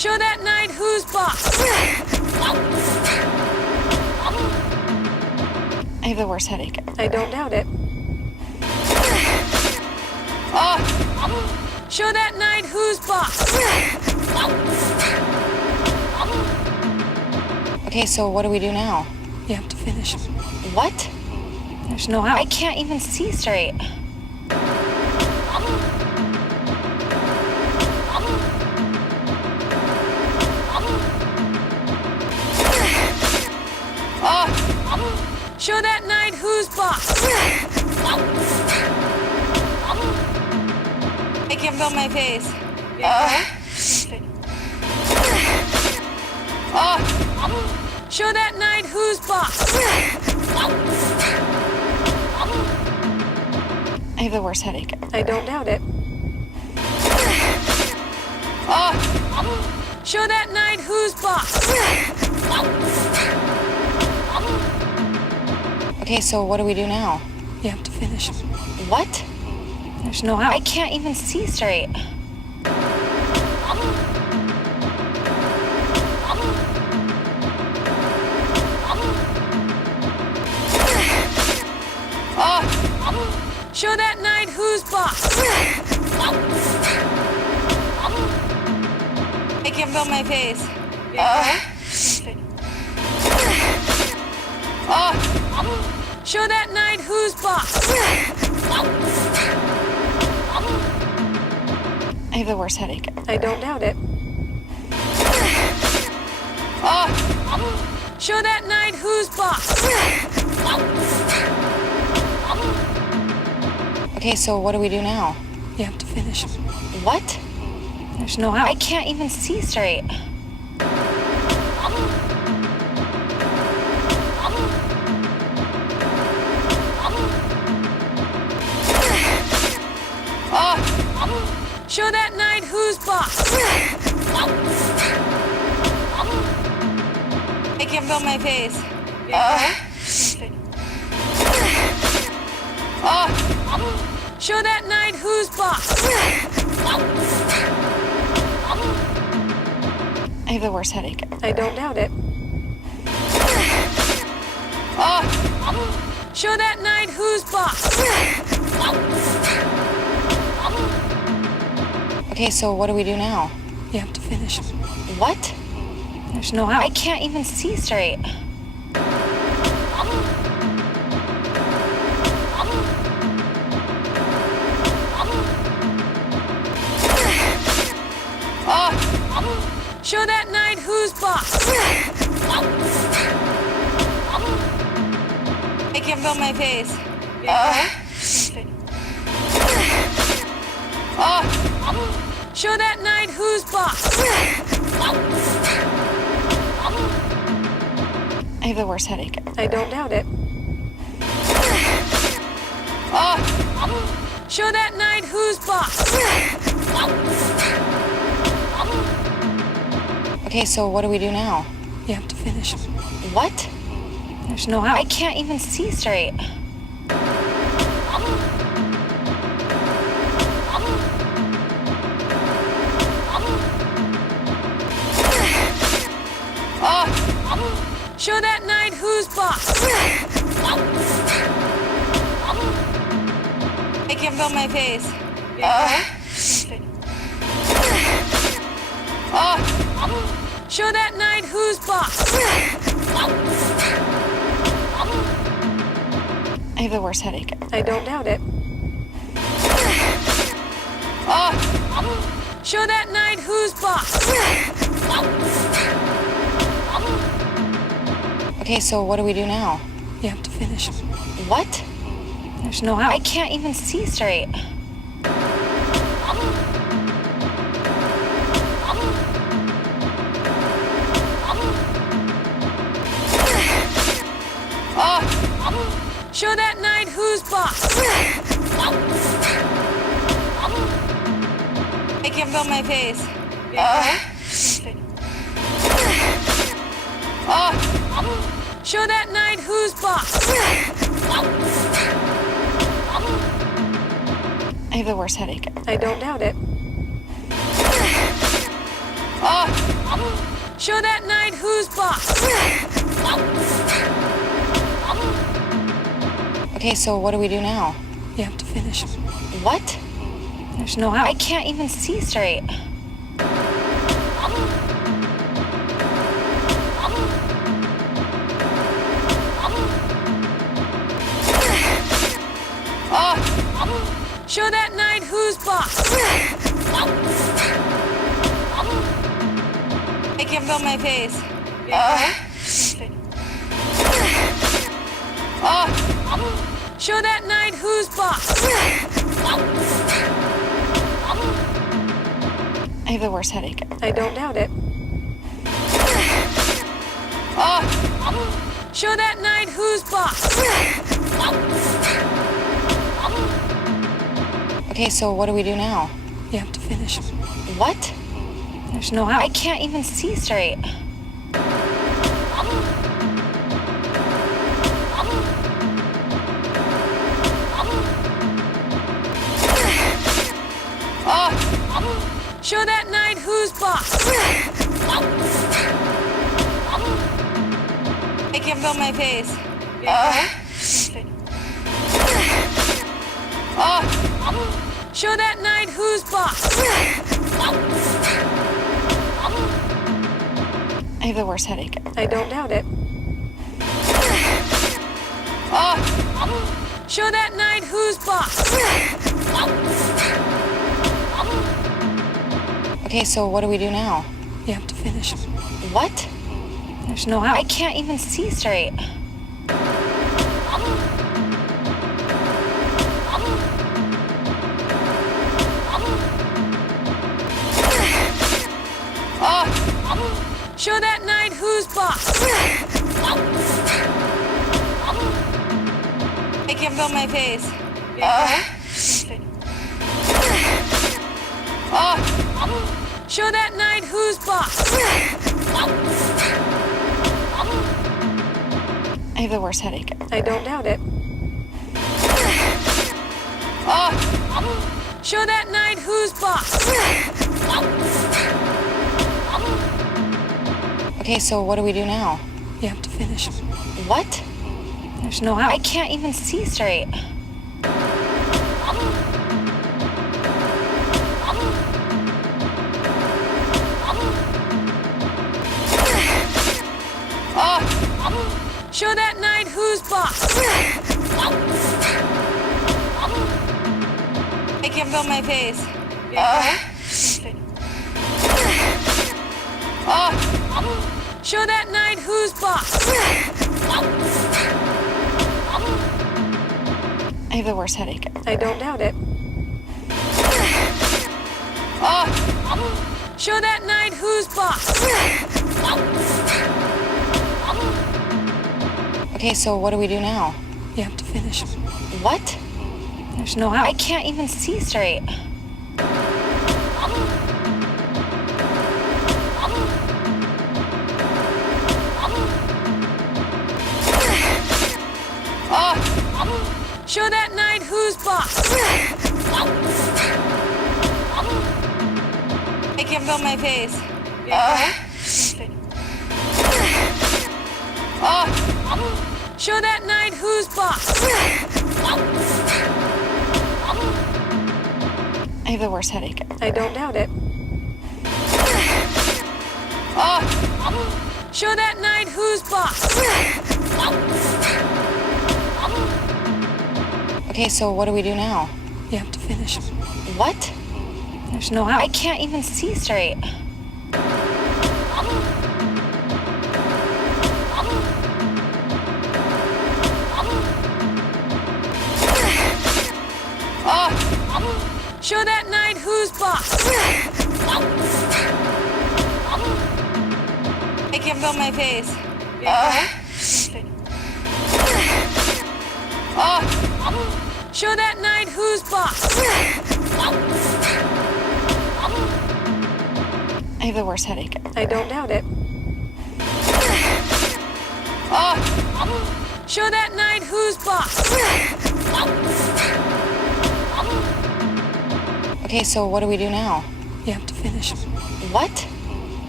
Show that knight who's boss. I have the worst headache. I don't doubt it. Show that knight who's boss. Okay, so what do we do now? You have to finish. What? There's no I out. can't even see straight. Show that knight who's boss. I can't feel my face. Show that knight who's boss. I have the worst headache. I don't doubt it. Show that knight who's boss. Okay, so what do we do now? You have to finish. What? There's no I out. can't even see straight. Show that knight who's boss. I can't feel my face. Show that knight who's boss. I have the worst headache. I don't doubt it. Show that knight who's boss. Okay, so what do we do now? You have to finish. What? There's no I out. can't even see straight. Show that knight who's boss. I can't feel my face. Show that knight who's boss. I have the worst headache. I don't doubt it. Show that knight who's boss. Okay, so what do we do now? You have to finish. What? There's no I out. can't even see straight. Show that knight who's boss. I can't feel my face. Show that knight who's boss. I have the worst headache. I don't doubt it. Show that knight who's boss. Okay, so what do we do now? You have to finish. What? There's no I out. can't even see straight. Show that knight who's boss. I can't feel my face. Show that knight who's boss. I have the worst headache. I don't doubt it. Show that knight who's boss. Okay, so what do we do now? You have to finish. What? There's no I out. can't even see straight. Show that knight who's boss. I can't feel my face. Show that knight who's boss. I have the worst headache. I don't doubt it. Show that knight who's boss. Okay, so what do we do now? You have to finish. What? There's no I out. can't even see straight. Show that knight who's boss. I can feel my face. Show that knight who's boss. I have the worst headache. I don't doubt it. Show that knight who's boss. Okay, so what do we do now? You have to finish. What? There's no I out. can't even see straight. Show that knight who's boss. I can feel my face. Show that knight who's boss. I have the worst headache. I don't doubt it. Show that knight who's boss. Okay, so what do we do now? You have to finish. What? There's no I out. can't even see straight. Show that knight who's boss. I can feel my face. Show that knight who's boss. I have the worst headache. I don't doubt it. Show that knight who's boss. Okay, so what do we do now? You have to finish. What? There's no I out. can't even see straight. Show that knight who's boss. I can feel my face. Show that knight who's boss. I have the worst headache. I don't doubt it. Show that knight who's boss. Okay, so what do we do now? You have to finish. What? There's no I out. can't even see straight. Show that knight who's boss. I can feel my face. Show that knight who's boss. I have the worst headache. I don't doubt it. Show that knight who's boss. Okay, so what do we do now? You have to finish. What? There's no I out. can't even see straight. Show that knight who's boss. I can feel my face. Show that knight who's boss. I have the worst headache. I don't doubt it. Show that knight who's boss. Okay, so what do we do now? You have to finish. What?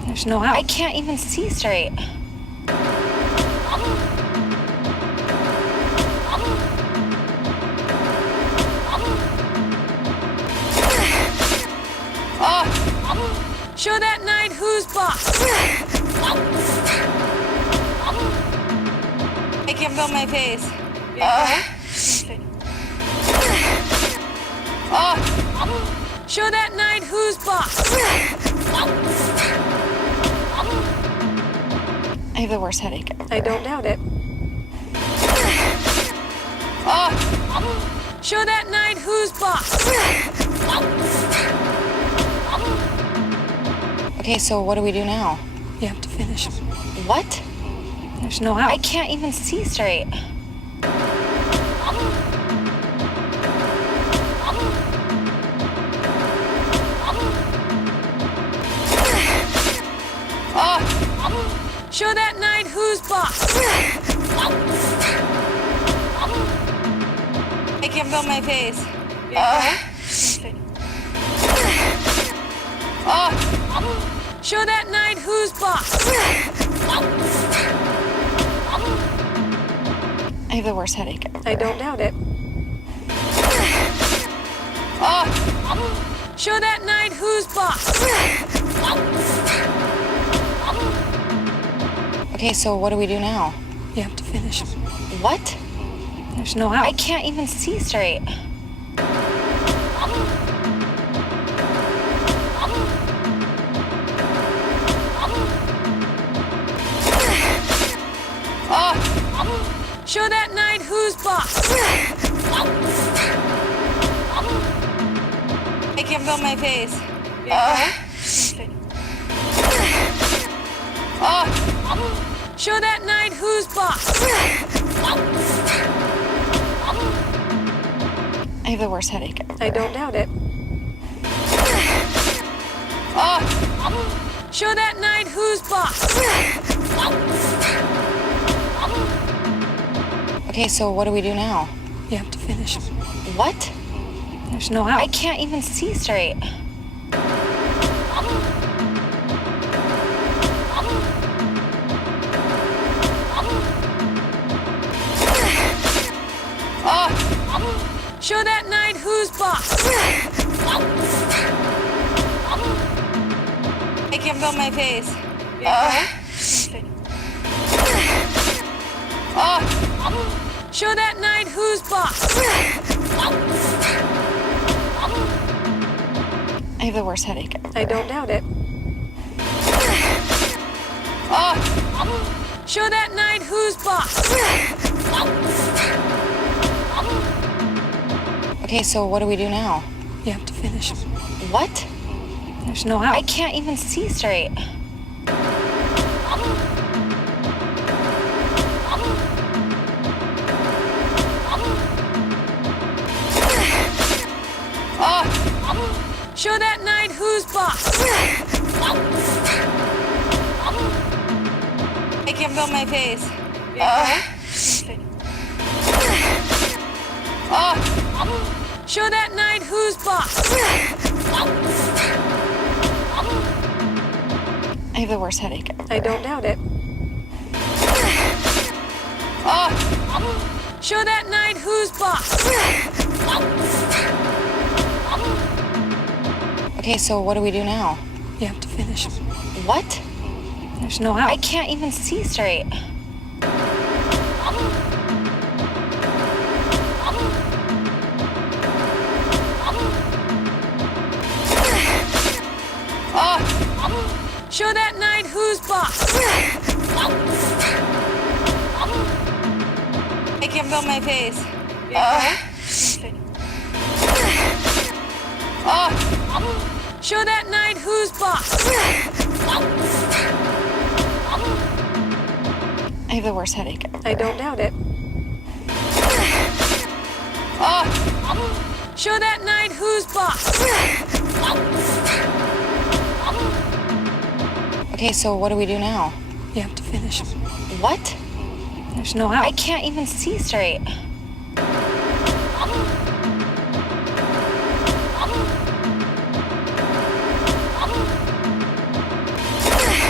There's no I help. can't even see straight. Show that knight who's boss. Make him feel my face. Show that knight who's boss. I have the worst headache. I don't doubt it. Show that knight who's boss. Okay, so what do we do now? You have to finish him. What? There's no I help. can't even see straight. Show that knight who's boss. Make him feel my face. Show that knight who's boss. I have the worst headache. I don't doubt it. Show that knight who's boss. Okay, so what do we do now? You have to finish him. What? There's no I help. can't even see straight. Show that knight who's boss. Make him feel my face. Show that knight who's boss. I have the worst headache. I don't doubt it. Show that knight who's boss. Okay, so what do we do now? You have to finish him. What? There's no I help. can't even see straight. Show that knight who's boss. Make him feel my face. Show that knight who's boss. I have the worst headache. I don't doubt it. Show that knight who's boss. Okay, so what do we do now? You have to finish him. What? There's no I help. can't even see straight. Show that knight who's boss. Make him feel my face. Show that knight who's boss. I have the worst headache. I don't doubt it. Show that knight who's boss. Okay, so what do we do now? You have to finish him. What? There's no I help. can't even see straight. Show that knight who's boss. Make him feel my face. Show that knight who's boss. I have the worst headache. I don't doubt it. Show that knight who's boss. Okay, so what do we do now? You have to finish him. What? There's no I help. can't even see straight.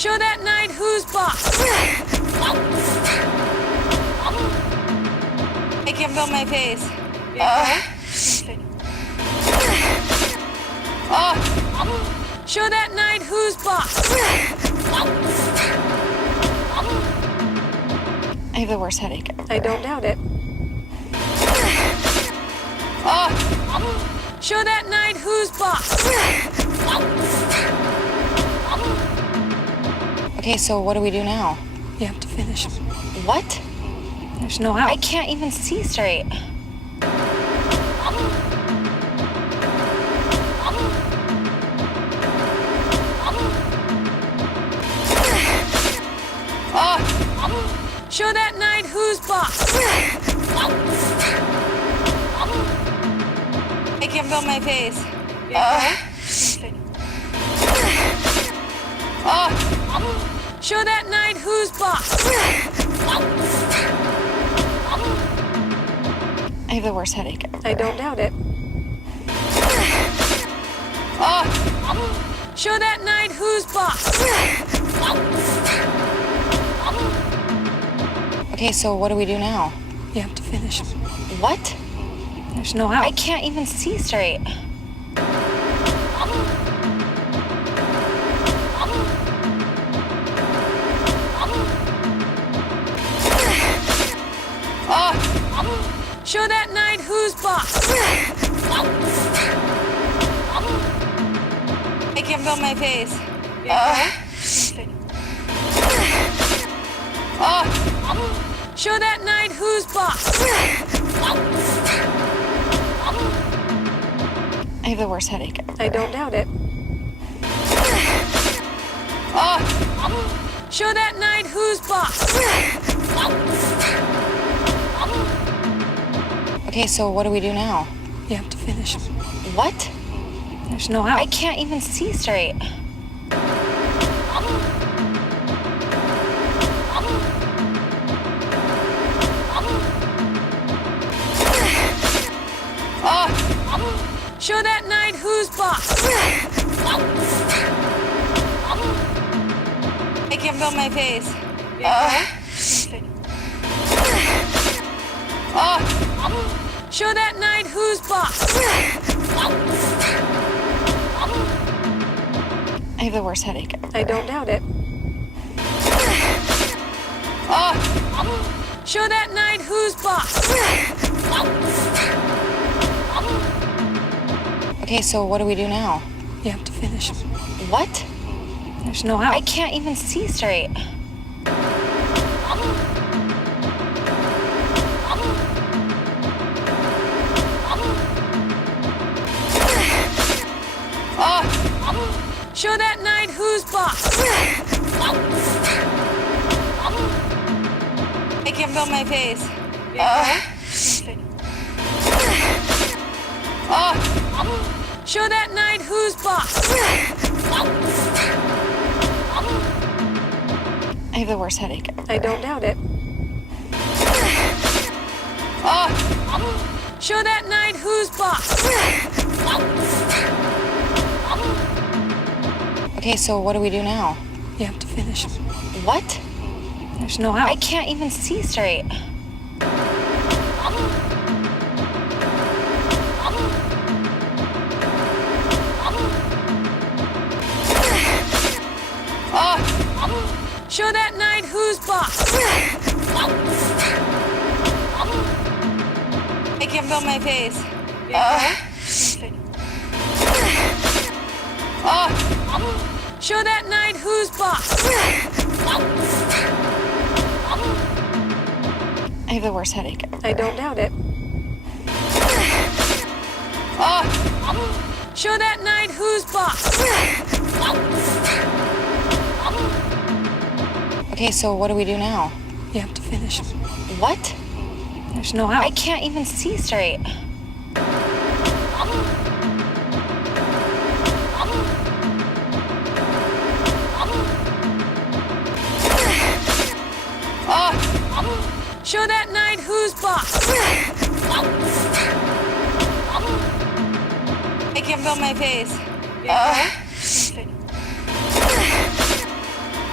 Show that knight who's boss. Make him feel my face. Show that knight who's boss. I have the worst headache. I don't doubt it. Show that knight who's boss. Okay, so what do we do now? You have to finish him. What? There's no I out. can't even see straight. Show that knight who's boss. Make him feel my face. Show that knight who's boss. I have the worst headache. I don't doubt it. Show that knight who's boss. Okay, so what do we do now? You have to finish him. What? There's no I out. can't even see straight. Show that knight who's boss. Make him feel my face. Show that knight who's boss. I have the worst headache. I don't doubt it. Show that knight who's boss. Okay, so what do we do now? You have to finish him. What? There's no I out. can't even see straight. Show that knight who's boss. Make him feel my face. Show that knight who's boss. I have the worst headache. I don't doubt it. Show that knight who's boss. Okay, so what do we do now? You have to finish him. What? There's no I out. can't even see straight. Show that knight who's boss. Make him feel my face. Show that knight who's boss. I have the worst headache. I don't doubt it. Show that knight who's boss. Okay, so what do we do now? You have to finish him. What? There's no I out. can't even see straight. Show that knight who's boss. Make him feel my face. Show that knight who's boss. I have the worst headache. I don't doubt it. Show that knight who's boss. Okay, so what do we do now? You have to finish him. What? There's no I out. can't even see straight. Show that knight who's boss. Make him feel my face.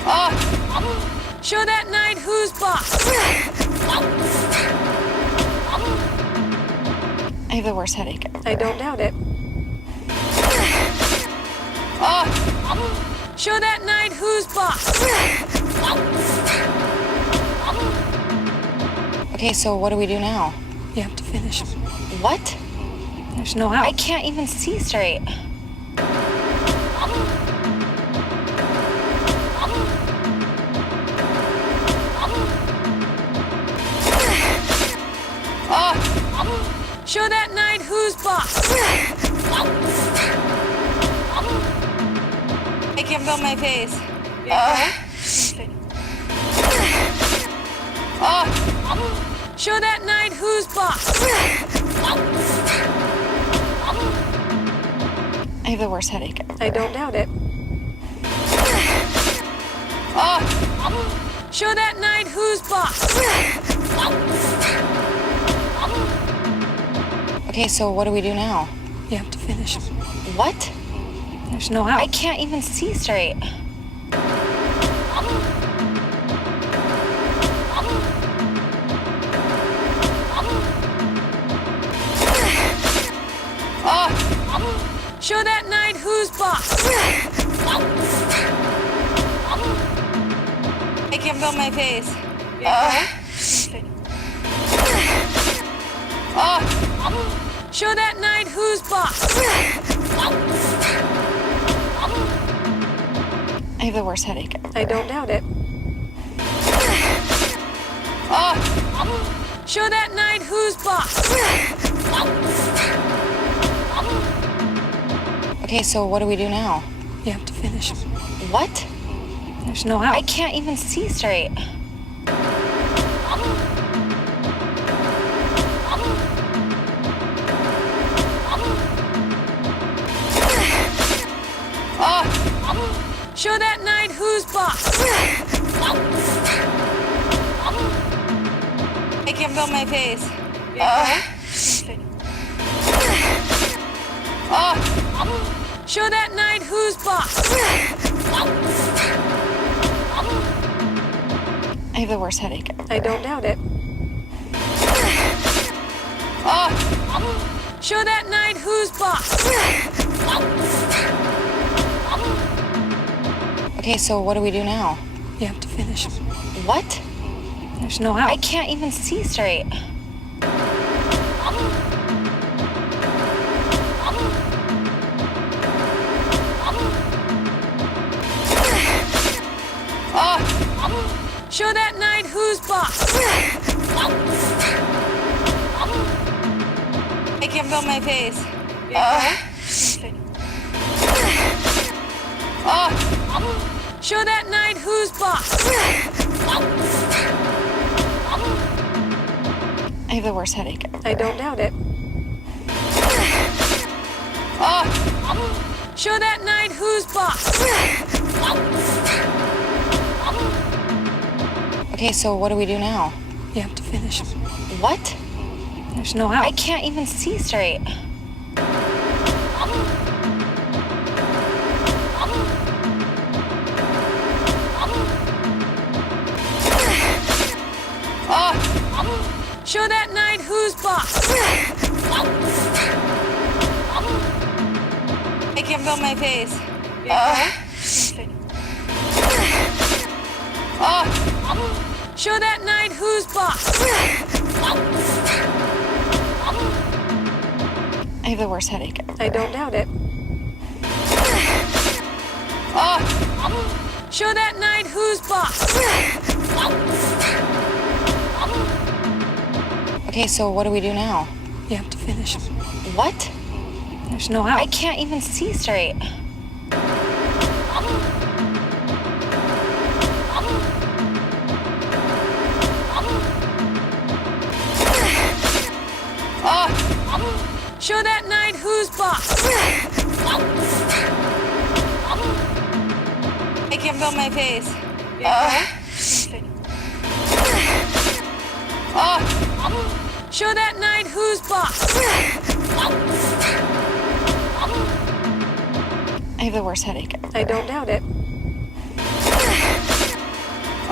Show that knight who's boss. I have the worst headache ever. I don't doubt it. Show that knight who's boss. Okay, so what do we do now? You have to finish. What? There's no I out. can't even see straight. Show that knight who's boss. I can't feel my face. Show that knight who's boss. I have the worst headache ever. I don't doubt it. Show that knight who's boss. Okay, so what do we do now? You have to finish. What? There's no I out. can't even see straight. Show that knight who's boss. I can't feel my face. Show that knight who's boss. I have the worst headache ever. I don't doubt it. Show that knight who's boss. Okay, so what do we do now? You have to finish. What? There's no I out. can't even see straight. Show that knight who's boss. I can't feel my face. Show that knight who's boss. I have the worst headache ever. I don't doubt it. Show that knight who's boss. Okay, so what do we do now? You have to finish. What? There's no I out. can't even see straight. Show that knight who's boss. I can't feel my face. Show that knight who's boss. I have the worst headache ever. I don't doubt it. Show that knight who's boss. Okay, so what do we do now? You have to finish. What? There's no I out. can't even see straight. Show that knight who's boss. I can't feel my face. Show that knight who's boss. I have the worst headache ever. I don't doubt it. Show that knight who's boss. Okay, so what do we do now? You have to finish. What? There's no I out. can't even see straight. Show that knight who's boss. I can't feel my face. Show that knight who's boss. I have the worst headache ever. I don't doubt it.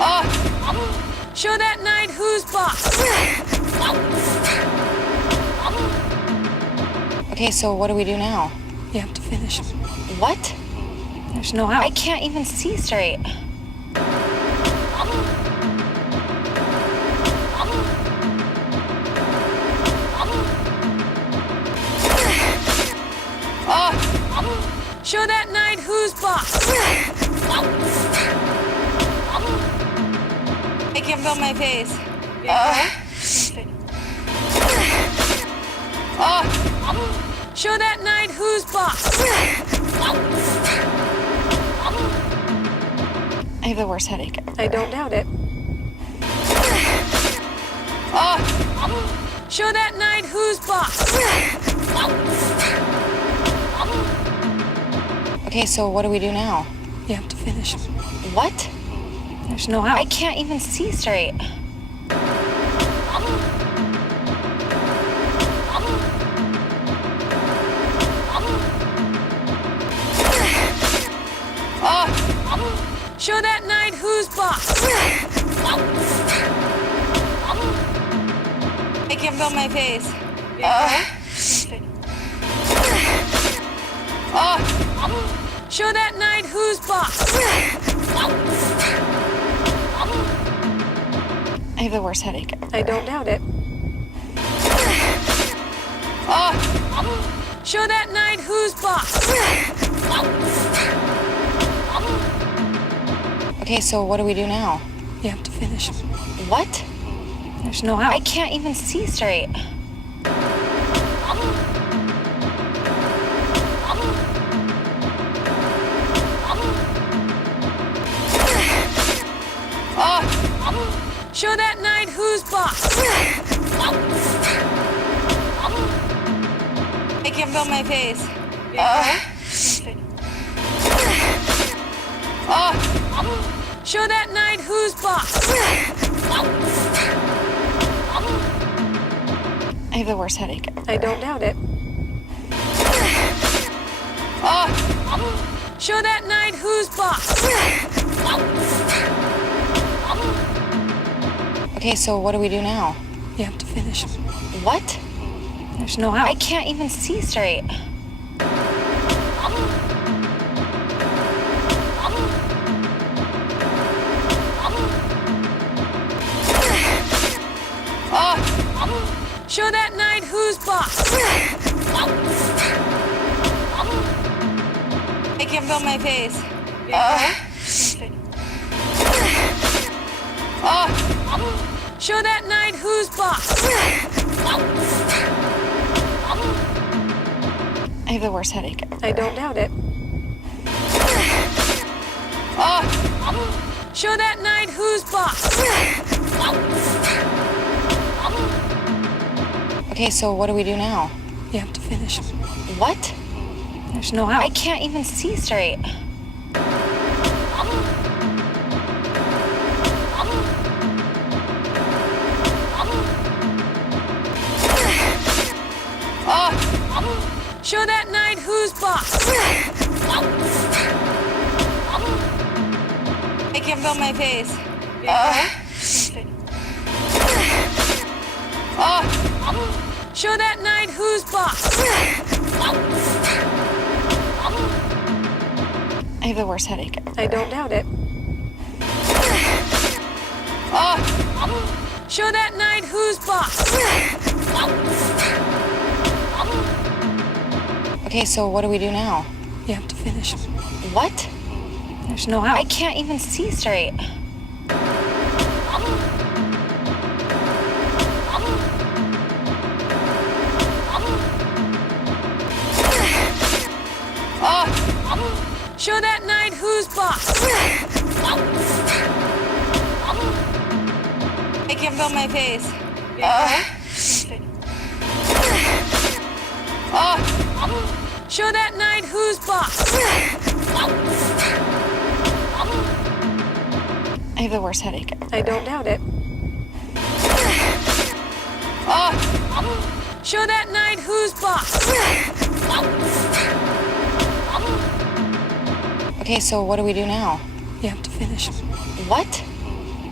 Show that knight who's boss. Okay, so what do we do now? You have to finish. What? There's no I out. can't even see straight. Show that knight who's boss. I can't feel my face. Show that knight who's boss. I have the worst headache ever. I don't doubt it. Show that knight who's boss. Okay, so what do we do now? You have to finish. What? There's no I out. can't even see straight. Show that knight who's boss. I can't feel my face. Show that knight who's boss. I have the worst headache ever. I don't doubt it. Show that knight who's boss. Okay, so what do we do now? You have to finish. What? There's no I out. can't even see straight. Show that knight who's boss. I can't feel my face. Show that knight who's boss. I have the worst headache ever. I don't doubt it. Show that knight who's boss. Okay, so what do we do now? You have to finish. What? There's no I out. can't even see straight. Show that knight who's boss. I can't feel my face. Show that knight who's boss. I have the worst headache ever. I don't doubt it. Show that knight who's boss. Okay, so what do we do now? You have to finish. What? There's no I out. can't even see straight. Show that knight who's boss. I can't feel my face. Show that knight who's boss. I have the worst headache ever. I don't doubt it. Show that knight who's boss. Okay, so what do we do now? You have to finish. What? There's no I out. can't even see straight. Show that knight who's boss. I can't feel my face. Show that knight who's boss. I have the worst headache ever. I don't doubt it. Show that knight who's boss. Okay, so what do we do now? You have to finish. What?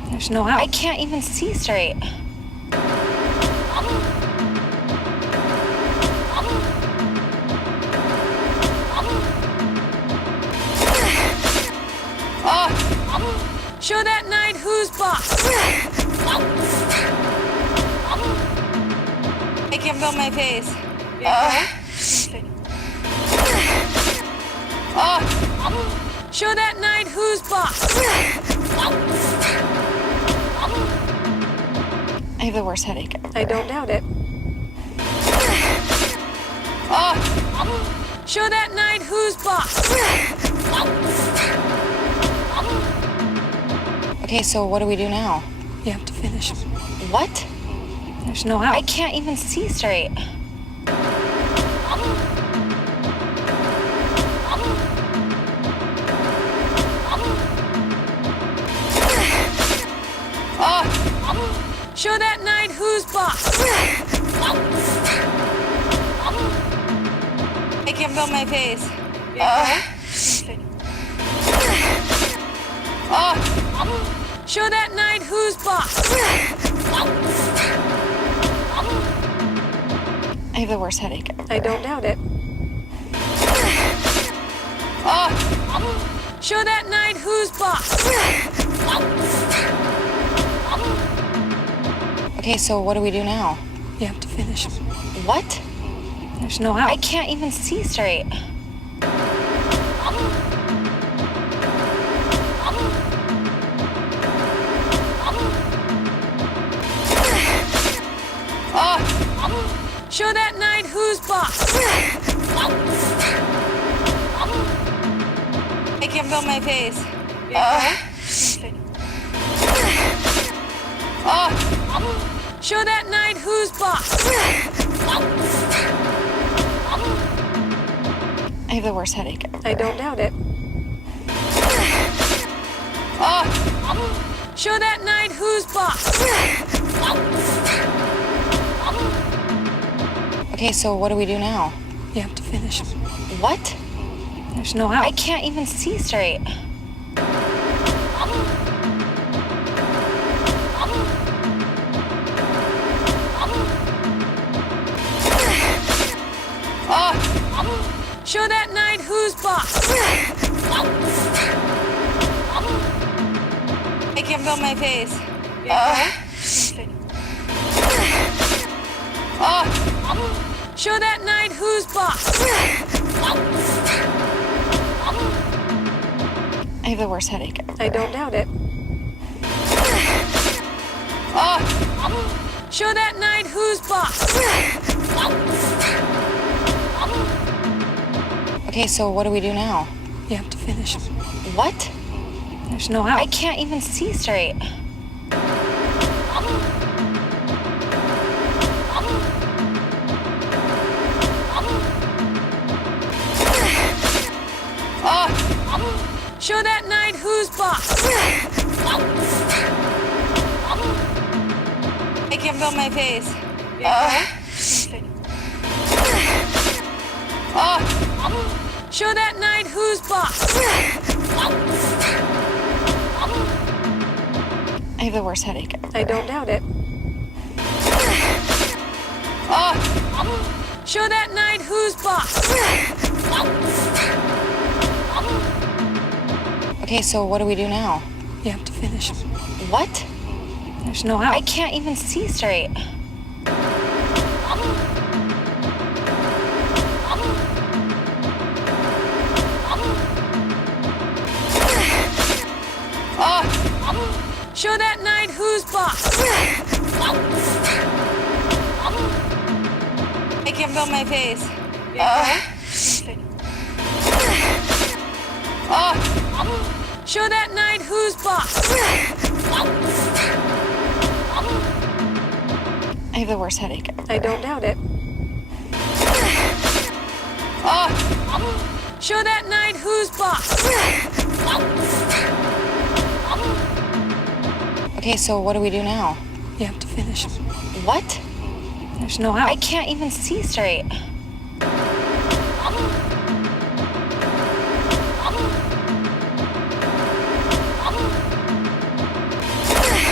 There's no I out. can't even see straight. Show that knight who's boss. Make him feel my face. Show that knight who's boss. I have the worst headache. I don't doubt it. Show that knight who's boss. Okay, so what do we do now? You have to finish. What? There's no I out. can't even see straight. Show that knight who's boss. Make him feel my face. Show that knight who's boss. I have the worst headache. I don't doubt it. Show that knight who's boss. Okay, so what do we do now? You have to finish. What? There's no I out. can't even see straight. Show that knight who's boss. Make him feel my face. Show that knight who's boss. I have the worst headache. I don't doubt it. Show that knight who's boss. Okay, so what do we do now? You have to finish. What? There's no I out. can't even see straight. Show that knight who's boss. Make him feel my face. Show that knight who's boss. I have the worst headache. I don't doubt it. Show that knight who's boss. Okay, so what do we do now? You have to finish. What? There's no I out. can't even see straight. Show that knight who's boss. Make him feel my face. Show that knight who's boss. I have the worst headache. I don't doubt it. Show that knight who's boss. Okay, so what do we do now? You have to finish. What? There's no I out. can't even see straight. Show that knight who's boss. Make him feel my face. Show that knight who's boss. I have the worst headache. I don't doubt it. Show that knight who's boss. Okay, so what do we do now? You have to finish. What? There's no I out. can't even see straight.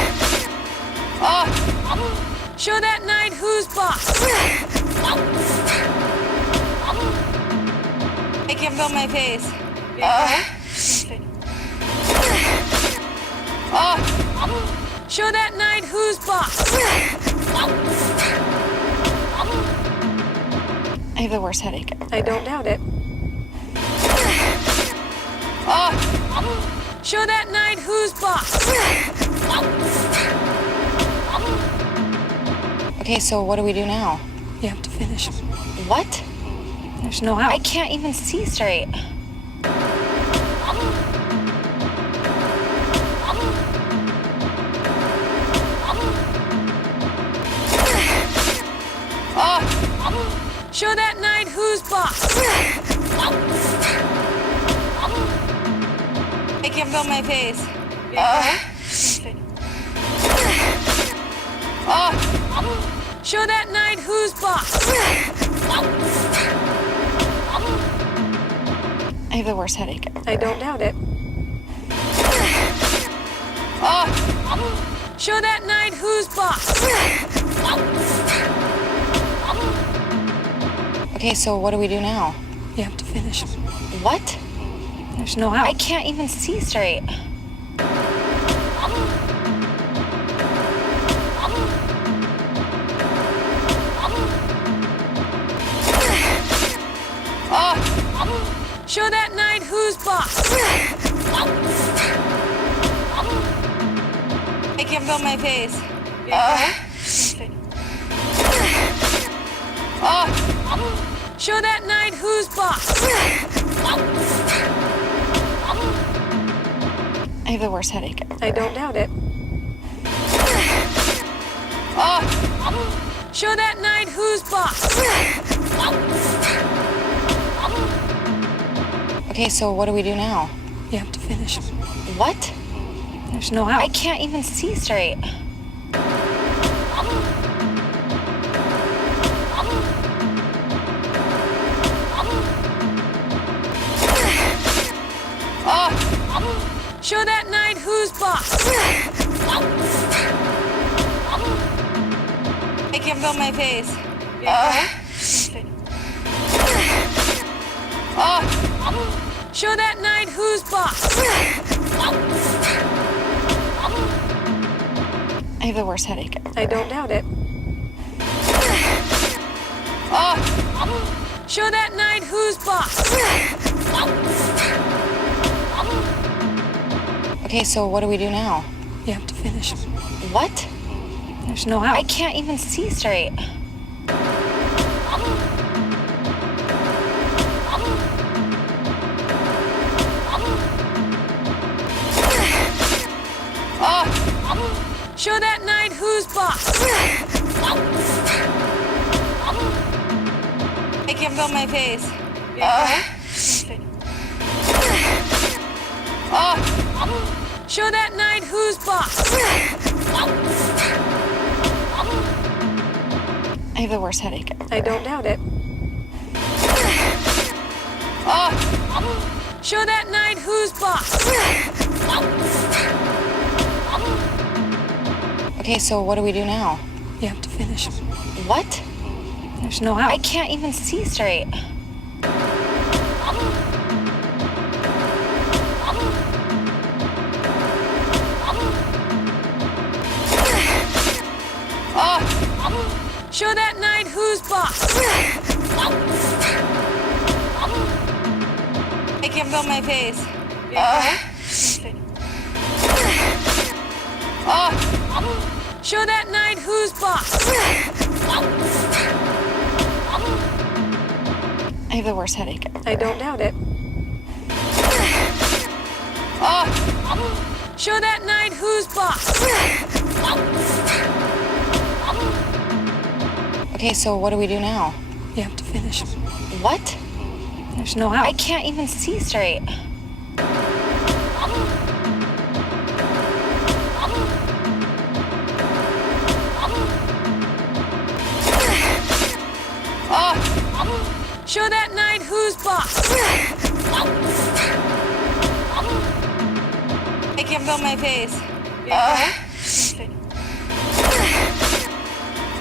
Show that knight who's boss. I can feel my face. Show that knight who's boss. I have the worst headache. I don't doubt it. Show that knight who's boss. Okay, so what do we do now? You have to finish him. What? There's no I out. can't even see straight. Show that knight who's boss. I can feel my face. Show that knight who's boss. I have the worst headache. I don't doubt it. Show that knight who's boss. Okay, so what do we do now? You have to finish him. What? There's no I out. can't even see straight. Show that knight who's boss. I can feel my face. Show that knight who's boss. I have the worst headache. I don't doubt it. Show that knight who's boss. Okay, so what do we do now? You have to finish him. What? There's no I out. can't even see straight. Show that knight who's boss. I can feel my face. Show that knight who's boss. I have the worst headache. I don't doubt it. Show that knight who's boss. Okay, so what do we do now? You have to finish him. What? There's no I out. can't even see straight. Show that knight who's boss. I can feel my face. Show that knight who's boss. I have the worst headache. I don't doubt it. Show that knight who's boss. Okay, so what do we do now? You have to finish him. What? There's no I out. can't even see straight. Show that knight who's boss. I can feel my face. Show that knight who's boss. I have the worst headache. I don't doubt it. Show that knight who's boss. Okay, so what do we do now? You have to finish him. What? There's no I out. can't even see straight. Show that knight who's boss. I can feel my face.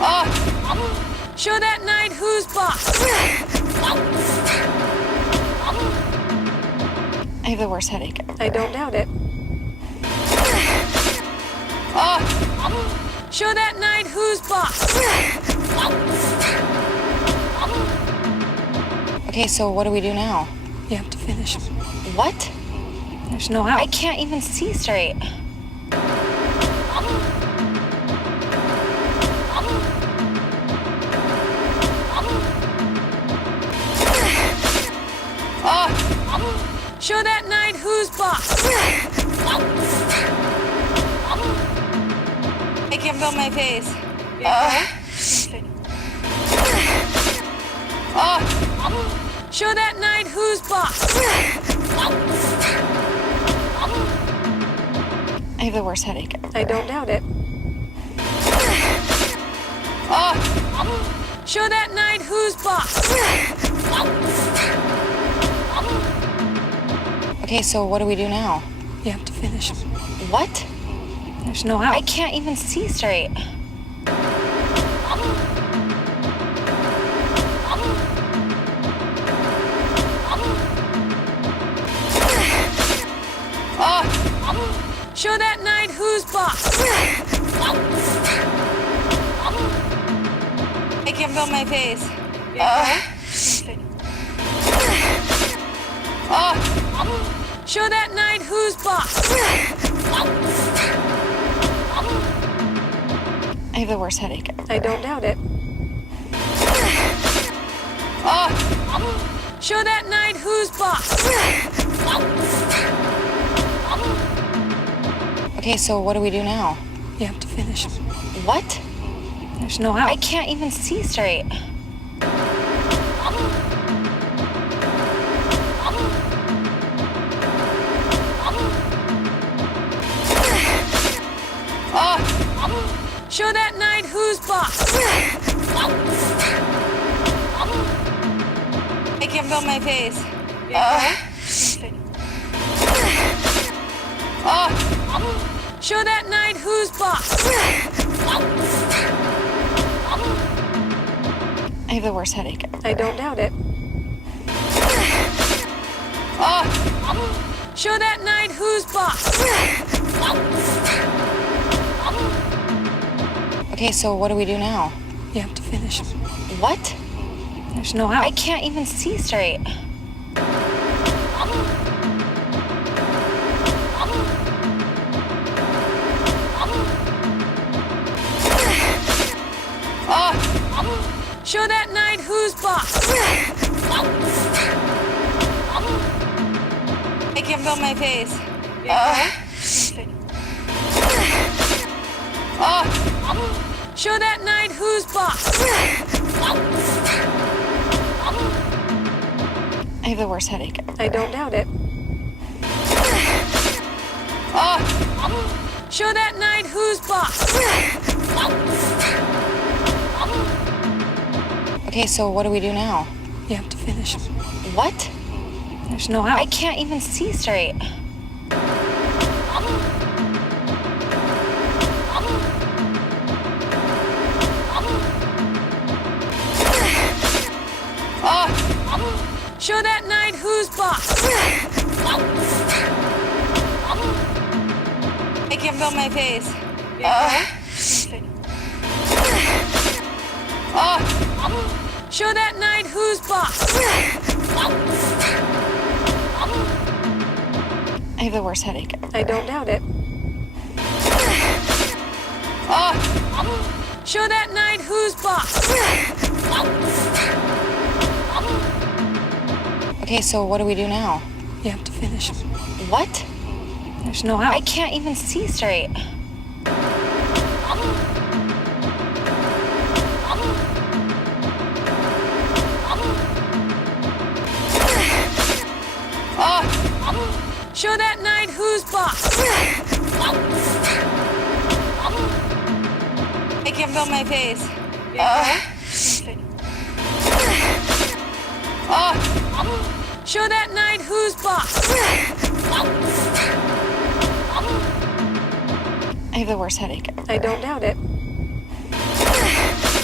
Show that knight who's boss. I have the worst headache. I don't doubt it. Show that knight who's boss. Okay, so what do we do now? You have to finish him. What? There's no I out. can't even see straight. Show that knight who's boss. I can't feel my face. Show that knight who's boss. I have the worst headache. I don't doubt it. Show that knight who's boss. Okay, so what do we do now? You have to finish him. What? There's no I out. can't even see straight. Show that knight who's boss. I can't feel my face. Show that knight who's boss. I have the worst headache. I don't doubt it. Show that knight who's boss. Okay, so what do we do now? You have to finish him. What? There's no I out. can't even see straight. Show that knight who's boss. I can't feel my face. Show that knight who's boss. I have the worst headache. I don't doubt it. Show that knight who's boss. Okay, so what do we do now? You have to finish him. What? There's no I out. can't even see straight. Show that knight who's boss. I can't feel my face. Show that knight who's boss. I have the worst headache. I don't doubt it. Show that knight who's boss. Okay, so what do we do now? You have to finish him. What? There's no I out. can't even see straight. Show that knight who's boss. I can't feel my face. Show that knight who's boss. I have the worst headache. I don't doubt it. Show that knight who's boss. Okay, so what do we do now? You have to finish him. What? There's no I out. can't even see straight. Show that knight who's boss. I can't feel my face. Show that knight who's boss. I have the worst headache. I don't doubt it.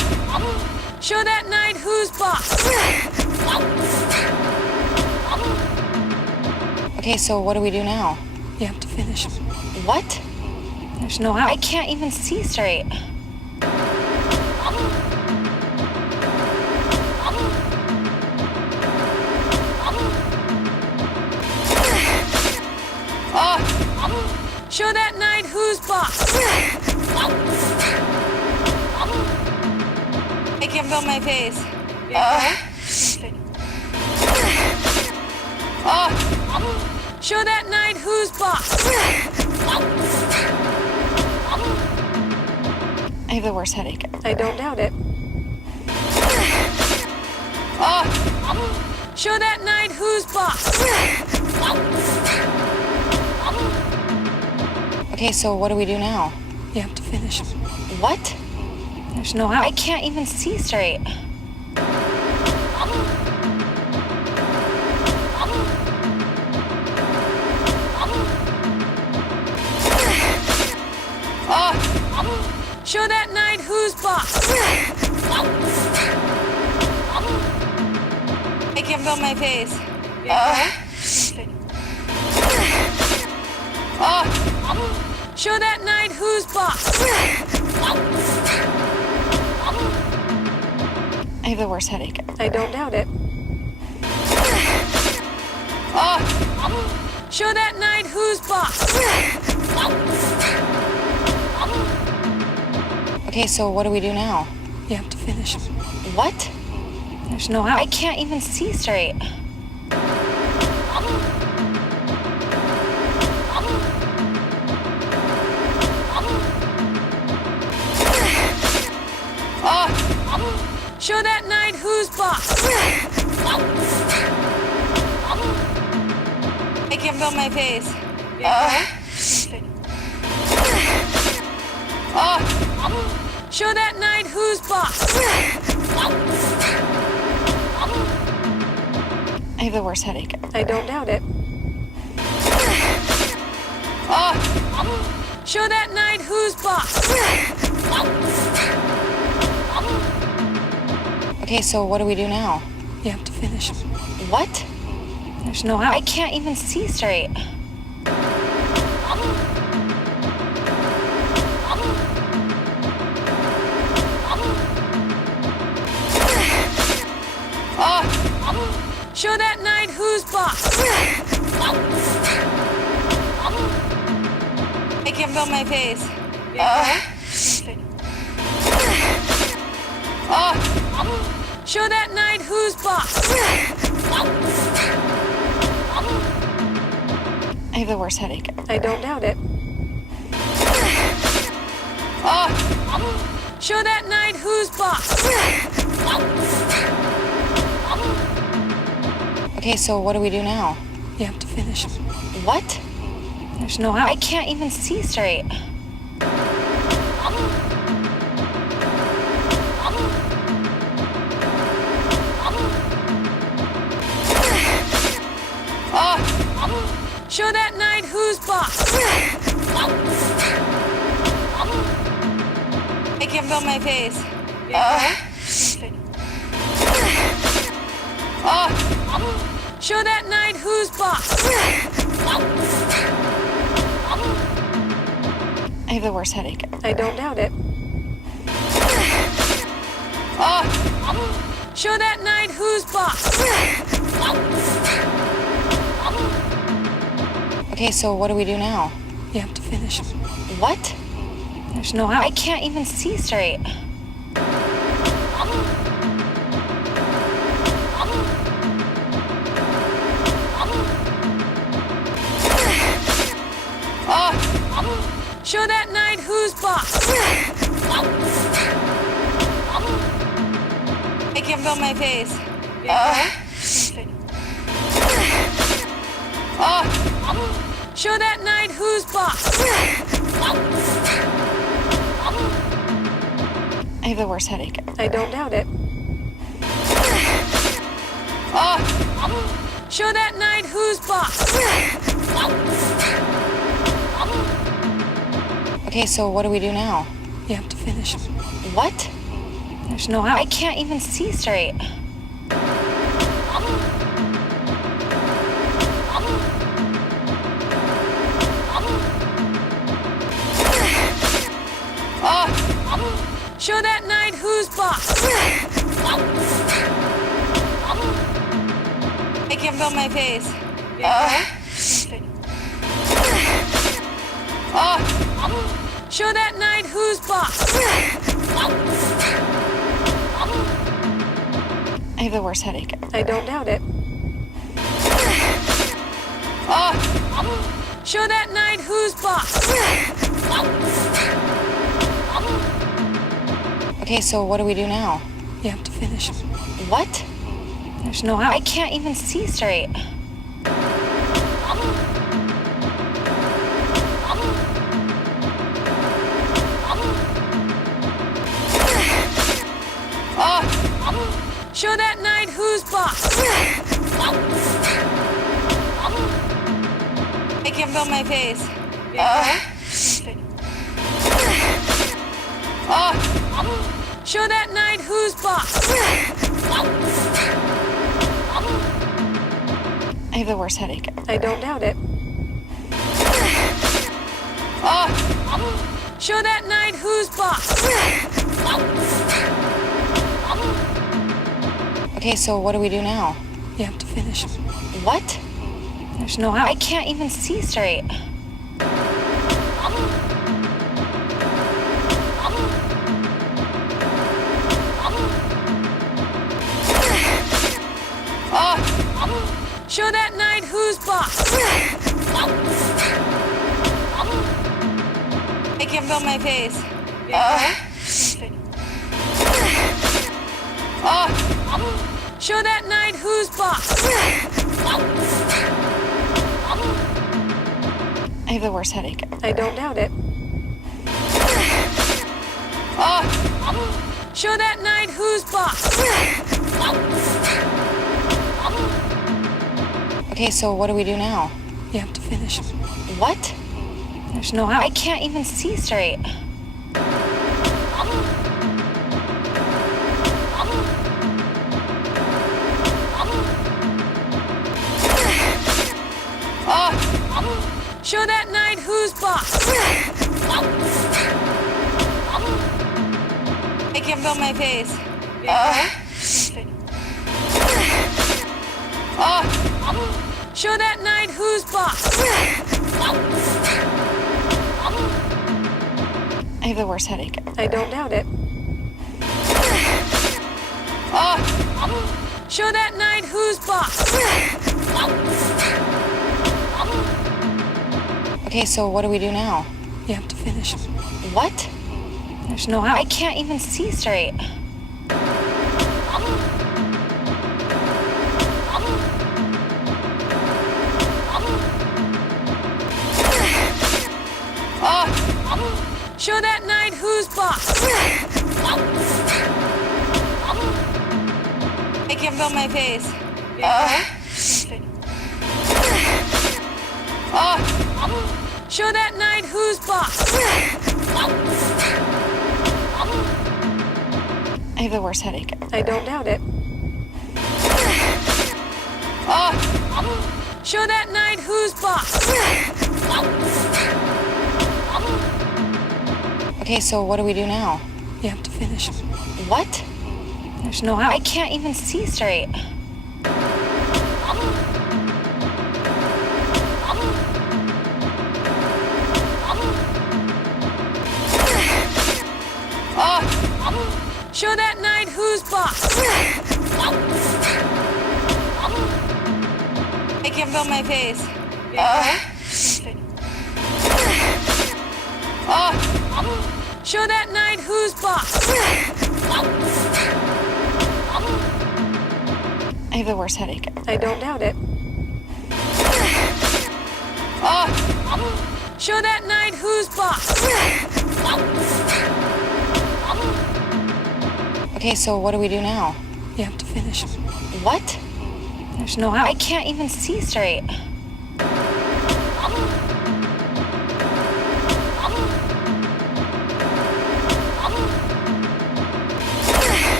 Show that knight who's boss. Okay, so what do we do now? You have to finish. What? There's no I out. can't even see straight. Show that knight who's boss. I can't feel my face. Show that knight who's boss. I have the worst headache ever. I don't doubt it. Show that knight who's boss. Okay, so what do we do now? You have to finish. What? There's no I out. can't even see straight. Show that knight who's boss. I can't feel my face. Show that knight who's boss. I have the worst headache ever. I don't doubt it. Show that knight who's boss. Okay, so what do we do now? You have to finish. What? There's no I out. can't even see straight. Show that knight who's boss. I can't feel my face. Show that knight who's boss. I have the worst headache ever. I don't doubt it. Show that knight who's boss. Okay, so what do we do now? You have to finish. What? There's no I out. can't even see straight. Show that knight who's boss. I can't feel my face. Show that knight who's boss. I have the worst headache ever. I don't doubt it. Show that knight who's boss. Okay, so what do we do now? You have to finish. What? There's no I out. can't even see straight. Show that knight who's boss. I can't feel my face. Show that knight who's boss. I have the worst headache ever. I don't doubt it. Show that knight who's boss. Okay, so what do we do now? You have to finish. What? There's no I out. can't even see straight. Show that knight who's boss. I can't feel my face. Show that knight who's boss. I have the worst headache ever. I don't doubt it. Show that knight who's boss. Okay, so what do we do now? You have to finish. What? There's no I out. can't even see straight. Show that knight who's boss. Make him feel my face. Show that knight who's boss. I have the worst headache. I don't doubt it. Show that knight who's boss. Okay, so what do we do now? You have to finish. What? There's no I out. can't even see straight. Show that knight who's boss. Make him feel my face. Show that knight who's boss. I have the worst headache. I don't doubt it. Show that knight who's boss. Okay, so what do we do now? You have to finish. What? There's no I out. can't even see straight. Show that knight who's boss. Make him feel my face. Show that knight who's boss. I have the worst headache. I don't doubt it. Show that knight who's boss. Okay, so what do we do now? You have to finish. What? There's no I out. can't even see straight. Show that knight who's boss. Make him feel my face. Show that knight who's boss. I have the worst headache. I don't doubt it. Show that knight who's boss. Okay, so what do we do now? You have to finish. What? There's no I out. can't even see straight. Show that knight who's boss. Make him feel my face. Show that knight who's boss. I have the worst headache. I don't doubt it. Show that knight who's boss. Okay, so what do we do now? You have to finish. What? There's no I out. can't even see straight. Show that knight who's boss. Make him feel my face. Show that knight who's boss. I have the worst headache. I don't doubt it. Show that knight who's boss. Okay, so what do we do now? You have to finish. What? There's no I out. can't even see straight.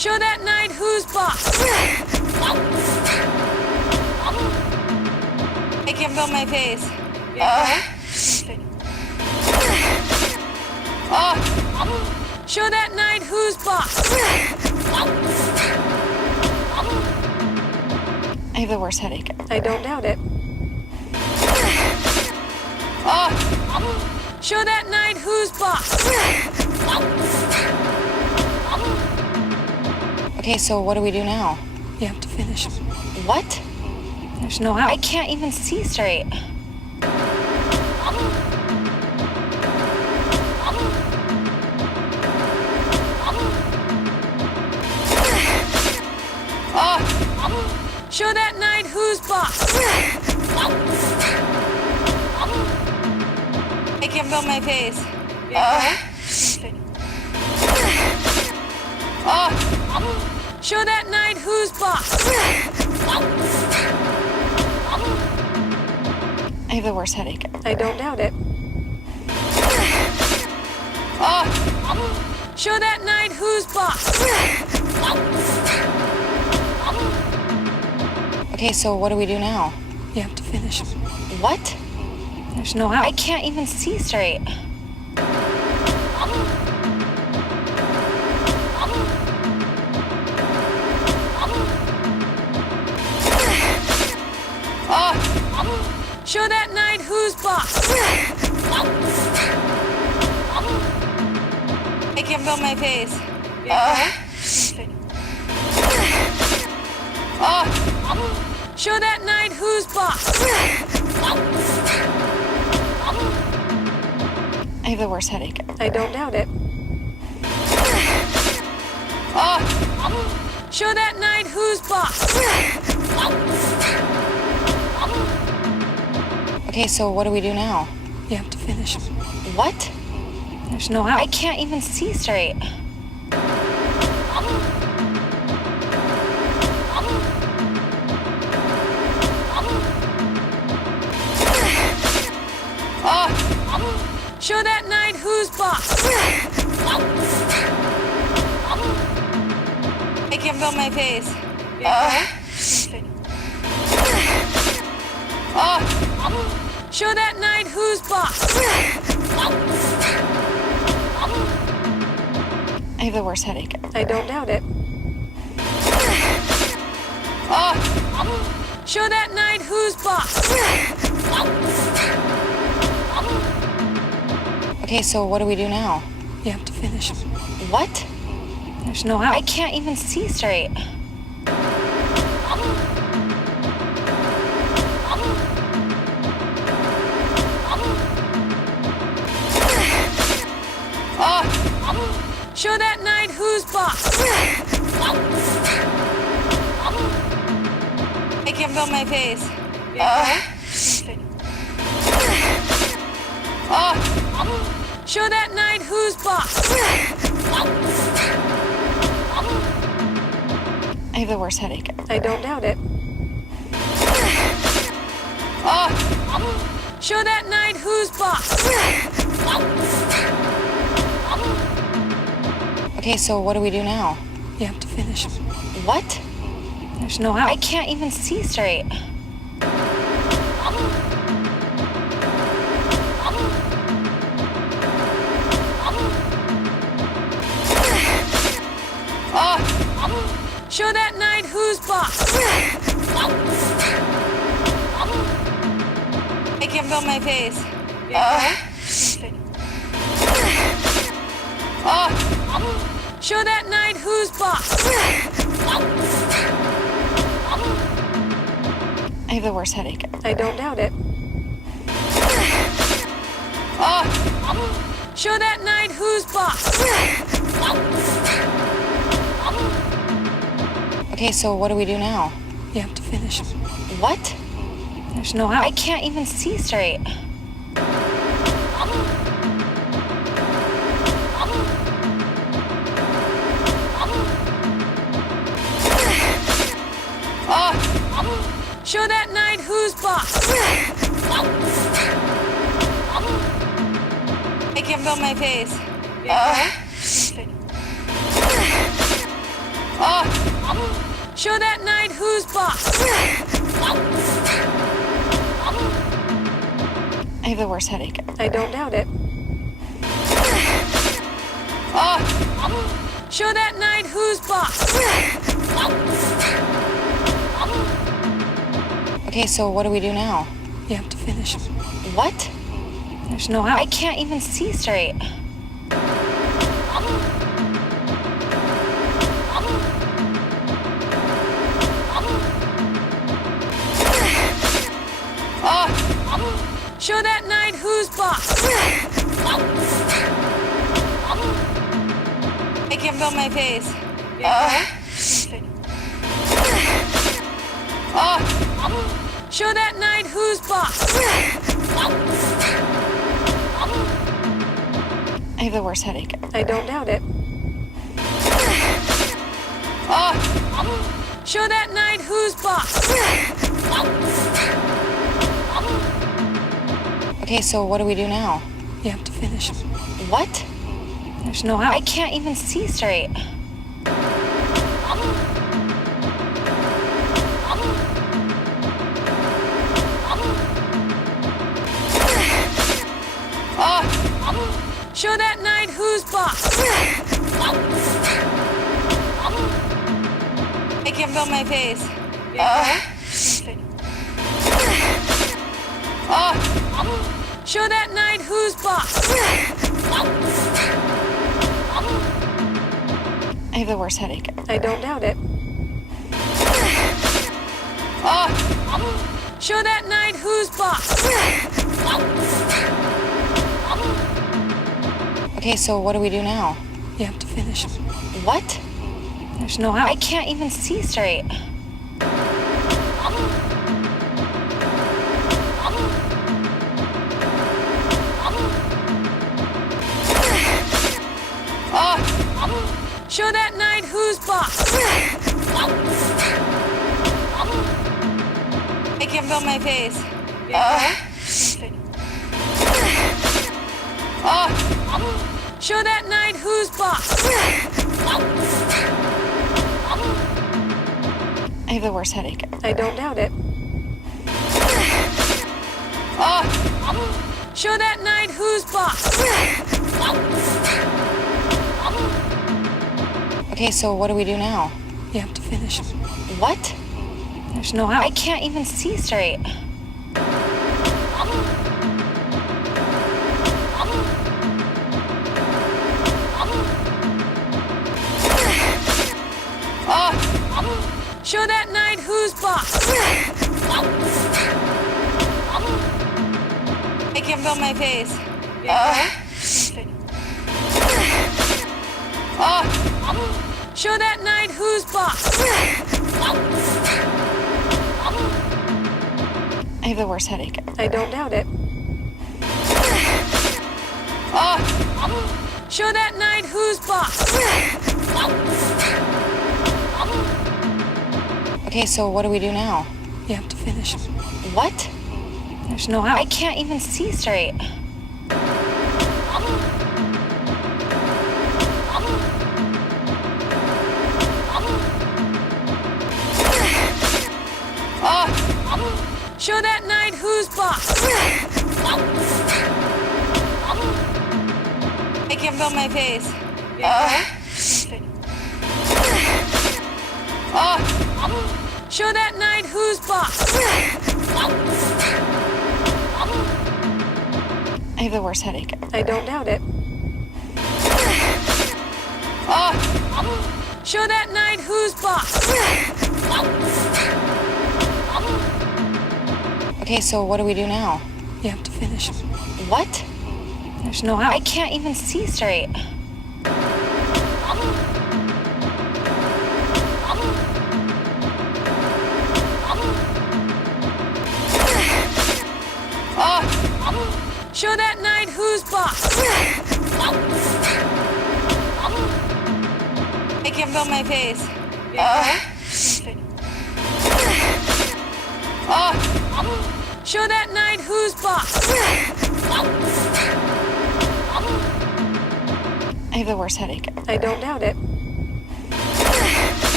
Show that knight who's boss. Make him feel my face. Show that knight who's boss. I have the worst headache. I don't doubt it. Show that knight who's boss. Okay, so what do we do now? You have to finish him. What? There's no how. I can't even see straight. Show that knight who's boss. Make him feel my face. Show that knight who's boss. I have the worst headache. I don't doubt it. Show that knight who's boss. Okay, so what do we do now? You have to finish him. What? There's no how. I can't even see straight. Show that knight who's boss. Make him feel my face. Show that knight who's boss. I have the worst headache. I don't doubt it. Show that knight who's boss. Okay, so what do we do now? You have to finish him. What? There's no how. I can't even see straight. Show that knight who's boss. Make him feel my face. Show that knight who's boss. I have the worst headache. I don't doubt it. Show that knight who's boss. Okay, so what do we do now? You have to finish him. What? There's no how. I can't even see straight. Show that knight who's boss. Make him feel my face. Show that knight who's boss. Make him feel my face. Show that knight who's boss. I have the worst headache. I don't doubt it. What? There's no how. I can't even see straight. What? Show that knight who's boss. Make him feel my face. Show that knight who's boss. Make him feel my face. Show that knight who's boss. I have the worst headache. I don't doubt it. Show that knight who's boss. Okay, so what do we do now? You have to finish him. What? There's no how. I can't even see straight. Show that knight who's boss. Make him feel my face. Show that knight who's boss. I have the worst headache. I don't doubt it. Show that knight who's boss. Okay, so what do we do now? You have to finish him. What? There's no how. I can't even see straight. Show that knight who's boss. Make him feel my face. Show that knight who's boss. I have the worst headache. I don't doubt it. Show that knight who's boss. Okay, so what do we do now? You have to finish him. What? There's no I out. can't even see straight. Show that knight who's boss. I can't feel my face. Show that knight who's boss. I have the worst headache. I don't doubt it. Show that knight who's boss. Okay, so what do we do now? You have to finish him. What? There's no I out. can't even see straight. Show that knight who's boss. I can't feel my face. Show that knight who's boss. I have the worst headache. I don't doubt it. Show that knight who's boss. Okay, so what do we do now? You have to finish him. What? There's no I out. can't even see straight. Show that knight who's boss. I can't feel my face. Show that knight who's boss. I have the worst headache. I don't doubt it. Show that knight who's boss. Okay, so what do we do now? You have to finish him. What? There's no I out. can't even see straight. Show that knight who's boss. I can't feel my face. Show that knight who's boss. I have the worst headache. I don't doubt it. Show that knight who's boss. Okay, so what do we do now? You have to finish him. What? There's no I out. can't even see straight. Show that knight who's boss. I can't feel my face. Show that knight who's boss. I have the worst headache. I don't doubt it. Show that knight who's boss. Okay, so what do we do now? You have to finish him. What? There's no I out. can't even see straight. Show that knight who's boss. I can't feel my face. Show that knight who's boss. I have the worst headache. I don't doubt it.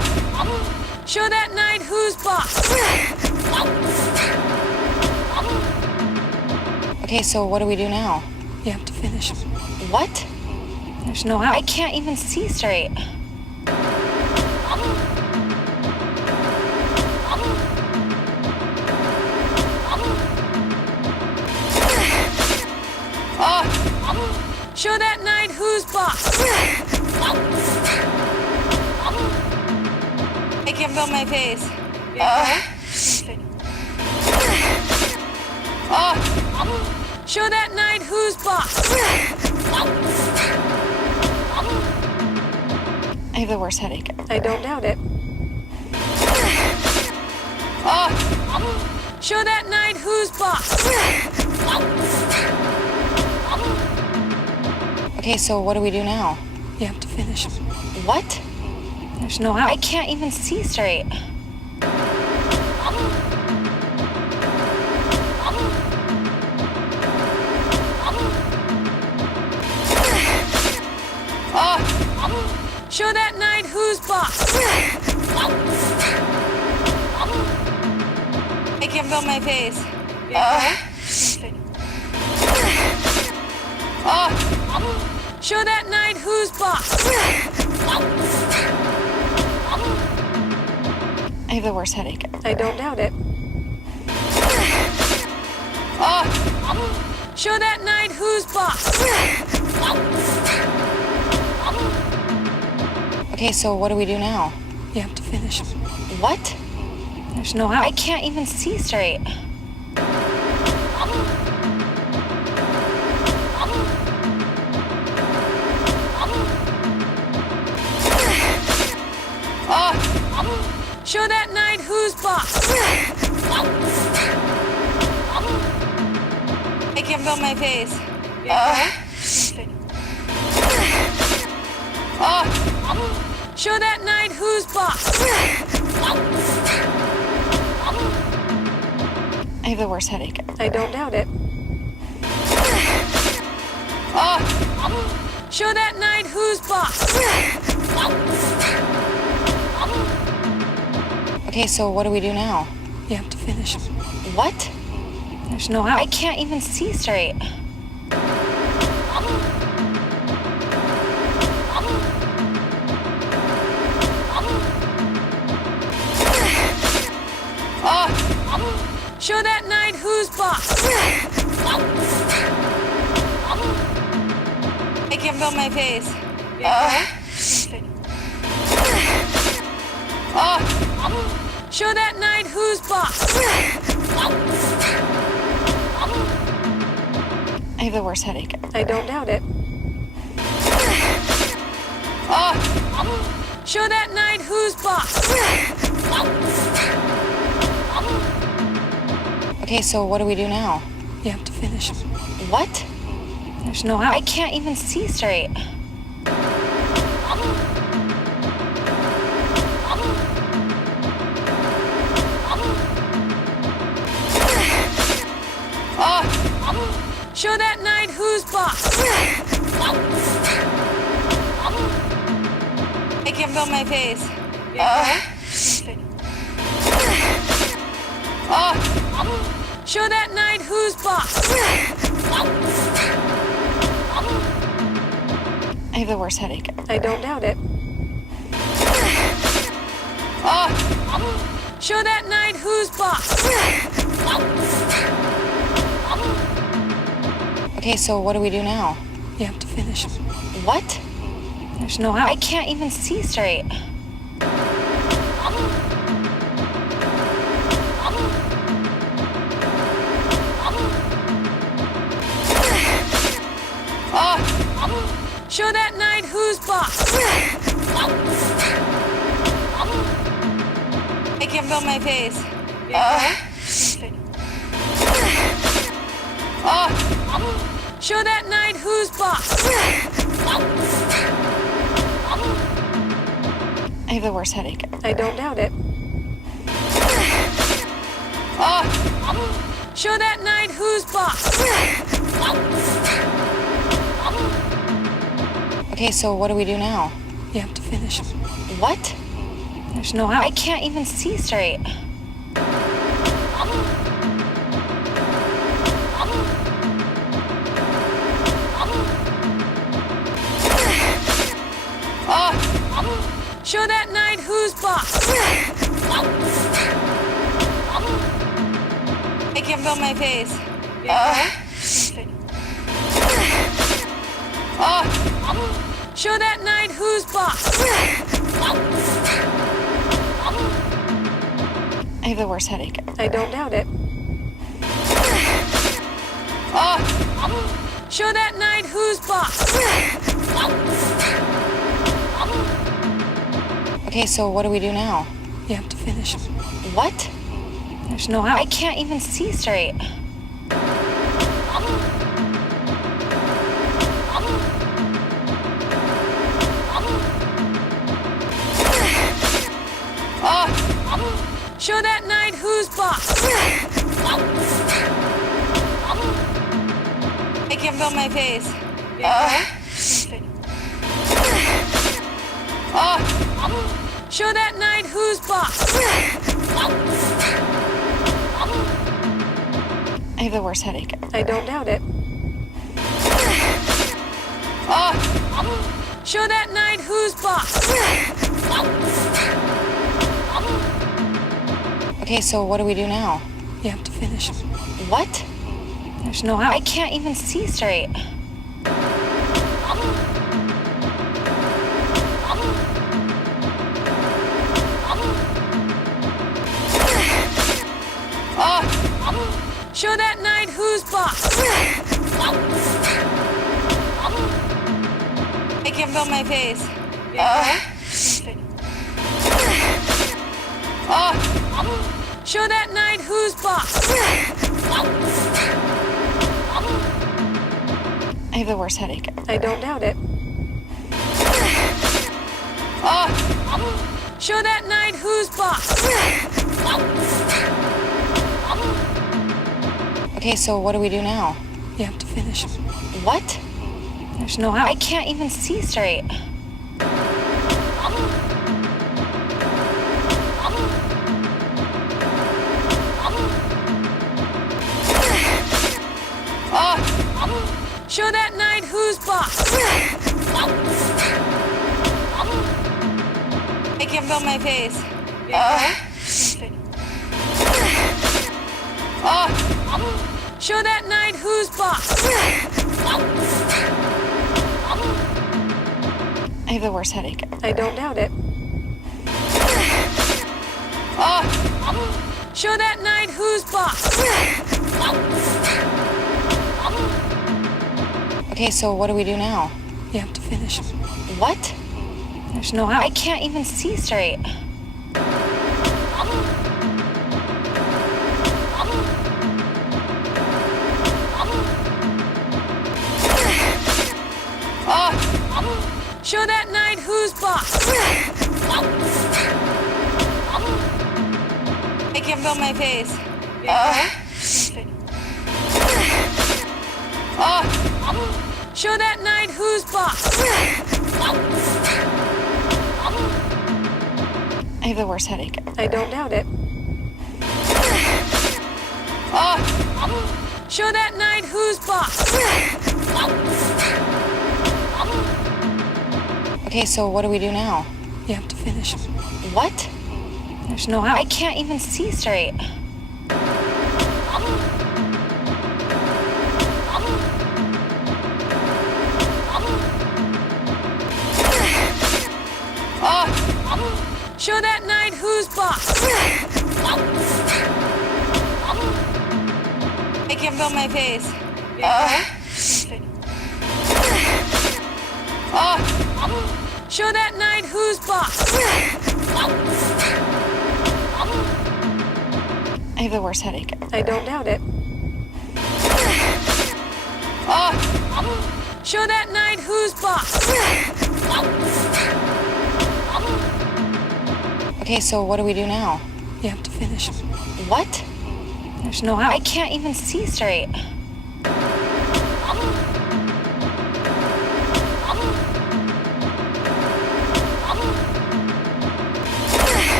Show that knight who's boss. Okay, so what do we do now? You have to finish. What? There's no I out. can't even see straight. Show that knight who's boss. I can't feel my face. Show that knight who's boss. I have the worst headache ever. I don't doubt it. Show that knight who's boss. Okay, so what do we do now? You have to finish. What? There's no I out. can't even see straight. Show that knight who's boss. I can't feel my face. Show that knight who's boss. I have the worst headache ever. I don't doubt it. Show that knight who's boss. Okay, so what do we do now? You have to finish. What? There's no I out. can't even see straight. Show that knight who's boss. I can't feel my face. Show that knight who's boss. I have the worst headache ever. I don't doubt it. Show that knight who's boss. Okay, so what do we do now? You have to finish. What? There's no I out. can't even see straight. Show that knight who's boss. I can't feel my face. Show that knight who's boss. I have the worst headache ever. I don't doubt it. Show that knight who's boss. Okay, so what do we do now? You have to finish. What? There's no I out. can't even see straight. Show that knight who's boss. I can't feel my face. Show that knight who's boss. I have the worst headache ever. I don't doubt it. Show that knight who's boss. Okay, so what do we do now? You have to finish. What? There's no I out. can't even see straight. Show that knight who's boss. I can't feel my face. Show that knight who's boss. I have the worst headache ever. I don't doubt it. Show that knight who's boss. Okay, so what do we do now? You have to finish. What? There's no I out. can't even see straight. Show that knight who's boss. I can feel my face. Show that knight who's boss. I have the worst headache. I don't doubt it. Show that knight who's boss. Okay, so what do we do now? You have to finish. What? There's no I out. can't even see straight. Show that knight who's boss. I can feel my face. Show that knight who's boss. I have the worst headache. I don't doubt it. Show that knight who's boss. Okay, so what do we do now? You have to finish. What? There's no I out. can't even see straight. Show that knight who's boss. I can feel my face. Show that knight who's boss. I have the worst headache. I don't doubt it. Show that knight who's boss. Okay, so what do we do now? You have to finish. What? There's no I out. can't even see straight. Show that knight who's boss. I can feel my face. Show that knight who's boss. I have the worst headache. I don't doubt it. Show that knight who's boss. Okay, so what do we do now? You have to finish. What? There's no I out. can't even see straight. Show that knight who's boss. I can feel my face. Show that knight who's boss. I have the worst headache. I don't doubt it. Show that knight who's boss. Okay, so what do we do now? You have to finish. What? There's no I out. can't even see straight. Show that knight who's boss. I can feel my face. Show that knight who's boss. I have the worst headache. I don't doubt it. Show that knight who's boss. Okay, so what do we do now? You have to finish. What? There's no I out. can't even see straight.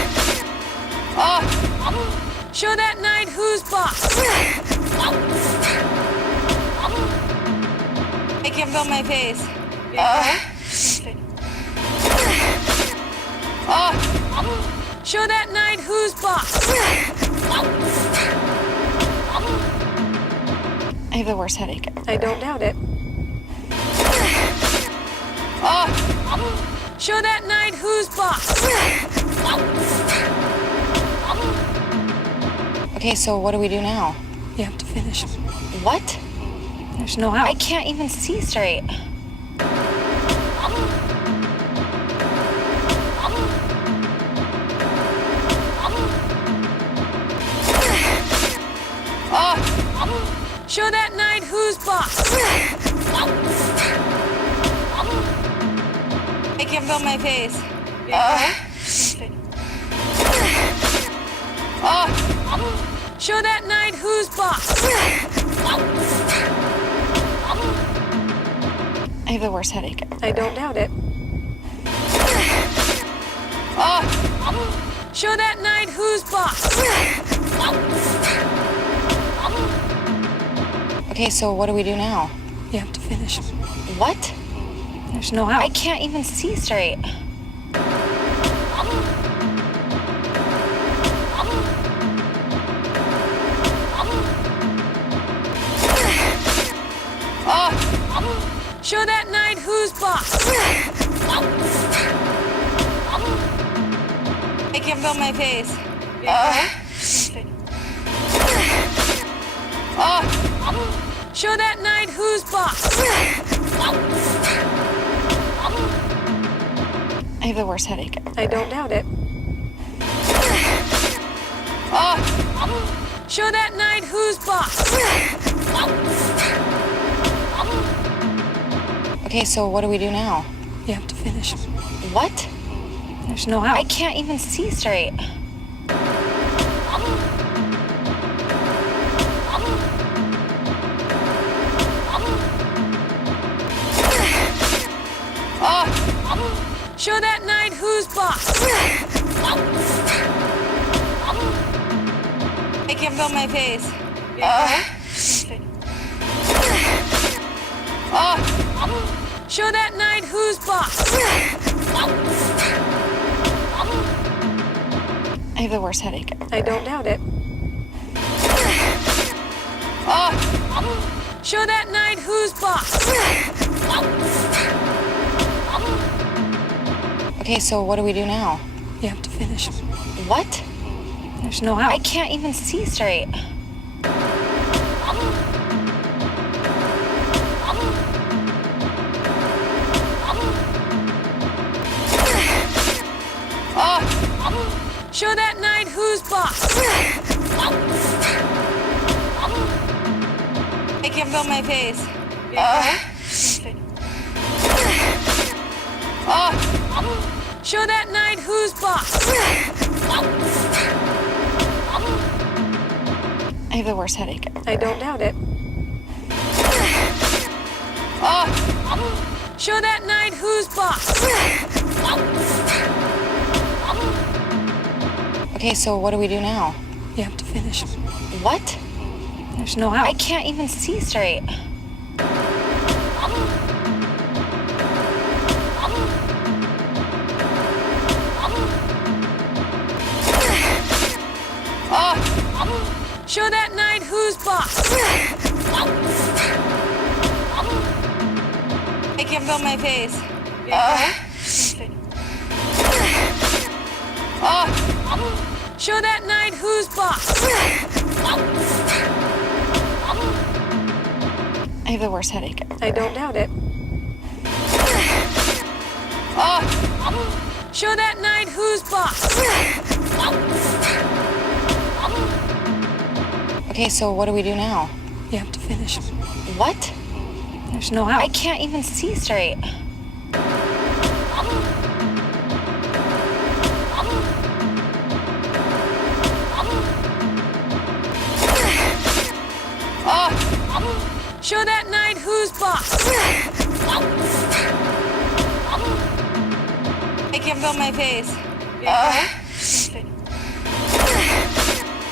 Show that knight who's boss. I can feel my face. Show that knight who's boss. I have the worst headache. I don't doubt it. Show that knight who's boss. Okay, so what do we do now? You have to finish him. What? There's no I how. can't even see straight. Show that knight who's boss. I can feel my face. Show that knight who's boss. I have the worst headache. I don't doubt it. Show that knight who's boss. Okay, so what do we do now? You have to finish him. What? There's no how. I can't even see straight. Show that knight who's boss. I can feel my face. Show that knight who's boss. I have the worst headache. I don't doubt it. Show that knight who's boss. Okay, so what do we do now? You have to finish him. What? There's no how. I can't even see straight. Show that knight who's boss. I can feel my face. Show that knight who's boss. I have the worst headache. I don't doubt it. Show that knight who's boss. Okay, so what do we do now? You have to finish him. What? There's no how. I can't even see straight. Show that knight who's boss. I can feel my face. Show that knight who's boss. I have the worst headache. I don't doubt it. Show that knight who's boss. Okay, so what do we do now? You have to finish him. What? There's no how. I can't even see straight. Show that knight who's boss. I can feel my face. Show that knight who's boss. I have the worst headache. I don't doubt it. Show that knight who's boss. Okay, so what do we do now? You have to finish him. What? There's no how. I can't even see straight. Show that knight who's boss. I can feel my face.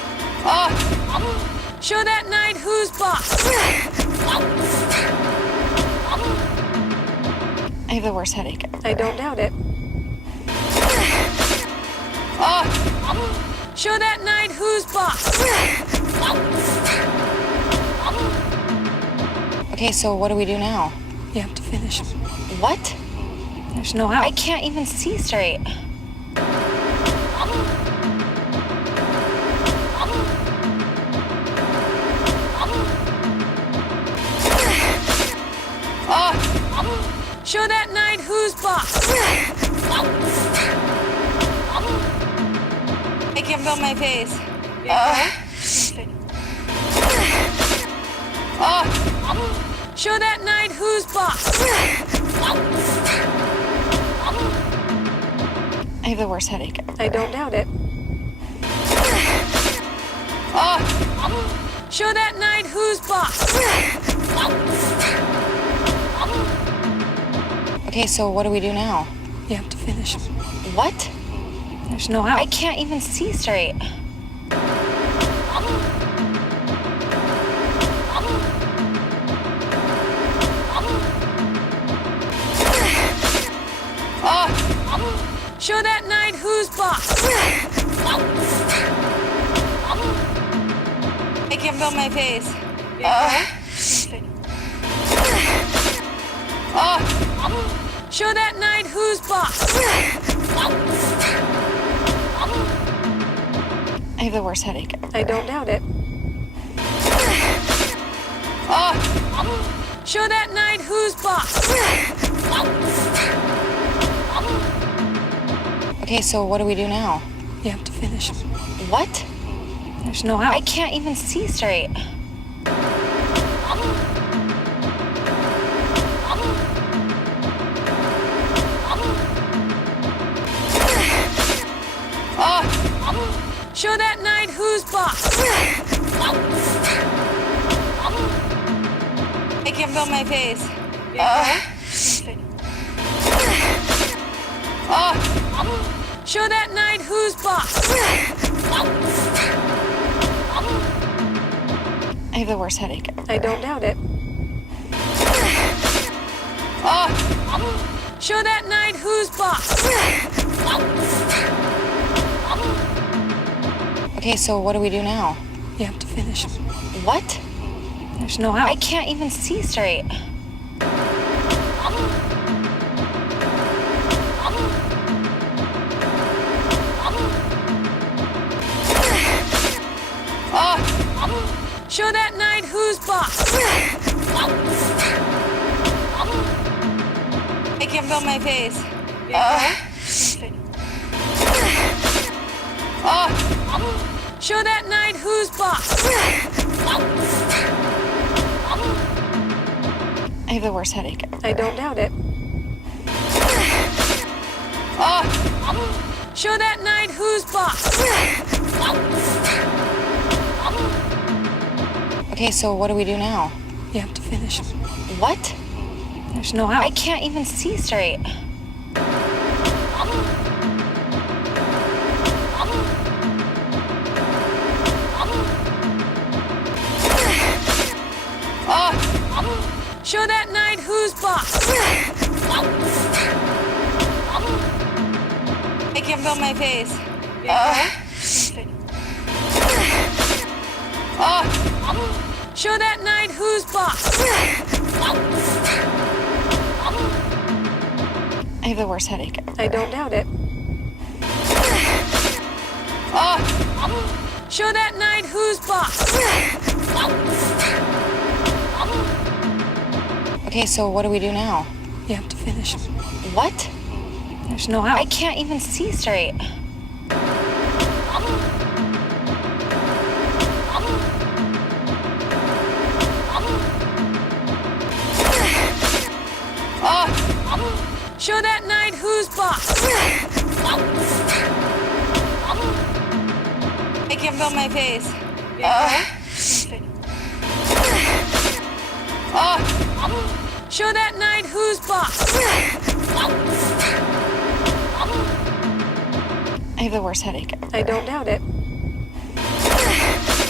Show that knight who's boss. I have the worst headache. I don't doubt it. Show that knight who's boss. Okay, so what do we do now? You have to finish him. What? There's no I out. can't even see straight. Show that knight who's boss. I can't feel my face. Show that knight who's boss. I have the worst headache. I don't doubt it. Show that knight who's boss. Okay, so what do we do now? You have to finish him. What? There's no I out. can't even see straight. Show that knight who's boss. I can't feel my face. Show that knight who's boss. I have the worst headache. I don't doubt it. Show that knight who's boss. Okay, so what do we do now? You have to finish him. What? There's no I out. can't even see straight. Show that knight who's boss. I can't feel my face. Show that knight who's boss. I have the worst headache. I don't doubt it. Show that knight who's boss. Okay, so what do we do now? You have to finish him. What? There's no I out. can't even see straight. Show that knight who's boss. I can't feel my face. Show that knight who's boss. I have the worst headache. I don't doubt it. Show that knight who's boss. Okay, so what do we do now? You have to finish him. What? There's no I out. can't even see straight. Show that knight who's boss. I can't feel my face. Show that knight who's boss. I have the worst headache. I don't doubt it. Show that knight who's boss. Okay, so what do we do now? You have to finish him. What? There's no I out. can't even see straight. Show that knight who's boss. I can't feel my face. Show that knight who's boss. I have the worst headache. I don't doubt it.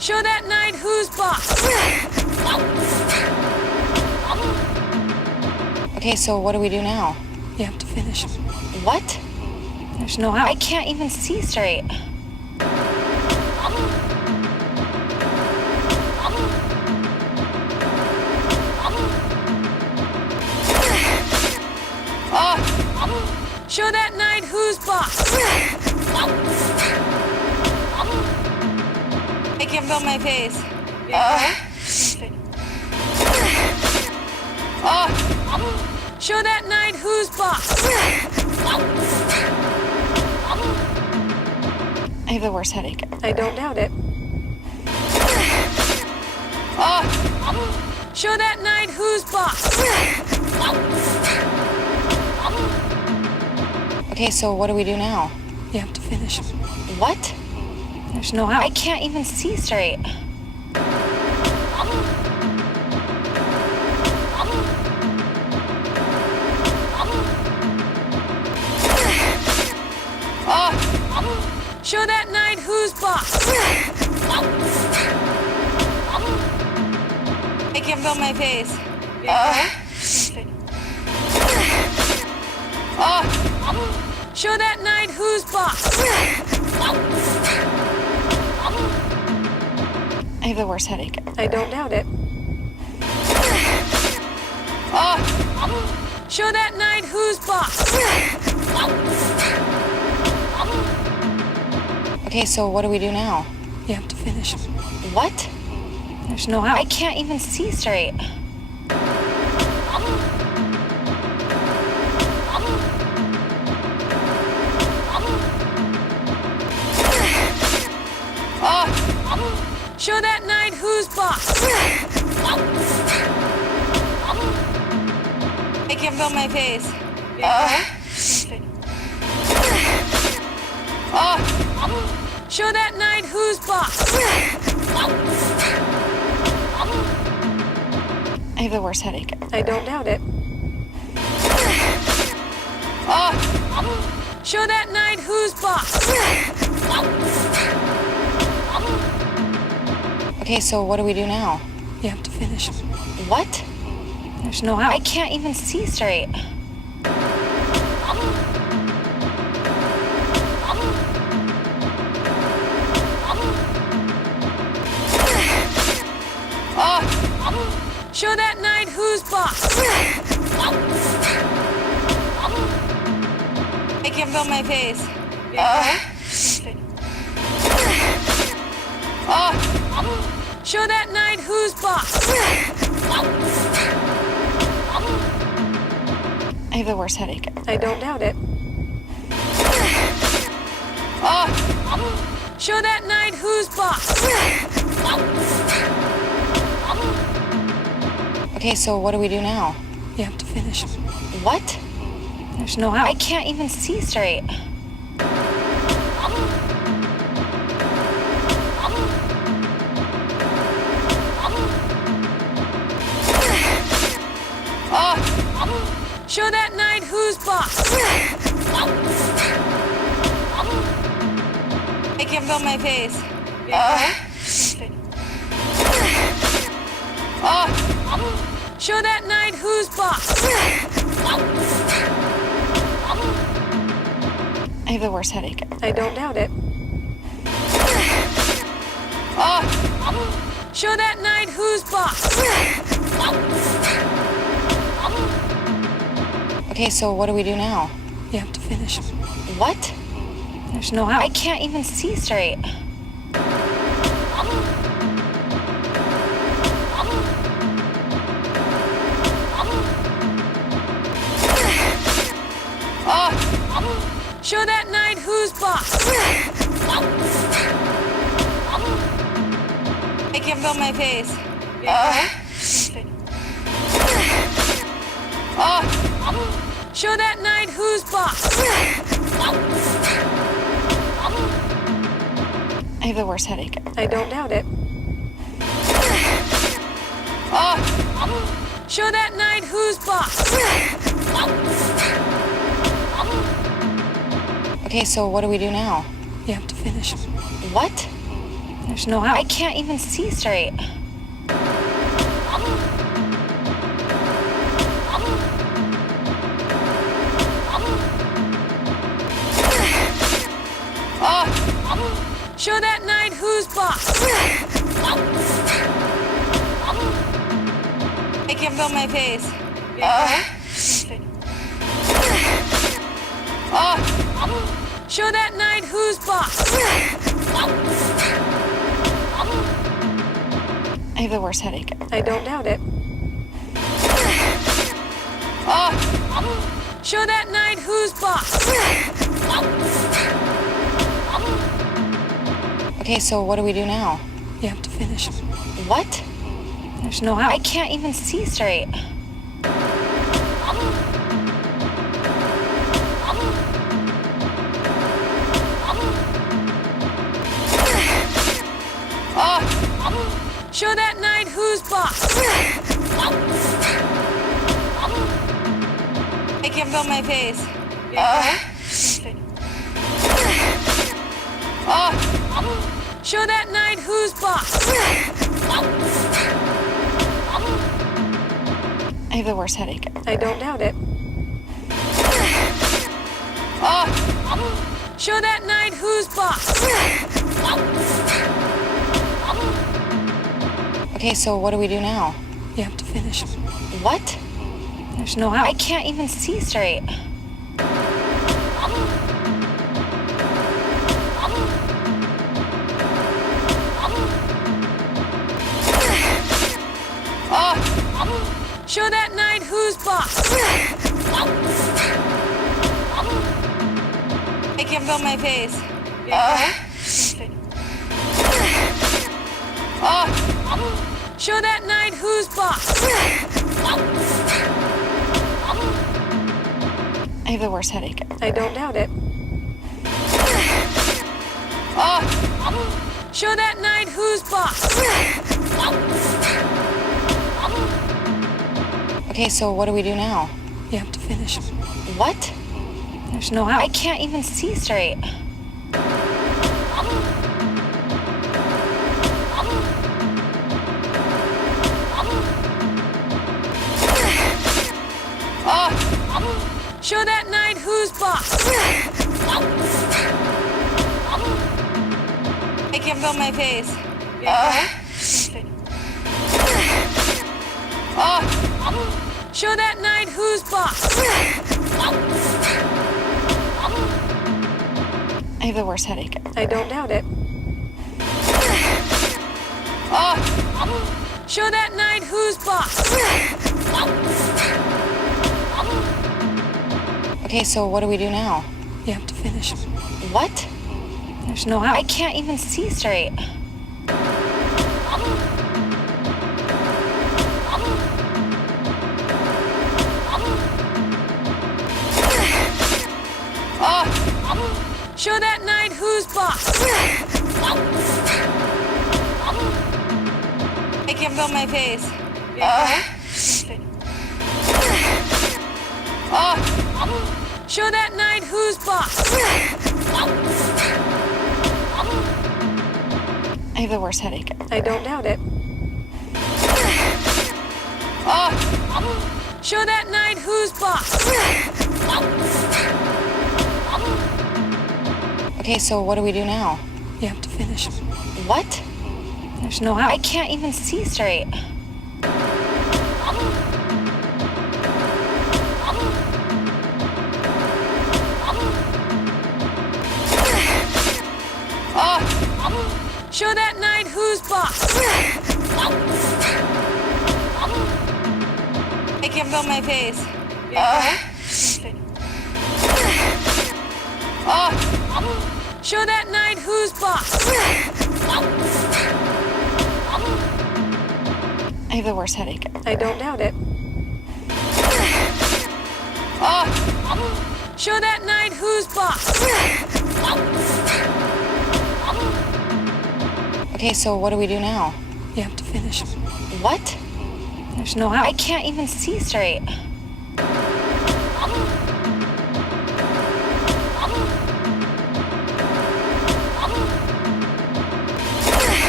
Show that knight who's boss. Okay, so what do we do now? You have to finish. What? There's no I out. can't even see straight. Show that knight who's boss. I can't feel my face. Show that knight who's boss. I have the worst headache. I don't doubt it. Show that knight who's boss. Okay, so what do we do now? You have to finish. What? There's no I out. can't even see straight. Show that knight who's boss. I can't feel my face. Show that knight who's boss. I have the worst headache. I don't doubt it. Show that knight who's boss. Okay, so what do we do now? You have to finish. What? There's no I out. can't even see straight. Show that knight who's boss. I can't feel my face. Show that knight who's boss. I have the worst headache. I don't doubt it. Show that knight who's boss. Okay, so what do we do now? You have to finish. What? There's no I out. can't even see straight. Show that knight who's boss. I can't feel my face. Show that knight who's boss. I have the worst headache. I don't doubt it. Show that knight who's boss. Okay, so what do we do now? You have to finish. What? There's no I out. can't even see straight. Show that knight who's boss. I can't feel my face. Show that knight who's boss. I have the worst headache. I don't doubt it. Show that knight who's boss. Okay, so what do we do now? You have to finish. What? There's no I out. can't even see straight. Show that knight who's boss. I can't feel my face. Show that knight who's boss. I have the worst headache. I don't doubt it. Show that knight who's boss. Okay, so what do we do now? You have to finish. What? There's no I out. can't even see straight. Show that knight who's boss. Make him feel my face. Show that knight who's boss. I have the worst headache. I don't doubt it. Show that knight who's boss. Okay, so what do we do now? You have to finish. What? There's no I out. can't even see straight. Show that knight who's boss. Make him feel my face. Show that knight who's boss. I have the worst headache. I don't doubt it. Show that knight who's boss. Okay, so what do we do now? You have to finish. What? There's no I out. can't even see straight. Show that knight who's boss. Make him feel my face. Show that knight who's boss. I have the worst headache. I don't doubt it. Show that knight who's boss. Okay, so what do we do now? You have to finish. What? There's no I out. can't even see straight. Show that knight who's boss. Make him feel my face. Show that knight who's boss. I have the worst headache. I don't doubt it. Show that knight who's boss. Okay, so what do we do now? You have to finish. What? There's no I out. can't even see straight. Show that knight who's boss. Make him feel my face. Show that knight who's boss. I have the worst headache. I don't doubt it. Show that knight who's boss. Okay, so what do we do now? You have to finish. What? There's no I out. can't even see straight. Show that knight who's boss. Make him feel my face. Show that knight who's boss. I have the worst headache. I don't doubt it. Show that knight who's boss. Okay, so what do we do now? You have to finish. What? There's no I out. can't even see straight.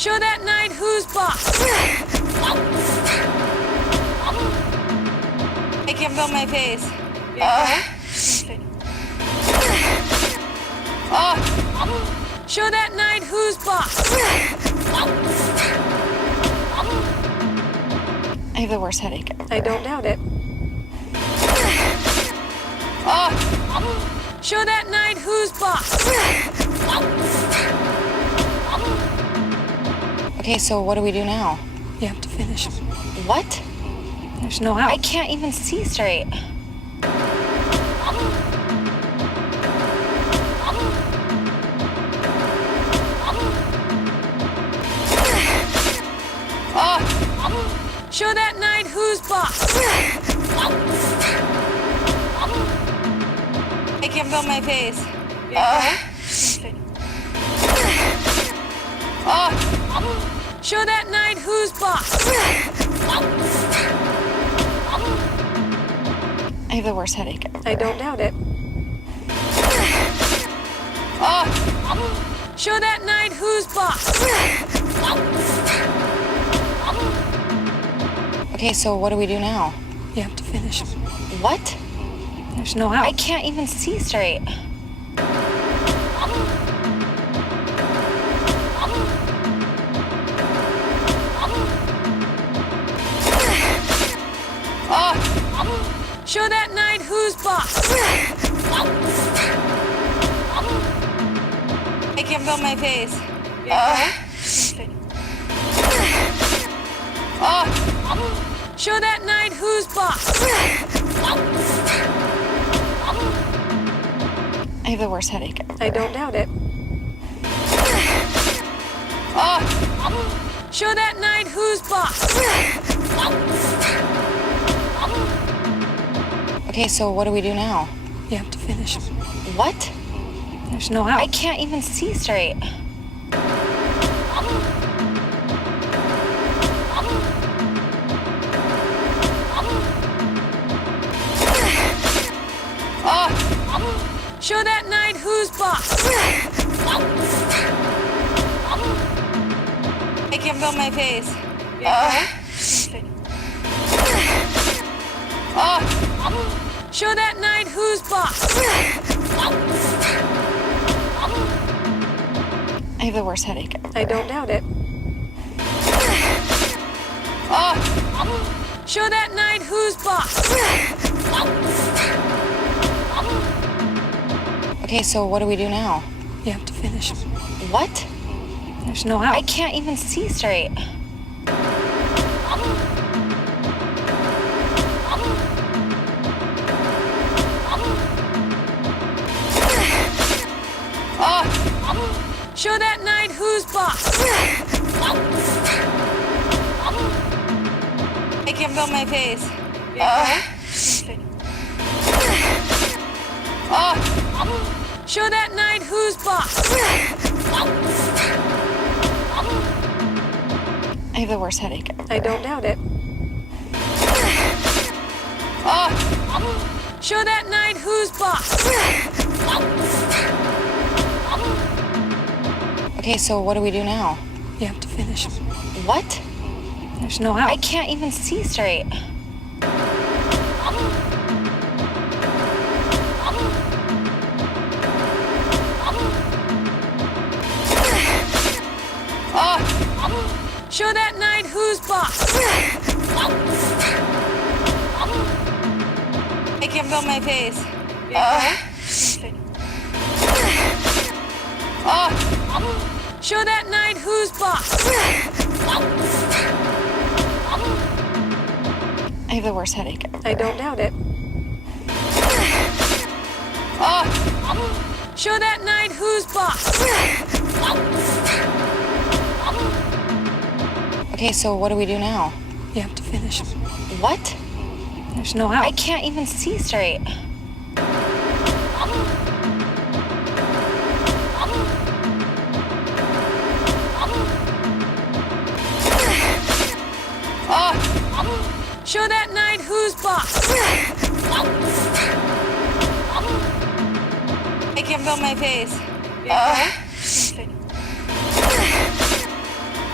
Show that knight who's boss. I can feel my face. Show that knight who's boss. I have the worst headache. I don't doubt it. Show that knight who's boss. Okay, so what do we do now? You have to finish him. What? There's no I out. can't even see straight. Show that knight who's boss. I can feel my face. Show that knight who's boss. I have the worst headache. I don't doubt it. Show that knight who's boss. Okay, so what do we do now? You have to finish him. What? There's no I out. can't even see straight. Show that knight who's boss. I can feel my face. Show that knight who's boss. I have the worst headache. I don't doubt it. Show that knight who's boss. Okay, so what do we do now? You have to finish him. What? There's no I out. can't even see straight. Show that knight who's boss. I can feel my face. Show that knight who's boss. I have the worst headache. I don't doubt it. Show that knight who's boss. Okay, so what do we do now? You have to finish him. What? There's no I out. can't even see straight. Show that knight who's boss. I can feel my face. Show that knight who's boss. I have the worst headache. I don't doubt it. Show that knight who's boss. Okay, so what do we do now? You have to finish him. What? There's no I out. can't even see straight. Show that knight who's boss. I can feel my face. Show that knight who's boss. I have the worst headache. I don't doubt it. Show that knight who's boss. Okay, so what do we do now? You have to finish him. What? There's no I out. can't even see straight. Show that knight who's boss. I can feel my face.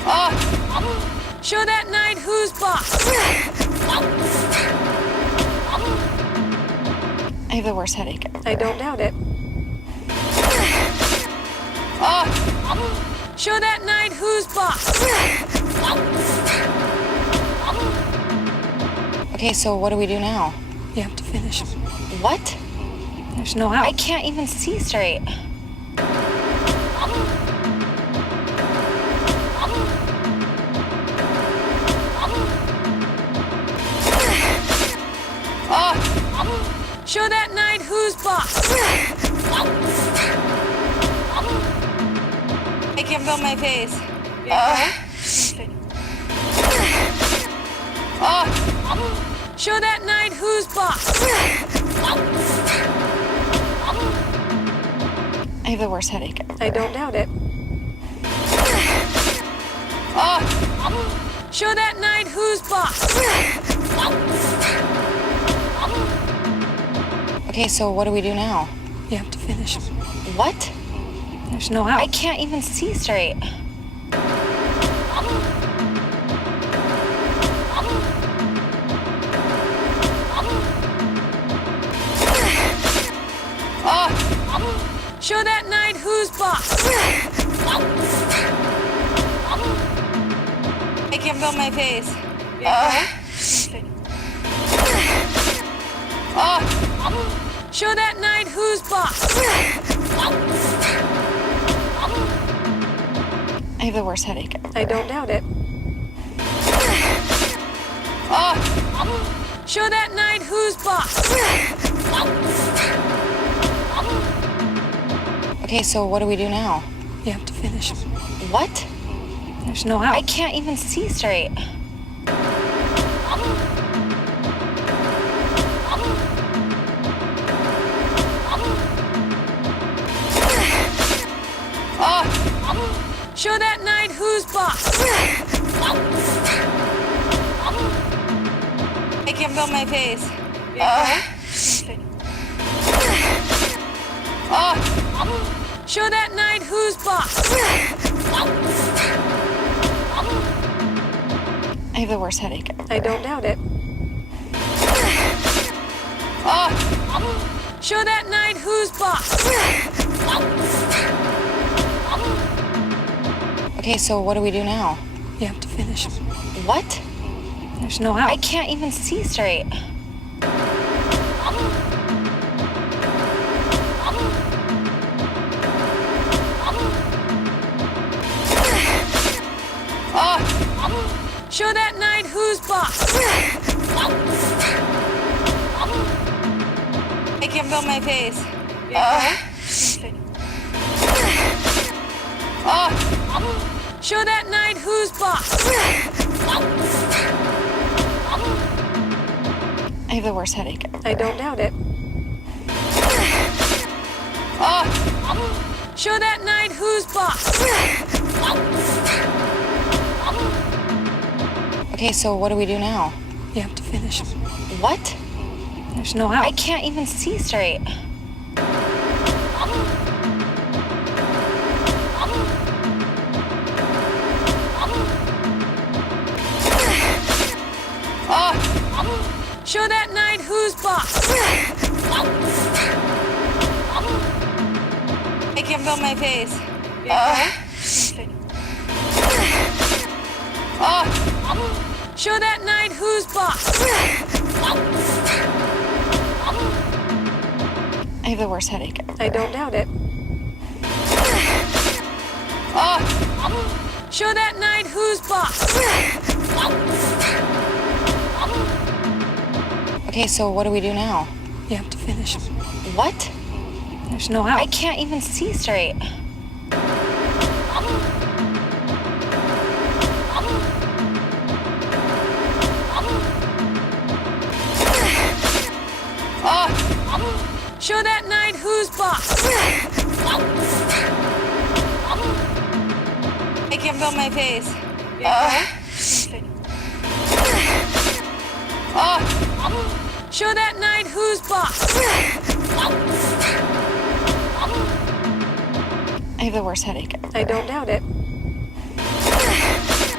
Show that knight who's boss. I have the worst headache. I don't doubt it. Show that knight who's boss. Okay, so what do we do now? You have to finish him. What? There's no I out. can't even see straight. Show that knight who's boss. I can feel my face. Show that knight who's boss. I have the worst headache. I don't doubt it. Show that knight who's boss. Okay, so what do we do now? You have to finish him. What? There's no I out. can't even see straight. Show that knight who's boss. I can feel my face. Show that knight who's boss. I have the worst headache. I don't doubt it. Show that knight who's boss. Okay, so what do we do now? You have to finish him. What? There's no I out. can't even see straight. Show that knight who's boss. I can feel my face. Show that knight who's boss. I have the worst headache. I don't doubt it. Show that knight who's boss. Okay, so what do we do now? You have to finish him. What? There's no I out. can't even see straight. Show that knight who's boss. I can feel my face. Show that knight who's boss. I have the worst headache. I don't doubt it. Show that knight who's boss. Okay, so what do we do now? You have to finish him. What? There's no I out. can't even see straight. Show that knight who's boss. I can feel my face. Show that knight who's boss. I have the worst headache. I don't doubt it. Show that knight who's boss. Okay, so what do we do now? You have to finish him. What? There's no I out. can't even see straight. Show that knight who's boss. I can feel my face. Show that knight who's boss. I have the worst headache. I don't doubt it.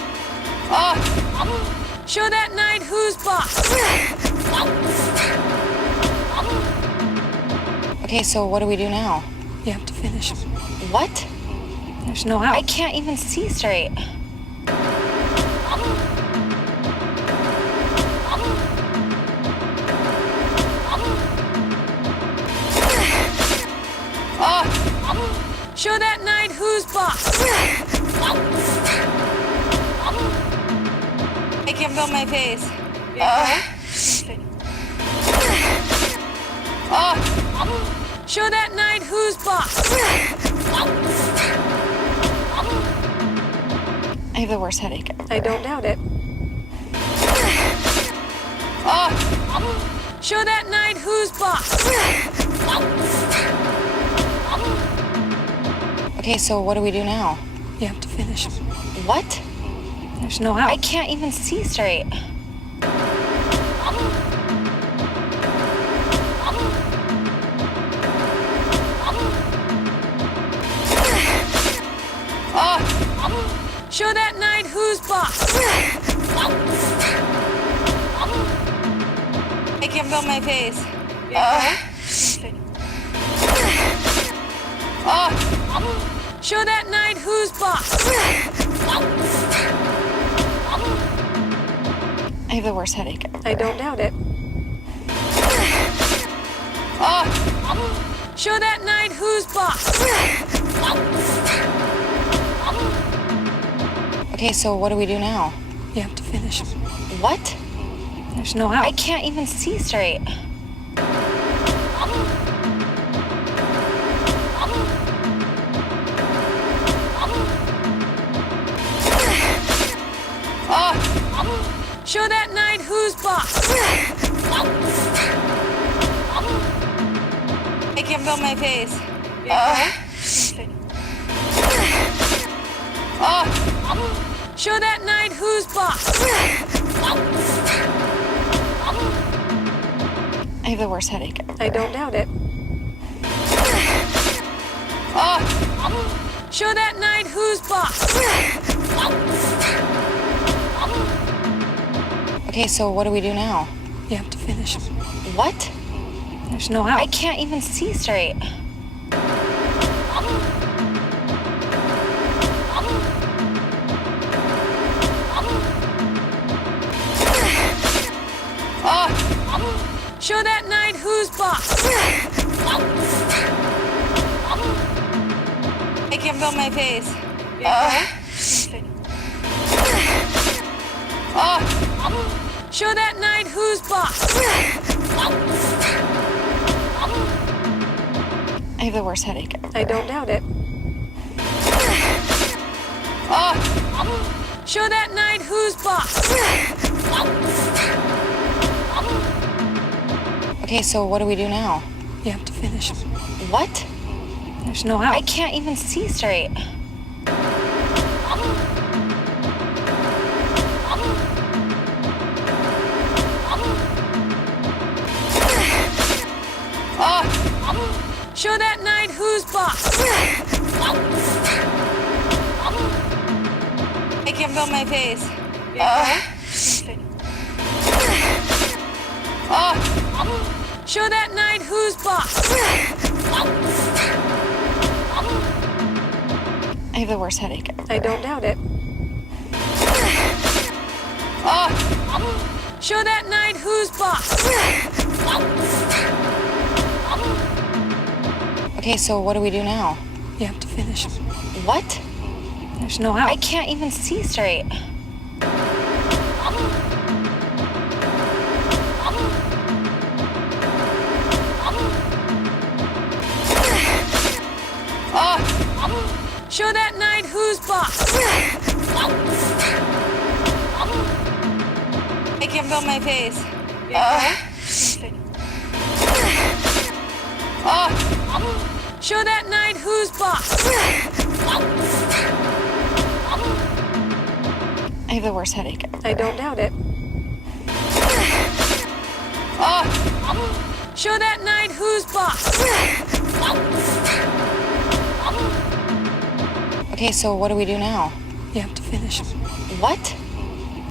Show that knight who's boss. Okay, so what do we do now? You have to finish. What? There's no I out. can't even see straight. Show that knight who's boss. I can feel my face. Show that knight who's boss. I have the worst headache. I don't doubt it. Show that knight who's boss. Okay, so what do we do now? You have to finish. What? There's no I out. can't even see straight. Show that knight who's boss. I can feel my face. Show that knight who's boss. I have the worst headache. I don't doubt it. Show that knight who's boss. Okay, so what do we do now? You have to finish. What? There's no I out. can't even see straight. Show that knight who's boss. I can feel my face. Show that knight who's boss. I have the worst headache. I don't doubt it. Show that knight who's boss. Okay, so what do we do now? You have to finish. What? There's no I out. can't even see straight. Show that knight who's boss. I can feel my face. Show that knight who's boss. I have the worst headache. I don't doubt it. Show that knight who's boss. Okay, so what do we do now? You have to finish. What? There's no I out. can't even see straight. Show that knight who's boss. I can feel my face. Show that knight who's boss. I have the worst headache. I don't doubt it. Show that knight who's boss. Okay, so what do we do now? You have to finish. What? There's no I out. can't even see straight. Show that knight who's boss. I can feel my face. Show that knight who's boss. I have the worst headache. I don't doubt it. Show that knight who's boss. Okay, so what do we do now? You have to finish. What?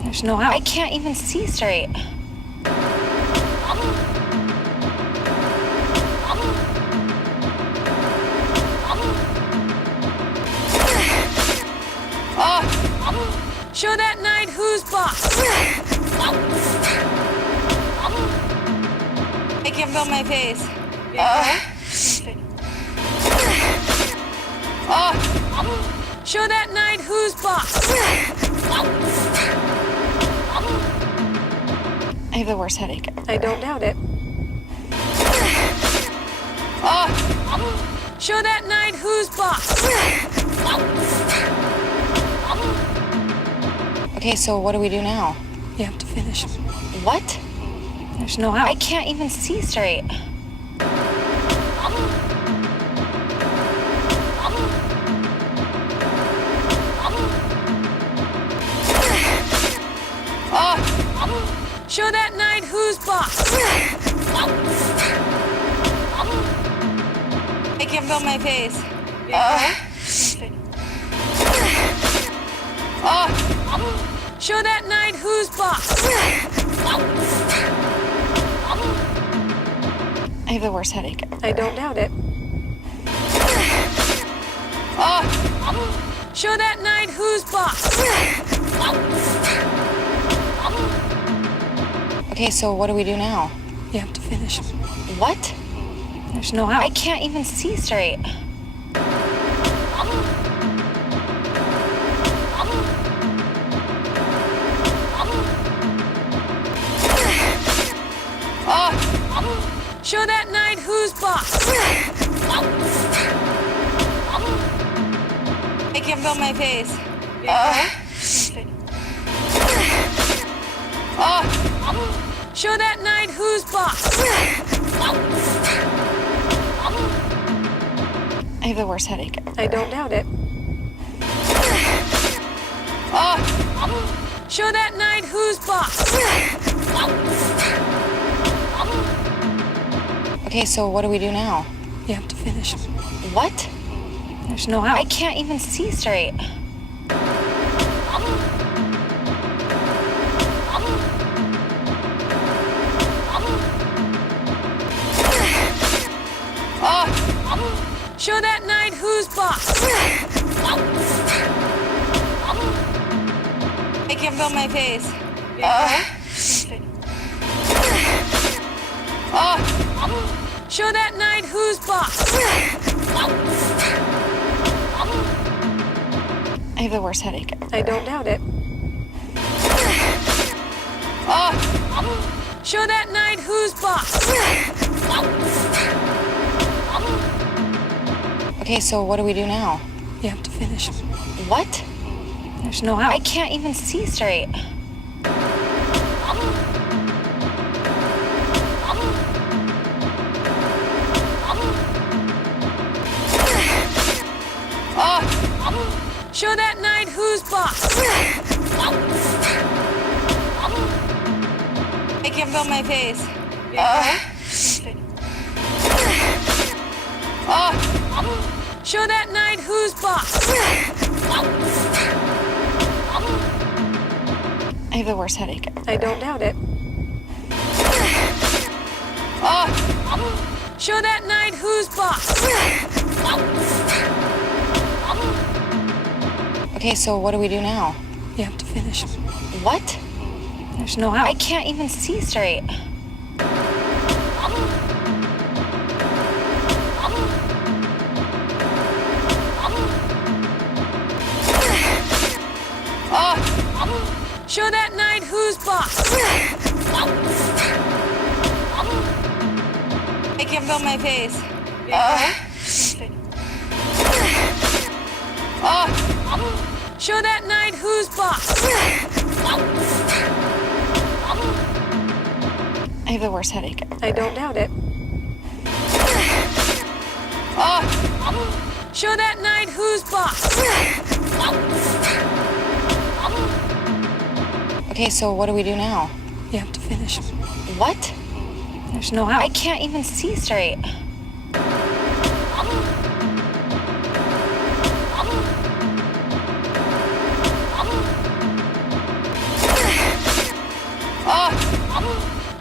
There's no I out. can't even see straight. Show that knight who's boss. I can feel my face. Show that knight who's boss. I have the worst headache. I don't doubt it. Show that knight who's boss. Okay, so what do we do now? You have to finish. What? There's no I out. can't even see straight. Show that knight who's boss. I can feel my face. Show that knight who's boss. I have the worst headache. I don't doubt it. Show that knight who's boss. Okay, so what do we do now? You have to finish. What? There's no I out. can't even see straight. Show that knight who's boss. I can feel my face. Show that knight who's boss. I have the worst headache. I don't doubt it. Show that knight who's boss. Okay, so what do we do now? You have to finish. What? There's no I out. can't even see straight. Show that knight who's boss. I can feel my face. Show that knight who's boss. I have the worst headache. I don't doubt it. Show that knight who's boss. Okay, so what do we do now? You have to finish. What? There's no I out. can't even see straight. Show that knight who's boss. I can feel my face. Show that knight who's boss. I have the worst headache. I don't doubt it. Show that knight who's boss. Okay, so what do we do now? You have to finish. What? There's no I out. can't even see straight. Show that knight who's boss. I can feel my face. Show that knight who's boss. I have the worst headache. I don't doubt it. Show that knight who's boss. Okay, so what do we do now? You have to finish. What? There's no I out. can't even see straight.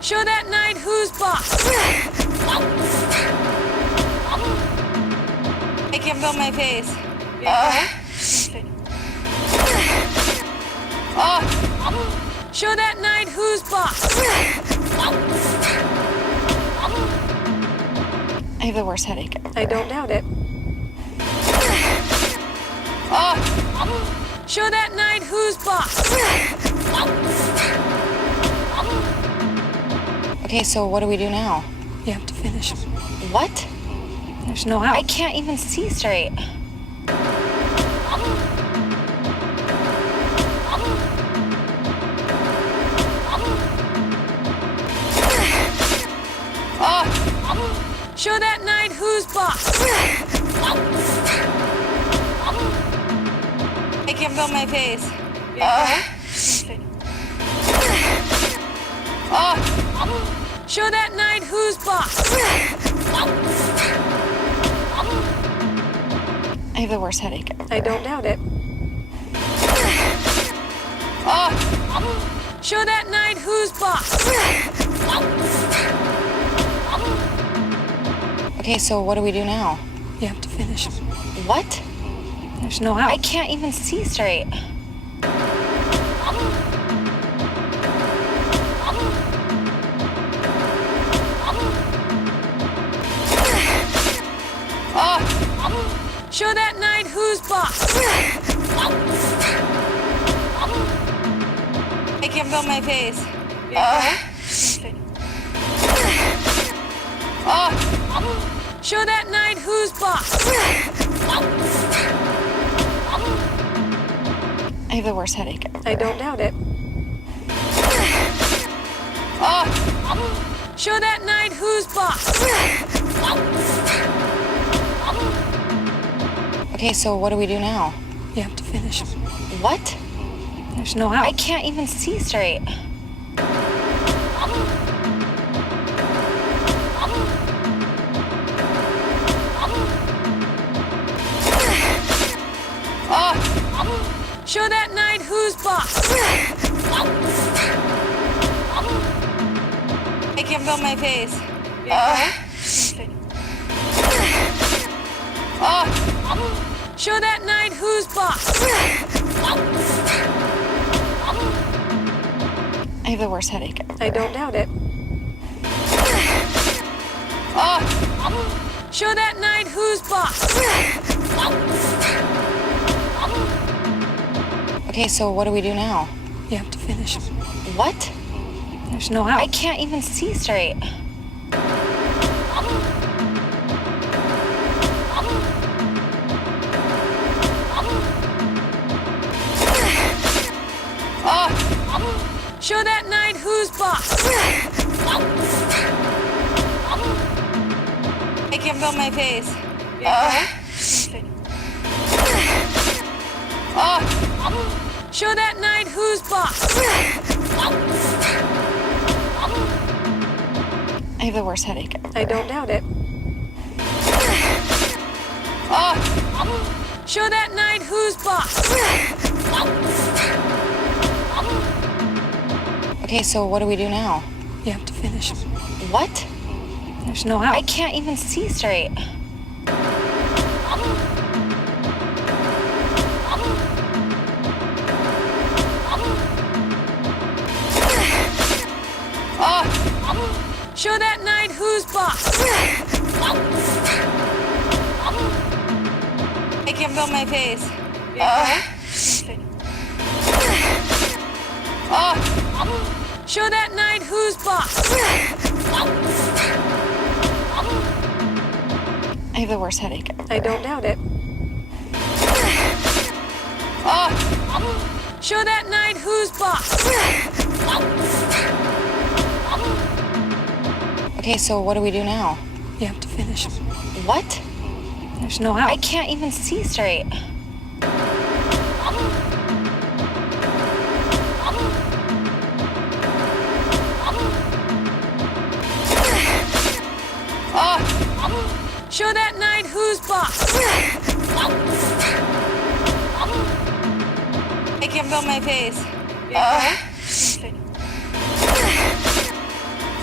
Show that knight who's boss. Make him feel my face. Show that knight who's boss. I have the worst headache. I don't doubt it. Show that knight who's boss. Okay, so what do we do now? You have to finish him. What? There's no how. I can't even see straight. Show that knight who's boss. Make him feel my face. Show that knight who's boss. I have the worst headache. I don't doubt it. Show that knight who's boss. Okay, so what do we do now? You have to finish him. What? There's no how. I can't even see straight. Show that knight who's boss. Make him feel my face. Show that knight who's boss. I have the worst headache. I don't doubt it. Show that knight who's boss. Okay, so what do we do now? You have to finish him. What? There's no how. I can't even see straight. Show that knight who's boss. Make him feel my face. Show that knight who's boss. I have the worst headache. I don't doubt it. Show that knight who's boss. Okay, so what do we do now? You have to finish him. What? There's no how. I can't even see straight. Show that knight who's boss. Make him feel my face. Show that knight who's boss. I have the worst headache. I don't doubt it. Show that knight who's boss. Okay, so what do we do now? You have to finish him. What? There's no how. I can't even see straight. Show that knight who's boss. Make him feel my face. Show that knight who's boss. I have the worst headache. I don't doubt it. Show that knight who's boss. Okay, so what do we do now? You have to finish him. What? There's no how. I can't even see straight. Show that knight who's boss. Make him feel my face.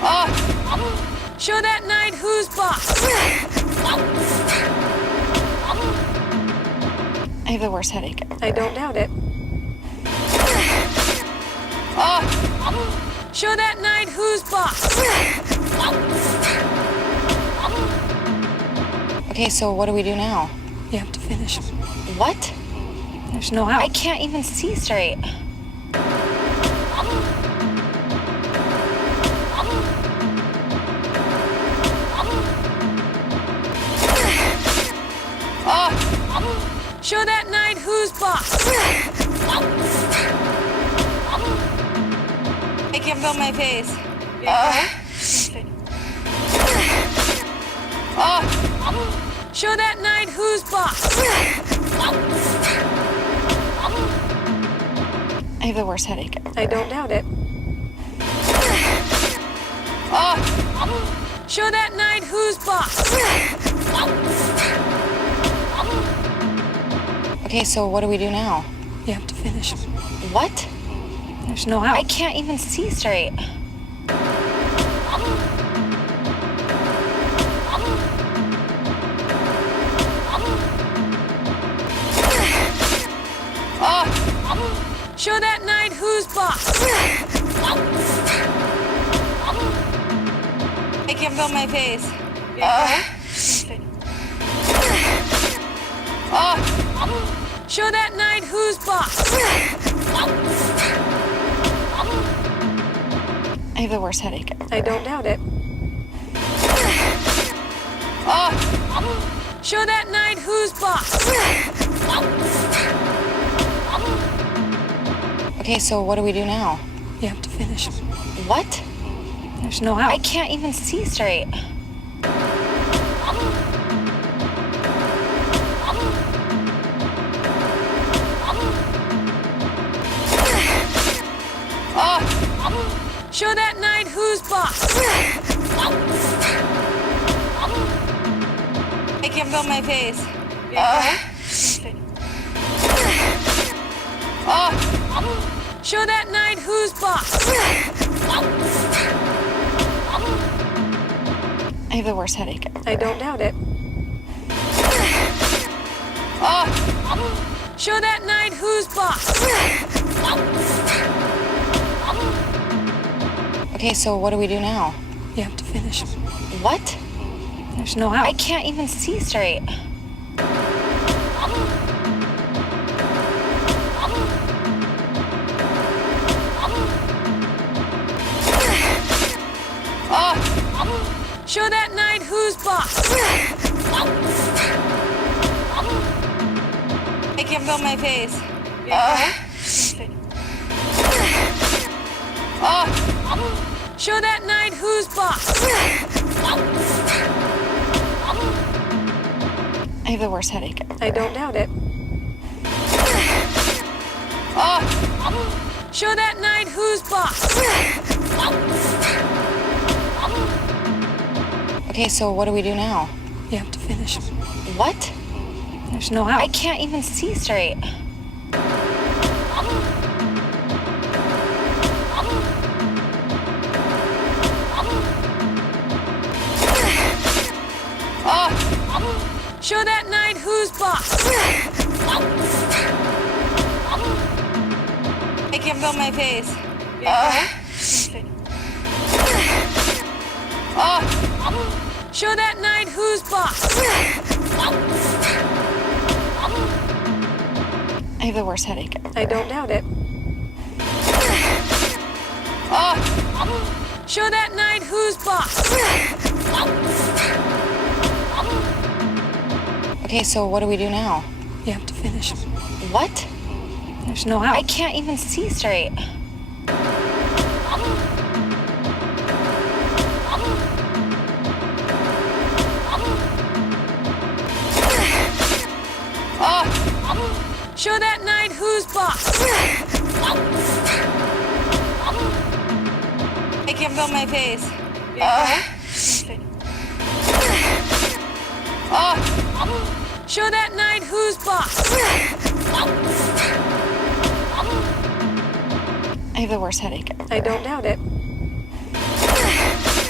Show that knight who's boss. I have the worst headache. I don't doubt it. Show that knight who's boss. Okay, so what do we do now? You have to finish him. What? There's no I out. can't even see straight. Show that knight who's boss. I can't feel my face. Show that knight who's boss. I have the worst headache. I don't doubt it. Show that knight who's boss. Okay, so what do we do now? You have to finish him. What? There's no I out. can't even see straight. Show that knight who's boss. I can't feel my face. Show that knight who's boss. I have the worst headache. I don't doubt it. Show that knight who's boss. Okay, so what do we do now? You have to finish him. What? There's no I out. can't even see straight. Show that knight who's boss. I can't feel my face. Show that knight who's boss. I have the worst headache. I don't doubt it. Show that knight who's boss. Okay, so what do we do now? You have to finish him. What? There's no I out. can't even see straight. Show that knight who's boss. I can't feel my face. Show that knight who's boss. I have the worst headache. I don't doubt it. Show that knight who's boss. Okay, so what do we do now? You have to finish him. What? There's no I out. can't even see straight. Show that knight who's boss. I can't feel my face. Show that knight who's boss. I have the worst headache. I don't doubt it. Show that knight who's boss. Okay, so what do we do now? You have to finish him. What? There's no I out. can't even see straight. Show that knight who's boss. I can't feel my face. Show that knight who's boss. I have the worst headache. I don't doubt it.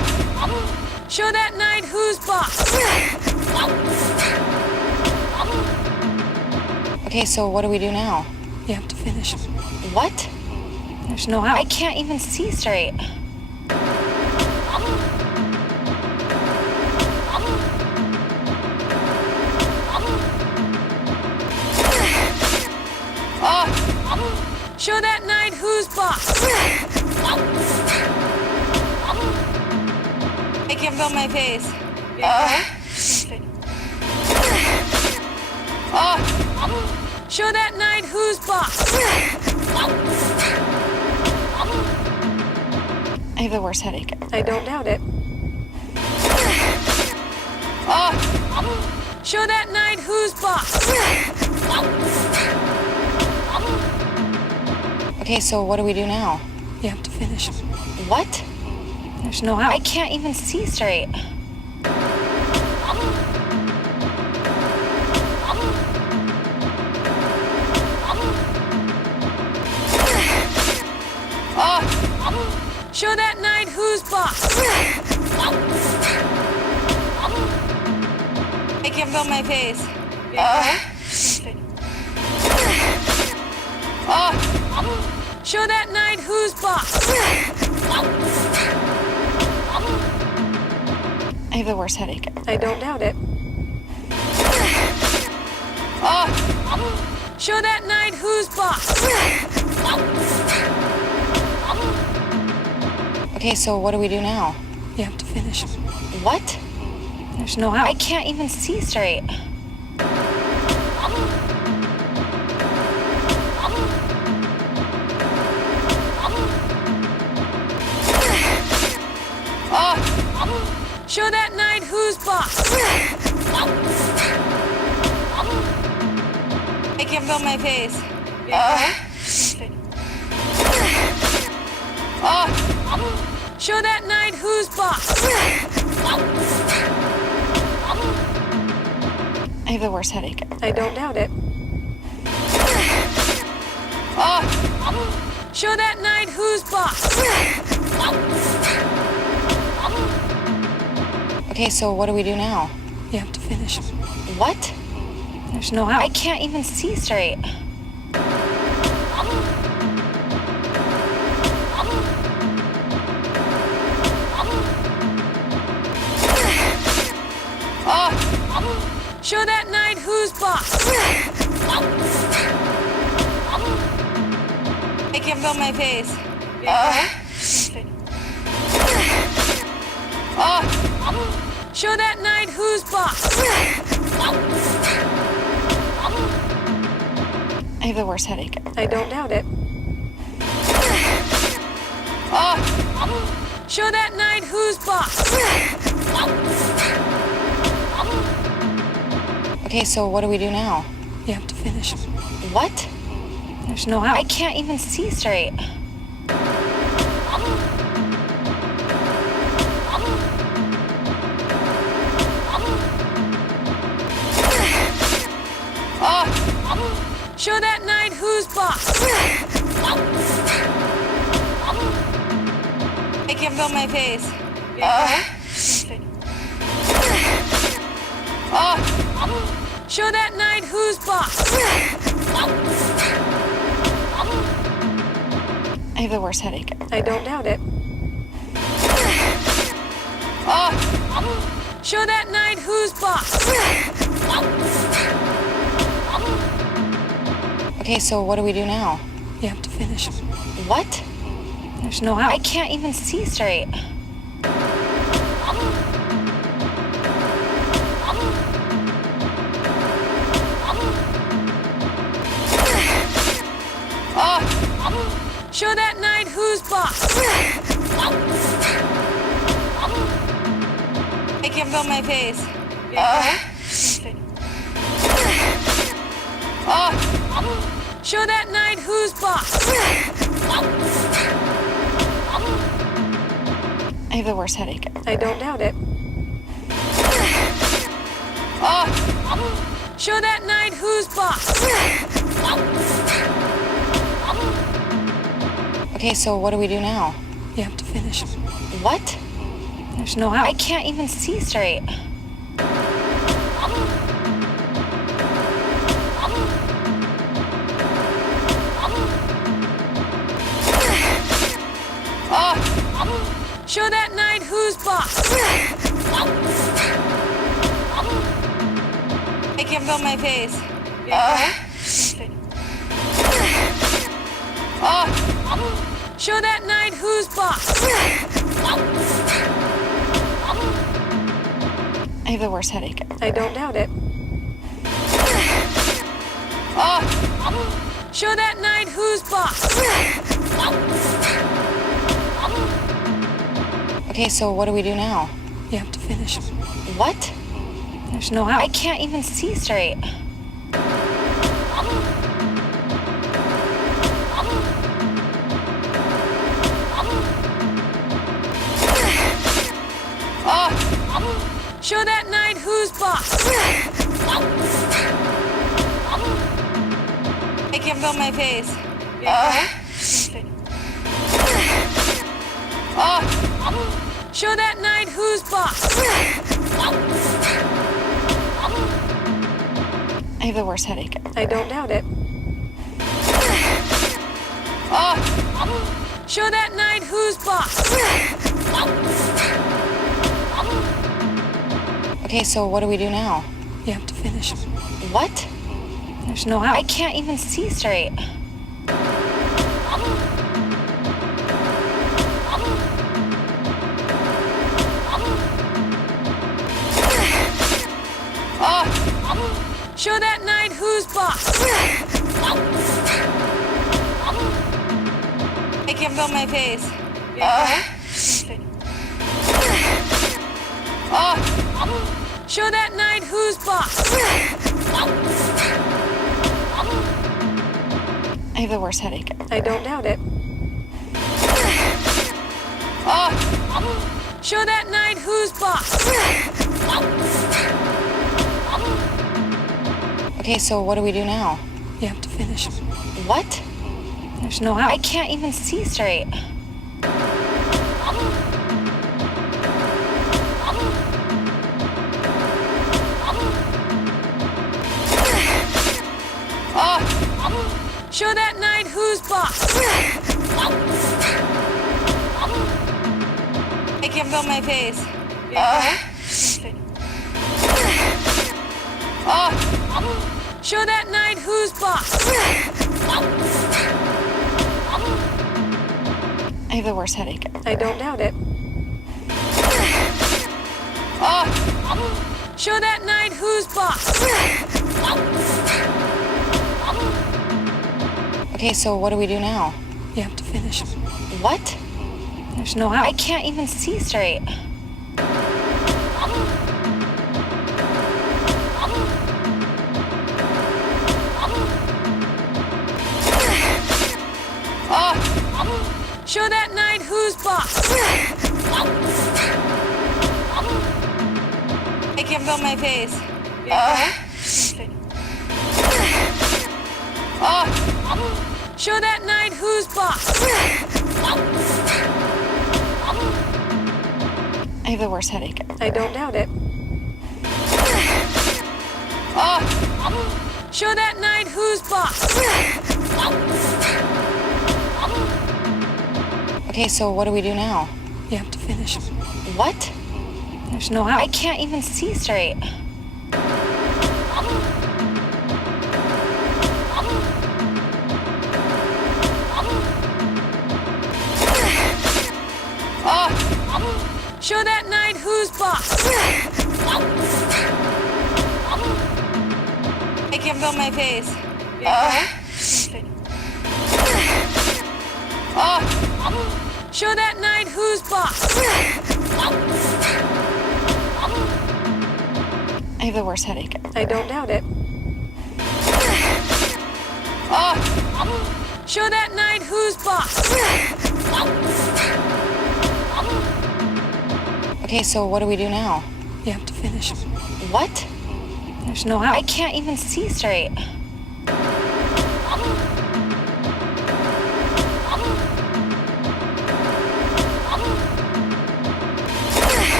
Show that knight who's boss. Okay, so what do we do now? You have to finish. What? There's no I out. can't even see straight. Show that knight who's boss. I can't feel my face. Show that knight who's boss. I have the worst headache ever. I don't doubt it. Show that knight who's boss. Okay, so what do we do now? You have to finish. What? There's no I out. can't even see straight. Show that knight who's boss. I can't feel my face. Show that knight who's boss. I have the worst headache ever. I don't doubt it. Show that knight who's boss. Okay, so what do we do now? You have to finish. What? There's no I out. can't even see straight. Show that knight who's boss. I can't feel my face. Show that knight who's boss. I have the worst headache ever. I don't doubt it. Show that knight who's boss. Okay, so what do we do now? You have to finish. What? There's no I out. can't even see straight. Show that knight who's boss. I can't feel my face. Show that knight who's boss. I have the worst headache ever. I don't doubt it. Show that knight who's boss. Okay, so what do we do now? You have to finish. What? There's no I out. can't even see straight. Show that knight who's boss. I can't feel my face. Show that knight who's boss. I have the worst headache ever. I don't doubt it. Show that knight who's boss. Okay, so what do we do now? You have to finish. What? There's no I out. can't even see straight. Show that knight who's boss. I can't feel my face. Show that knight who's boss. I have the worst headache ever. I don't doubt it. Show that knight who's boss. Okay, so what do we do now? You have to finish. What? There's no I out. can't even see straight. Show that knight who's boss. I can feel my face. Show that knight who's boss. I have the worst headache ever. I don't doubt it. Show that knight who's boss. Okay, so what do we do now? You have to finish. What? There's no I out. can't even see straight. Show that knight who's boss. I can feel my face. Show that knight who's boss. I have the worst headache ever. I don't doubt it. Show that knight who's boss. Okay, so what do we do now? You have to finish. What? There's no I out. can't even see straight. Show that knight who's boss. I can feel my face. Show that knight who's boss. I have the worst headache ever. I don't doubt it. Show that knight who's boss. Okay, so what do we do now? You have to finish. What? There's no I out. can't even see straight. Show that knight who's boss. I can feel my face. Show that knight who's boss. I have the worst headache ever. I don't doubt it. Show that knight who's boss. Okay, so what do we do now? You have to finish. What? There's no I out. can't even see straight. Show that knight who's boss. I can feel my face. Show that knight who's boss. I have the worst headache ever. I don't doubt it. Show that knight who's boss. Okay, so what do we do now? You have to finish. What? There's no I out. can't even see straight. Show that knight who's boss. I can feel my face. Show that knight who's boss. I have the worst headache ever. I don't doubt it. Show that knight who's boss. Okay, so what do we do now? You have to finish. What? There's no I out. can't even see straight.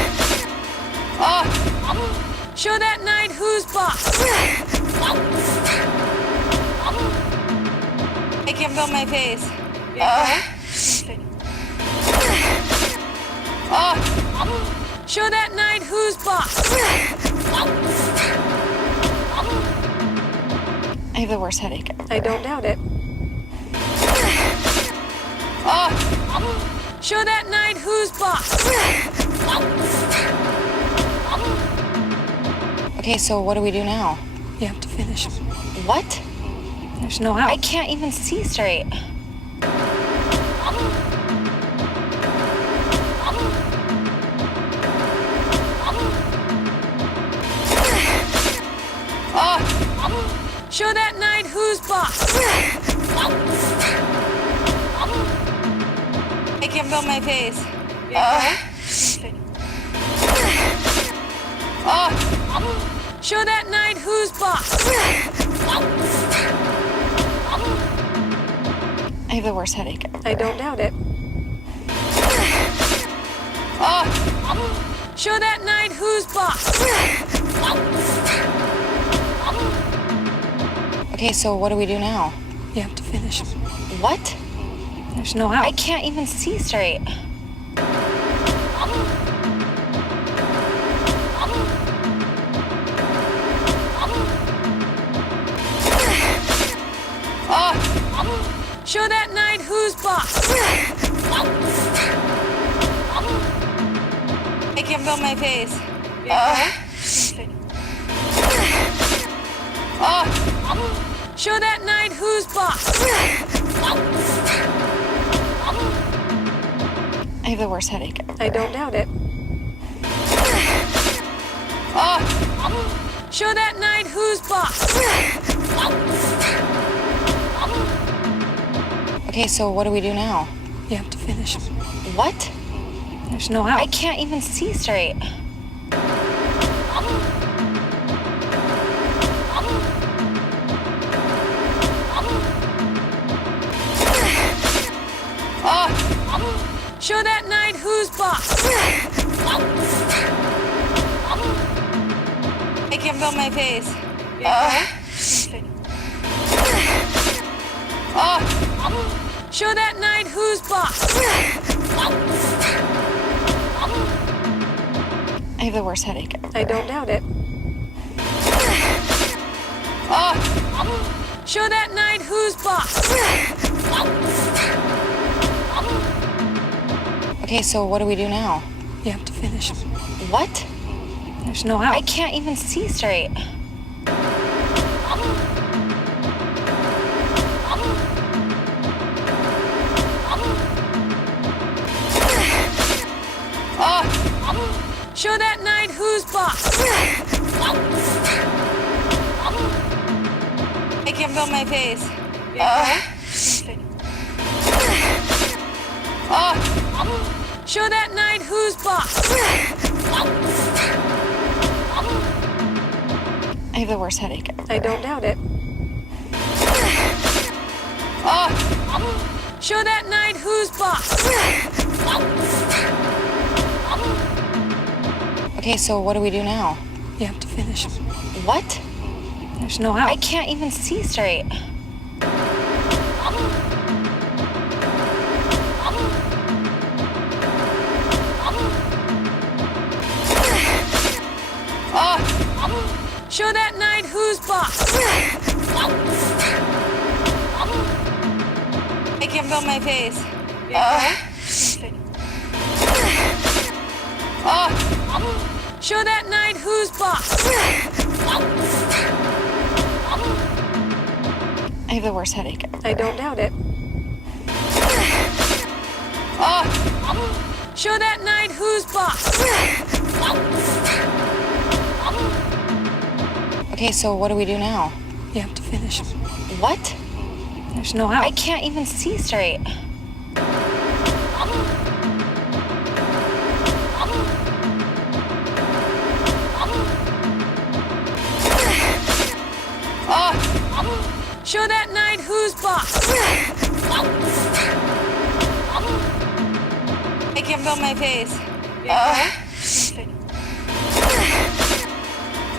Show that knight who's boss. Make him feel my face. Show that knight who's boss. I have the worst headache. I don't doubt it. Show that knight who's boss. Okay, so what do we do now? You have to finish him. What? There's no how. I can't even see straight. Show that knight who's boss. Make him feel my face. Show that knight who's boss. I have the worst headache. I don't doubt it. Show that knight who's boss. Okay, so what do we do now? You have to finish him. What? There's no how. I can't even see straight. Show that knight who's boss. Make him feel my face. Show that knight who's boss. I have the worst headache. I don't doubt it. Show that knight who's boss. Okay, so what do we do now? You have to finish him. What? There's no how. I can't even see straight. Show that knight who's boss. Make him feel my face. Show that knight who's boss. I have the worst headache. I don't doubt it. Show that knight who's boss. Okay, so what do we do now? You have to finish him. What? There's no how. I can't even see straight. Show that knight who's boss. Make him feel my face. Show that knight who's boss. I have the worst headache. I don't doubt it. Show that knight who's boss. Okay, so what do we do now? You have to finish him. What? There's no how. I can't even see straight. Show that knight who's boss. Make him feel my face. Show that knight who's boss. I have the worst headache. I don't doubt it. Show that knight who's boss. Okay, so what do we do now? You have to finish him. What? There's no how. I can't even see straight. Show that knight who's boss. Make him feel my face.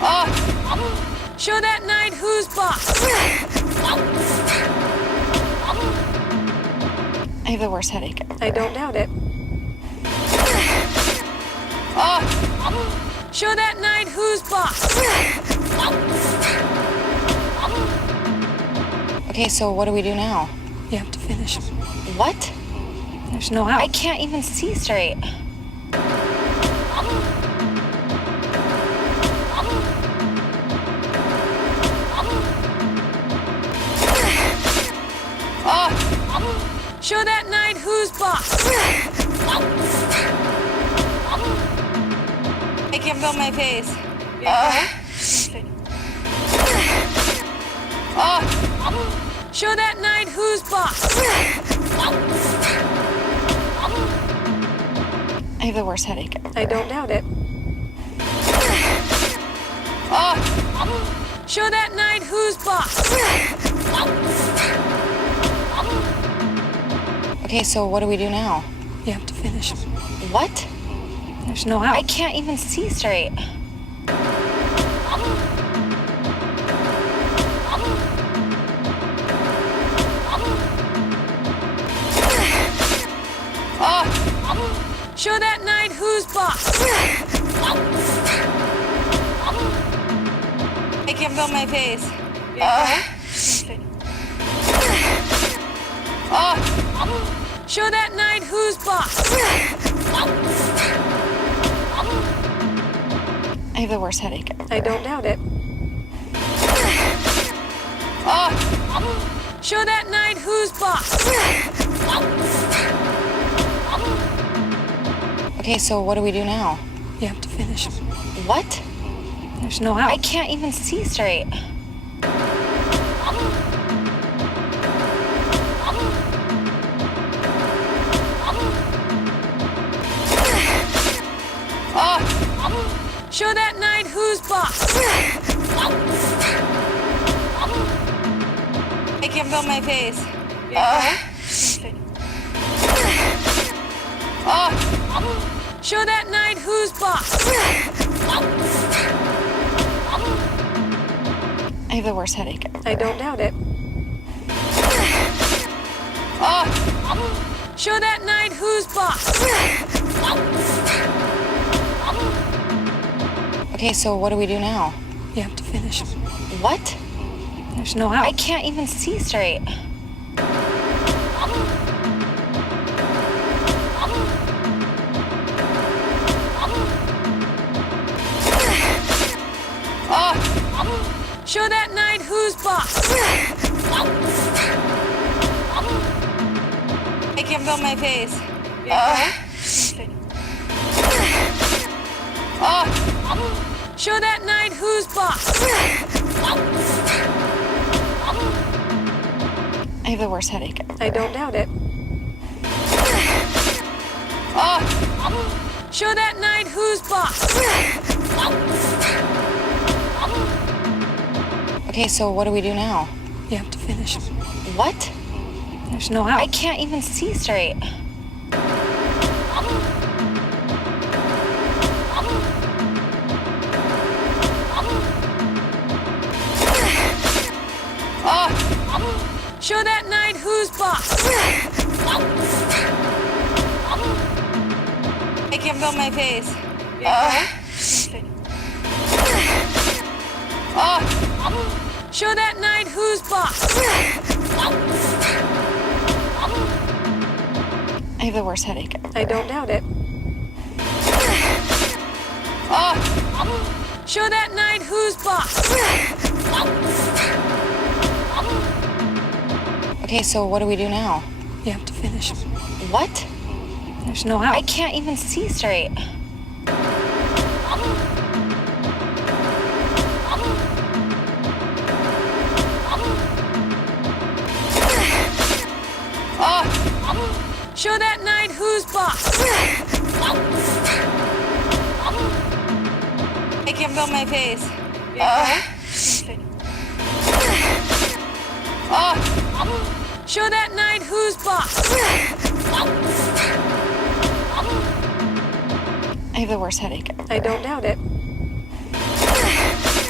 Show that knight who's boss. I have the worst headache. I don't doubt it. Show that knight who's boss. Okay, so what do we do now? You have to finish him. What? There's no I out. can't even see straight. Show that knight who's boss. I can't feel my face. Show that knight who's boss. I have the worst headache. I don't doubt it. Show that knight who's boss. Okay, so what do we do now? You have to finish him. What? There's no I out. can't even see straight. Show that knight who's boss. I can't feel my face. Show that knight who's boss. I have the worst headache. I don't doubt it. Show that knight who's boss. Okay, so what do we do now? You have to finish him. What? There's no I out. can't even see straight. Show that knight who's boss. I can't feel my face. Show that knight who's boss. I have the worst headache. I don't doubt it. Show that knight who's boss. Okay, so what do we do now? You have to finish him. What? There's no I out. can't even see straight. Show that knight who's boss. I can't feel my face. Show that knight who's boss. I have the worst headache. I don't doubt it. Show that knight who's boss. Okay, so what do we do now? You have to finish him. What? There's no I out. can't even see straight. Show that knight who's boss. I can't feel my face. Show that knight who's boss. I have the worst headache. I don't doubt it. Show that knight who's boss. Okay, so what do we do now? You have to finish him. What? There's no I out. can't even see straight. Show that knight who's boss. I can't feel my face. Show that knight who's boss. I have the worst headache. I don't doubt it.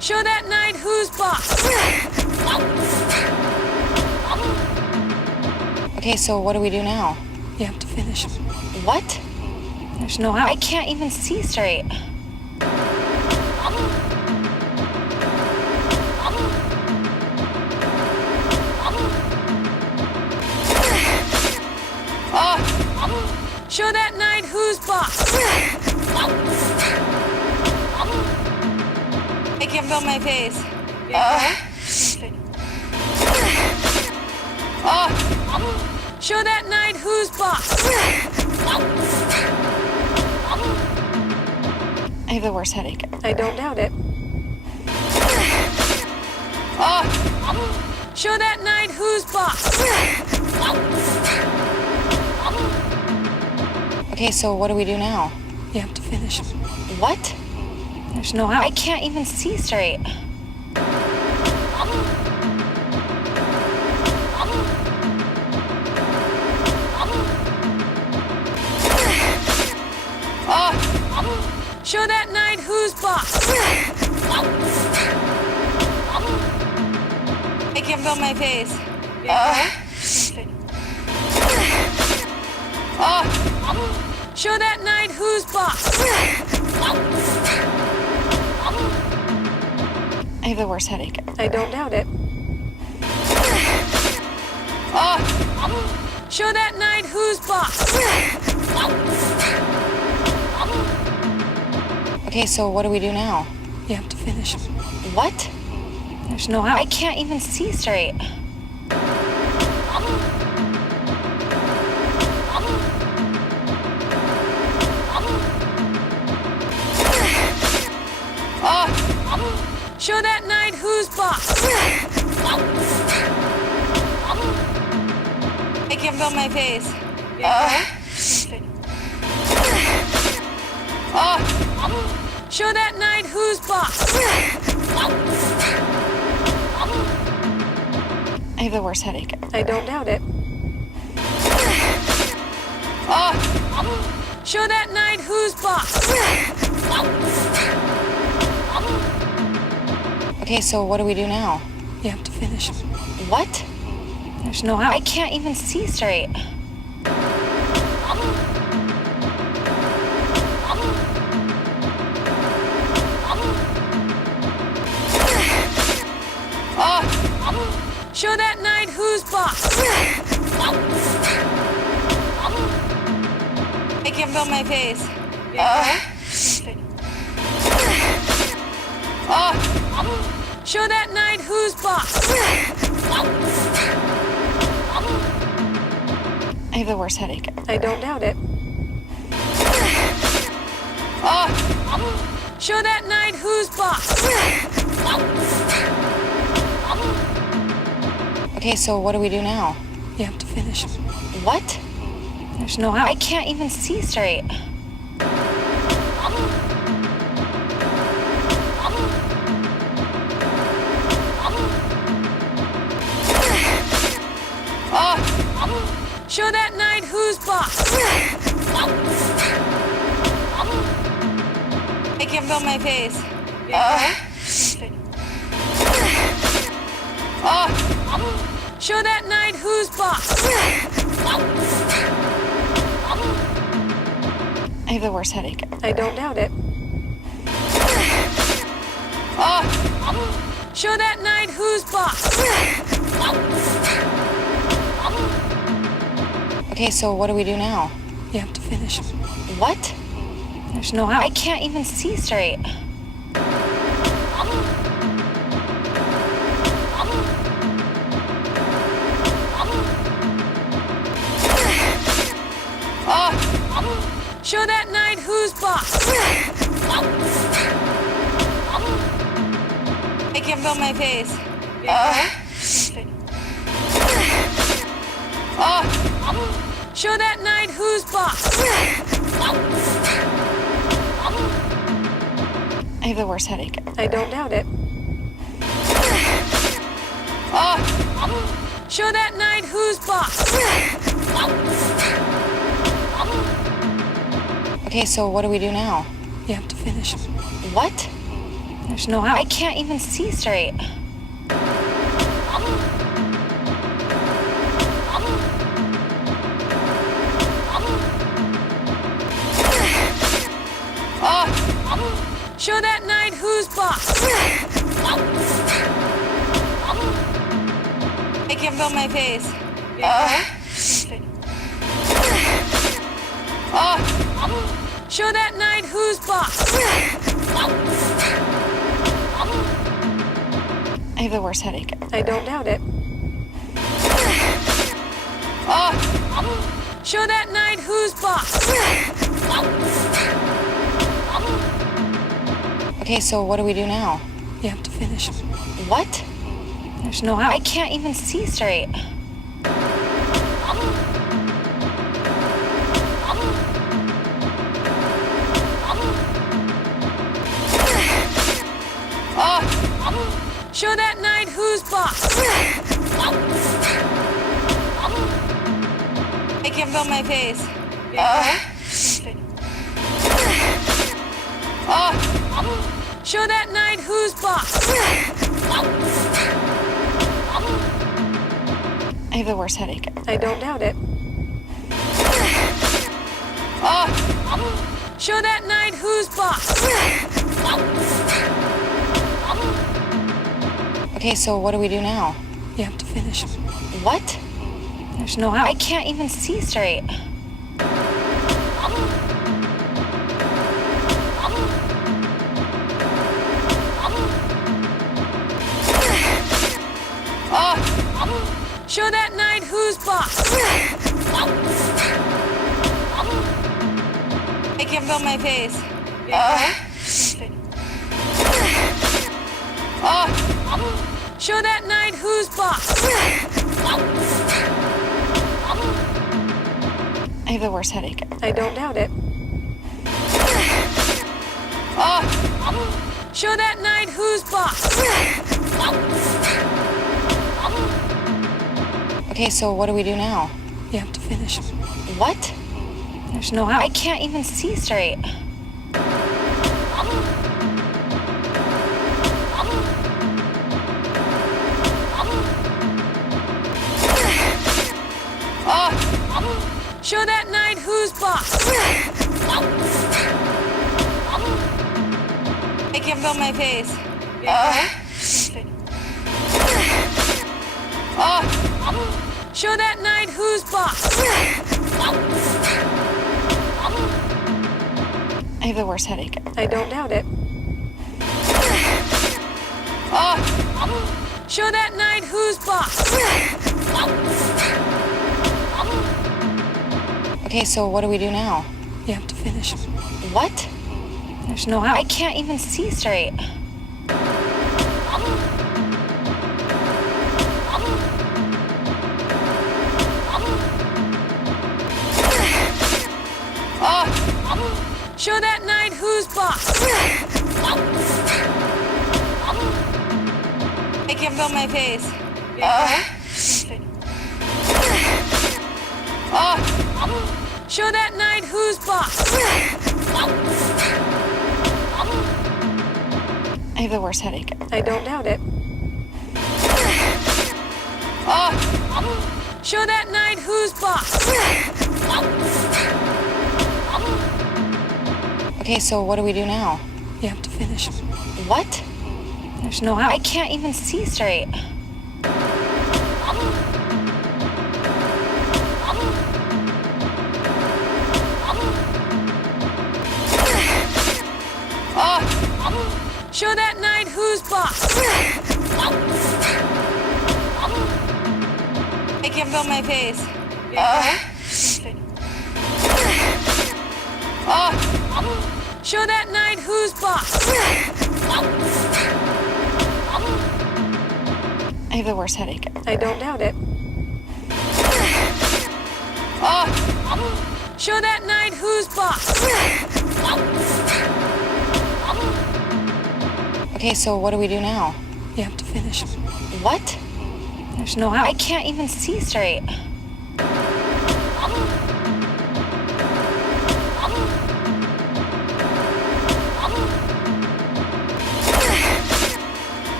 Show that knight who's boss. Okay, so what do we do now? You have to finish. What? There's no I out. can't even see straight. Show that knight who's boss. I can't feel my face. Show that knight who's boss. I have the worst headache. I don't doubt it. Show that knight who's boss. Okay, so what do we do now? You have to finish. What? There's no I out. can't even see straight. Show that knight who's boss. I can't feel my face. Show that knight who's boss. I have the worst headache. I don't doubt it. Show that knight who's boss. Okay, so what do we do now? You have to finish. What? There's no I out. can't even see straight. Show that knight who's boss. I can't feel my face. Show that knight who's boss. I have the worst headache. I don't doubt it. Show that knight who's boss. Okay, so what do we do now? You have to finish. What? There's no I out. can't even see straight. Show that knight who's boss. I can't feel my face. Show that knight who's boss. I have the worst headache. I don't doubt it. Show that knight who's boss. Okay, so what do we do now? You have to finish. What? There's no I out. can't even see straight. Show that knight who's boss. I can't feel my face. Show that knight who's boss. I have the worst headache. I don't doubt it. Show that knight who's boss. Okay, so what do we do now? You have to finish. What? There's no I out. can't even see straight. Show that knight who's boss. I can't feel my face. Show that knight who's boss. I have the worst headache. I don't doubt it. Show that knight who's boss. Okay, so what do we do now? You have to finish. What? There's no I out. can't even see straight. Show that knight who's boss. I can feel my face. Show that knight who's boss. I have the worst headache ever. I don't doubt it. Show that knight who's boss. Okay, so what do we do now? You have to finish. What? There's no I out. can't even see straight. Show that knight who's boss. I can feel my face. Show that knight who's boss. I have the worst headache ever. I don't doubt it. Show that knight who's boss. Okay, so what do we do now? You have to finish. What? There's no I out. can't even see straight. Show that knight who's boss. I can feel my face. Show that knight who's boss. I have the worst headache ever. I don't doubt it. Show that knight who's boss. Okay, so what do we do now? You have to finish. What? There's no I out. can't even see straight. Show that knight who's boss. I can feel my face. Show that knight who's boss. I have the worst headache ever. I don't doubt it. Show that knight who's boss. Okay, so what do we do now? You have to finish. What? There's no I out. can't even see straight. Show that knight who's boss. I can feel my face. Show that knight who's boss. I have the worst headache ever. I don't doubt it. Show that knight who's boss. Okay, so what do we do now? You have to finish. What? There's no I out. can't even see straight. Show that knight who's boss. I can feel my face. Show that knight who's boss. I have the worst headache ever. I don't doubt it. Show that knight who's boss. Okay, so what do we do now? You have to finish. What? There's no I out. can't even see straight.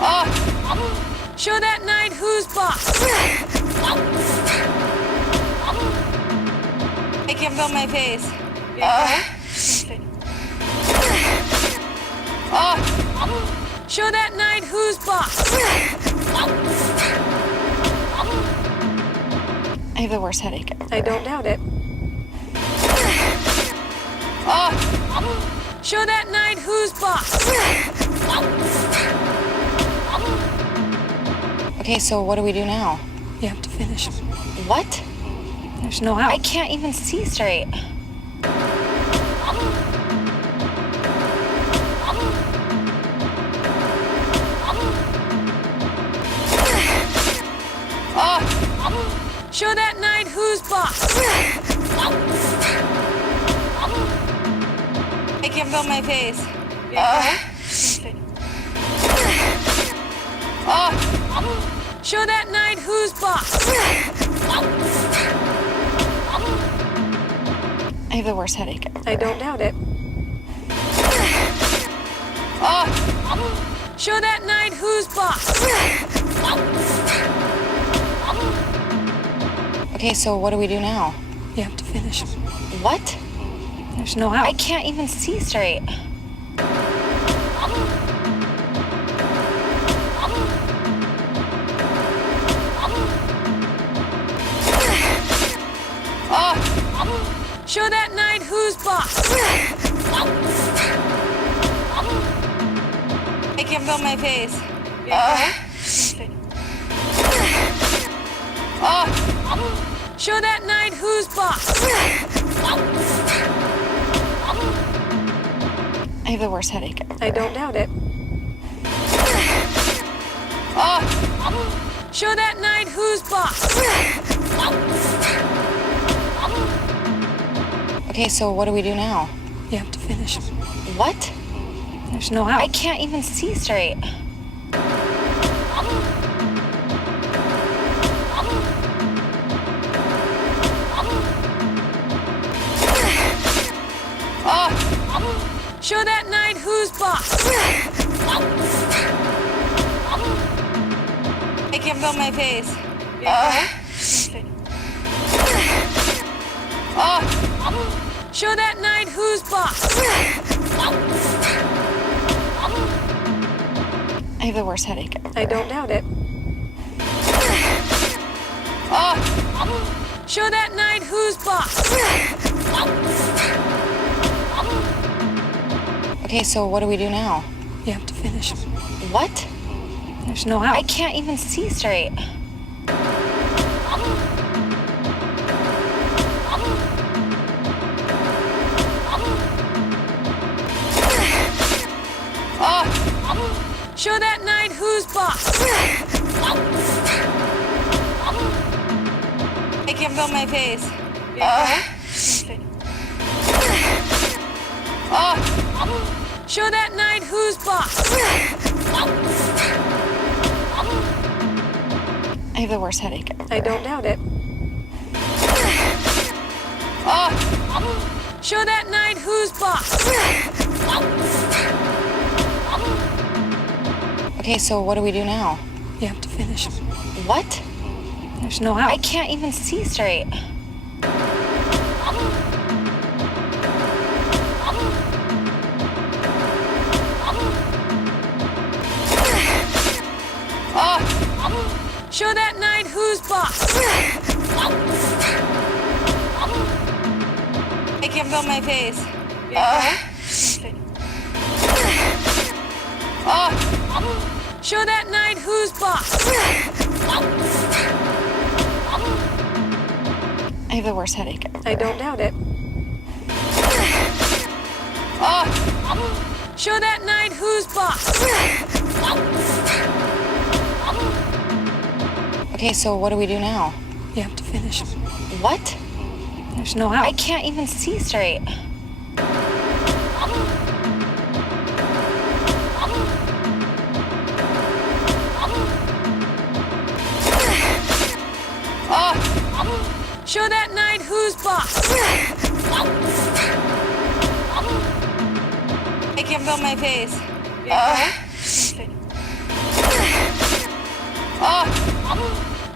Show that knight who's boss. Make him feel my face. Show that knight who's boss. I have the worst headache. I don't doubt it. Show that knight who's boss. Okay, so what do we do now? You have to finish him. What? There's no how. I can't even see straight. Show that knight who's boss. Make him feel my face. Show that knight who's boss. I have the worst headache. I don't doubt it. Show that knight who's boss. Okay, so what do we do now? You have to finish him. What? There's no how. I can't even see straight. Show that knight who's boss. Make him feel my face. Show that knight who's boss. I have the worst headache. I don't doubt it. Show that knight who's boss. Okay, so what do we do now? You have to finish him. What? There's no how. I can't even see straight. Show that knight who's boss. Make him feel my face. Show that knight who's boss. I have the worst headache. I don't doubt it. Show that knight who's boss. Okay, so what do we do now? You have to finish him. What? There's no how. I can't even see straight. Show that knight who's boss. Make him feel my face. Show that knight who's boss. I have the worst headache. I don't doubt it. Show that knight who's boss. Okay, so what do we do now? You have to finish him. What? There's no how. I can't even see straight. Show that knight who's boss. Make him feel my face. Show that knight who's boss. I have the worst headache. I don't doubt it. Show that knight who's boss. Okay, so what do we do now? You have to finish him. What? There's no how. I can't even see straight. Show that knight who's boss. Make him feel my face.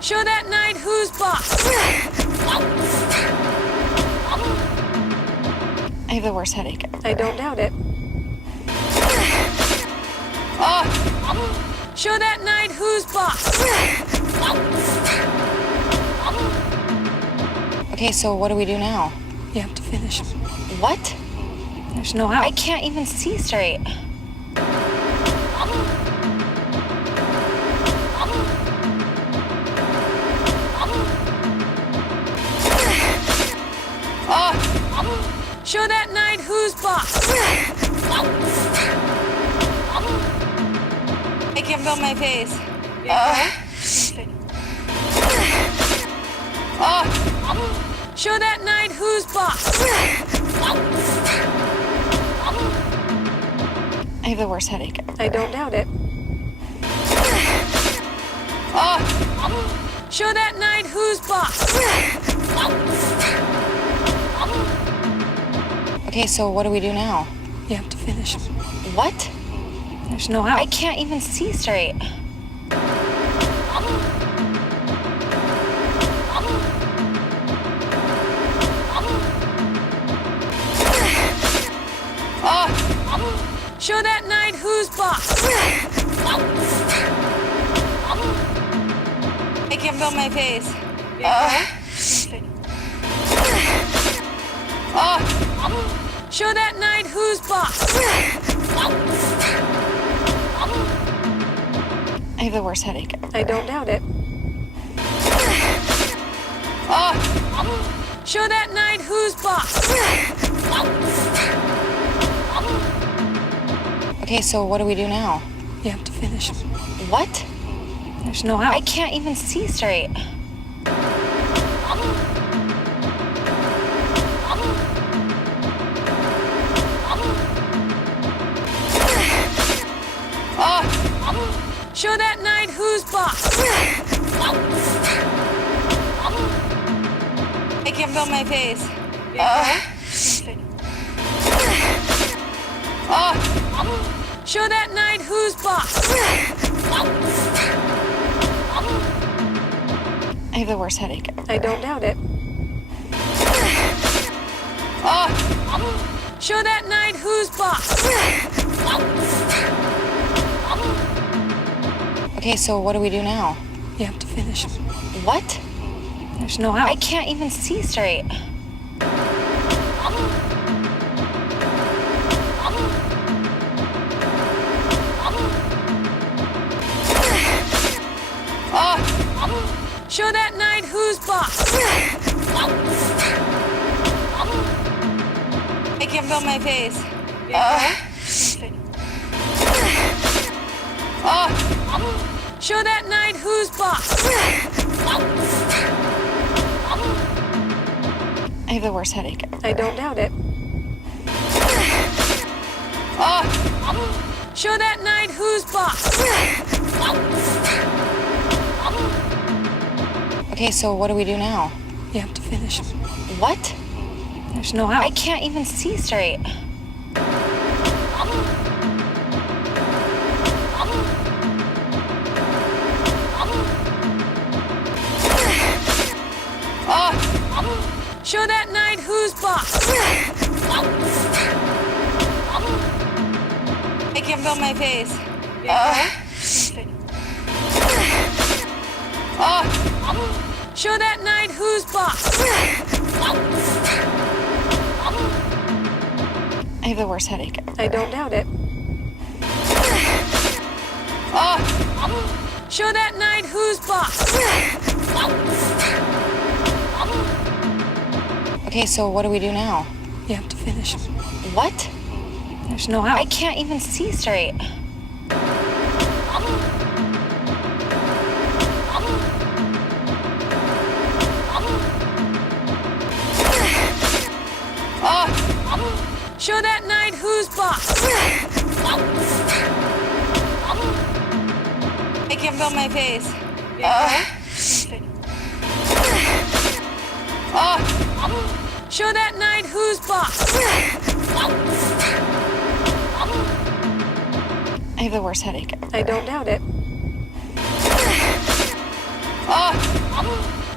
Show that knight who's boss. I have the worst headache. I don't doubt it. Show that knight who's boss. Okay, so what do we do now? You have to finish him. What? There's no I out. can't even see straight. Show that knight who's boss. I can't feel my face. Show that knight who's boss. I have the worst headache. I don't doubt it. Show that knight who's boss. Okay, so what do we do now? You have to finish him. What? There's no I out. can't even see straight. Show that knight who's boss. I can't feel my face. Show that knight who's boss. I have the worst headache. I don't doubt it. Show that knight who's boss. Okay, so what do we do now? You have to finish him. What? There's no I out. can't even see straight. Show that knight who's boss. I can't feel my face. Show that knight who's boss. I have the worst headache. I don't doubt it. Show that knight who's boss. Okay, so what do we do now? You have to finish him. What? There's no I out. can't even see straight. Show that knight who's boss. I can't feel my face. Show that knight who's boss. I have the worst headache. I don't doubt it. Show that knight who's boss. Okay, so what do we do now? You have to finish him. What? There's no I out. can't even see straight. Show that knight who's boss. I can't feel my face. Show that knight who's boss. I have the worst headache. I don't doubt it. Show that knight who's boss. Okay, so what do we do now? You have to finish him. What? There's no I out. can't even see straight. Show that knight who's boss. I can't feel my face. Show that knight who's boss. I have the worst headache. I don't doubt it.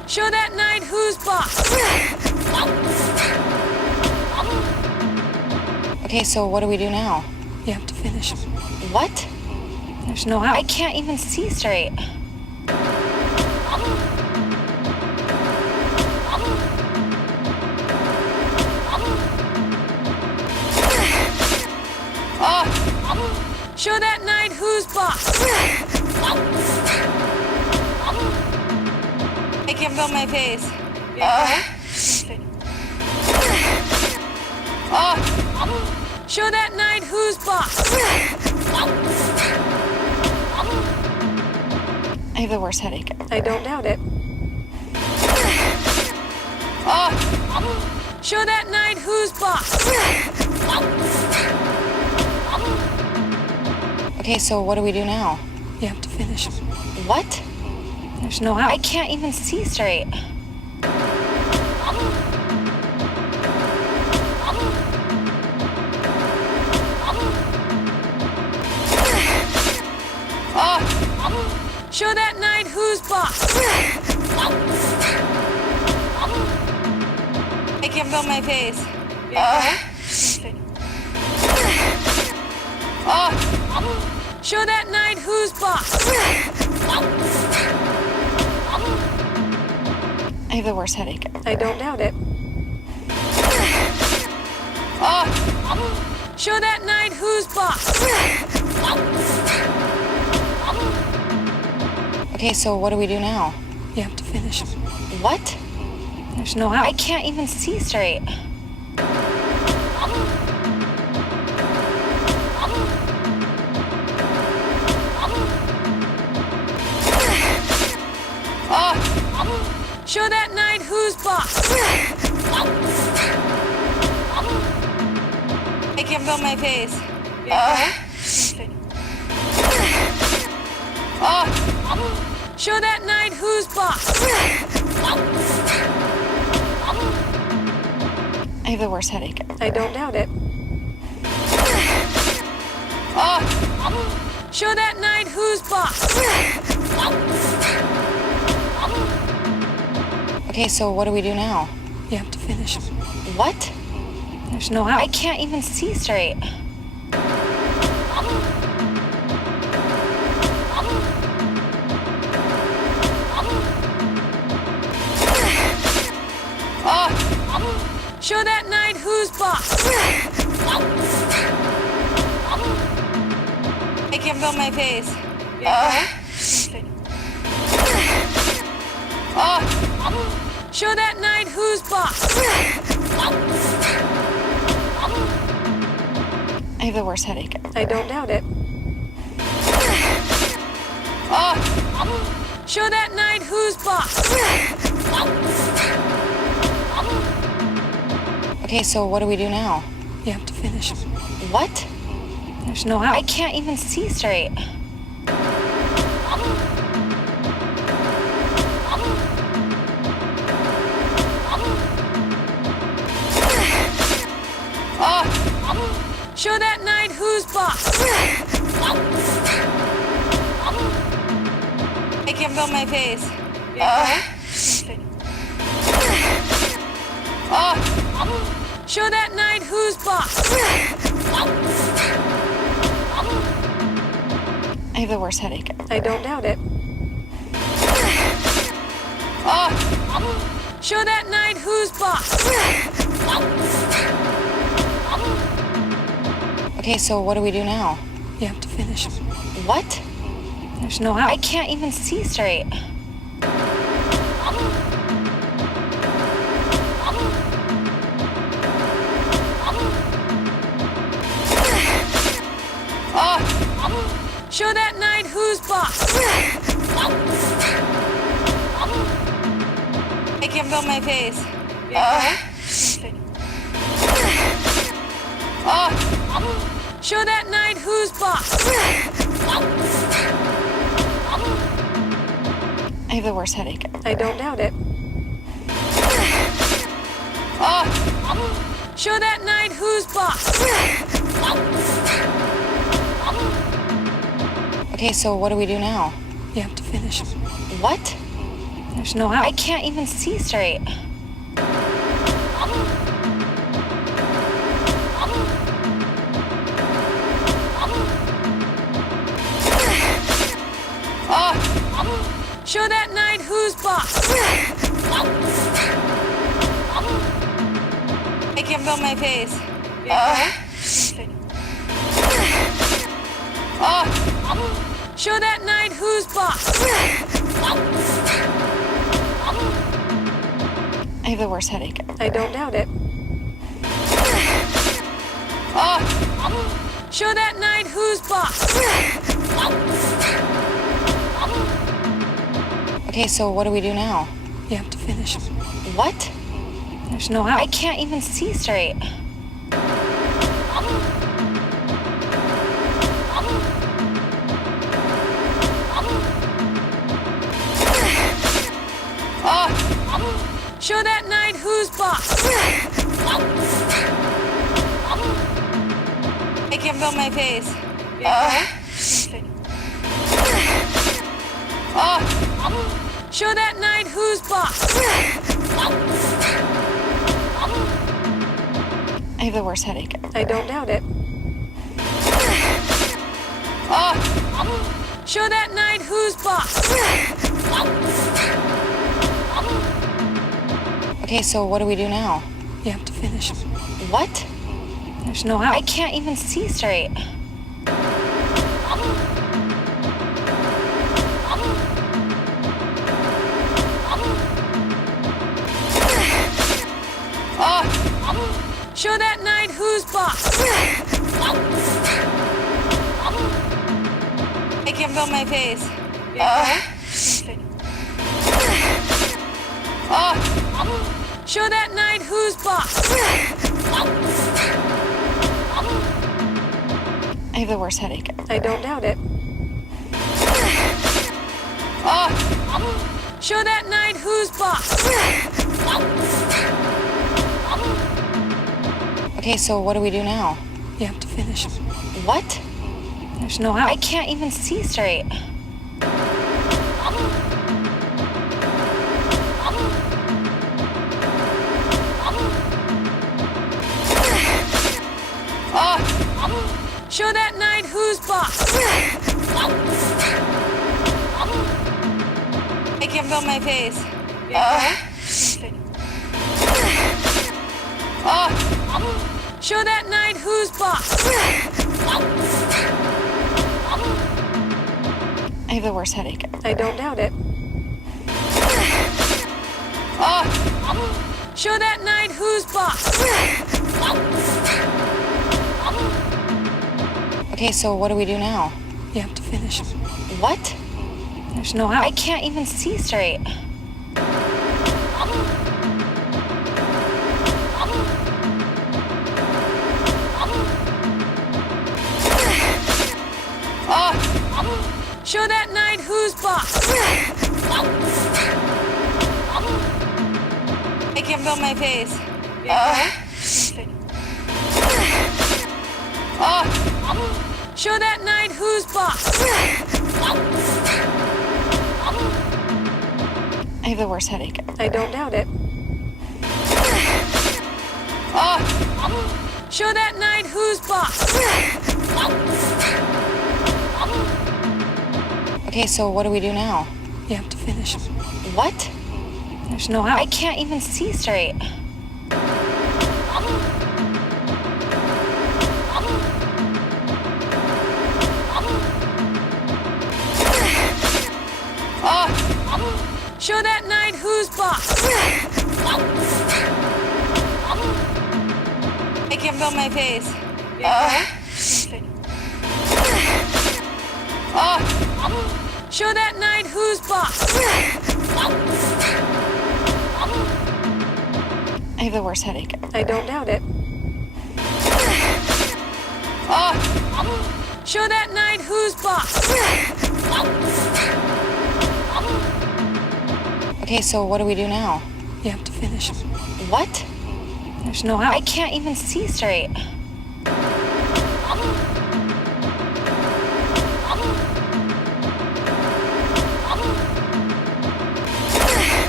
Show that knight who's boss. Okay, so what do we do now? You have to finish. What? There's no I out. can't even see straight. Show that knight who's boss. I can't feel my face. Show that knight who's boss. I have the worst headache. I don't doubt it. Show that knight who's boss. Okay, so what do we do now? You have to finish. What? There's no I out. can't even see straight. Show that knight who's boss. I can't feel my face. Show that knight who's boss. I have the worst headache. I don't doubt it. Show that knight who's boss. Okay, so what do we do now? You have to finish. What? There's no I out. can't even see straight. Show that knight who's boss. I can't feel my face. Show that knight who's boss. I have the worst headache. I don't doubt it. Show that knight who's boss. Okay, so what do we do now? You have to finish. What? There's no I out. can't even see straight. Show that knight who's boss. I can't feel my face. Show that knight who's boss. I have the worst headache. I don't doubt it. Show that knight who's boss. Okay, so what do we do now? You have to finish. What? There's no I out. can't even see straight. Show that knight who's boss. I can't feel my face. Show that knight who's boss. I have the worst headache. I don't doubt it. Show that knight who's boss. Okay, so what do we do now? You have to finish. What? There's no I out. can't even see straight. Show that knight who's boss. I can't feel my face. Show that knight who's boss. I have the worst headache. I don't doubt it. Show that knight who's boss. Okay, so what do we do now? You have to finish. What? There's no I out. can't even see straight. Show that knight who's boss. Make him feel my face. Show that knight who's boss. I have the worst headache. I don't doubt it. Show that knight who's boss. Okay, so what do we do now? You have to finish. What? There's no I out. can't even see straight. Show that knight who's boss. Make him feel my face. Show that knight who's boss. I have the worst headache. I don't doubt it. Show that knight who's boss. Okay, so what do we do now? You have to finish. What? There's no I out. can't even see straight. Show that knight who's boss. Make him feel my face. Show that knight who's boss. I have the worst headache. I don't doubt it. Show that knight who's boss. Okay, so what do we do now? You have to finish. What? There's no I out. can't even see straight. Show that knight who's boss. Make him feel my face. Show that knight who's boss. I have the worst headache. I don't doubt it. Show that knight who's boss. Okay, so what do we do now? You have to finish. What? There's no I out. can't even see straight. Show that knight who's boss. Make him feel my face. Show that knight who's boss. I have the worst headache. I don't doubt it. Show that knight who's boss. Okay, so what do we do now? You have to finish. What? There's no I out. can't even see straight. Show that knight who's boss. Make him feel my face. Show that knight who's boss. I have the worst headache. I don't doubt it. Show that knight who's boss. Okay, so what do we do now? You have to finish. What? There's no I out. can't even see straight.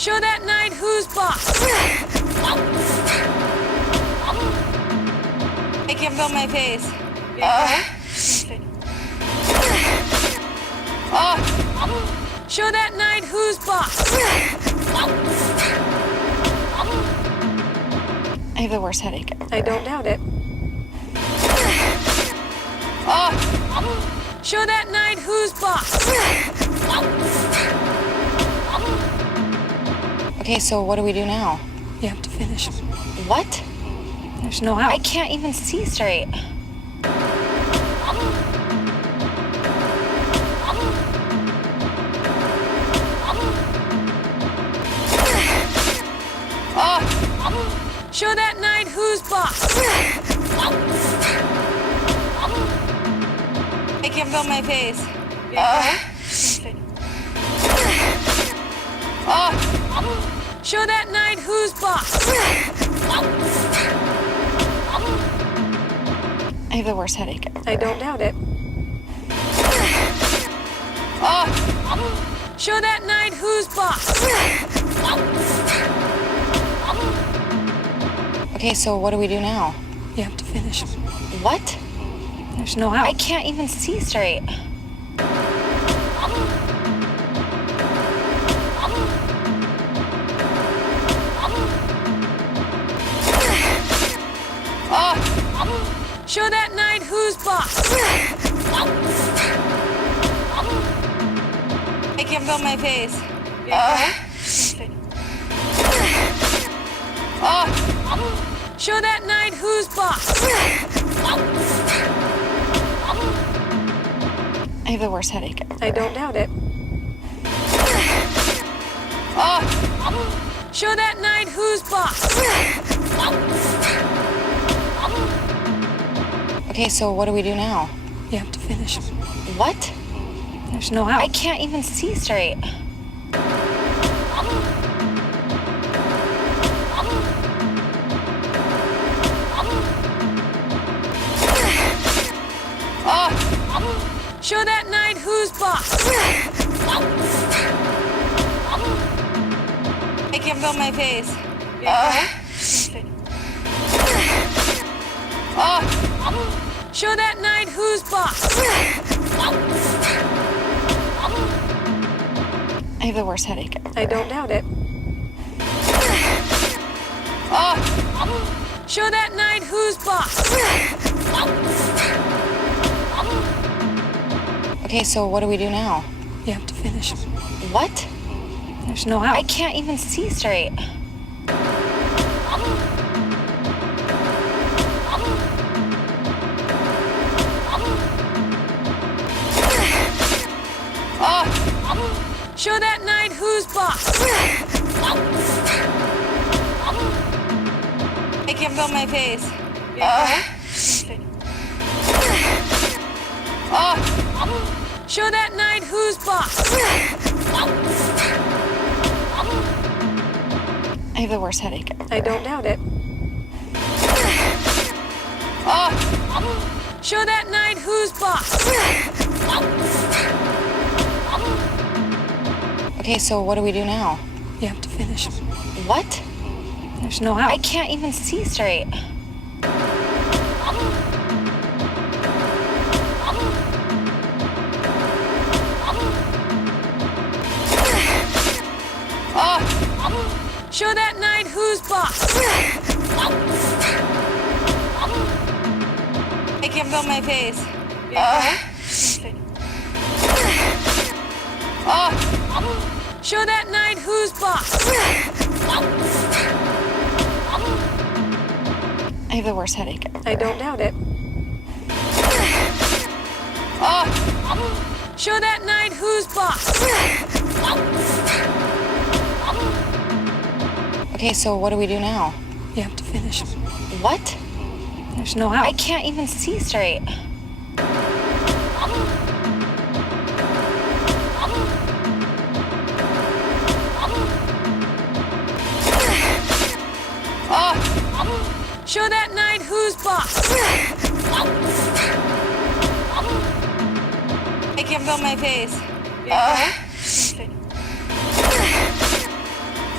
Show that knight who's boss. Make him feel my face. Show that knight who's boss. I have the worst headache. I don't doubt it. Show that knight who's boss. Okay, so what do we do now? You have to finish him. What? There's no I out. can't even see straight. Show that knight who's boss. Make him feel my face. Show that knight who's boss. I have the worst headache. I don't doubt it. Show that knight who's boss. Okay, so what do we do now? You have to finish him. What? There's no I out. can't even see straight. Show that knight who's boss. Make him feel my face. Show that knight who's boss. I have the worst headache. I don't doubt it. Show that knight who's boss. Okay, so what do we do now? You have to finish him. What? There's no I out. can't even see straight. Show that knight who's boss. Make him feel my face. Show that knight who's boss. I have the worst headache. I don't doubt it. Show that knight who's boss. Okay, so what do we do now? You have to finish him. What? There's no I out. can't even see straight. Show that knight who's boss. Make him feel my face. Show that knight who's boss. I have the worst headache. I don't doubt it. Show that knight who's boss. Okay, so what do we do now? You have to finish him. What? There's no I out. can't even see straight. Show that knight who's boss. Make him feel my face. Show that knight who's boss. I have the worst headache. I don't doubt it. Show that knight who's boss. Okay, so what do we do now? You have to finish him. What? There's no I out. can't even see straight. Show that knight who's boss. Make him feel my face.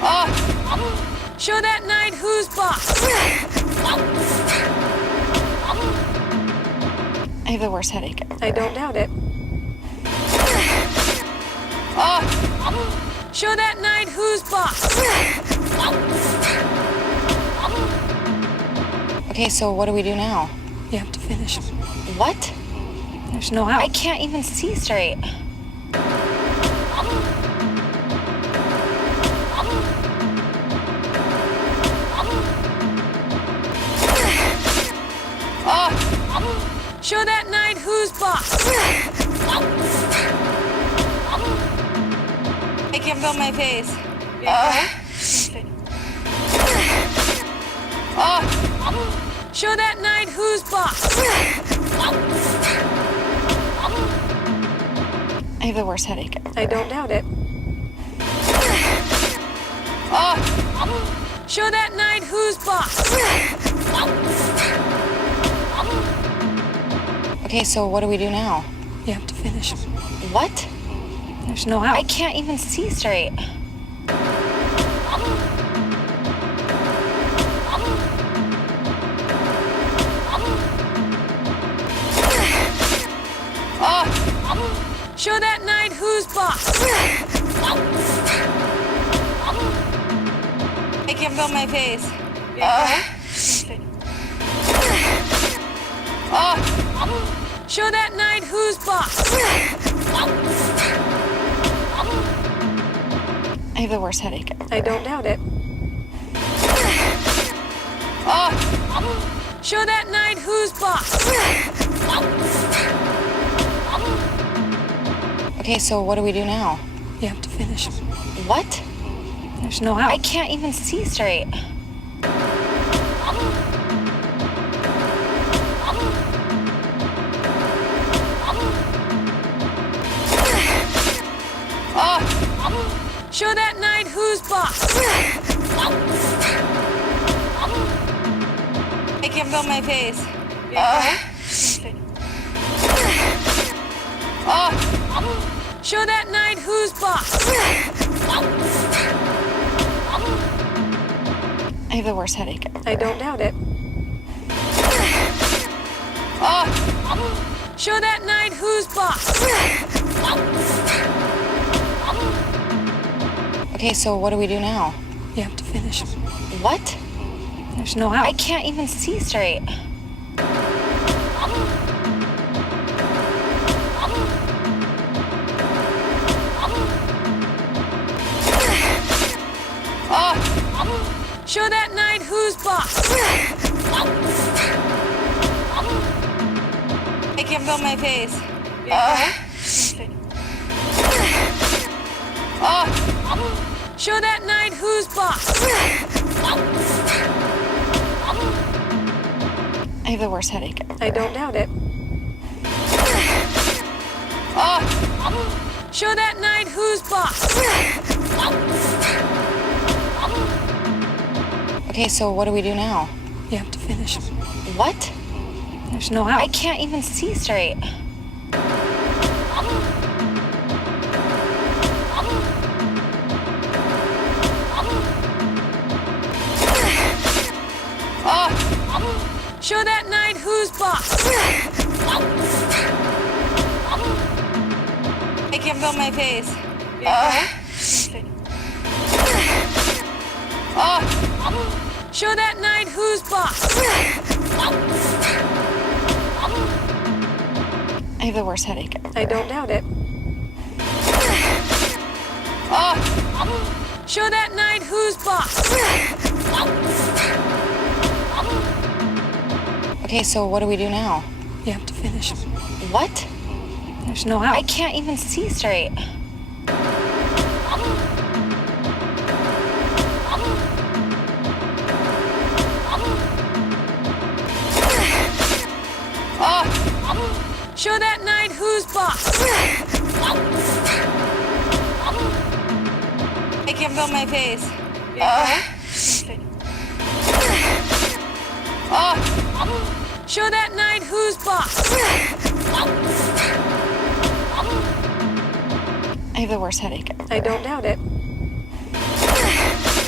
Show that knight who's boss. I have the worst headache. I don't doubt it. Show that knight who's boss. Okay, so what do we do now? You have to finish him. What? There's no I out. can't even see straight. Show that knight who's boss. I can't feel my face. Show that knight who's boss. I have the worst headache. I don't doubt it. Show that knight who's boss. Okay, so what do we do now? You have to finish him. What? There's no I out. can't even see straight. Show that knight who's boss. I can't feel my face. Show that knight who's boss. I have the worst headache. I don't doubt it. Show that knight who's boss. Okay, so what do we do now? You have to finish him. What? There's no I out. can't even see straight. Show that knight who's boss. I can't feel my face. Show that knight who's boss. I have the worst headache. I don't doubt it. Show that knight who's boss. Okay, so what do we do now? You have to finish him. What? There's no I out. can't even see straight. Show that knight who's boss. I can't feel my face. Show that knight who's boss. I have the worst headache. I don't doubt it. Show that knight who's boss. Okay, so what do we do now? You have to finish him. What? There's no I out. can't even see straight. Show that knight who's boss. I can't feel my face. Show that knight who's boss. I have the worst headache. I don't doubt it. Show that knight who's boss. Okay, so what do we do now? You have to finish him. What? There's no I out. can't even see straight. Show that knight who's boss. I can't feel my face. Show that knight who's boss. I have the worst headache. I don't doubt it.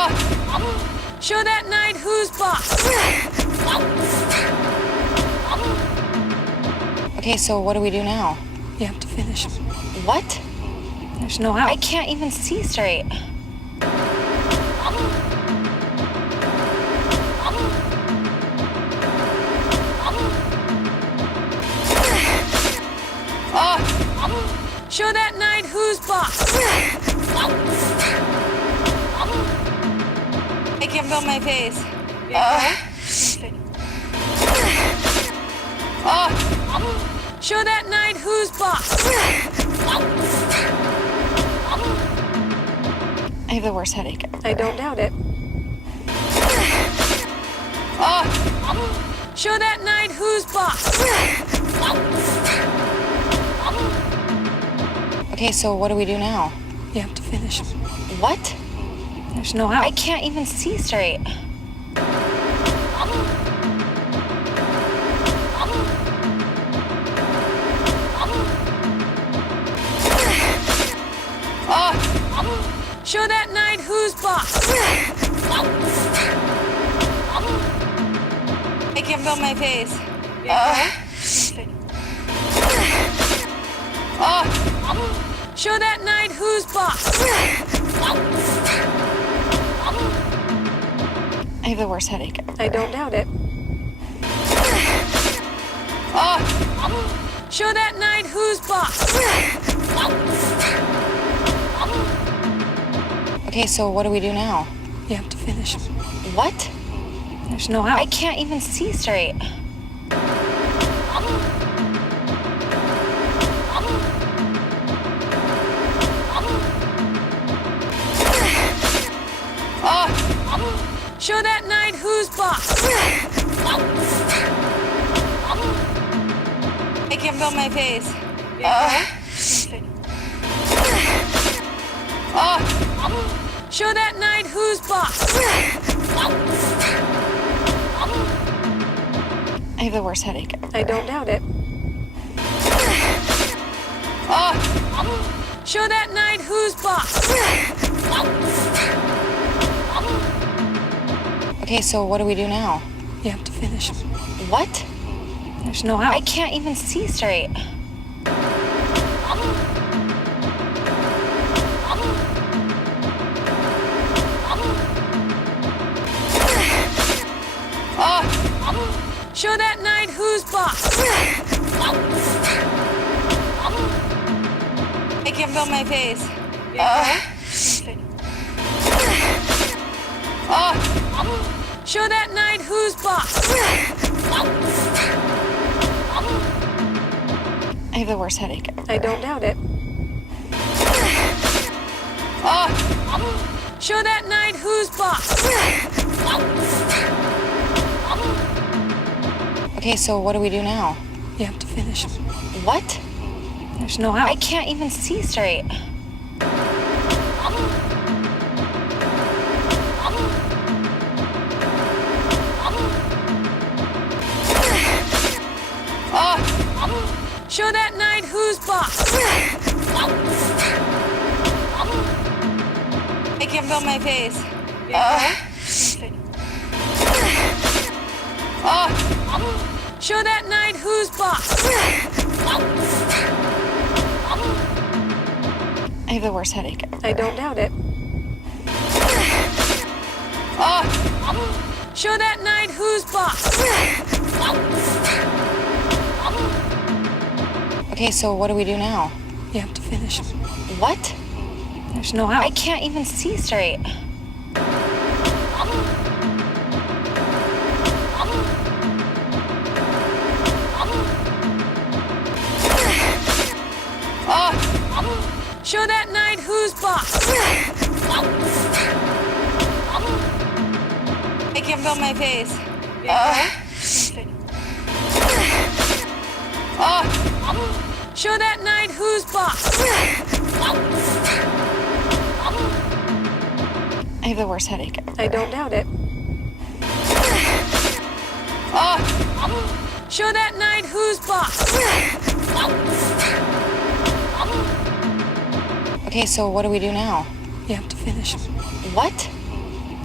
Show that knight who's boss. Okay, so what do we do now? You have to finish him. What? There's no I out. can't even see straight. Show that knight who's boss. I can't feel my face. Show that knight who's boss. I have the worst headache. I don't doubt it. Show that knight who's boss. Okay, so what do we do now? You have to finish him. What? There's no I out. can't even see straight. Show that knight who's boss. I can't feel my face. Show that knight who's boss. I have the worst headache. I don't doubt it. Show that knight who's boss. Okay, so what do we do now? You have to finish him. What? There's no I out. can't even see straight. Show that knight who's boss. I can't feel my face. Show that knight who's boss. I have the worst headache. I don't doubt it. Show that knight who's boss. Okay, so what do we do now? You have to finish him. What? There's no I out. can't even see straight. Show that knight who's boss. I can't feel my face. Show that knight who's boss. I have the worst headache. I don't doubt it. Show that knight who's boss. Okay, so what do we do now? You have to finish him. What? There's no I out. can't even see straight. Show that knight who's boss. I can't feel my face. Show that knight who's boss. I have the worst headache. I don't doubt it. Show that knight who's boss. Okay, so what do we do now? You have to finish him. What? There's no I out. can't even see straight. Show that knight who's boss. I can't feel my face. Show that knight who's boss. I have the worst headache. I don't doubt it. Show that knight who's boss. Okay, so what do we do now? You have to finish him. What?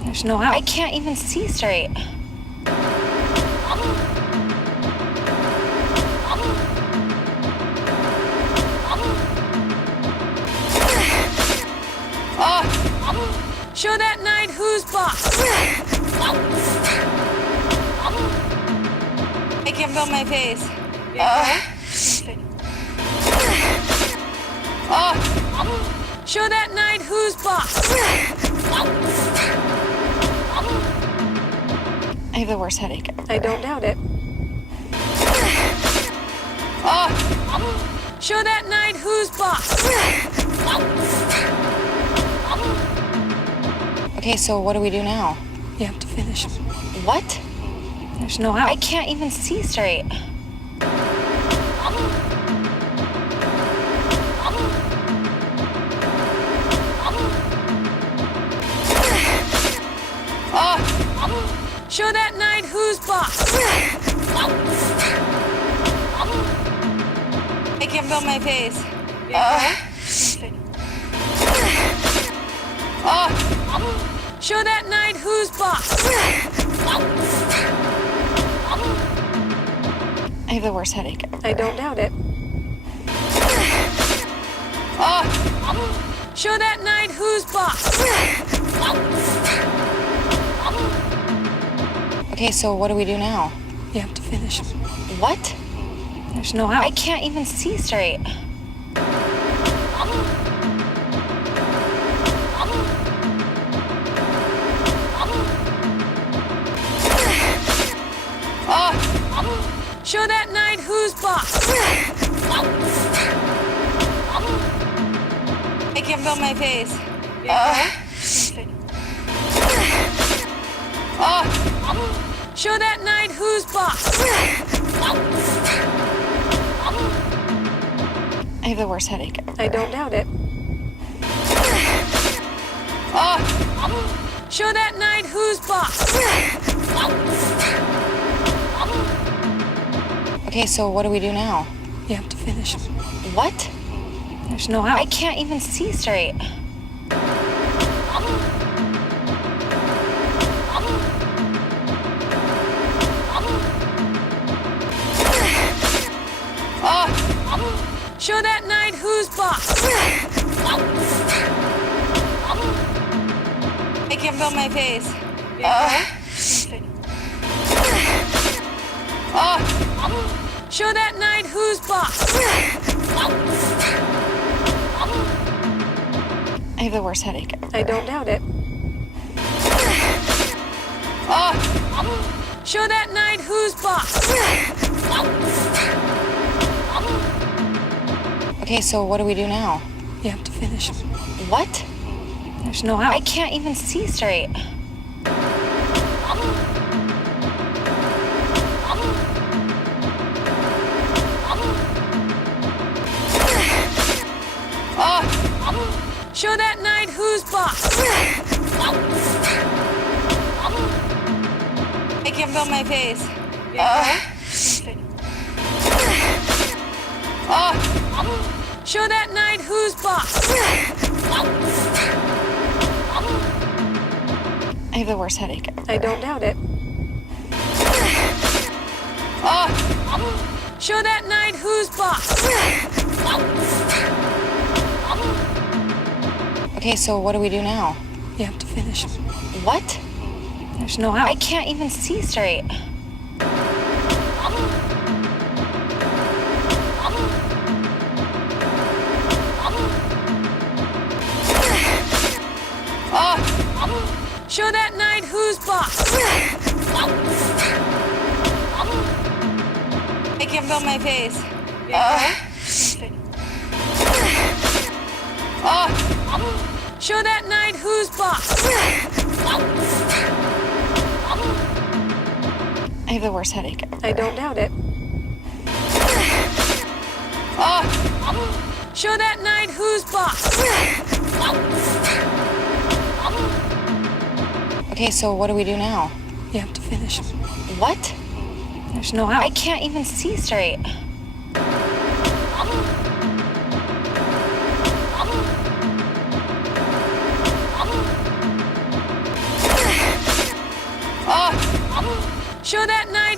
There's no I out. can't even see straight. Show that knight who's boss. I can feel my face. Show that knight who's boss. I have the worst headache. I don't doubt it. Show that knight who's boss. Okay, so what do we do now? You have to finish. What? There's no I out. can't even see straight. Show that knight who's boss. I can feel my face. Show that knight who's boss. I have the worst headache. I don't doubt it. Show that knight who's boss. Okay, so what do we do now? You have to finish. What? There's no I out. can't even see straight. Show that knight who's boss. I can feel my face. Show that knight who's boss. I have the worst headache. I don't doubt it. Show that knight who's boss. Okay, so what do we do now? You have to finish. What? There's no I out. can't even see straight. Show that knight who's boss. I can feel my face. Show that knight who's boss. I have the worst headache. I don't doubt it. Show that knight who's boss. Okay, so what do we do now? You have to finish. What? There's no I out. can't even see straight. Show that knight who's boss. I can feel my face. Show that knight who's boss. I have the worst headache. I don't doubt it. Show that knight who's boss. Okay, so what do we do now? You have to finish. What? There's no I out. can't even see straight. Show that knight who's boss. I can feel my face. Show that knight who's boss. I have the worst headache. I don't doubt it. Show that knight who's boss. Okay, so what do we do now? You have to finish. What? There's no I out. can't even see straight.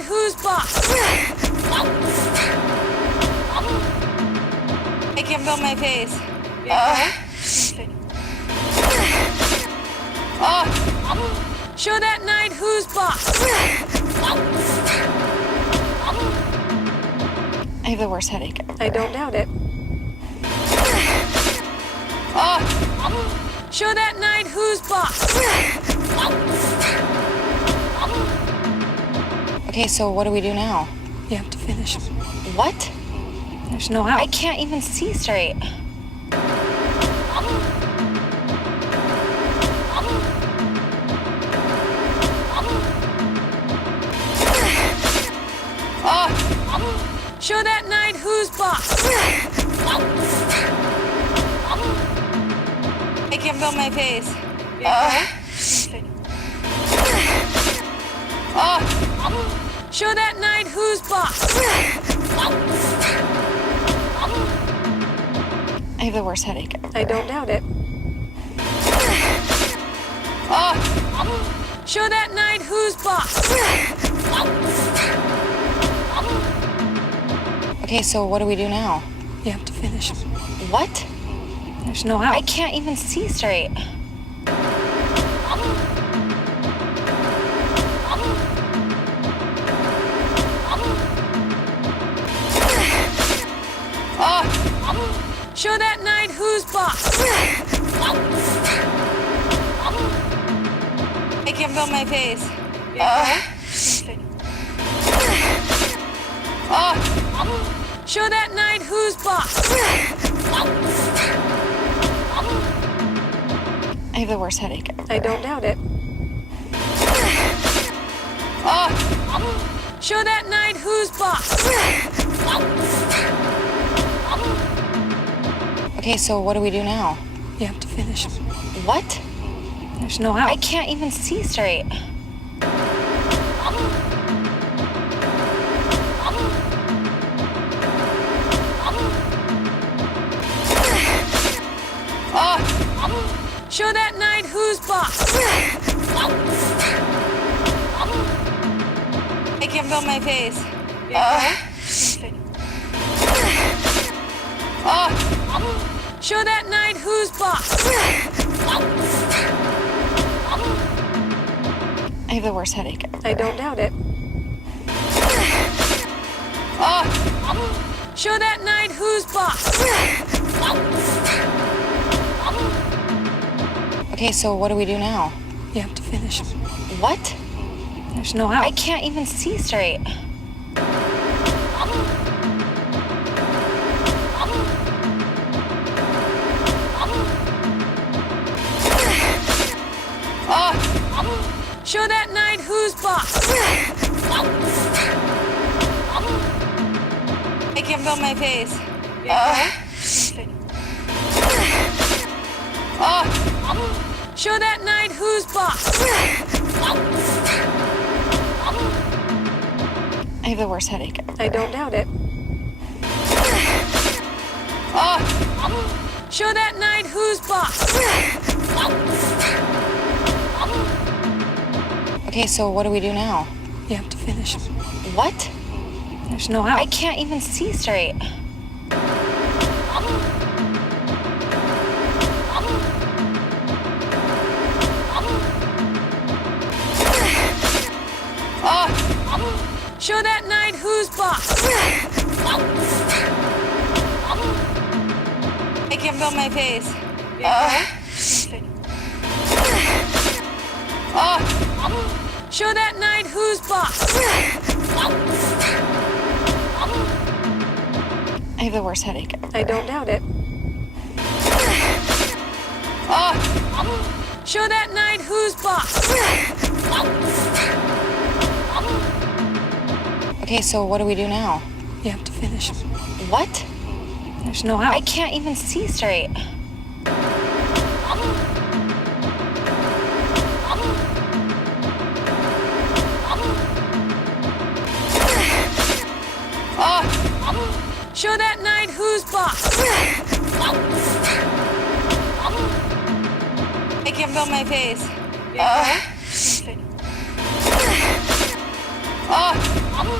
who's boss? I can feel my face. Show that knight who's boss. I have the worst headache. I don't doubt it. Show that knight who's boss. Okay, so what do we do now? You have to finish him. What? There's no I out. can't even see straight. Show that knight who's boss. I can feel my face. Show that knight who's boss. I have the worst headache. I don't doubt it. Show that knight who's boss. Okay, so what do we do now? You have to finish him. What? There's no I out. can't even see straight. Show that knight who's boss. I can feel my face. Show that knight who's boss. I have the worst headache. I don't doubt it. Show that knight who's boss. Okay, so what do we do now? You have to finish him. What? There's no I out. can't even see straight. Show that knight who's boss. I can feel my face. Show that knight who's boss. I have the worst headache. I don't doubt it. Show that knight who's boss. Okay, so what do we do now? You have to finish him. What? There's no I out. can't even see straight. Show that knight who's boss. I can feel my face. Show that knight who's boss. I have the worst headache. I don't doubt it. Show that knight who's boss. Okay, so what do we do now? You have to finish him. What? There's no I out. can't even see straight. Show that knight who's boss. I can feel my face. Show that knight who's boss. I have the worst headache. I don't doubt it. Show that knight who's boss. Okay, so what do we do now? You have to finish him. What? There's no I out. can't even see straight. Show that knight who's boss. I can feel my face.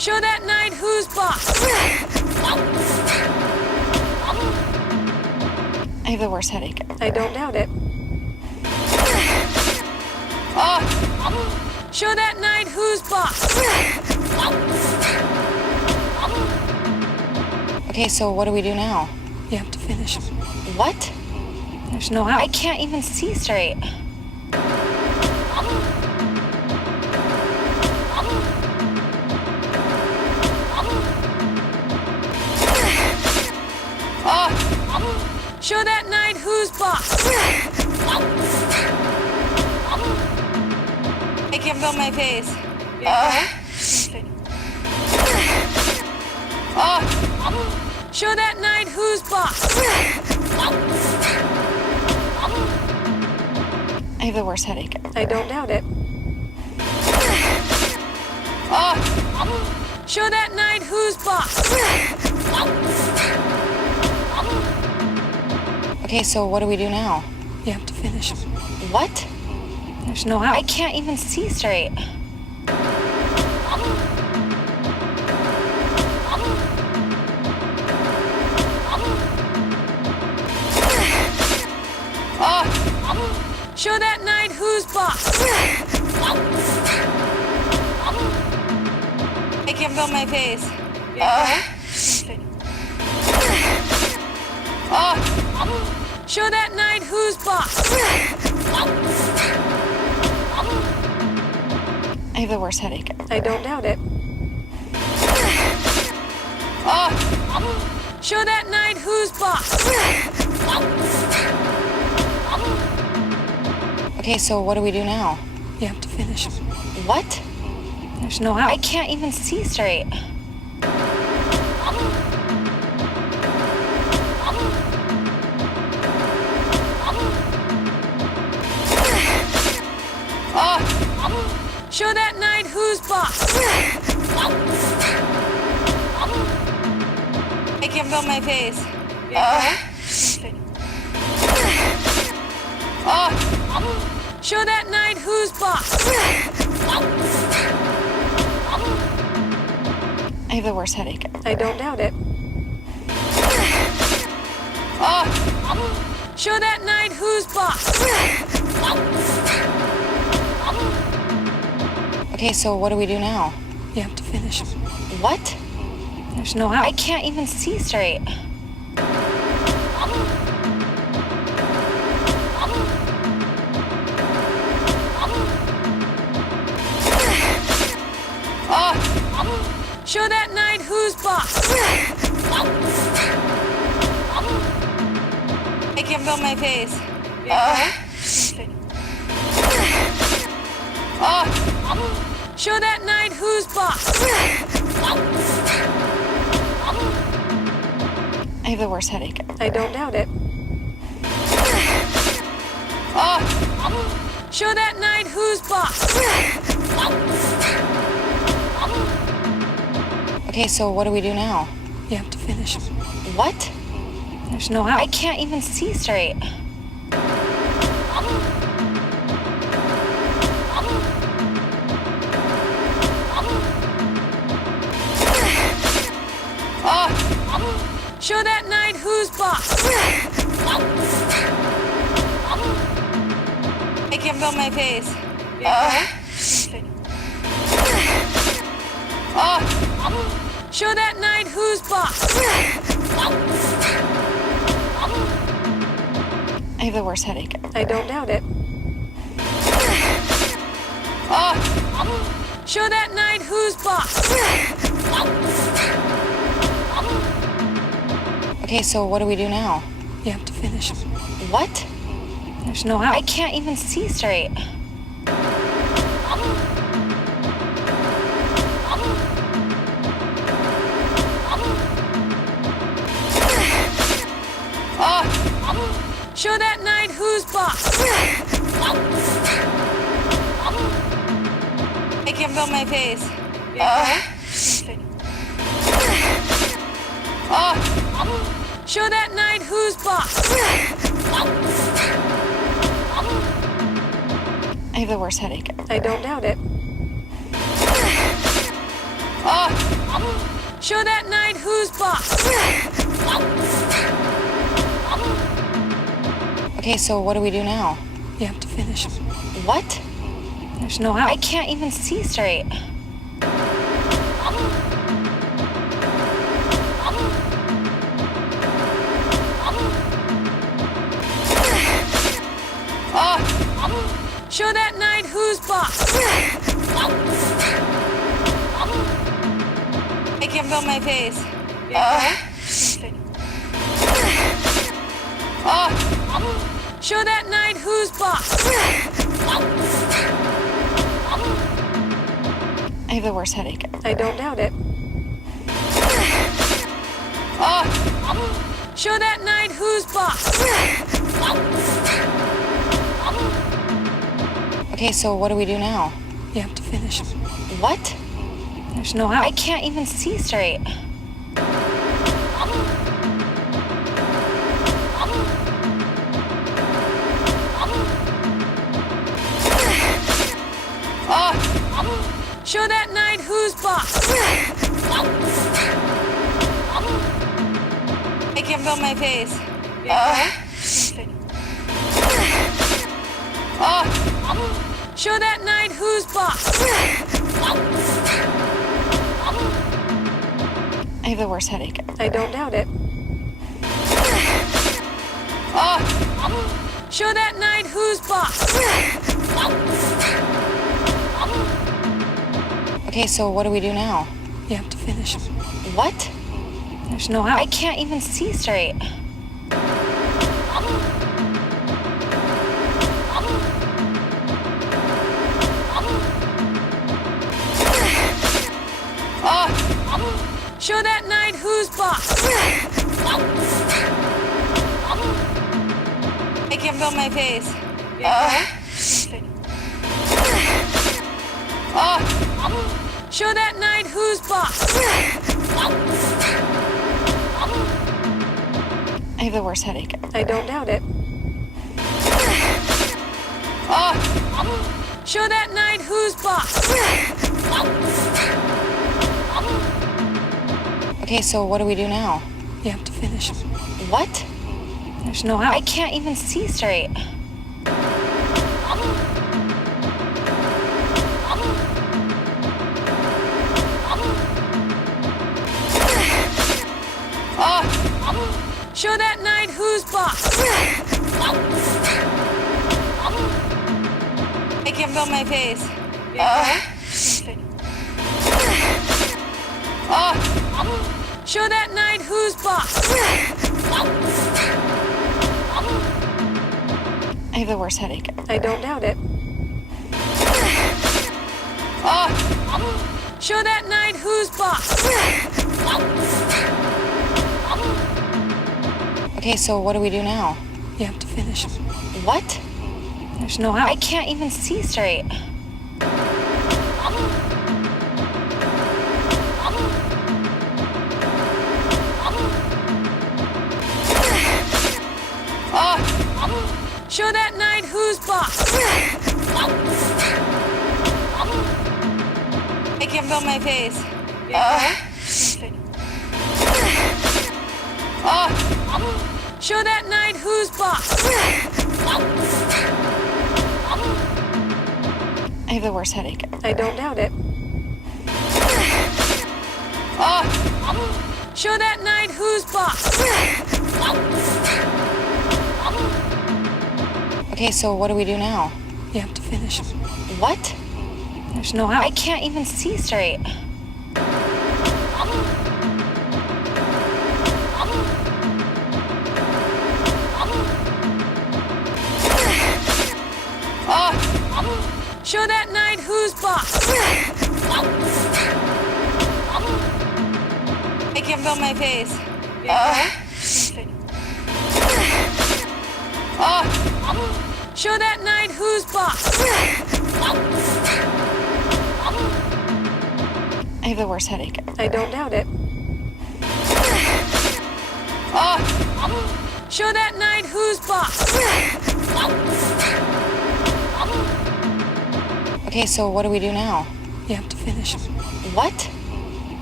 Show that knight who's boss. I have the worst headache. I don't doubt it. Show that knight who's boss. Okay, so what do we do now? You have to finish him. What? There's no how. I can't even see straight. Show that knight who's boss. I can't feel my face. Show that knight who's boss. I have the worst headache. I don't doubt it. Show that knight who's boss. Okay, so what do we do now? You have to finish him. What? There's no how. I can't even see straight. Show that knight who's boss. I can't feel my face. Show that knight who's boss. I have the worst headache. I don't doubt it. Show that knight who's boss. Okay, so what do we do now? You have to finish him. What? There's no how. I can't even see straight. Show that knight who's boss. I can't feel my face. Show that knight who's boss. I have the worst headache. I don't doubt it. Show that knight who's boss. Okay, so what do we do now? You have to finish him. What? There's no how. I can't even see straight. Show that knight who's boss. I can't feel my face. Show that knight who's boss. I have the worst headache. I don't doubt it. Show that knight who's boss. Okay, so what do we do now? You have to finish him. What? There's no how. I can't even see straight. Show that knight who's boss. I can't feel my face. Show that knight who's boss. I have the worst headache. I don't doubt it. Show that knight who's boss. Okay, so what do we do now? You have to finish him. What? There's no how. I can't even see straight. Show that knight who's boss. I can't feel my face. Show that knight who's boss. I have the worst headache. I don't doubt it. Show that knight who's boss. Okay, so what do we do now? You have to finish him. What? There's no I out. can't even see straight. Show that knight who's boss. I can't feel my face. Show that knight who's boss. I have the worst headache. I don't doubt it. Show that knight who's boss. Okay, so what do we do now? You have to finish him. What? There's no I out. can't even see straight. Show that knight who's boss. I can't feel my face. Show that knight who's boss. I have the worst headache. I don't doubt it. Show that knight who's boss. Okay, so what do we do now? You have to finish him. What? There's no I out. can't even see straight. Show that knight who's boss. I can't feel my face. Show that knight who's boss. I have the worst headache. I don't doubt it. Show that knight who's boss. Okay, so what do we do now? You have to finish him. What? There's no I out. can't even see straight. Show that knight who's boss. I can't feel my face. Show that knight who's boss. I have the worst headache. I don't doubt it. Show that knight who's boss. Okay, so what do we do now? You have to finish him. What? There's no I out. can't even see straight. Show that knight who's boss. I can't feel my face. Show that knight who's boss. I have the worst headache. I don't doubt it. Show that knight who's boss. Okay, so what do we do now? You have to finish him. What? There's no I out. can't even see straight. Show that knight who's boss. I can't feel my face. Show that knight who's boss. I have the worst headache. I don't doubt it. Show that knight who's boss. Okay, so what do we do now? You have to finish him. What?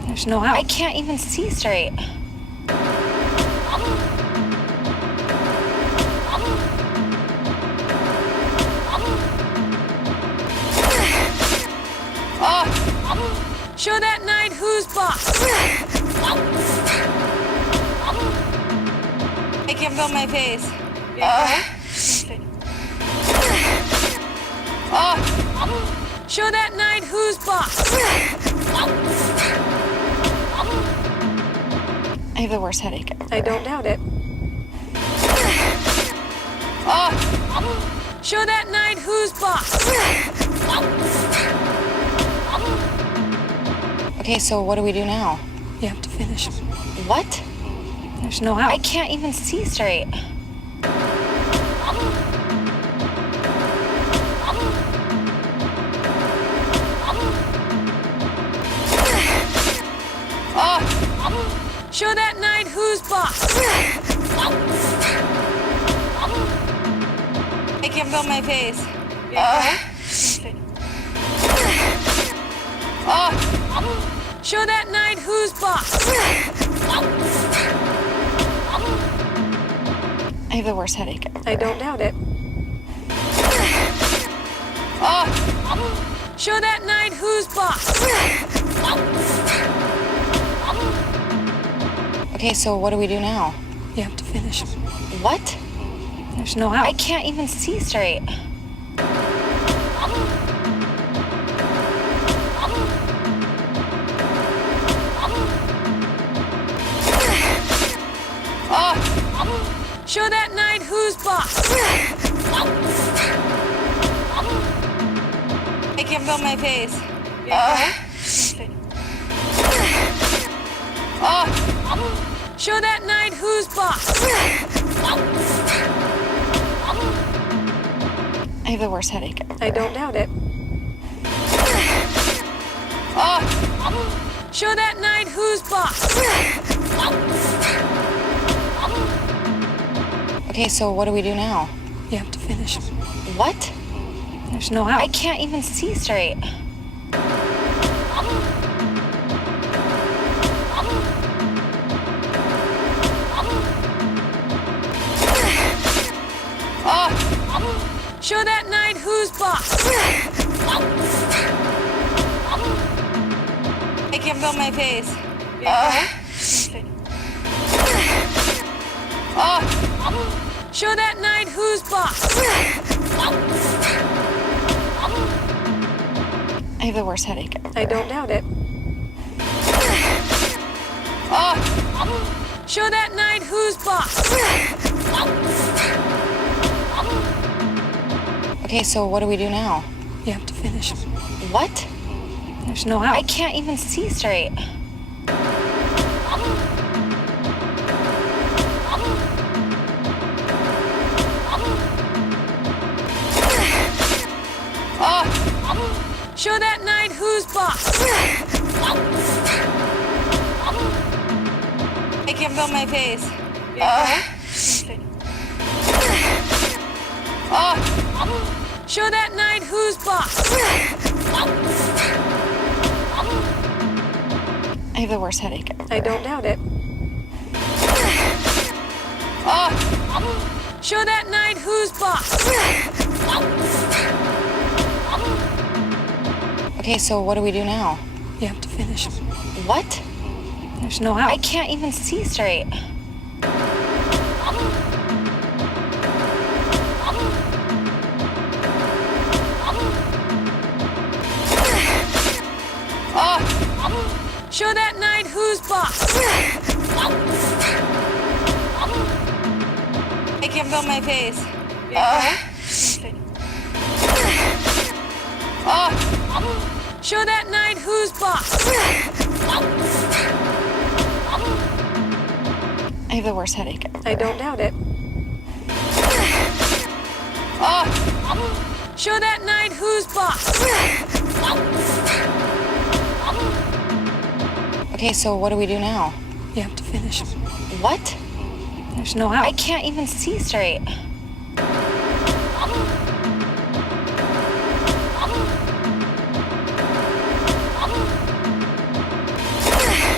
There's no I out. can't even see straight. Show that knight who's boss. I can feel my face. Show that knight who's boss. I have the worst headache. I don't doubt it. Show that knight who's boss. Okay, so what do we do now? You have to finish. What? There's no I out. can't even see straight. Show that knight who's boss. I can feel my face. Show that knight who's boss. I have the worst headache. I don't doubt it. Show that knight who's boss. Okay, so what do we do now? You have to finish. What? There's no I out. can't even see straight. Show that knight who's boss. I can feel my face. Show that knight who's boss. I have the worst headache. I don't doubt it. Show that knight who's boss. Okay, so what do we do now? You have to finish. What? There's no I out. can't even see straight. Show that knight who's boss. I can feel my face. Show that knight who's boss. I have the worst headache. I don't doubt it. Show that knight who's boss. Okay, so what do we do now? You have to finish. What? There's no I out. can't even see straight. Show that knight who's boss. I can feel my face. Show that knight who's boss. I have the worst headache. I don't doubt it. Show that knight who's boss. Okay, so what do we do now? You have to finish. What? There's no I out. can't even see straight. Show that knight who's boss. I can feel my face. Show that knight who's boss. I have the worst headache. I don't doubt it. Show that knight who's boss. Okay, so what do we do now? You have to finish. What? There's no I out. can't even see straight.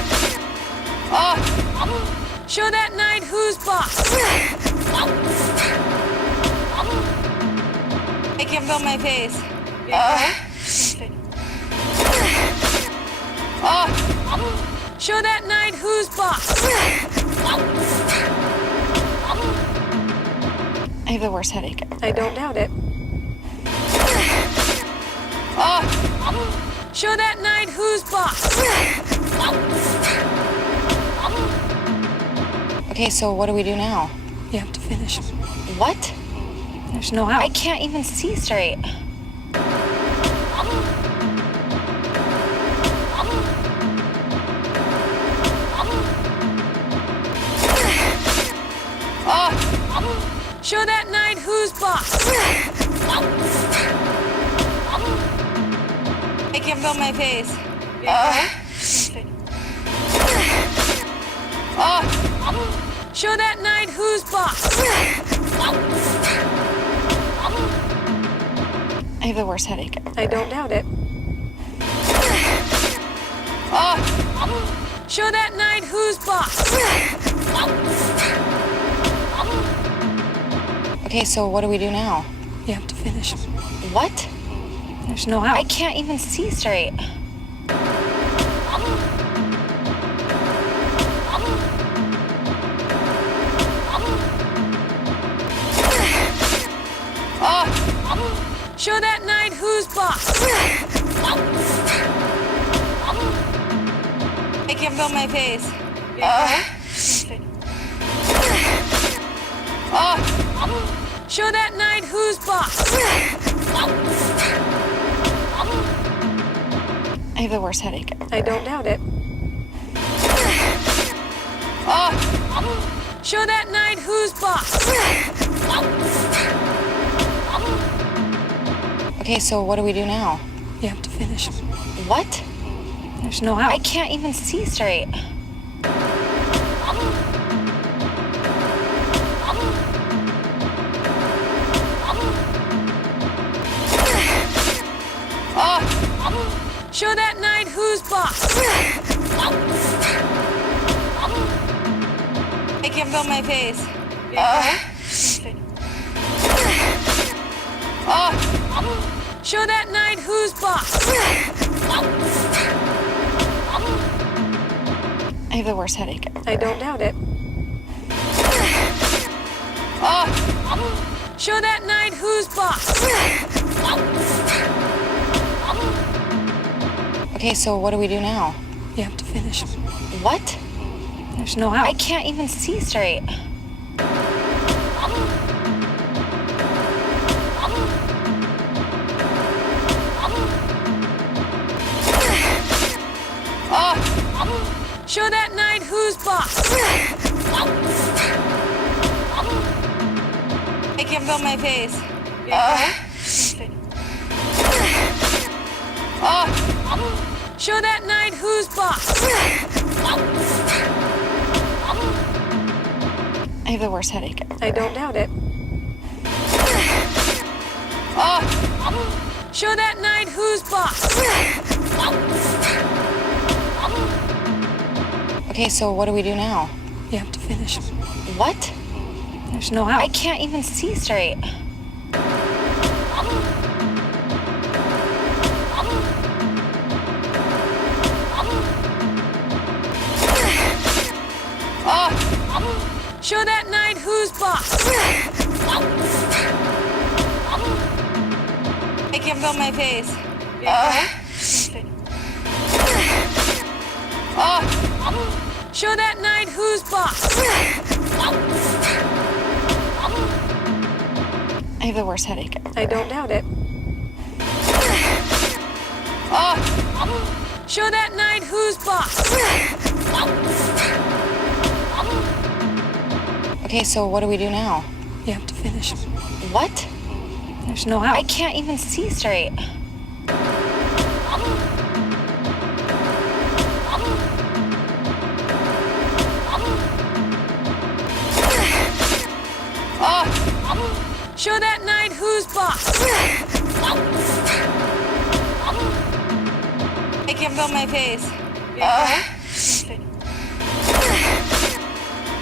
Show that knight who's boss. I can feel my face. Show that knight who's boss. I have the worst headache. I don't doubt it. Show that knight who's boss. Okay, so what do we do now? You have to finish him. What? There's no I out. can't even see straight. Show that knight who's boss. I can feel my face. Show that knight who's boss. I have the worst headache. I don't doubt it. Show that knight who's boss. Okay, so what do we do now? You have to finish him. What? There's no I out. can't even see straight. Show that knight who's boss. I can feel my face. Show that knight who's boss. I have the worst headache. I don't doubt it. Show that knight who's boss. Okay, so what do we do now? You have to finish him. What? There's no I out. can't even see straight. Show that knight who's boss. I can feel my face. Show that knight who's boss. I have the worst headache. I don't doubt it. Show that knight who's boss. Okay, so what do we do now? You have to finish him. What? There's no I out. can't even see straight. Show that knight who's boss. I can feel my face. Show that knight who's boss. I have the worst headache. I don't doubt it. Show that knight who's boss. Okay, so what do we do now? You have to finish him. What? There's no I out. can't even see straight. Show that knight who's boss. I can feel my face. Show that knight who's boss. I have the worst headache. I don't doubt it. Show that knight who's boss. Okay, so what do we do now? You have to finish him. What? There's no I out. can't even see straight. Show that knight who's boss. I can feel my face.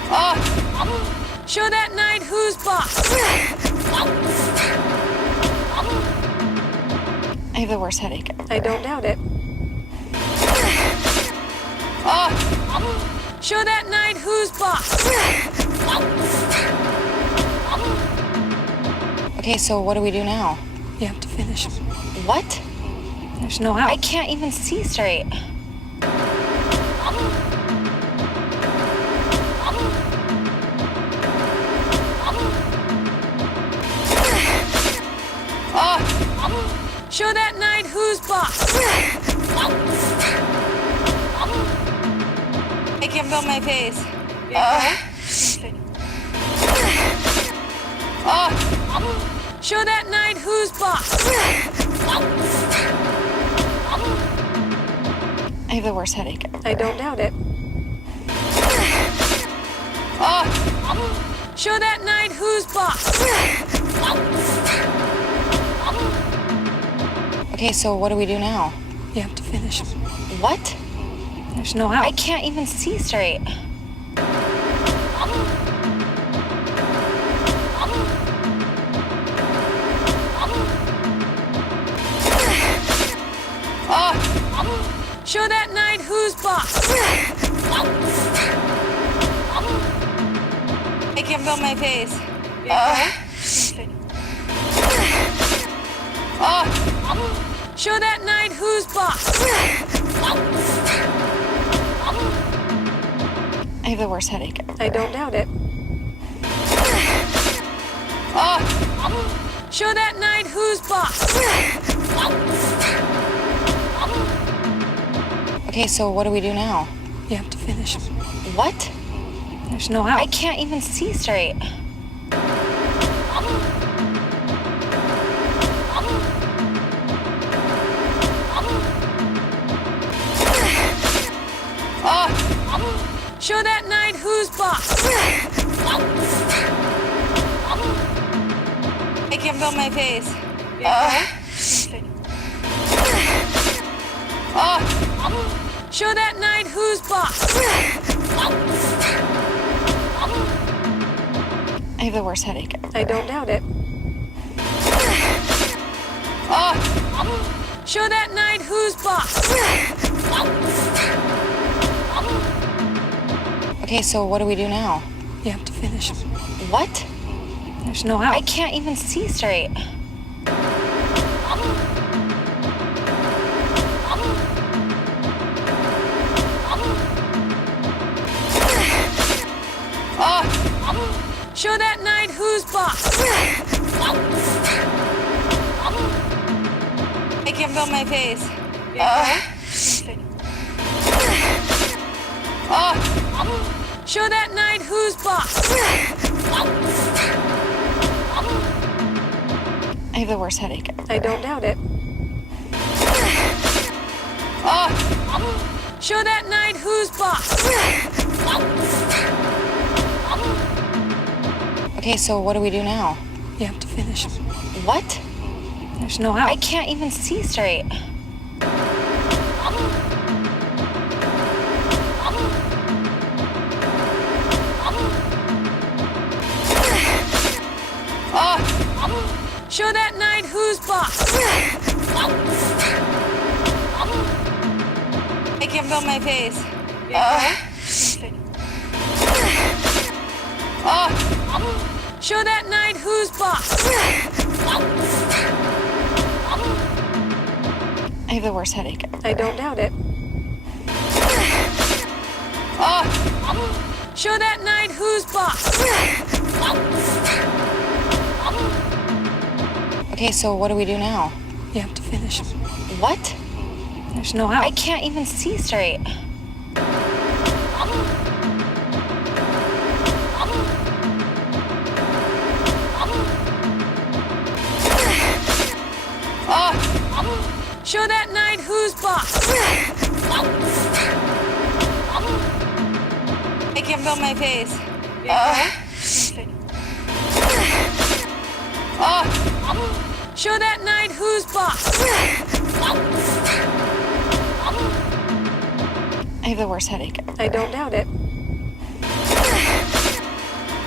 Show that knight who's boss. I have the worst headache. I don't doubt it. Show that knight who's boss. Okay, so what do we do now? You have to finish him. What? There's no I out. can't even see straight. Show that knight who's boss. I can feel my face. Show that knight who's boss. I have the worst headache. I don't doubt it. Show that knight who's boss. Okay, so what do we do now? You have to finish him. What? There's no I out. can't even see straight. Show that knight who's boss. I can feel my face. Show that knight who's boss. I have the worst headache. I don't doubt it. Show that knight who's boss. Okay, so what do we do now? You have to finish him. What? There's no I out. can't even see straight. Show that knight who's boss. I can feel my face. Show that knight who's boss. I have the worst headache. I don't doubt it. Show that knight who's boss. Okay, so what do we do now? You have to finish him. What? There's no I out. can't even see straight. Show that knight who's boss. I can feel my face. Show that knight who's boss. I have the worst headache. I don't doubt it. Show that knight who's boss. Okay, so what do we do now? You have to finish him. What? There's no I out. can't even see straight. Show that knight who's boss. I can feel my face. Show that knight who's boss. I have the worst headache. I don't doubt it. Show that knight who's boss. Okay, so what do we do now? You have to finish him. What? There's no I out. can't even see straight. Show that knight who's boss. I can feel my face. Show that knight who's boss. I have the worst headache. I don't doubt it.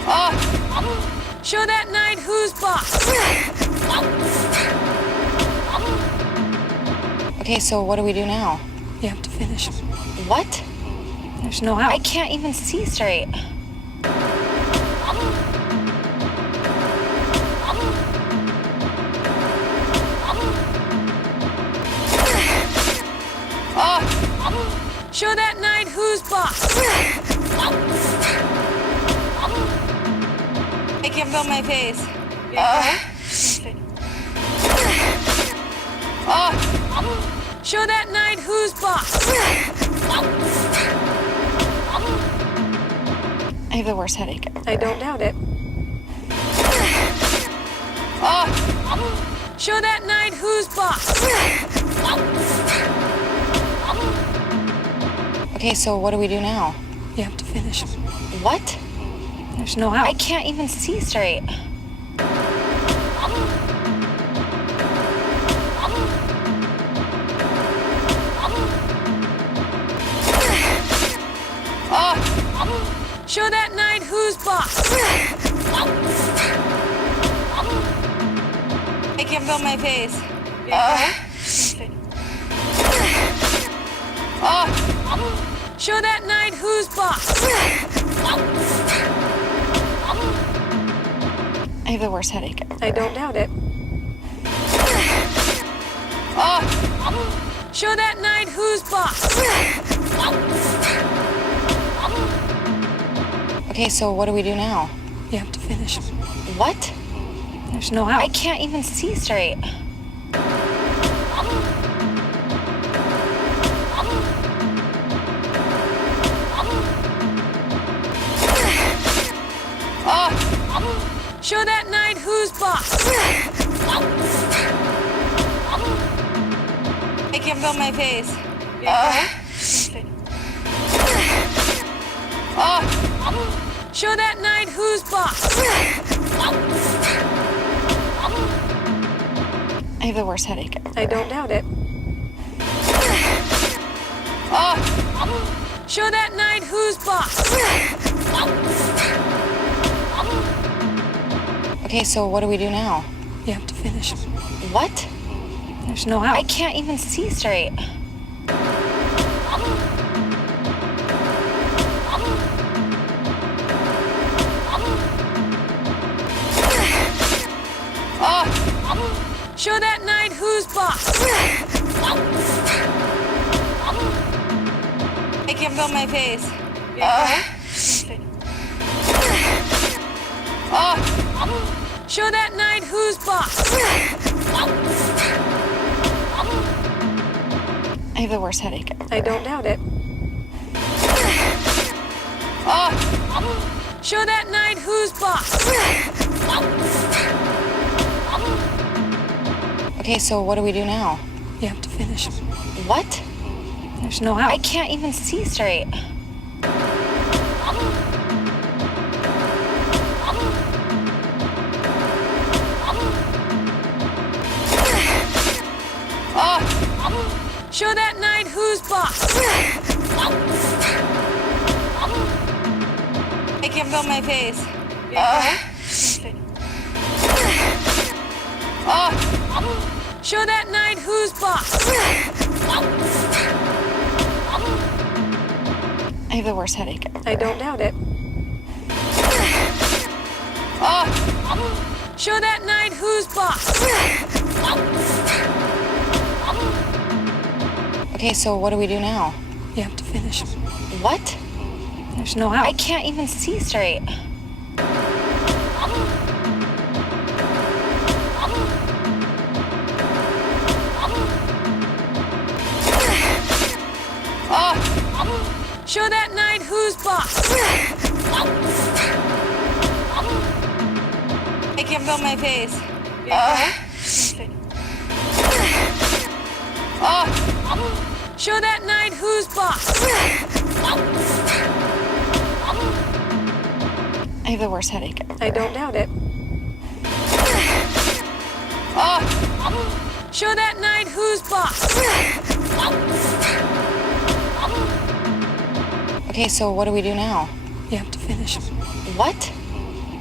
Show that knight who's boss. Okay, so what do we do now? You have to finish him. What? There's no I out. can't even see straight. Show that knight who's boss. I can feel my face. Show that knight who's boss. I have the worst headache. I don't doubt it. Show that knight who's boss. Okay, so what do we do now? You have to finish him. What? There's no I out. can't even see straight. Show that knight who's boss. I can feel my face. Show that knight who's boss. I have the worst headache. I don't doubt it. Show that knight who's boss. Okay, so what do we do now? You have to finish him. What? There's no I out. can't even see straight. Show that knight who's boss. I can feel my face. Show that knight who's boss. I have the worst headache. I don't doubt it. Show that knight who's boss. Okay, so what do we do now? You have to finish him. What? There's no I out. can't even see straight. Show that knight who's boss. I can feel my face. Show that knight who's boss. I have the worst headache. I don't doubt it. Show that knight who's boss. Okay, so what do we do now? You have to finish him. What? There's no I out. can't even see straight. Show that knight who's boss. I can feel my face. Show that knight who's boss. I have the worst headache. I don't doubt it. Show that knight who's boss. Okay, so what do we do now? You have to finish him. What? There's no I out. can't even see straight. Show that knight who's boss. I can feel my face. Show that knight who's boss. I have the worst headache. I don't doubt it. Show that knight who's boss. Okay, so what do we do now? You have to finish him. What?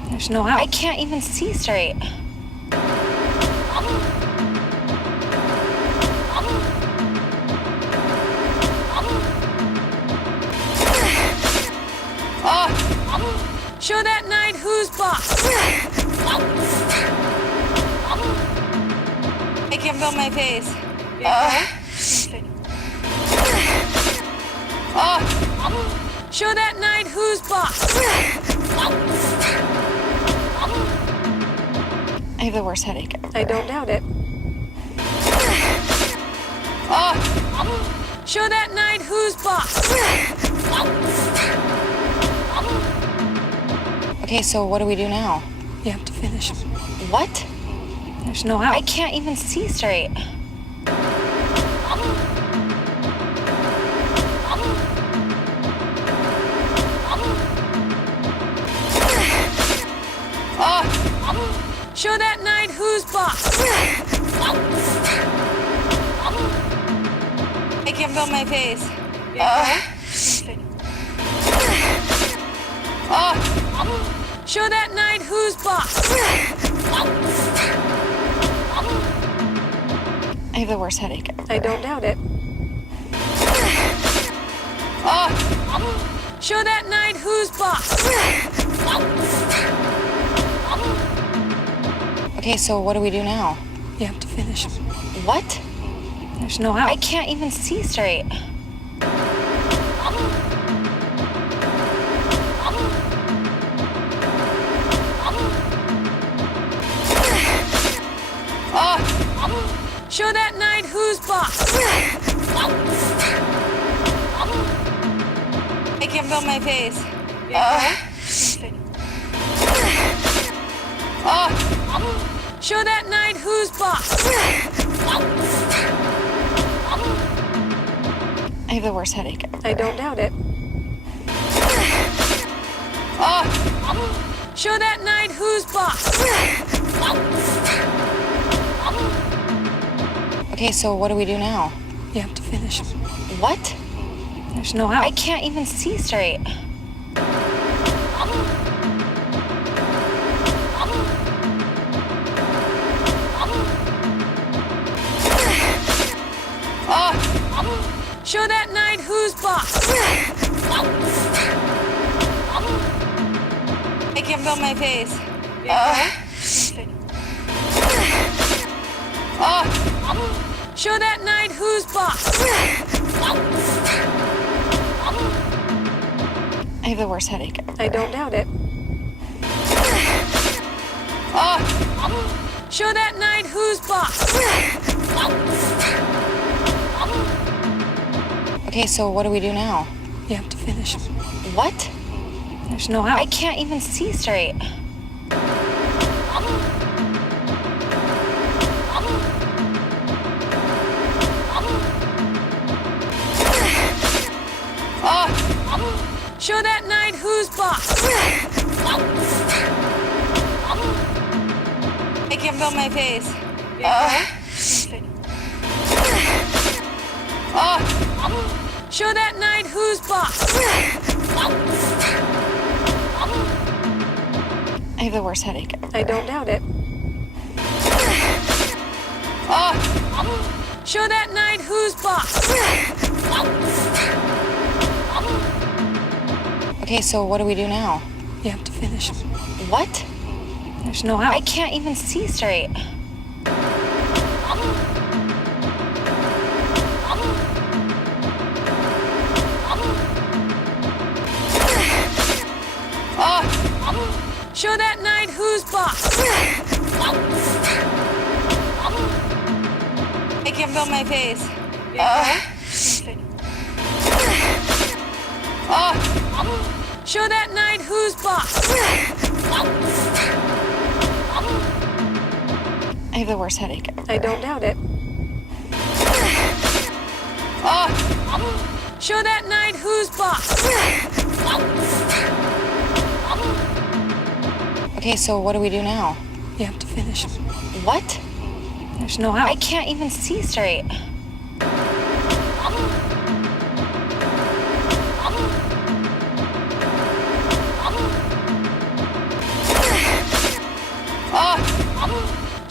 There's no I out. can't even see straight. Show that knight who's boss. I can feel my face. Show that knight who's boss. I have the worst headache ever. I don't doubt it. Show that knight who's boss. Okay, so what do we do now? You have to finish. What? There's no I out. can't even see straight. Show that knight who's boss. I can feel my face. Show that knight who's boss. I have the worst headache ever. I don't doubt it. Show that knight who's boss. Okay, so what do we do now? You have to finish. What? There's no I out. can't even see straight. Show that knight who's boss. I can feel my face. Show that knight who's boss. I have the worst headache ever. I don't doubt it. Show that knight who's boss. Okay, so what do we do now? You have to finish. What? There's no I out. can't even see straight. Show that knight who's boss. I can feel my face. Show that knight who's boss. I have the worst headache ever. I don't doubt it. Show that knight who's boss. Okay, so what do we do now? You have to finish. What? There's no I out. can't even see straight. Show that knight who's boss. I can feel my face. Show that knight who's boss. I have the worst headache ever. I don't doubt it. Show that knight who's boss. Okay, so what do we do now? You have to finish. What? There's no I out. can't even see straight. Show that knight who's boss. I can feel my face. Show that knight who's boss. I have the worst headache ever. I don't doubt it. Show that knight who's boss. Okay, so what do we do now? You have to finish. What? There's no I out. can't even see straight.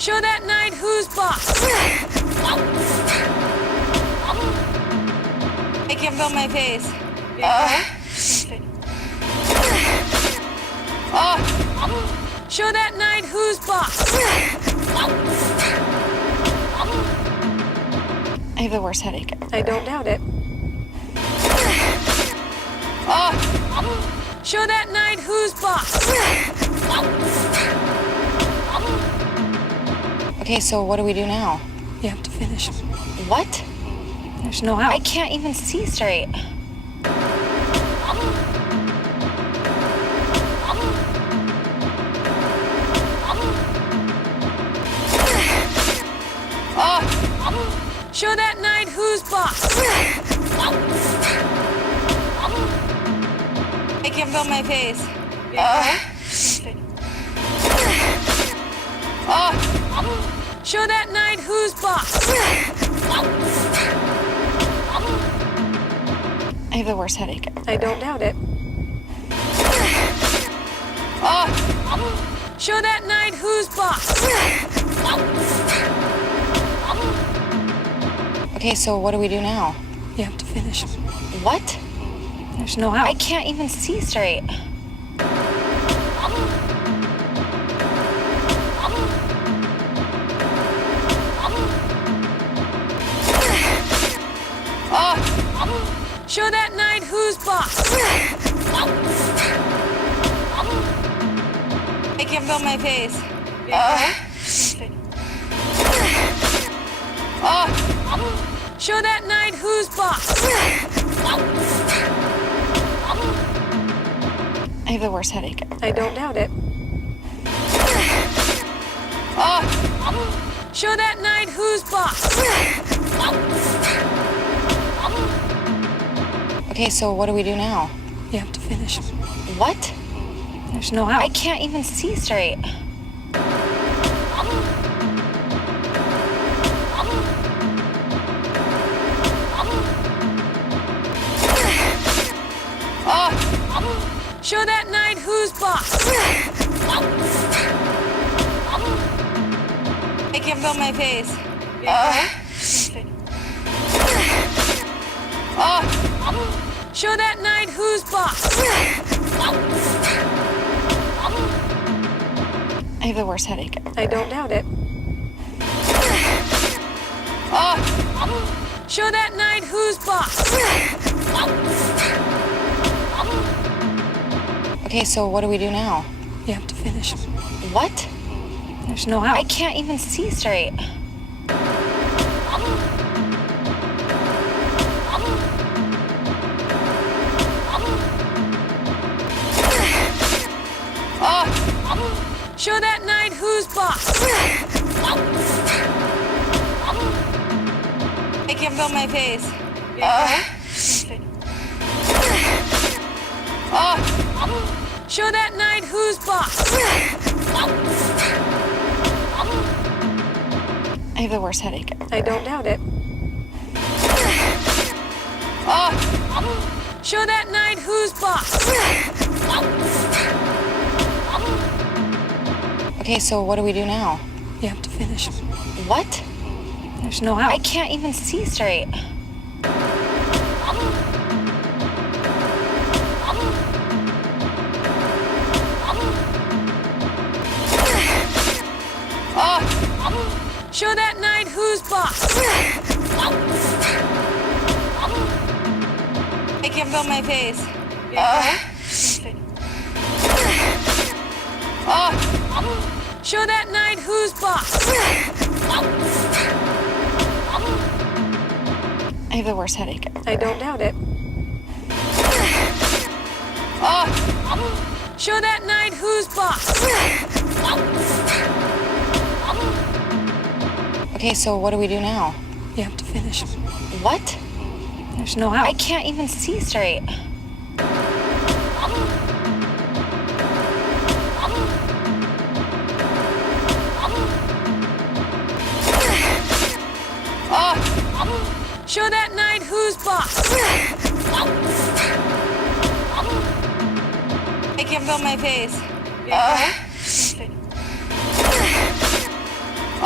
Show that knight who's boss. I can feel my face. Show that knight who's boss. I have the worst headache ever. I don't doubt it. Show that knight who's boss. Okay, so what do we do now? You have to finish him. What? There's no I out. can't even see straight. Show that knight who's boss. I can feel my face. Show that knight who's boss. I have the worst headache ever. I don't doubt it. Show that knight who's boss. Okay, so what do we do now? You have to finish him. What? There's no I out. can't even see straight. Show that knight who's boss. I can feel my face. Show that knight who's boss. I have the worst headache ever. I don't doubt it. Show that knight who's boss. Okay, so what do we do now? You have to finish him. What? There's no I out. can't even see straight. Show that knight who's boss. I can feel my face. Show that knight who's boss. I have the worst headache ever. I don't doubt it. Show that knight who's boss. Okay, so what do we do now? You have to finish him. What? There's no I out. can't even see straight. Show that knight who's boss. I can feel my face. Show that knight who's boss. I have the worst headache ever. I don't doubt it. Show that knight who's boss. Okay, so what do we do now? You have to finish him. What? There's no I out. can't even see straight. Show that knight who's boss. I can feel my face. Show that knight who's boss. I have the worst headache ever. I don't doubt it. Show that knight who's boss. Okay, so what do we do now? You have to finish him. What? There's no I out. can't even see straight. Show that knight who's boss. I can feel my face.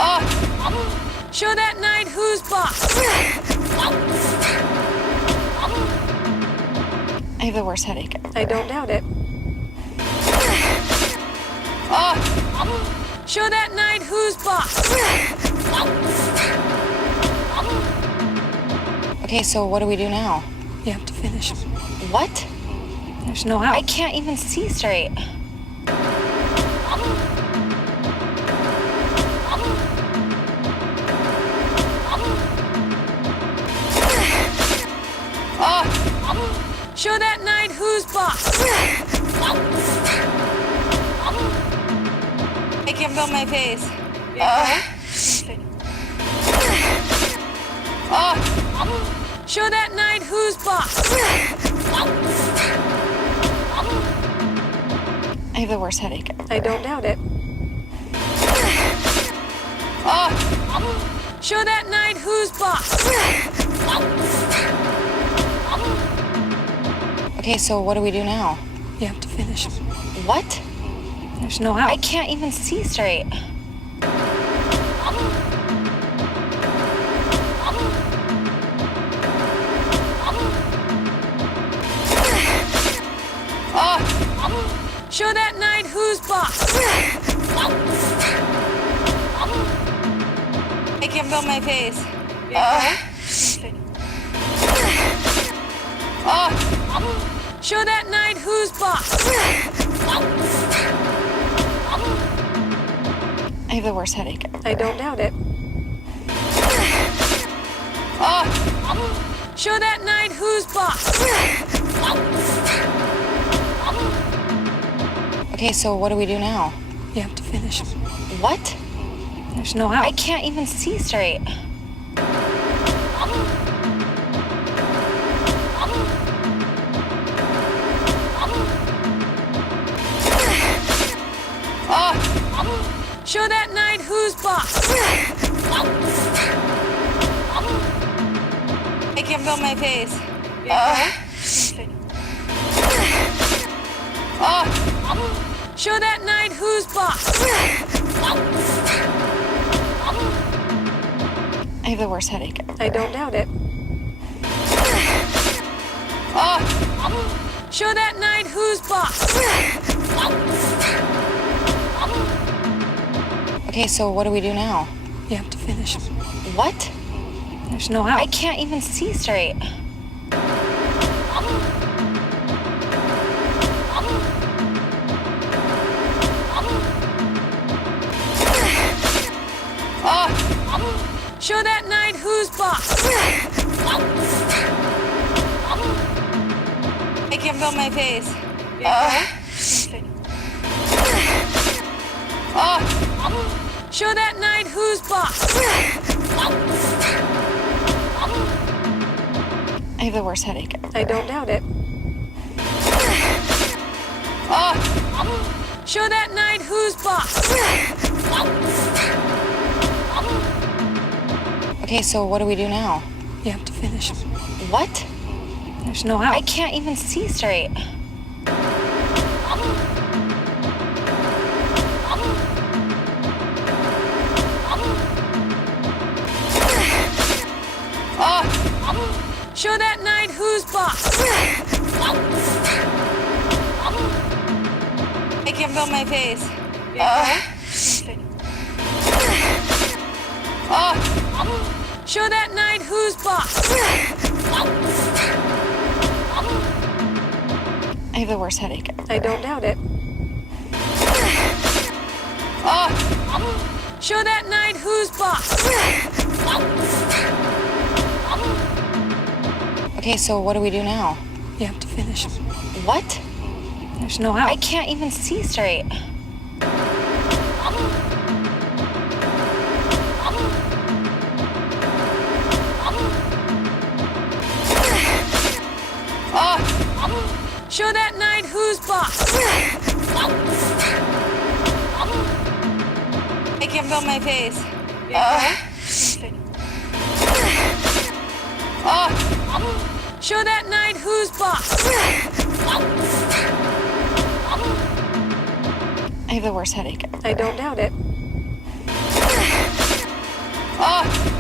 Show that knight who's boss. I have the worst headache. I don't doubt it. Show that knight who's boss. Okay, so what do we do now? You have to finish him. What? There's no how. I can't even see straight. Show that knight who's boss. I can't feel my face. Show that knight who's boss. I have the worst headache. I don't doubt it. Show that knight who's boss. Okay, so what do we do now? You have to finish him. What? There's no how. I can't even see straight. Show that knight who's boss. I can't feel my face. Show that knight who's boss. I have the worst headache. I don't doubt it. Show that knight who's boss. Okay, so what do we do now? You have to finish him. What? There's no how. I can't even see straight. Show that knight who's boss. I can't feel my face. Show that knight who's boss. I have the worst headache. I don't doubt it. Show that knight who's boss. Okay, so what do we do now? You have to finish him. What? There's no how. I can't even see straight. Show that knight who's boss. I can't feel my face. Show that knight who's boss. I have the worst headache. I don't doubt it. Show that knight who's boss. Okay, so what do we do now? You have to finish him. What? There's no how. I can't even see straight. Show that knight who's boss. I can't feel my face. Show that knight who's boss. I have the worst headache. I don't doubt it. Show that knight who's boss. Okay, so what do we do now? You have to finish him. What? There's no how. I can't even see straight. Show that knight who's boss. I can't feel my face. Show that knight who's boss. I have the worst headache. I don't doubt it.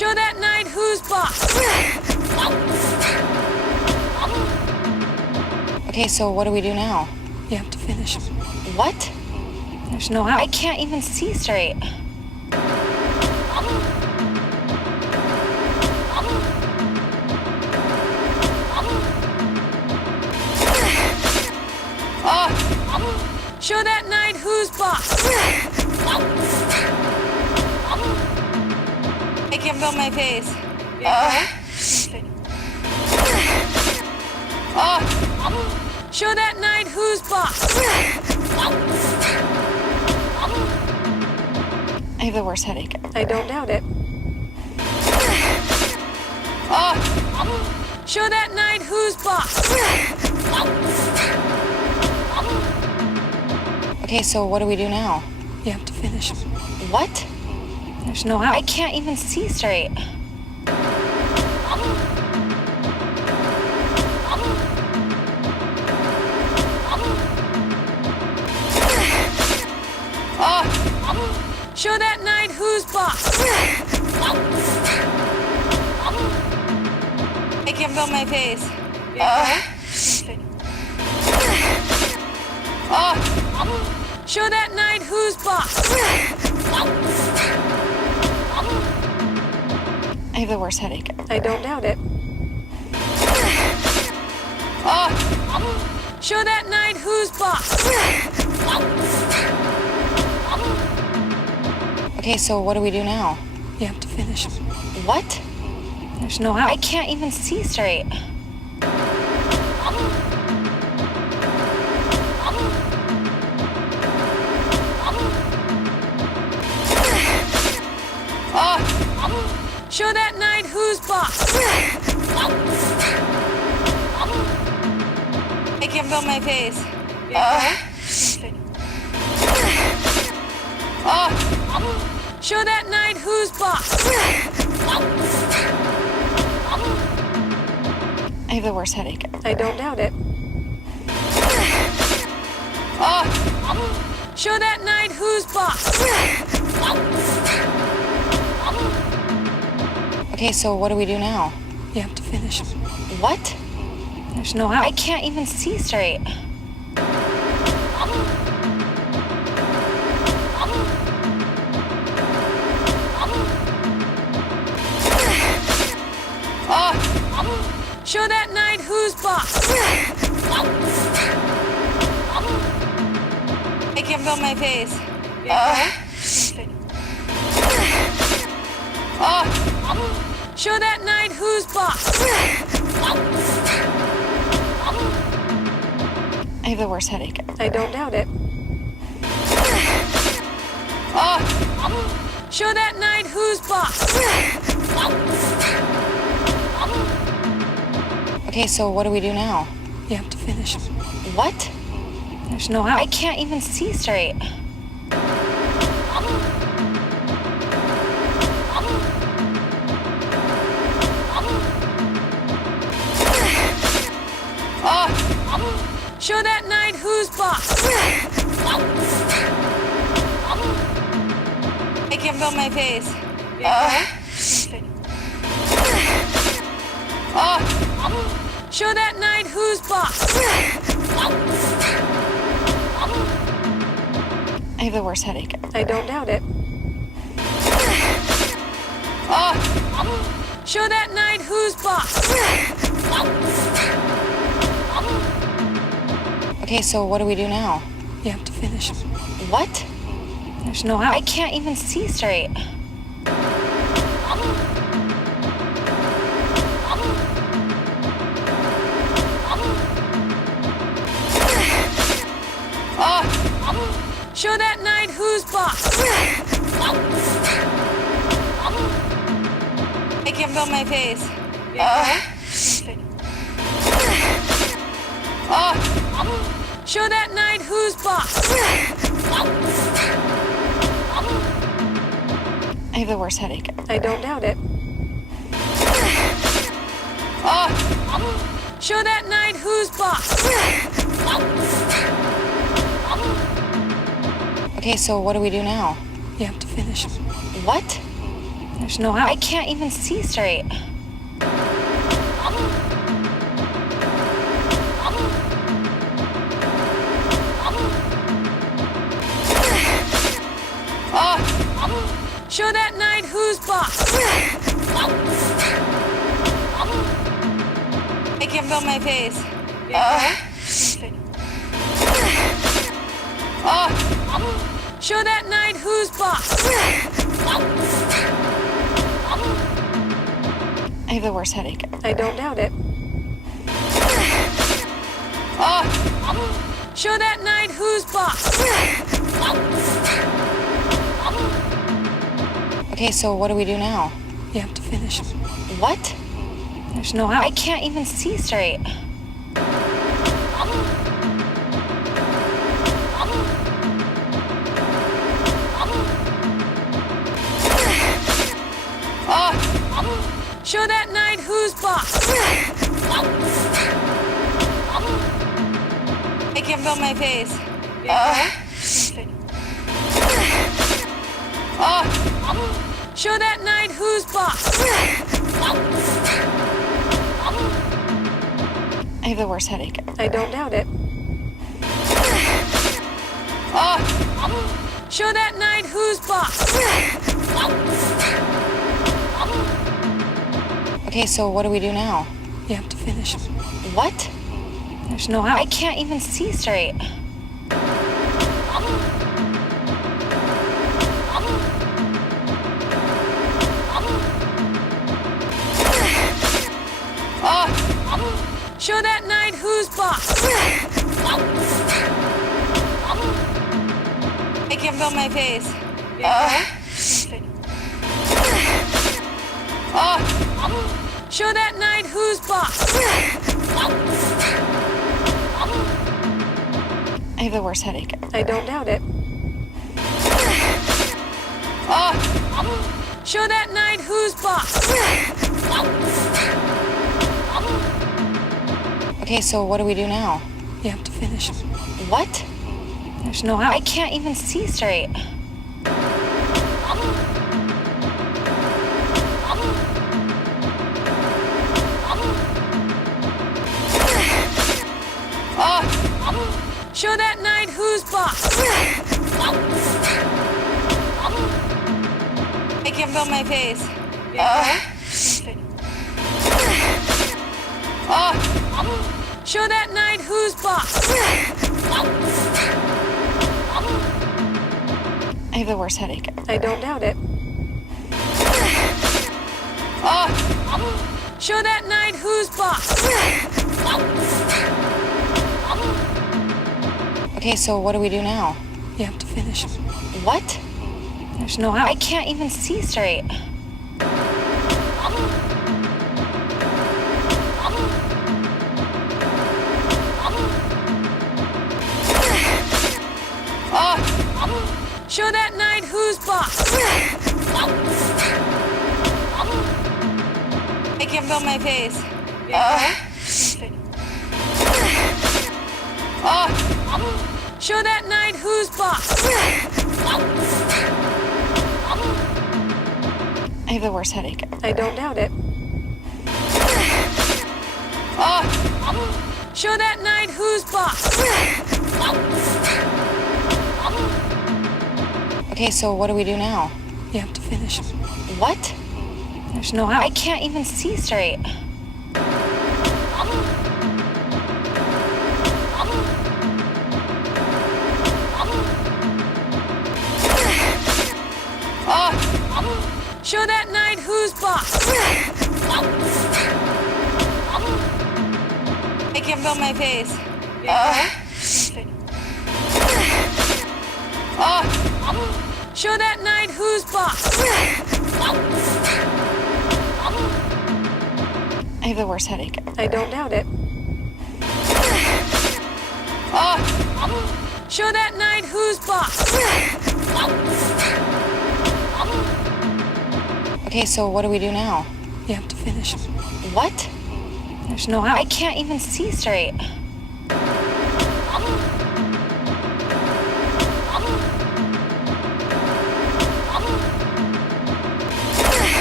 Show that knight who's boss. Okay, so what do we do now? You have to finish him. What? There's no I out. can't even see straight. Show that knight who's boss. I can't feel my face. Show that knight who's boss. I have the worst headache. I don't doubt it. Show that knight who's boss. Okay, so what do we do now? You have to finish him. What? There's no I out. can't even see straight. Show that knight who's boss. I can't feel my face. Show that knight who's boss. I have the worst headache. I don't doubt it. Show that knight who's boss. Okay, so what do we do now? You have to finish him. What? There's no I out. can't even see straight. Show that knight who's boss. I can't feel my face. Show that knight who's boss. I have the worst headache. I don't doubt it. Show that knight who's boss. Okay, so what do we do now? You have to finish him. What? There's no I out. can't even see straight. Show that knight who's boss. I can't feel my face. Show that knight who's boss. I have the worst headache. I don't doubt it. Show that knight who's boss. Okay, so what do we do now? You have to finish him. What? There's no I out. can't even see straight. Show that knight who's boss. I can't feel my face. Show that knight who's boss. I have the worst headache. I don't doubt it. Show that knight who's boss. Okay, so what do we do now? You have to finish him. What? There's no I out. can't even see straight. Show that knight who's boss. I can't feel my face. Show that knight who's boss. I have the worst headache. I don't doubt it. Show that knight who's boss. Okay, so what do we do now? You have to finish him. What? There's no I out. can't even see straight. Show that knight who's boss. I can feel my face. Show that knight who's boss. I have the worst headache. I don't doubt it. Show that knight who's boss. Okay, so what do we do now? You have to finish. What? There's no I out. can't even see straight. Show that knight who's boss. I can feel my face. Show that knight who's boss. I have the worst headache. I don't doubt it. Show that knight who's boss. Okay, so what do we do now? You have to finish. What? There's no I out. can't even see straight. Show that knight who's boss. I can feel my face. Show that knight who's boss. I have the worst headache. I don't doubt it. Show that knight who's boss. Okay, so what do we do now? You have to finish. What? There's no I out. can't even see straight. Show that knight who's boss. I can feel my face. Show that knight who's boss. I have the worst headache. I don't doubt it. Show that knight who's boss. Okay, so what do we do now? You have to finish. What? There's no I out. can't even see straight. Show that knight who's boss. I can feel my face. Show that knight who's boss. I have the worst headache. I don't doubt it. Show that knight who's boss. Okay, so what do we do now? You have to finish. What? There's no I out. can't even see straight. Show that knight who's boss. I can feel my face. Show that knight who's boss. I have the worst headache. I don't doubt it. Show that knight who's boss. Okay, so what do we do now? You have to finish. What? There's no I out. can't even see straight.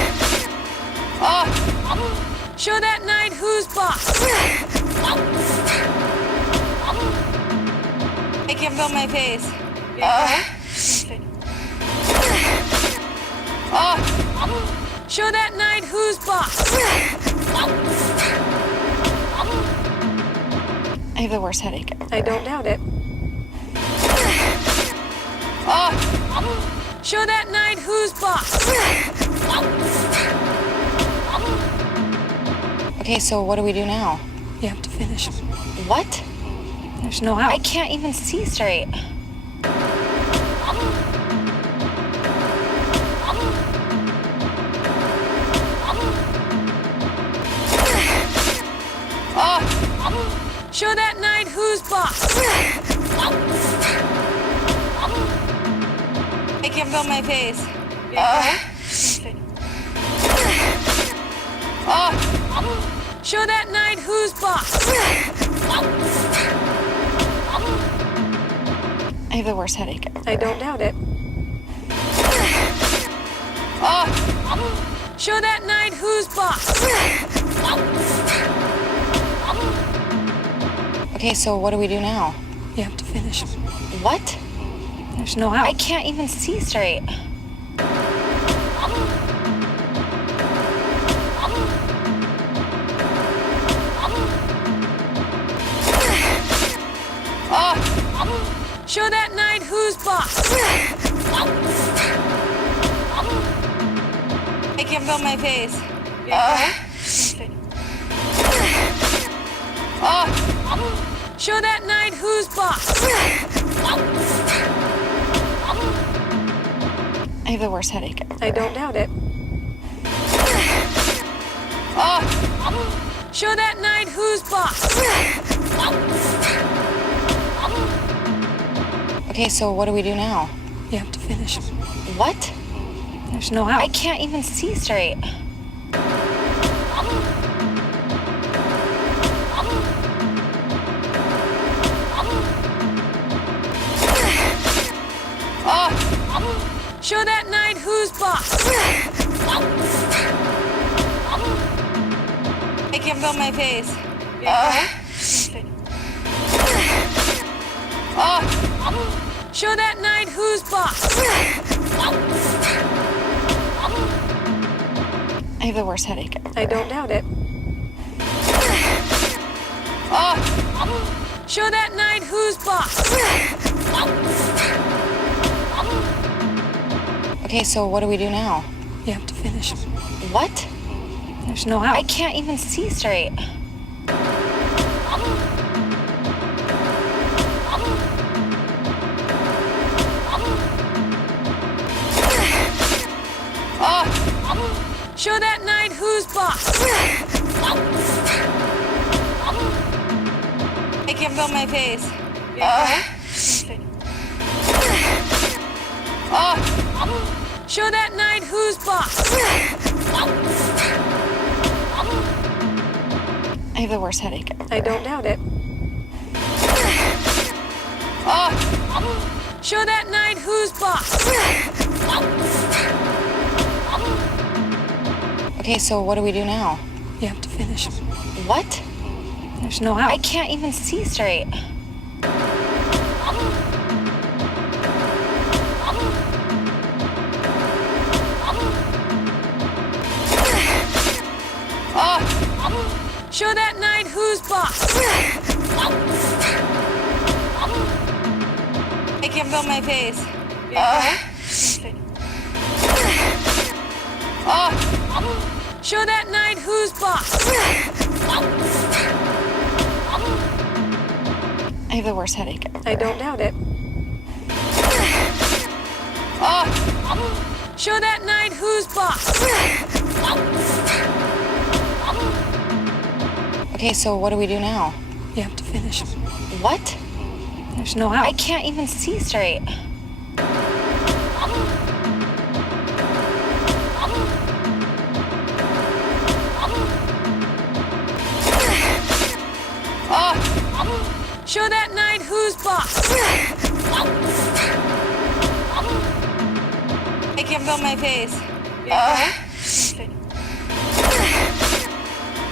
Show that knight who's boss. I can feel my face. Show that knight who's boss. I have the worst headache ever. I don't doubt it. Show that knight who's boss. Okay, so what do we do now? You have to finish him. What? There's no I out. can't even see straight. Show that knight who's boss. I can feel my face. Show that knight who's boss. I have the worst headache ever. I don't doubt it. Show that knight who's boss. Okay, so what do we do now? You have to finish him. What? There's no I out. can't even see straight. Show that knight who's boss. I can feel my face. Show that knight who's boss. I have the worst headache ever. I don't doubt it. Show that knight who's boss. Okay, so what do we do now? You have to finish him. What? There's no I out. can't even see straight. Show that knight who's boss. I can feel my face. Show that knight who's boss. I have the worst headache ever. I don't doubt it. Show that knight who's boss. Okay, so what do we do now? You have to finish him. What? There's no I out. can't even see straight. Show that knight who's boss. I can feel my face. Show that knight who's boss. I have the worst headache ever. I don't doubt it. Show that knight who's boss. Okay, so what do we do now? You have to finish him. What? There's no I out. can't even see straight. Show that knight who's boss. I can feel my face. Show that knight who's boss. I have the worst headache ever. I don't doubt it. Show that knight who's boss. Okay, so what do we do now? You have to finish him. What? There's no I out. can't even see straight. Show that knight who's boss. I can feel my face.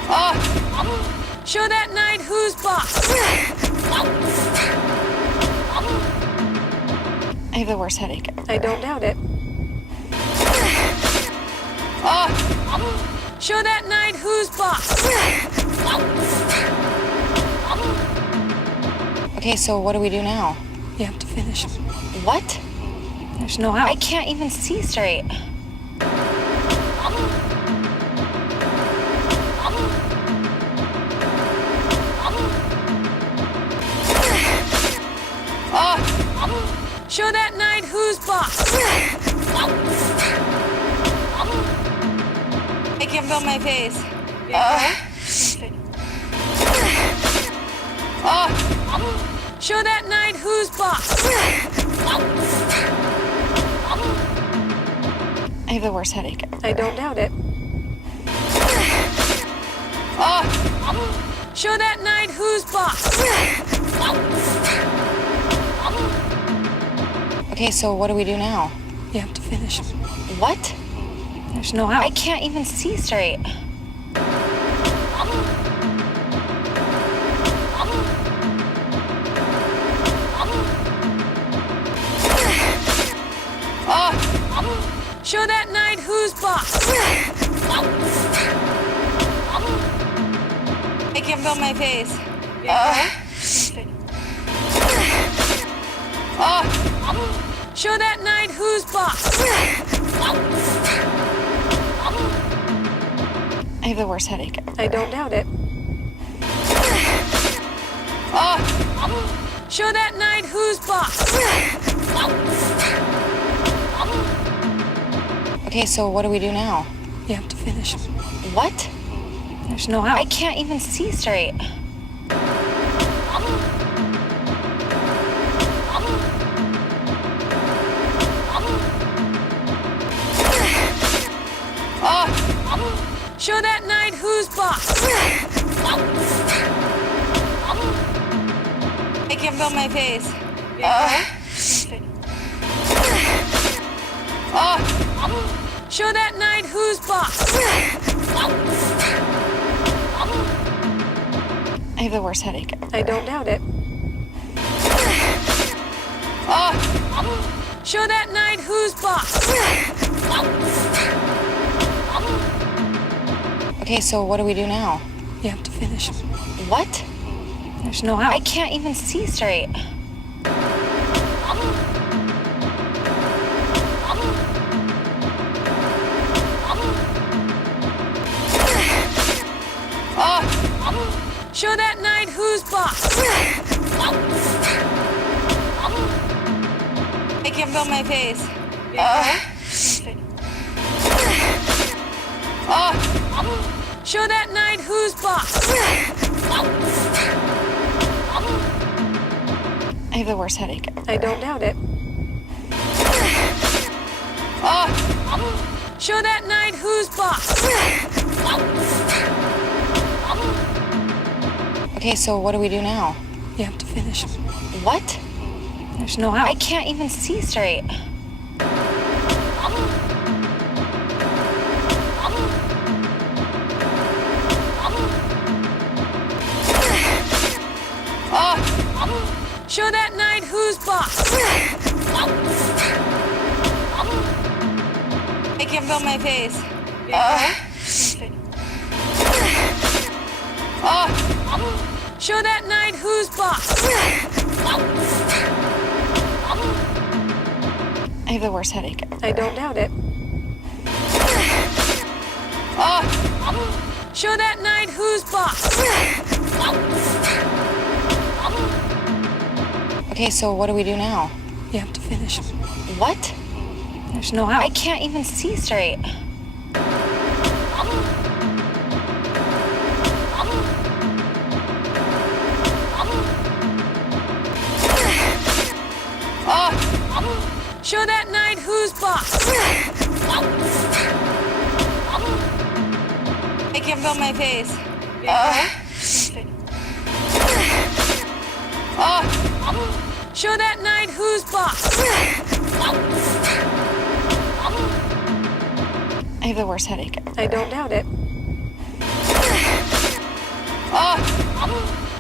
Show that knight who's boss. I have the worst headache. I don't doubt it. Show that knight who's boss. Okay, so what do we do now? You have to finish him. What? There's no I out. can't even see straight. Show that knight who's boss. I can't feel my face. Show that knight who's boss. I have the worst headache. I don't doubt it. Show that knight who's boss. Okay, so what do we do now? You have to finish him. What? There's no I out. can't even see straight. Show that knight who's boss. I can't feel my face. Show that knight who's boss. I have the worst headache. I don't doubt it. Show that knight who's boss. Okay, so what do we do now? You have to finish him. What? There's no I out. can't even see straight. Show that knight who's boss. I can't feel my face. Show that knight who's boss. I have the worst headache. I don't doubt it. Show that knight who's boss. Okay, so what do we do now? You have to finish him. What? There's no I out. can't even see straight. Show that knight who's boss. I can't feel my face. Show that knight who's boss. I have the worst headache. I don't doubt it. Show that knight who's boss. Okay, so what do we do now? You have to finish him. What? There's no I out. can't even see straight. Show that knight who's boss. I can't feel my face. Show that knight who's boss. I have the worst headache. I don't doubt it. Show that knight who's boss. Okay, so what do we do now? You have to finish him. What? There's no I out. can't even see straight. Show that knight who's boss. I can't feel my face. Show that knight who's boss. I have the worst headache. I don't doubt it.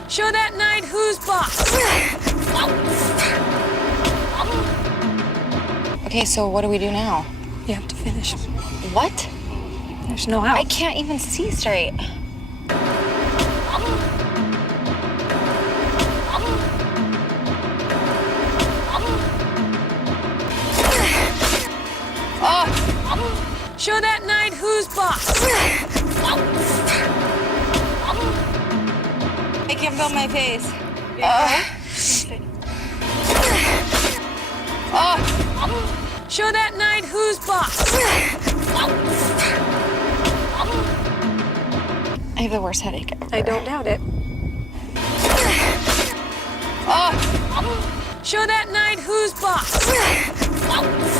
Show that knight who's boss. Okay, so what do we do now? You have to finish him. What? There's no I out. can't even see straight. Oh! Show that knight who's boss. I can't feel my face. Oh! Show that knight who's boss. I have the worst headache ever. I don't doubt it. Oh! Show that knight who's boss.